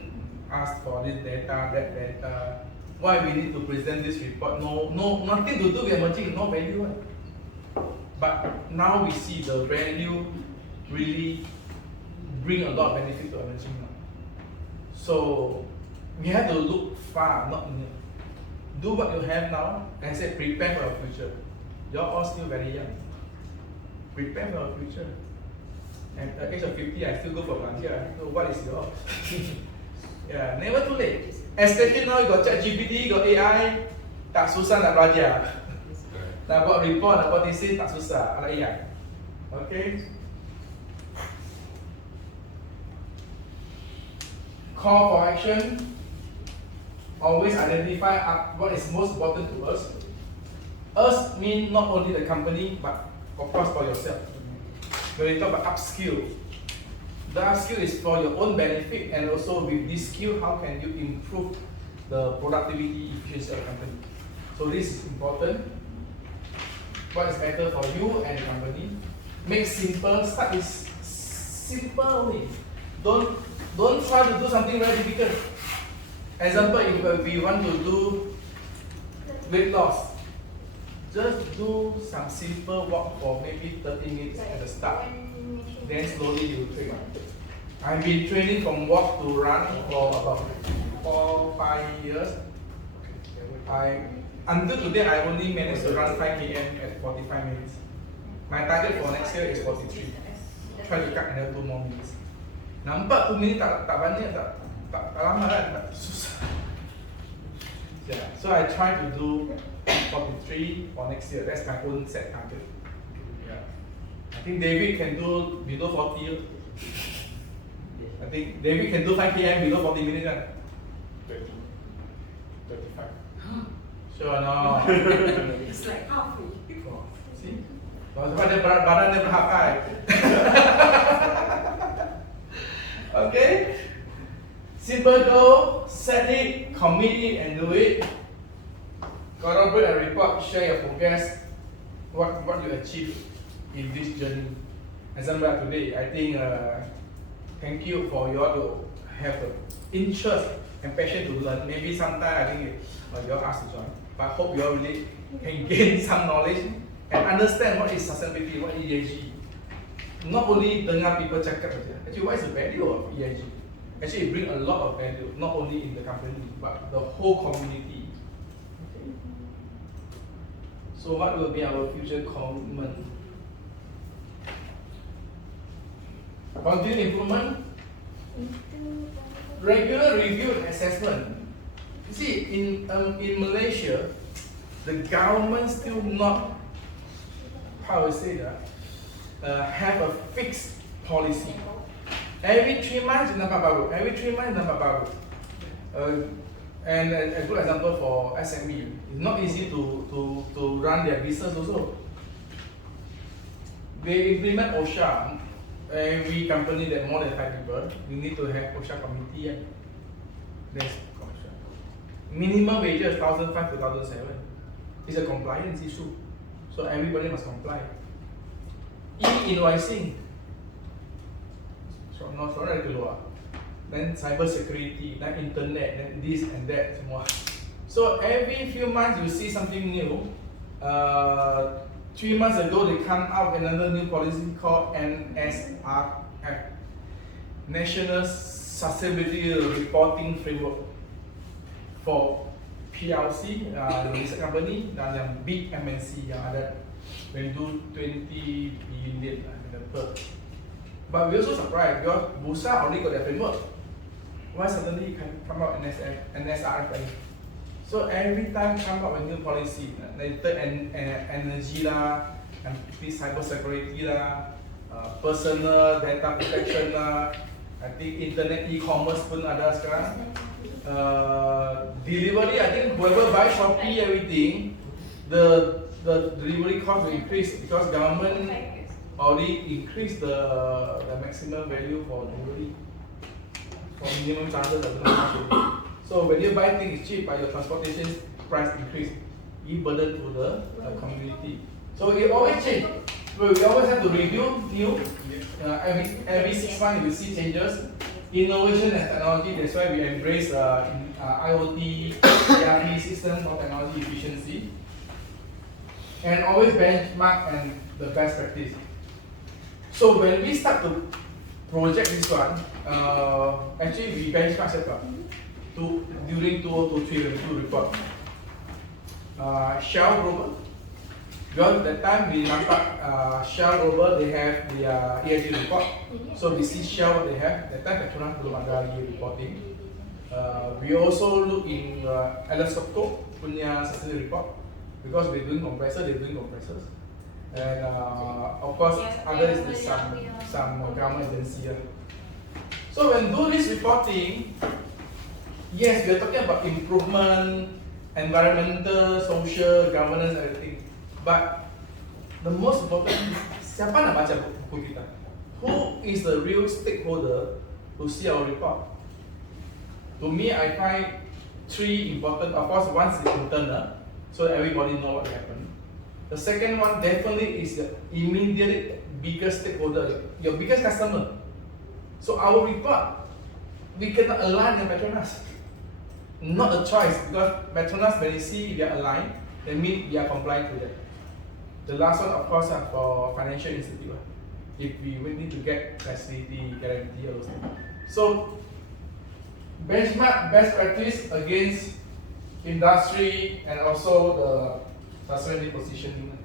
asked for this data, that data, why we need to present this report. No, nothing to do with emerging, no value. Right? But now we see the value really bring a lot of benefit to emerging. So we have to look far, not near. Do what you have now and say prepare for your future. You're all still very young. Prepare for your future. And at the age of 50, I still go for volunteer. So what is yours? Yeah, never too late. Especially now you got ChatGPT, you got AI, tak susah nak belajar. Nak buat report, nak buat thesis, tak susah. Anak AI. Okay? Call for action. Always identify what is most important to us. Us mean not only the company, but of course for yourself. When you talk about upskill, the upskill is for your own benefit, and also with this skill, how can you improve the productivity, efficiency of the company? So this is important. What is better for you and the company? Make simple. Start with simple only. Don't try to do something very difficult. Example, if we want to do weight loss, just do some simple walk for maybe 30 minutes at the start. Then slowly you train. I've been training from walk to run for about 4-5 years. Until today, I only managed to run 5 km at 45 minutes. My target for next year is 43. Try to cut another 2 more minutes. Nampak 2 minutes tak banyak, tak lama kan, tak susah. Yeah, so I try to do 43 for next year. That's my own set target. Yeah. I think David can do below 40. I think David can do 5 km below 40 minutes kan? 30, 35. Sure or not? It's like halfway. See? Sebab dia badan dia berhakai. Okay? Simple goal, set it, commit it, and do it. Corroborate and report, share your progress, what you achieve in this journey. Example today, I think thank you for you all to have the interest and passion to learn. Maybe sometime I think you all ask to join, but I hope you all really can gain some knowledge and understand what is sustainability, what is ESG. Not only dengar people cakap saja. Actually, what is the value of ESG? Actually, it brings a lot of value, not only in the company, but the whole community. Okay. So what will be our future commitment? Continuous improvement, regular review and assessment. You see, in Malaysia, the government still not, how I say that, have a fixed policy. Every 3 months nampak baru. Every 3 months nampak baru. And a good example for SME, it's not easy to run their business also. They implement OSHA. Every company that more than 5 people, you need to have OSHA committee. There's OSHA. Minimum wages 1,500 to 1,700. It's a compliance issue. So everybody must comply. E-invoicing. So dari keluar. Then cyber security, then internet, then this and that semua. So every few months you see something new. 3 months ago they come out with another new policy called NSRF, National Sustainability Reporting Framework, for PLC, listed company, dan yang big MNC yang ada, they do 20 billion per. But we also surprised because Bursa already got their framework. Why suddenly can come out NSRF? So every time come up with new policy, energy lah, and cyber security lah, personal data protection lah, I think internet e-commerce pun ada sekarang. Delivery, I think whoever buy Shopee everything, the delivery cost will increase because government already increased the maximum value for delivery, for minimum charges of the So when you buy things cheap, but your transportation price increase, you burden to the community. So it always change. We always have to review new. Every 6 months we see changes, innovation and technology. That's why we embrace IoT, ERP system for technology efficiency, and always benchmark and the best practice. So when we start to project this one, actually we benchmark during 2023 when we do report. Shell Global, because that time we nampak Shell Global they have their ESG report, so we see Shell what they have. That time Petronas belum ada lagi reporting. We also look in Atlas Copco punya sustainability report because we're doing compressor, they're doing compressors, and of course others is some government agency. So when do this reporting, yes, we are talking about improvement, environmental, social, governance, everything. But the most important, siapa nak baca buku kita? Who is the real stakeholder to see our report? To me, I find 3 important. Of course, one is the internal, so everybody know what happened. The second one definitely is the immediate biggest stakeholder, your biggest customer. So our report, we cannot align with Petronas. Not a choice, because Petronas when they see we are aligned, they mean we are compliant with it. The last one, of course, for financial institute. If we need to get facility, guarantee, all those things. So, benchmark best practice against industry and also the sustainability positioning.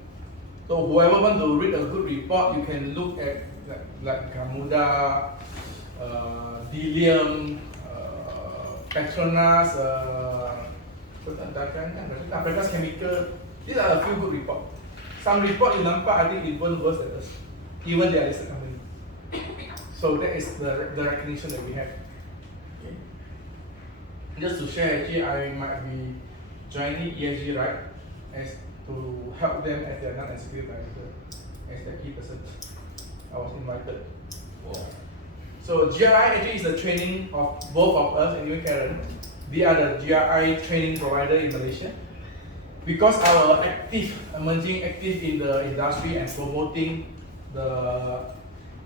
So, whoever want to read a good report, you can look at like Gamuda, Dilium, Petronas, Petronas Chemical. These are a few good reports. Some report you nampak, I think even worse than us, even they are listed company. So that is the recognition that we have. Okay. Just to share, actually, I might be joining ESG, right, as to help them as their non-executive director, as their key person. I was invited. Wow. So GRI actually is the training of both of us and you, Karen. We are the GRI training provider in Malaysia. Because our emerging active in the industry and promoting the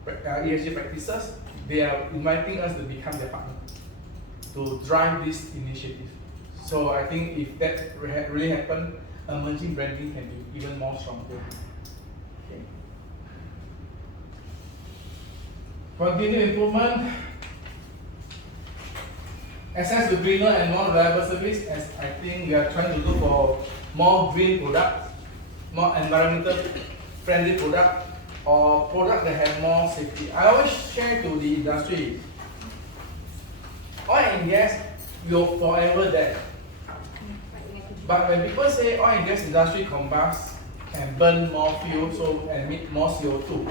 ESG practices, they are inviting us to become their partner to drive this initiative. So I think if that really happens, emerging branding can be even more stronger. Okay. Continued improvement, access to greener and more reliable service, as I think we are trying to look for more green products, more environmental friendly products, or products that have more safety. I always share to the industry, oil and gas will forever die. But when people say oil and gas industry combusts and burn more fuel, so emit more CO2,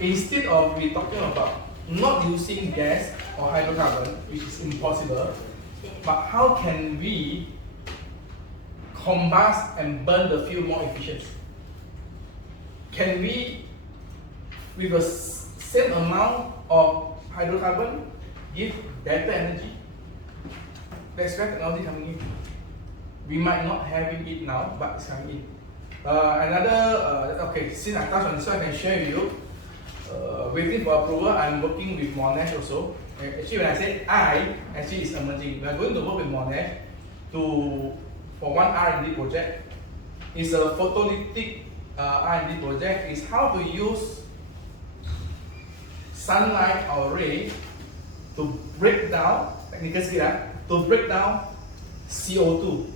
instead of we talking about not using gas or hydrocarbon, which is impossible, but how can we combust and burn the fuel more efficient? Can we, with the same amount of hydrocarbon, give better energy? That's where technology coming in. We might not have it now, but it's coming in. Okay, since I touched on this, so I can share with you. Waiting for approval, I'm working with Monash also. Actually, when I say actually it's emerging. We are going to work with Monash for one R&D project. It's a photolytic R&D project. Is how to use sunlight or ray to break down, to break down CO2,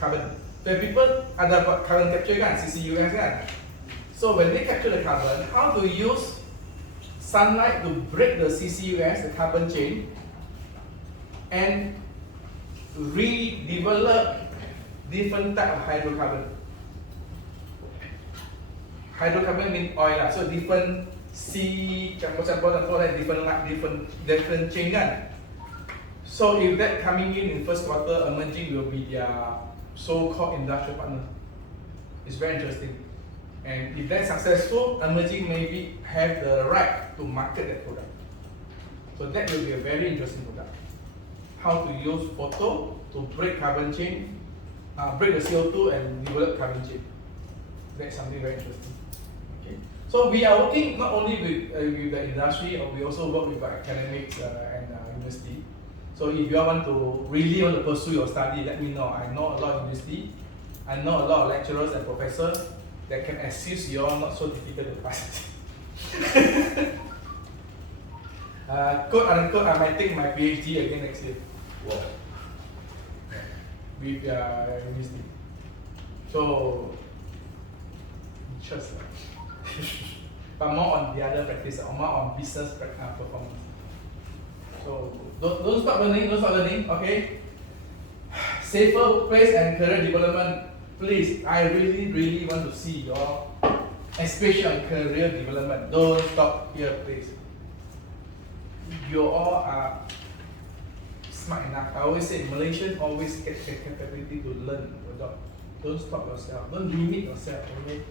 carbon. When people ada carbon capture kan, CCUS kan. So when they capture the carbon, how to use sunlight to break the CCUS, the carbon chain, and redevelop different type of hydrocarbon. Hydrocarbon means oil lah, so different sea campur-campur like different chain kan. So if that coming in first quarter, emerging will be their so-called industrial partner. It's very interesting. And if that's successful, emerging maybe have the right to market that product. So that will be a very interesting product. How to use photo to break carbon chain, break the CO2 and develop carbon chain. That's something very interesting. Okay. So we are working not only with the industry, or we also work with academics and university. So if you want to really want to pursue your study, let me know. I know a lot of university, I know a lot of lecturers and professors that can assist you all, not so difficult to pass. Quote unquote, I might take my BHD again next year. Wow. With university. So, just but more on the other practice, or more on business performance. So, don't stop learning, okay? Safer workplace and career development. Please, I really want to see your especially on career development. Don't stop here, please. You all are smart enough. I always say Malaysians always get the capability to learn. Don't stop yourself. Don't limit yourself. Okay?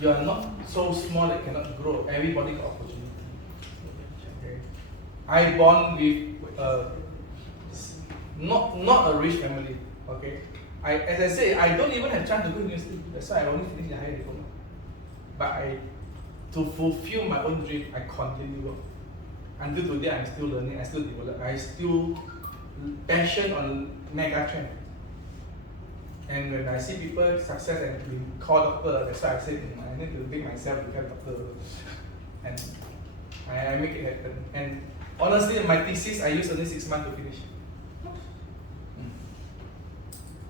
You are not so small that cannot grow. Everybody got opportunity. Okay? I born with not a rich family. Okay? As I say, I don't even have chance to go to university. That's why I only finished the higher diploma. But to fulfill my own dream, I continue work. Until today, I'm still learning. I still develop. I still passion on mega trend. And when I see people success and being called doctor, that's why I said I need to make myself become doctor. And I make it happen. And honestly, my thesis I used only 6 months to finish.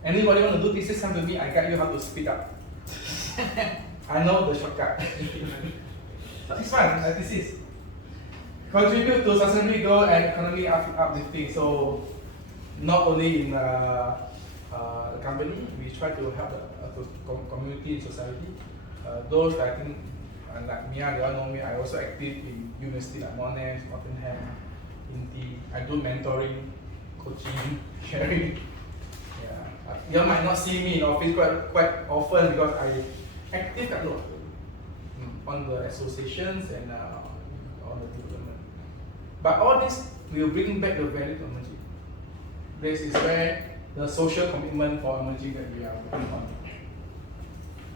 Anybody want to do thesis, come to me. I guide you how to speed up. I know the shortcut. It's fun. Thesis. Contribute to sustainability goal and economy uplifting. So not only in the company, we try to help the community and society. Those I think, like Mia, they all know me. I also active in university like Monash, Nottingham, Inti. I do mentoring, coaching, sharing. Yeah, you might not see me in office quite often because I active kat luar on the associations and on the development. But all this will bring back the value to emerging. This is where the social commitment for emerging that we are working on.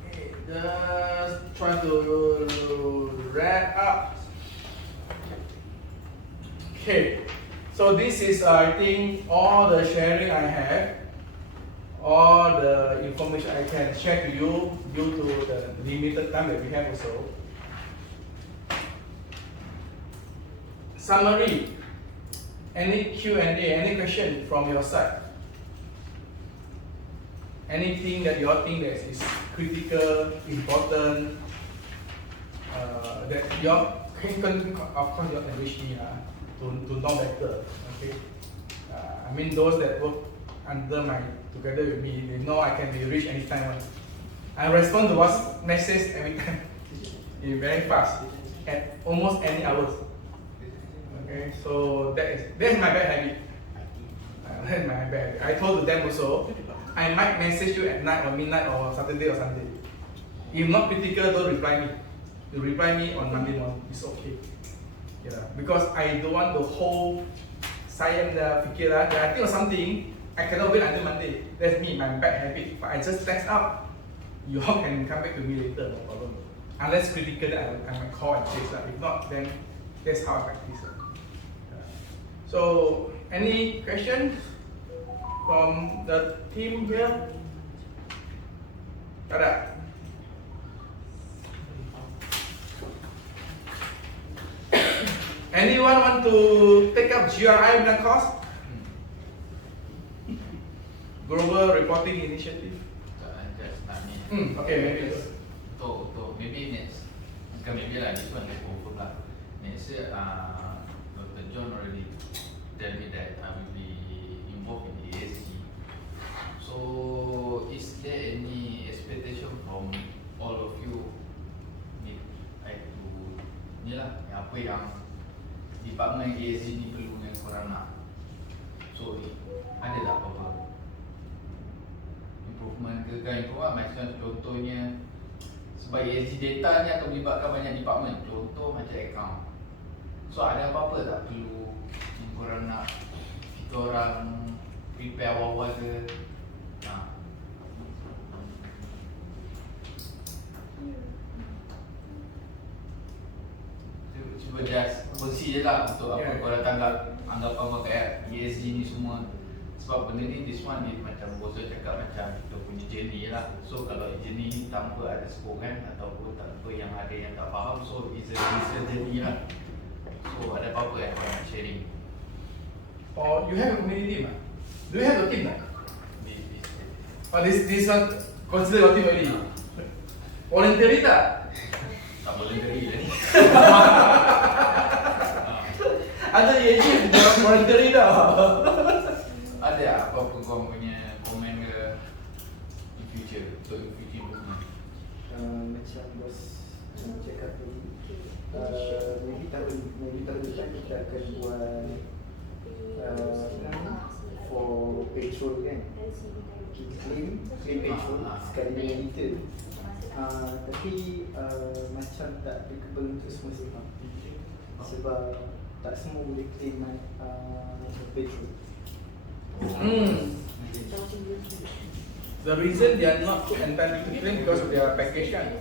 Okay, just try to wrap up. Okay, so this is I think all the sharing I have, all the information I can share to you due to the limited time that we have also. Summary, any Q&A, any question from your side? Anything that you all think that is critical, important, that you all can, of course you all can reach me to know better, okay? I mean those that work together with me, they know I can be reached anytime. I respond to WhatsApp message every time, very fast, at almost any hours. Okay, so that's my bad habit. That's my bad habit. I told them also, I might message you at night or midnight or Saturday or Sunday. If not critical, don't reply me. You reply me on Monday morning, it's okay. Yeah, because I don't want to hold sayang dah fikir lah. I think of something, I cannot wait until Monday. That's me, my bad habit. But I just text up. You all can come back to me later, no problem. Unless critical, I might call and chase lah. If not, then that's how I practice. So, any questions from the team here? Ada? Anyone want to take up GRI punya course? Global Reporting Initiative. Okay, maybe. Untuk maybe next, bukan maybe lah, this one like confirm lah. Next year, Dr. John already tell me that I will be involved in the ESG. department ESG ni perlu yang korang nak? So ada tak apa-apa improvement ke kan improvement macam contohnya sebab ESG data ni akan melibatkan banyak department, contoh macam account. So ada apa-apa tak perlu yang korang nak kita orang prepare awal-awal ke? Cuba just kongsi je lah untuk apa korang tanggap anggapan pakai ESG ni semua. Sebab benda ni this one ni macam Bozo cakap macam kita punya journey lah. So kalau journey ni tanpa ada sokongan ataupun tanpa yang ada yang tak faham, so it's a journey lah. So ada apa-apa yang korang nak sharing? Or you have a community team? Do you have a team? Oh, this one consider your team already? Voluntary tak? Tak voluntary lah ni. Ada ESG voluntary tak? Ada apa-apa korang punya komen ke in future untuk future improvement? Macam bos cakap tadi, maybe tahun depan kita akan buat for petrol kan, kita claim petrol sekali dengan liter. Tapi macam tak applicable untuk semua sebab tak semua boleh claim petrol. The reason they are not entitled to claim because of their package kan?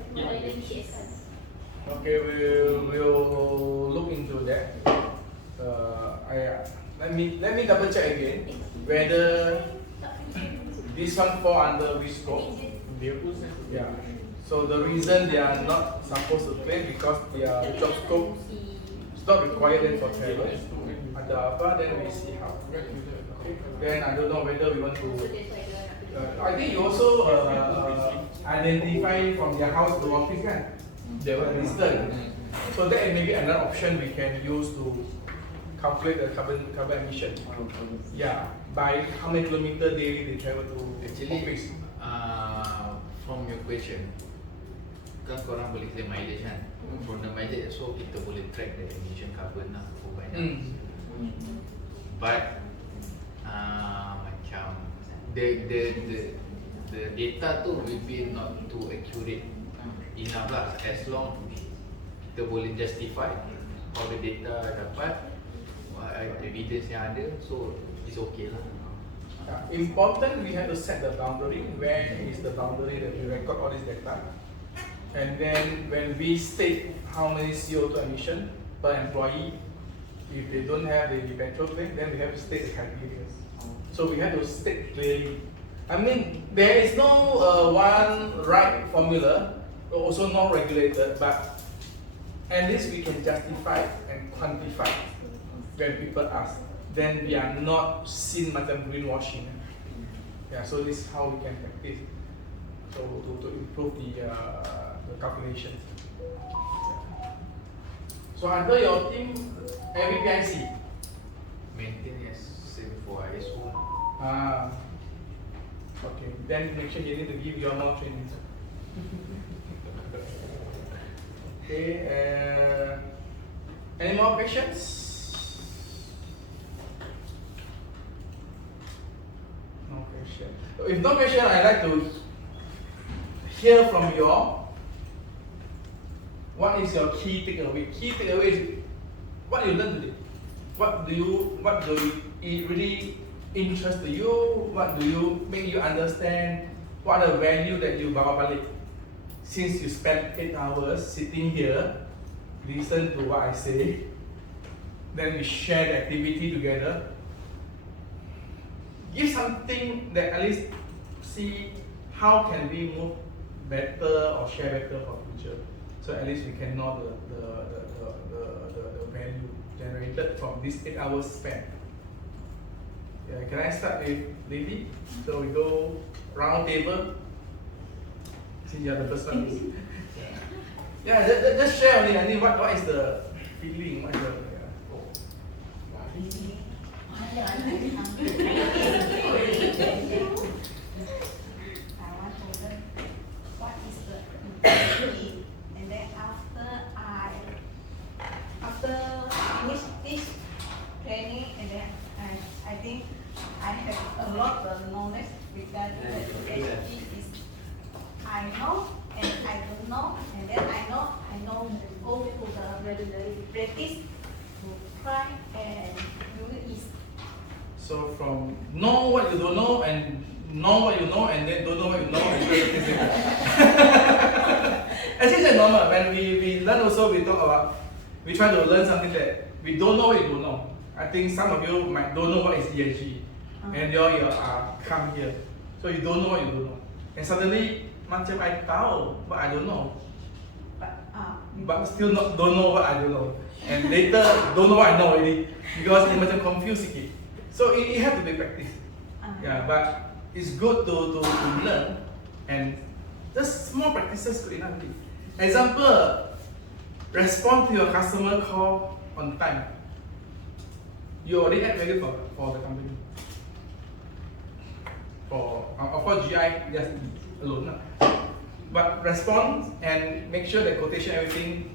Okay, we'll look into that. Let me double check again whether this one fall under which scope. Yeah. So the reason they are not supposed to claim because their job scope is not required them for travel. Ada apa? Then we see how. Then I don't know whether we want to. I think you also identify from their house to office kan? They were distance. So that may be another option we can use to calculate the carbon emission. Yeah, by how many kilometer daily they travel to office. From your question, kan korang boleh claim mileage kan? From the mileage, so kita boleh track the emission carbon lah but macam the data tu maybe not too accurate enough lah, as long kita boleh justify how the data dapat evidence yang ada, so it's okay lah. Important, we have to set the boundary. Where is the boundary that we record all this data? And then when we state how many CO2 emission per employee, if they don't have the petrol claim, then we have to state the criteria. So we have to state clearly. I mean, there is no one right formula, also not regulated, but at least we can justify and quantify when people ask. Then we are not seen macam greenwashing. Yeah, so this is how we can practice. So to improve the calculations. So under your team, every PIC? Maintain as same for ISO. Okay. Then make sure you need to give your more training. Okay. Any more questions? No question. If no question, I'd like to hear from you all. What is your key takeaway? Key takeaway is what you learned today. What do it really interest you? What do you make you understand? What are the value that you bawa balik? Since you spent 8 hours sitting here, listen to what I say, then we share the activity together. Give something that at least see how can we move better or share better for future. So at least we can know the value generated from this 8 hours spent. Yeah, can I start with Lily? So we go round table. Since you are the first one. Yeah, just share only. I mean, what is the feeling? What is the and then after finish this and is. So from know what you don't know and know what you know and then don't know what you know and actually that's normal. When we learn also, we talk about, we try to learn something that we don't know what you don't know. I think some of you might don't know what is ESG and you are come here. So you don't know what you don't know. And suddenly macam I tahu but I don't know. But still don't know what I don't know. And later don't know what I know already because it macam confused sikit. So it have to be practice. Yeah, but it's good to learn and just small practices good enough. Example, respond to your customer call on time. You already add value for the company. For of course GI just alone. But respond and make sure that quotation everything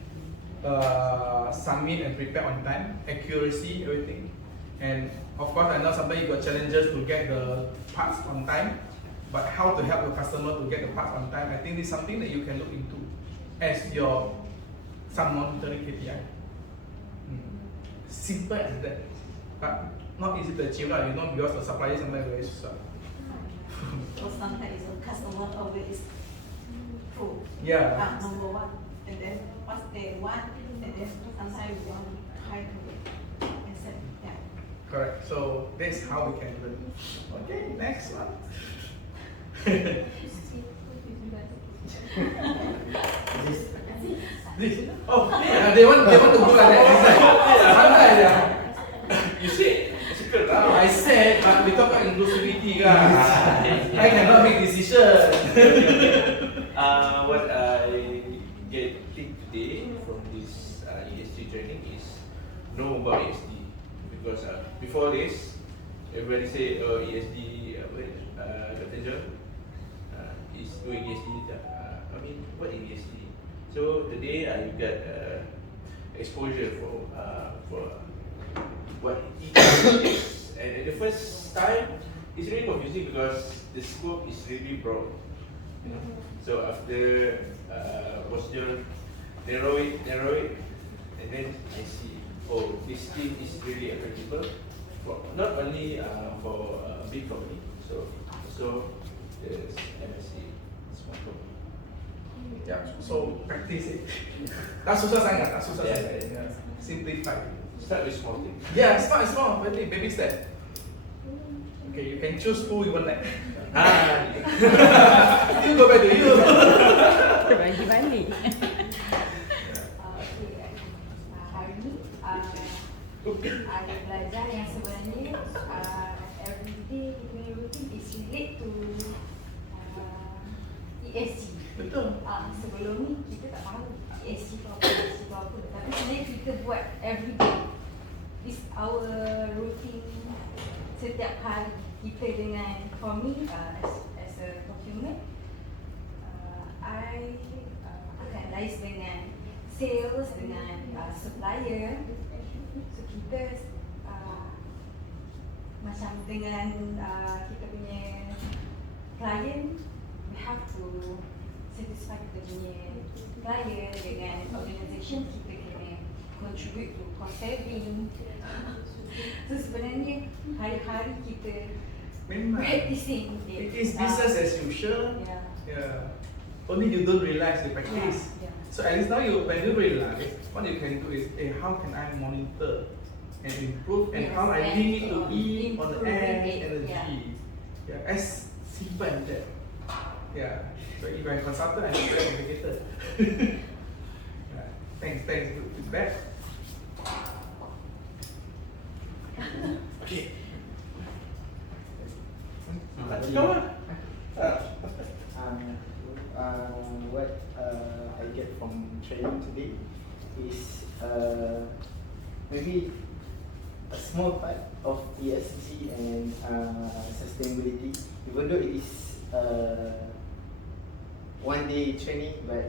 submit and prepare on time, accuracy everything. And of course I know sometimes you got challenges to get the parts on time, but how to help your customer to get the parts on time, I think this is something that you can look into as your some monitoring KPI. Simple as that, but not easy to achieve, you know, because the supplier sometimes very slow. So sometimes the customer always full. Yeah. Number one, and then what they want, and then sometimes we want to try to accept that. Correct. So that's how we can learn. Okay, next one. This. Oh, yeah, they want to go like that. Yeah. You see, I said, but we talk about inclusivity, guys. I cannot make decision. What I get today from this ESG training is know about ESG because before this, everybody say ESG, Dr. John is doing ESG. I mean, what is ESG? So today I got exposure for what ESG is, and at the first time it's really confusing because the scope is really broad. You know? So after posture, narrow it, and then I see, oh, this thing is really applicable for not only for a big company, so also the MSC small company. Yeah, so practice it. Tak susah sangat, tak susah sangat. Yeah. Simplify. Start with small things. Yeah, start small, baby step. Okay, you can choose who you want next. You go back to you. Bagi-bagi. Hari ni I belajar yang sebenarnya everyday kita punya routine is relate to ESG. Betul. Sebelum ni kita tak tahu ESG tu apa, ESG tu apa. Tapi sebenarnya kita buat everyday. This our routine setiap hari kita dengan, for me as a procurement, I akan liaise dengan sales, dengan supplier. So kita macam dengan kita punya client, we have to satisfy kita punya client. Dengan organisation kita kena contribute to cost saving. So sebenarnya hari-hari kita practicing it is business as usual. Yeah. Only you don't realize the practice. So at least now when you realize, what you can do is, how can I monitor and improve, and how I link it to E on the N and the G. Yeah, as simple as that. Yeah. So if I'm a consultant, I'm very complicated. Thanks, good feedback. Okay. What I get from training today is maybe a small part of ESG and sustainability, even though it is one day training, but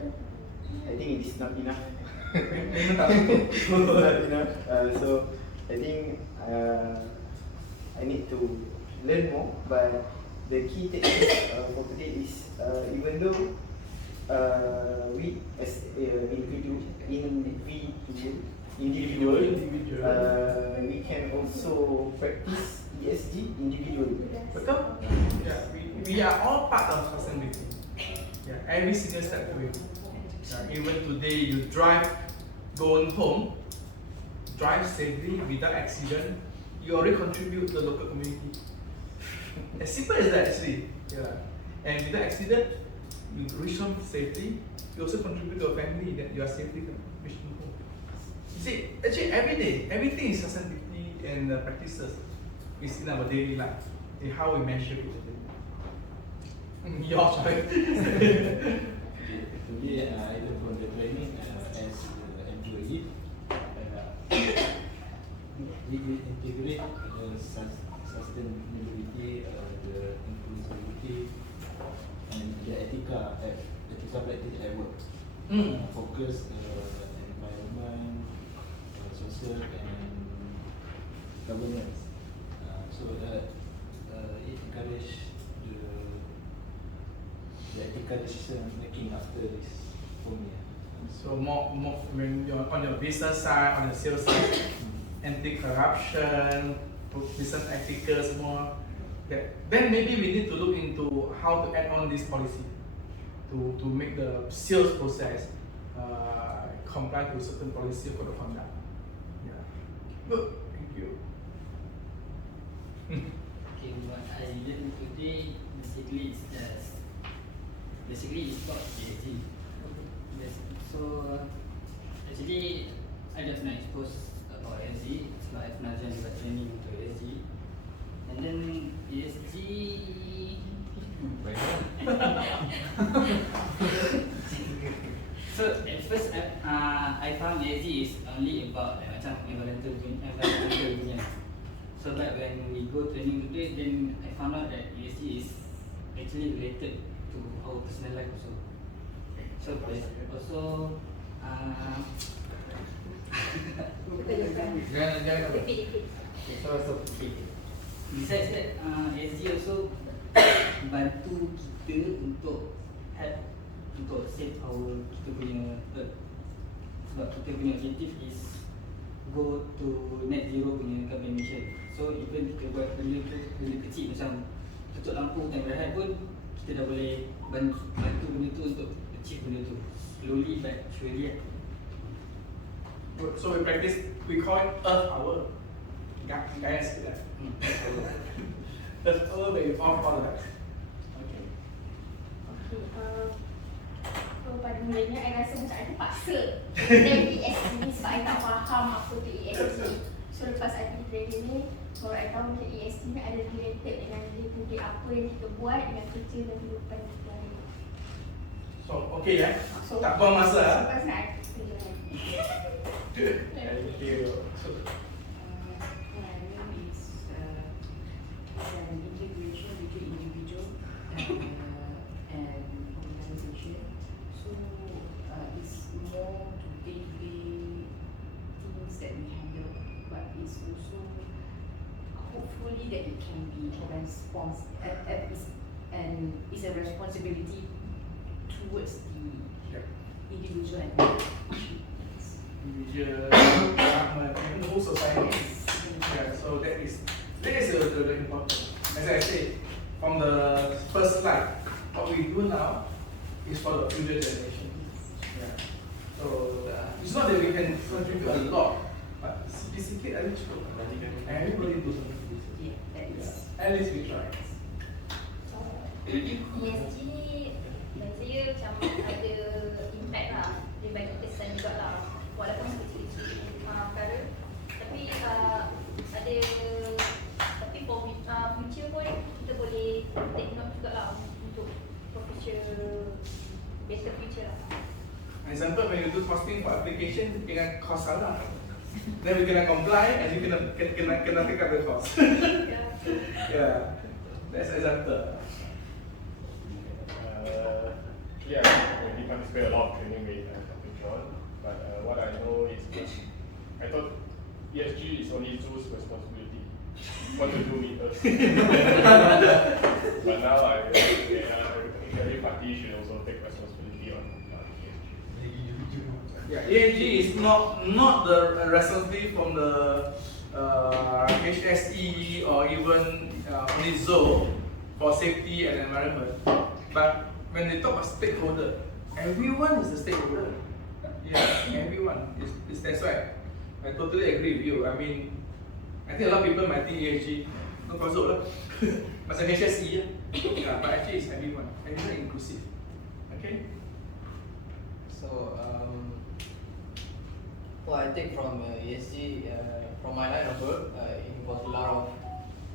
I think it is not enough. Not enough. So I think I need to learn more, but the key takeaway for today is even though we as individual, we can practice ESG individually. Betul? Yeah, we are all part of sustainability. Yeah, every single step to it. Even today you drive, going home, drive safely without accident, you already contribute to the local community. As simple as that actually. Yeah. And without accident, you reach home safely, you also contribute to a family that you are safely reaching home. You see, actually every day, everything is sustainability and practices is in our daily life, in how we measure it. Your choice. Today, I learned from the training as an employee, we will integrate the sustainability, the inclusivity, and the ethical practice at work. Focus environment, social and governance, so that it encourage the ethical decision making after this for me. So more when you're on your business side, on the sales side, anti-corruption, business ethicals more. Then maybe we need to look into how to add on this policy to make the sales process comply to certain policy code of conduct. Yeah. Good. Thank you. Okay, what I learned today basically it's about ESG. So actually I just not exposed about ESG, so I've not just got training into ESG. And then ESG so at first I found ESG is only about macam environmental punya. So but when we go training today, then I found out that ESG is actually related to our personal life also. So there's also besides that, ESG also bantu kita untuk help untuk save kita punya earth. Sebab kita punya objective is go to net zero punya carbon emission. So even kita buat benda kecil macam tutup lampu time rehat pun kita dah boleh bantu benda tu untuk achieve benda tu. Slowly but surely. So we practice, we call it Earth Hour. Guys, that. Earth Hour where you off all that. Okay. So pada mulanya, I rasa macam I terpaksa dari ESG ni sebab I tak faham apa tu ESG. So lepas I pergi training ni, baru I tahu macam ESG ni ada related dengan related apa yang kita buat dengan kerja dan kehidupan kita hari ni. So, okay ya? So, tak buang masa. Lepas ni I kerja lagi. Thank you. So, my name is an integration between individual and organization. So it's more to day-to-day things that we handle, but it's also hopefully that it can be and it's a responsibility towards the individual and individual, government, and the whole society. Yeah, so that is the important. As I said, from the first slide, what we do now is for the future generation. Yeah. So it's not that we can contribute a lot, but basically at least everybody do something. Yeah, at least we try. ESG ni bagi saya macam ada impact lah, dia bagi kesan juga lah, walaupun kecil-kecil perkara, tapi for future pun kita boleh take note juga lah untuk future, better future lah. Example, when you do costing for application, dengan cost salah, then we cannot comply and you cannot take up the cost. Yeah, that's example. Yeah, I already participate a lot of training with Dr. John, but what I know is I thought ESG is only Zoo's responsibility. What to do with us. But now I think every party should also take responsibility on ESG. Yeah, ESG is not the responsibility from the HSE or even only ZO for safety and environment. But when they talk about stakeholder, everyone is the stakeholder. Yeah, everyone is that's right. I totally agree with you. I mean, I think a lot of people might think ESG no consult lah. Macam HSE ya. Yeah, but actually it's everyone. Everyone inclusive. Okay. So what I take from ESG, from my line of work, it involves a lot of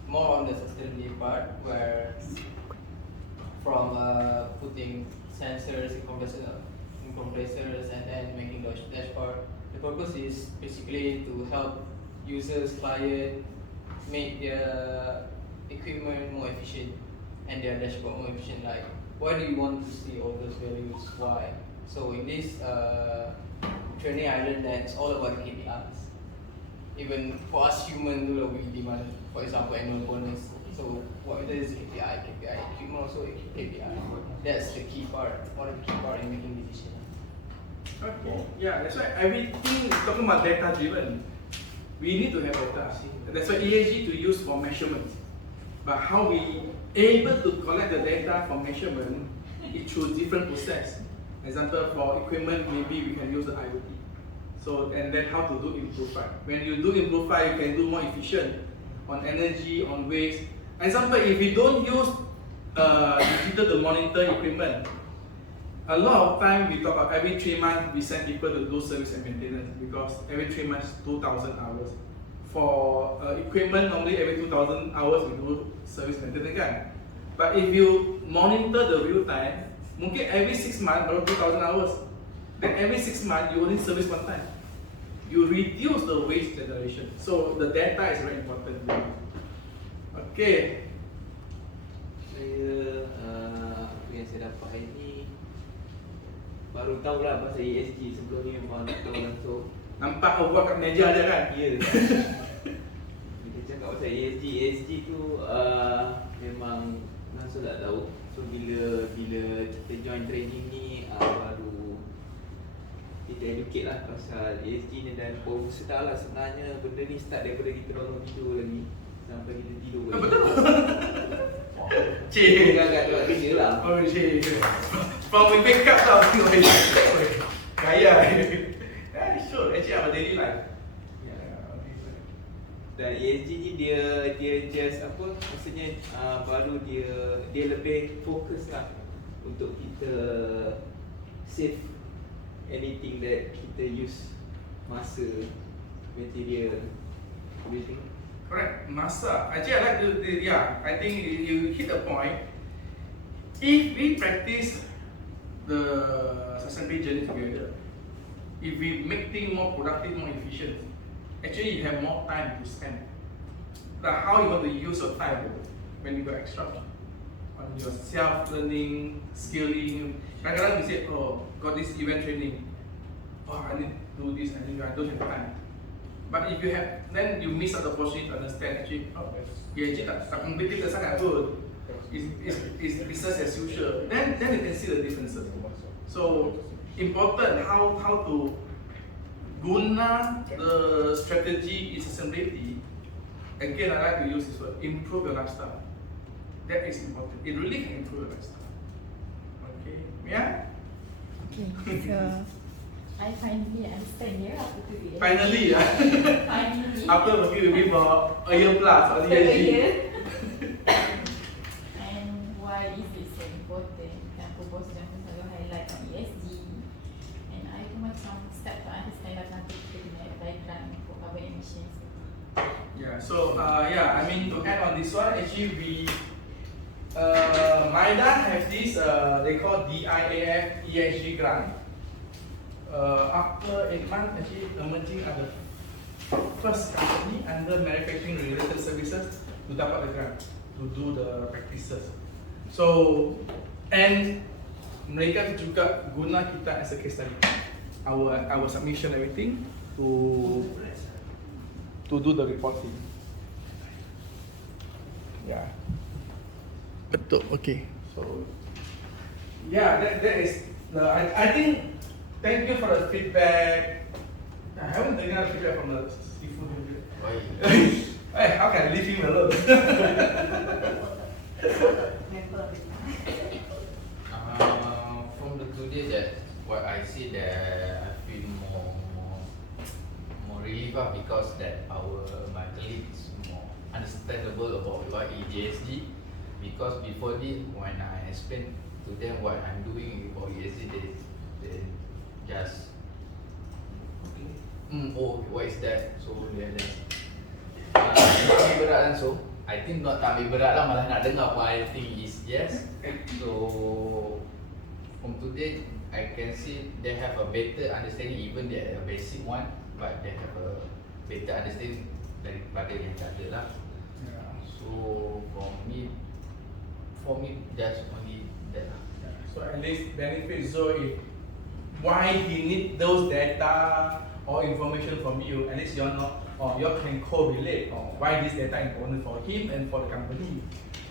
more on the sustainability part, where from putting sensors in compressors and then making the dashboard. The purpose is basically to help users, clients make their equipment more efficient and their dashboard more efficient. Like, why do you want to see all those values? Why? So in this training, I learned that it's all about KPIs. Even for us humans, we demand, for example, annual bonus. So what is KPI? KPI equipment also KPI. That's the key part. One of the key part in making decisions. Okay. Yeah, that's why everything is talking about data driven. We need to have data. That's why ESG to use for measurement. But how we able to collect the data for measurement is through different process. Example, for equipment, maybe we can use the IoT. So, and then how to do improve. When you do improve, you can do more efficient on energy, on waste. Example, if you don't use digital to monitor equipment, a lot of time we talk about every 3 months we send people to do service and maintenance, because every 3 months 2,000 hours. For equipment, normally every 2,000 hours we do service maintenance kan. But if you monitor the real time, mungkin every 6 months baru 2,000 hours. Then every 6 months you only service one time. You reduce the waste generation. So the data is very important. Okay. Saya apa yang saya dapat hari ni baru tahulah pasal ESG. Sebelum ni memang tak tahu langsung. Nampak buat kat meja je kan? Ya. Kita cakap pasal ESG tu memang langsung tak tahu. So bila kita join training ni baru kita educate lah pasal ESG ni, dan start lah sebenarnya benda ni start daripada kita bangun tidur lagi sampai kita tidur lagi. Betul. Cik, agak kerja lah. Oh cik. From we wake up tau, kaya. Yeah, sure. Actually our daily life. Dan ESG ni dia just apa, maksudnya baru dia lebih fokus lah untuk kita save anything that kita use, masa, material, everything. Correct, masa. Actually I like to, yeah, I think you hit the point. If we practice the sustainability journey together, if we make things more productive, more efficient, actually you have more time to spend. But how you want to use your time when you got extra on your self-learning, skilling. Kadang-kadang we say, oh, got this event training. Oh, I need to do this, I don't have time. But if you have, then you miss out the opportunity to understand actually, oh, ESG tak kompetitif sangat pun. It's business as usual. Then you can see the differences. So important how to guna the strategy in sustainability. Again, I like to use this word, improve your lifestyle. That is important. It really can improve your lifestyle. Okay, yeah? Okay, so I finally understand here after today. Finally, yeah. Finally. After maybe for a year plus on ESG. And why is it so important? Kenapa bos jangan selalu highlight on ESG? And I too macam start to understand that nanti kita guna diagram for carbon emissions. Yeah, so yeah, I mean to add on this one, actually we MIDA have this they call DIAF ESG grant. After 8 months, actually emerging are the first company under manufacturing related services to dapat the grant to do the practices. So and mereka juga guna kita as a case study. Our submission everything to do the reporting. Yeah. Betul. Okay. So yeah, that is the I think. Thank you for the feedback. I haven't taken out feedback from the seafood. Hey, how can I leave him alone? From the today that what I see that I feel more relief because that my colleague is more understandable about what is ESG. Because before this, when I explain to them what I'm doing about ESG, they just oh, what is that? So they ambil berat kan, so I think not ambil berat lah, malah nak dengar what I think is yes. So from today I can see they have a better understanding, even they are a basic one, but they have a better understanding daripada yang tak ada lah. So for me just only that lah. So at least benefit Zoe, why he need those data or information from you, at least you're not, or you can correlate or why this data important for him and for the company.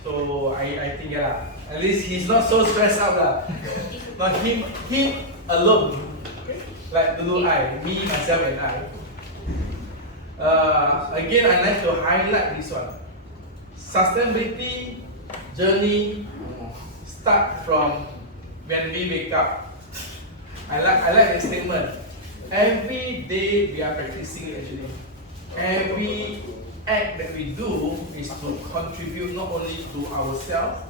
So I think at least he's not so stressed out lah. Not him alone. Like dulu me, myself and I. Again, I like to highlight this one. Sustainability journey start from when we wake up. I like this statement. Every day we are practicing actually. Every act that we do is to contribute not only to ourselves,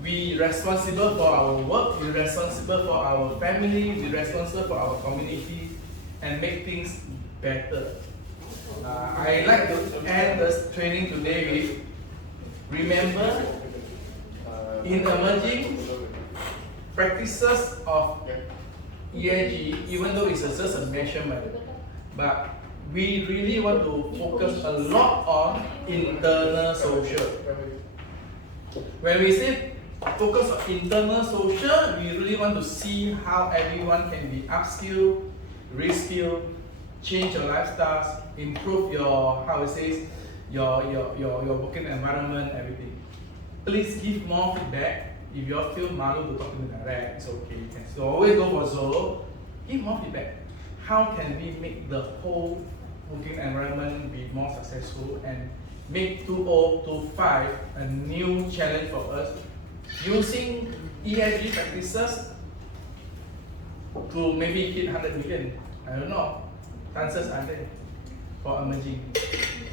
we responsible for our work, we responsible for our family, we responsible for our community, and make things better. I like to end this training today with, remember, in emerging practices of ESG, even though it's just a measurement, but we really want to focus a lot on internal social. When we say focus on internal social, we really want to see how everyone can be upskilled, reskilled, change your lifestyles, improve your, your working environment, everything. Please give more feedback. If you all feel malu to talk to me direct, it's okay. You can still always go for Zoho. Give more feedback. How can we make the whole working environment be more successful and make 2025 a new challenge for us using ESG practices to maybe hit 100 million? I don't know. Chances are there for emerging.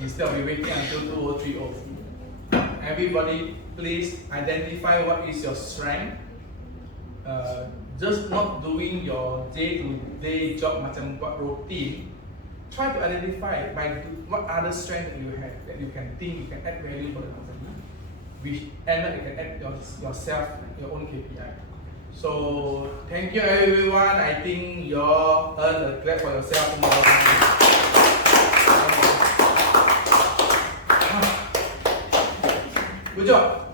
Instead of waiting until 2030. Everybody, please identify what is your strength. Just not doing your day-to-day job macam buat routine. Try to identify by what other strength that you have that you can think you can add value for the company. Which end up you can add yourself your own KPI. So thank you everyone. I think you all earn a clap for yourself tomorrow. Good job.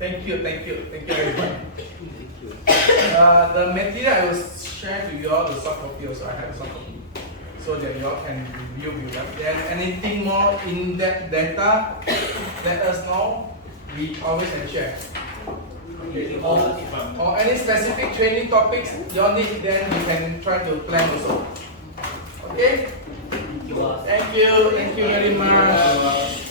Thank you everyone. The material I will share with you all the soft copy also. I have a soft copy, so that you all can review that. Then anything more in that data, let us know. We always can share. Okay. Or any specific training topics you all need, then we can try to plan also. Okay. Thank you very much.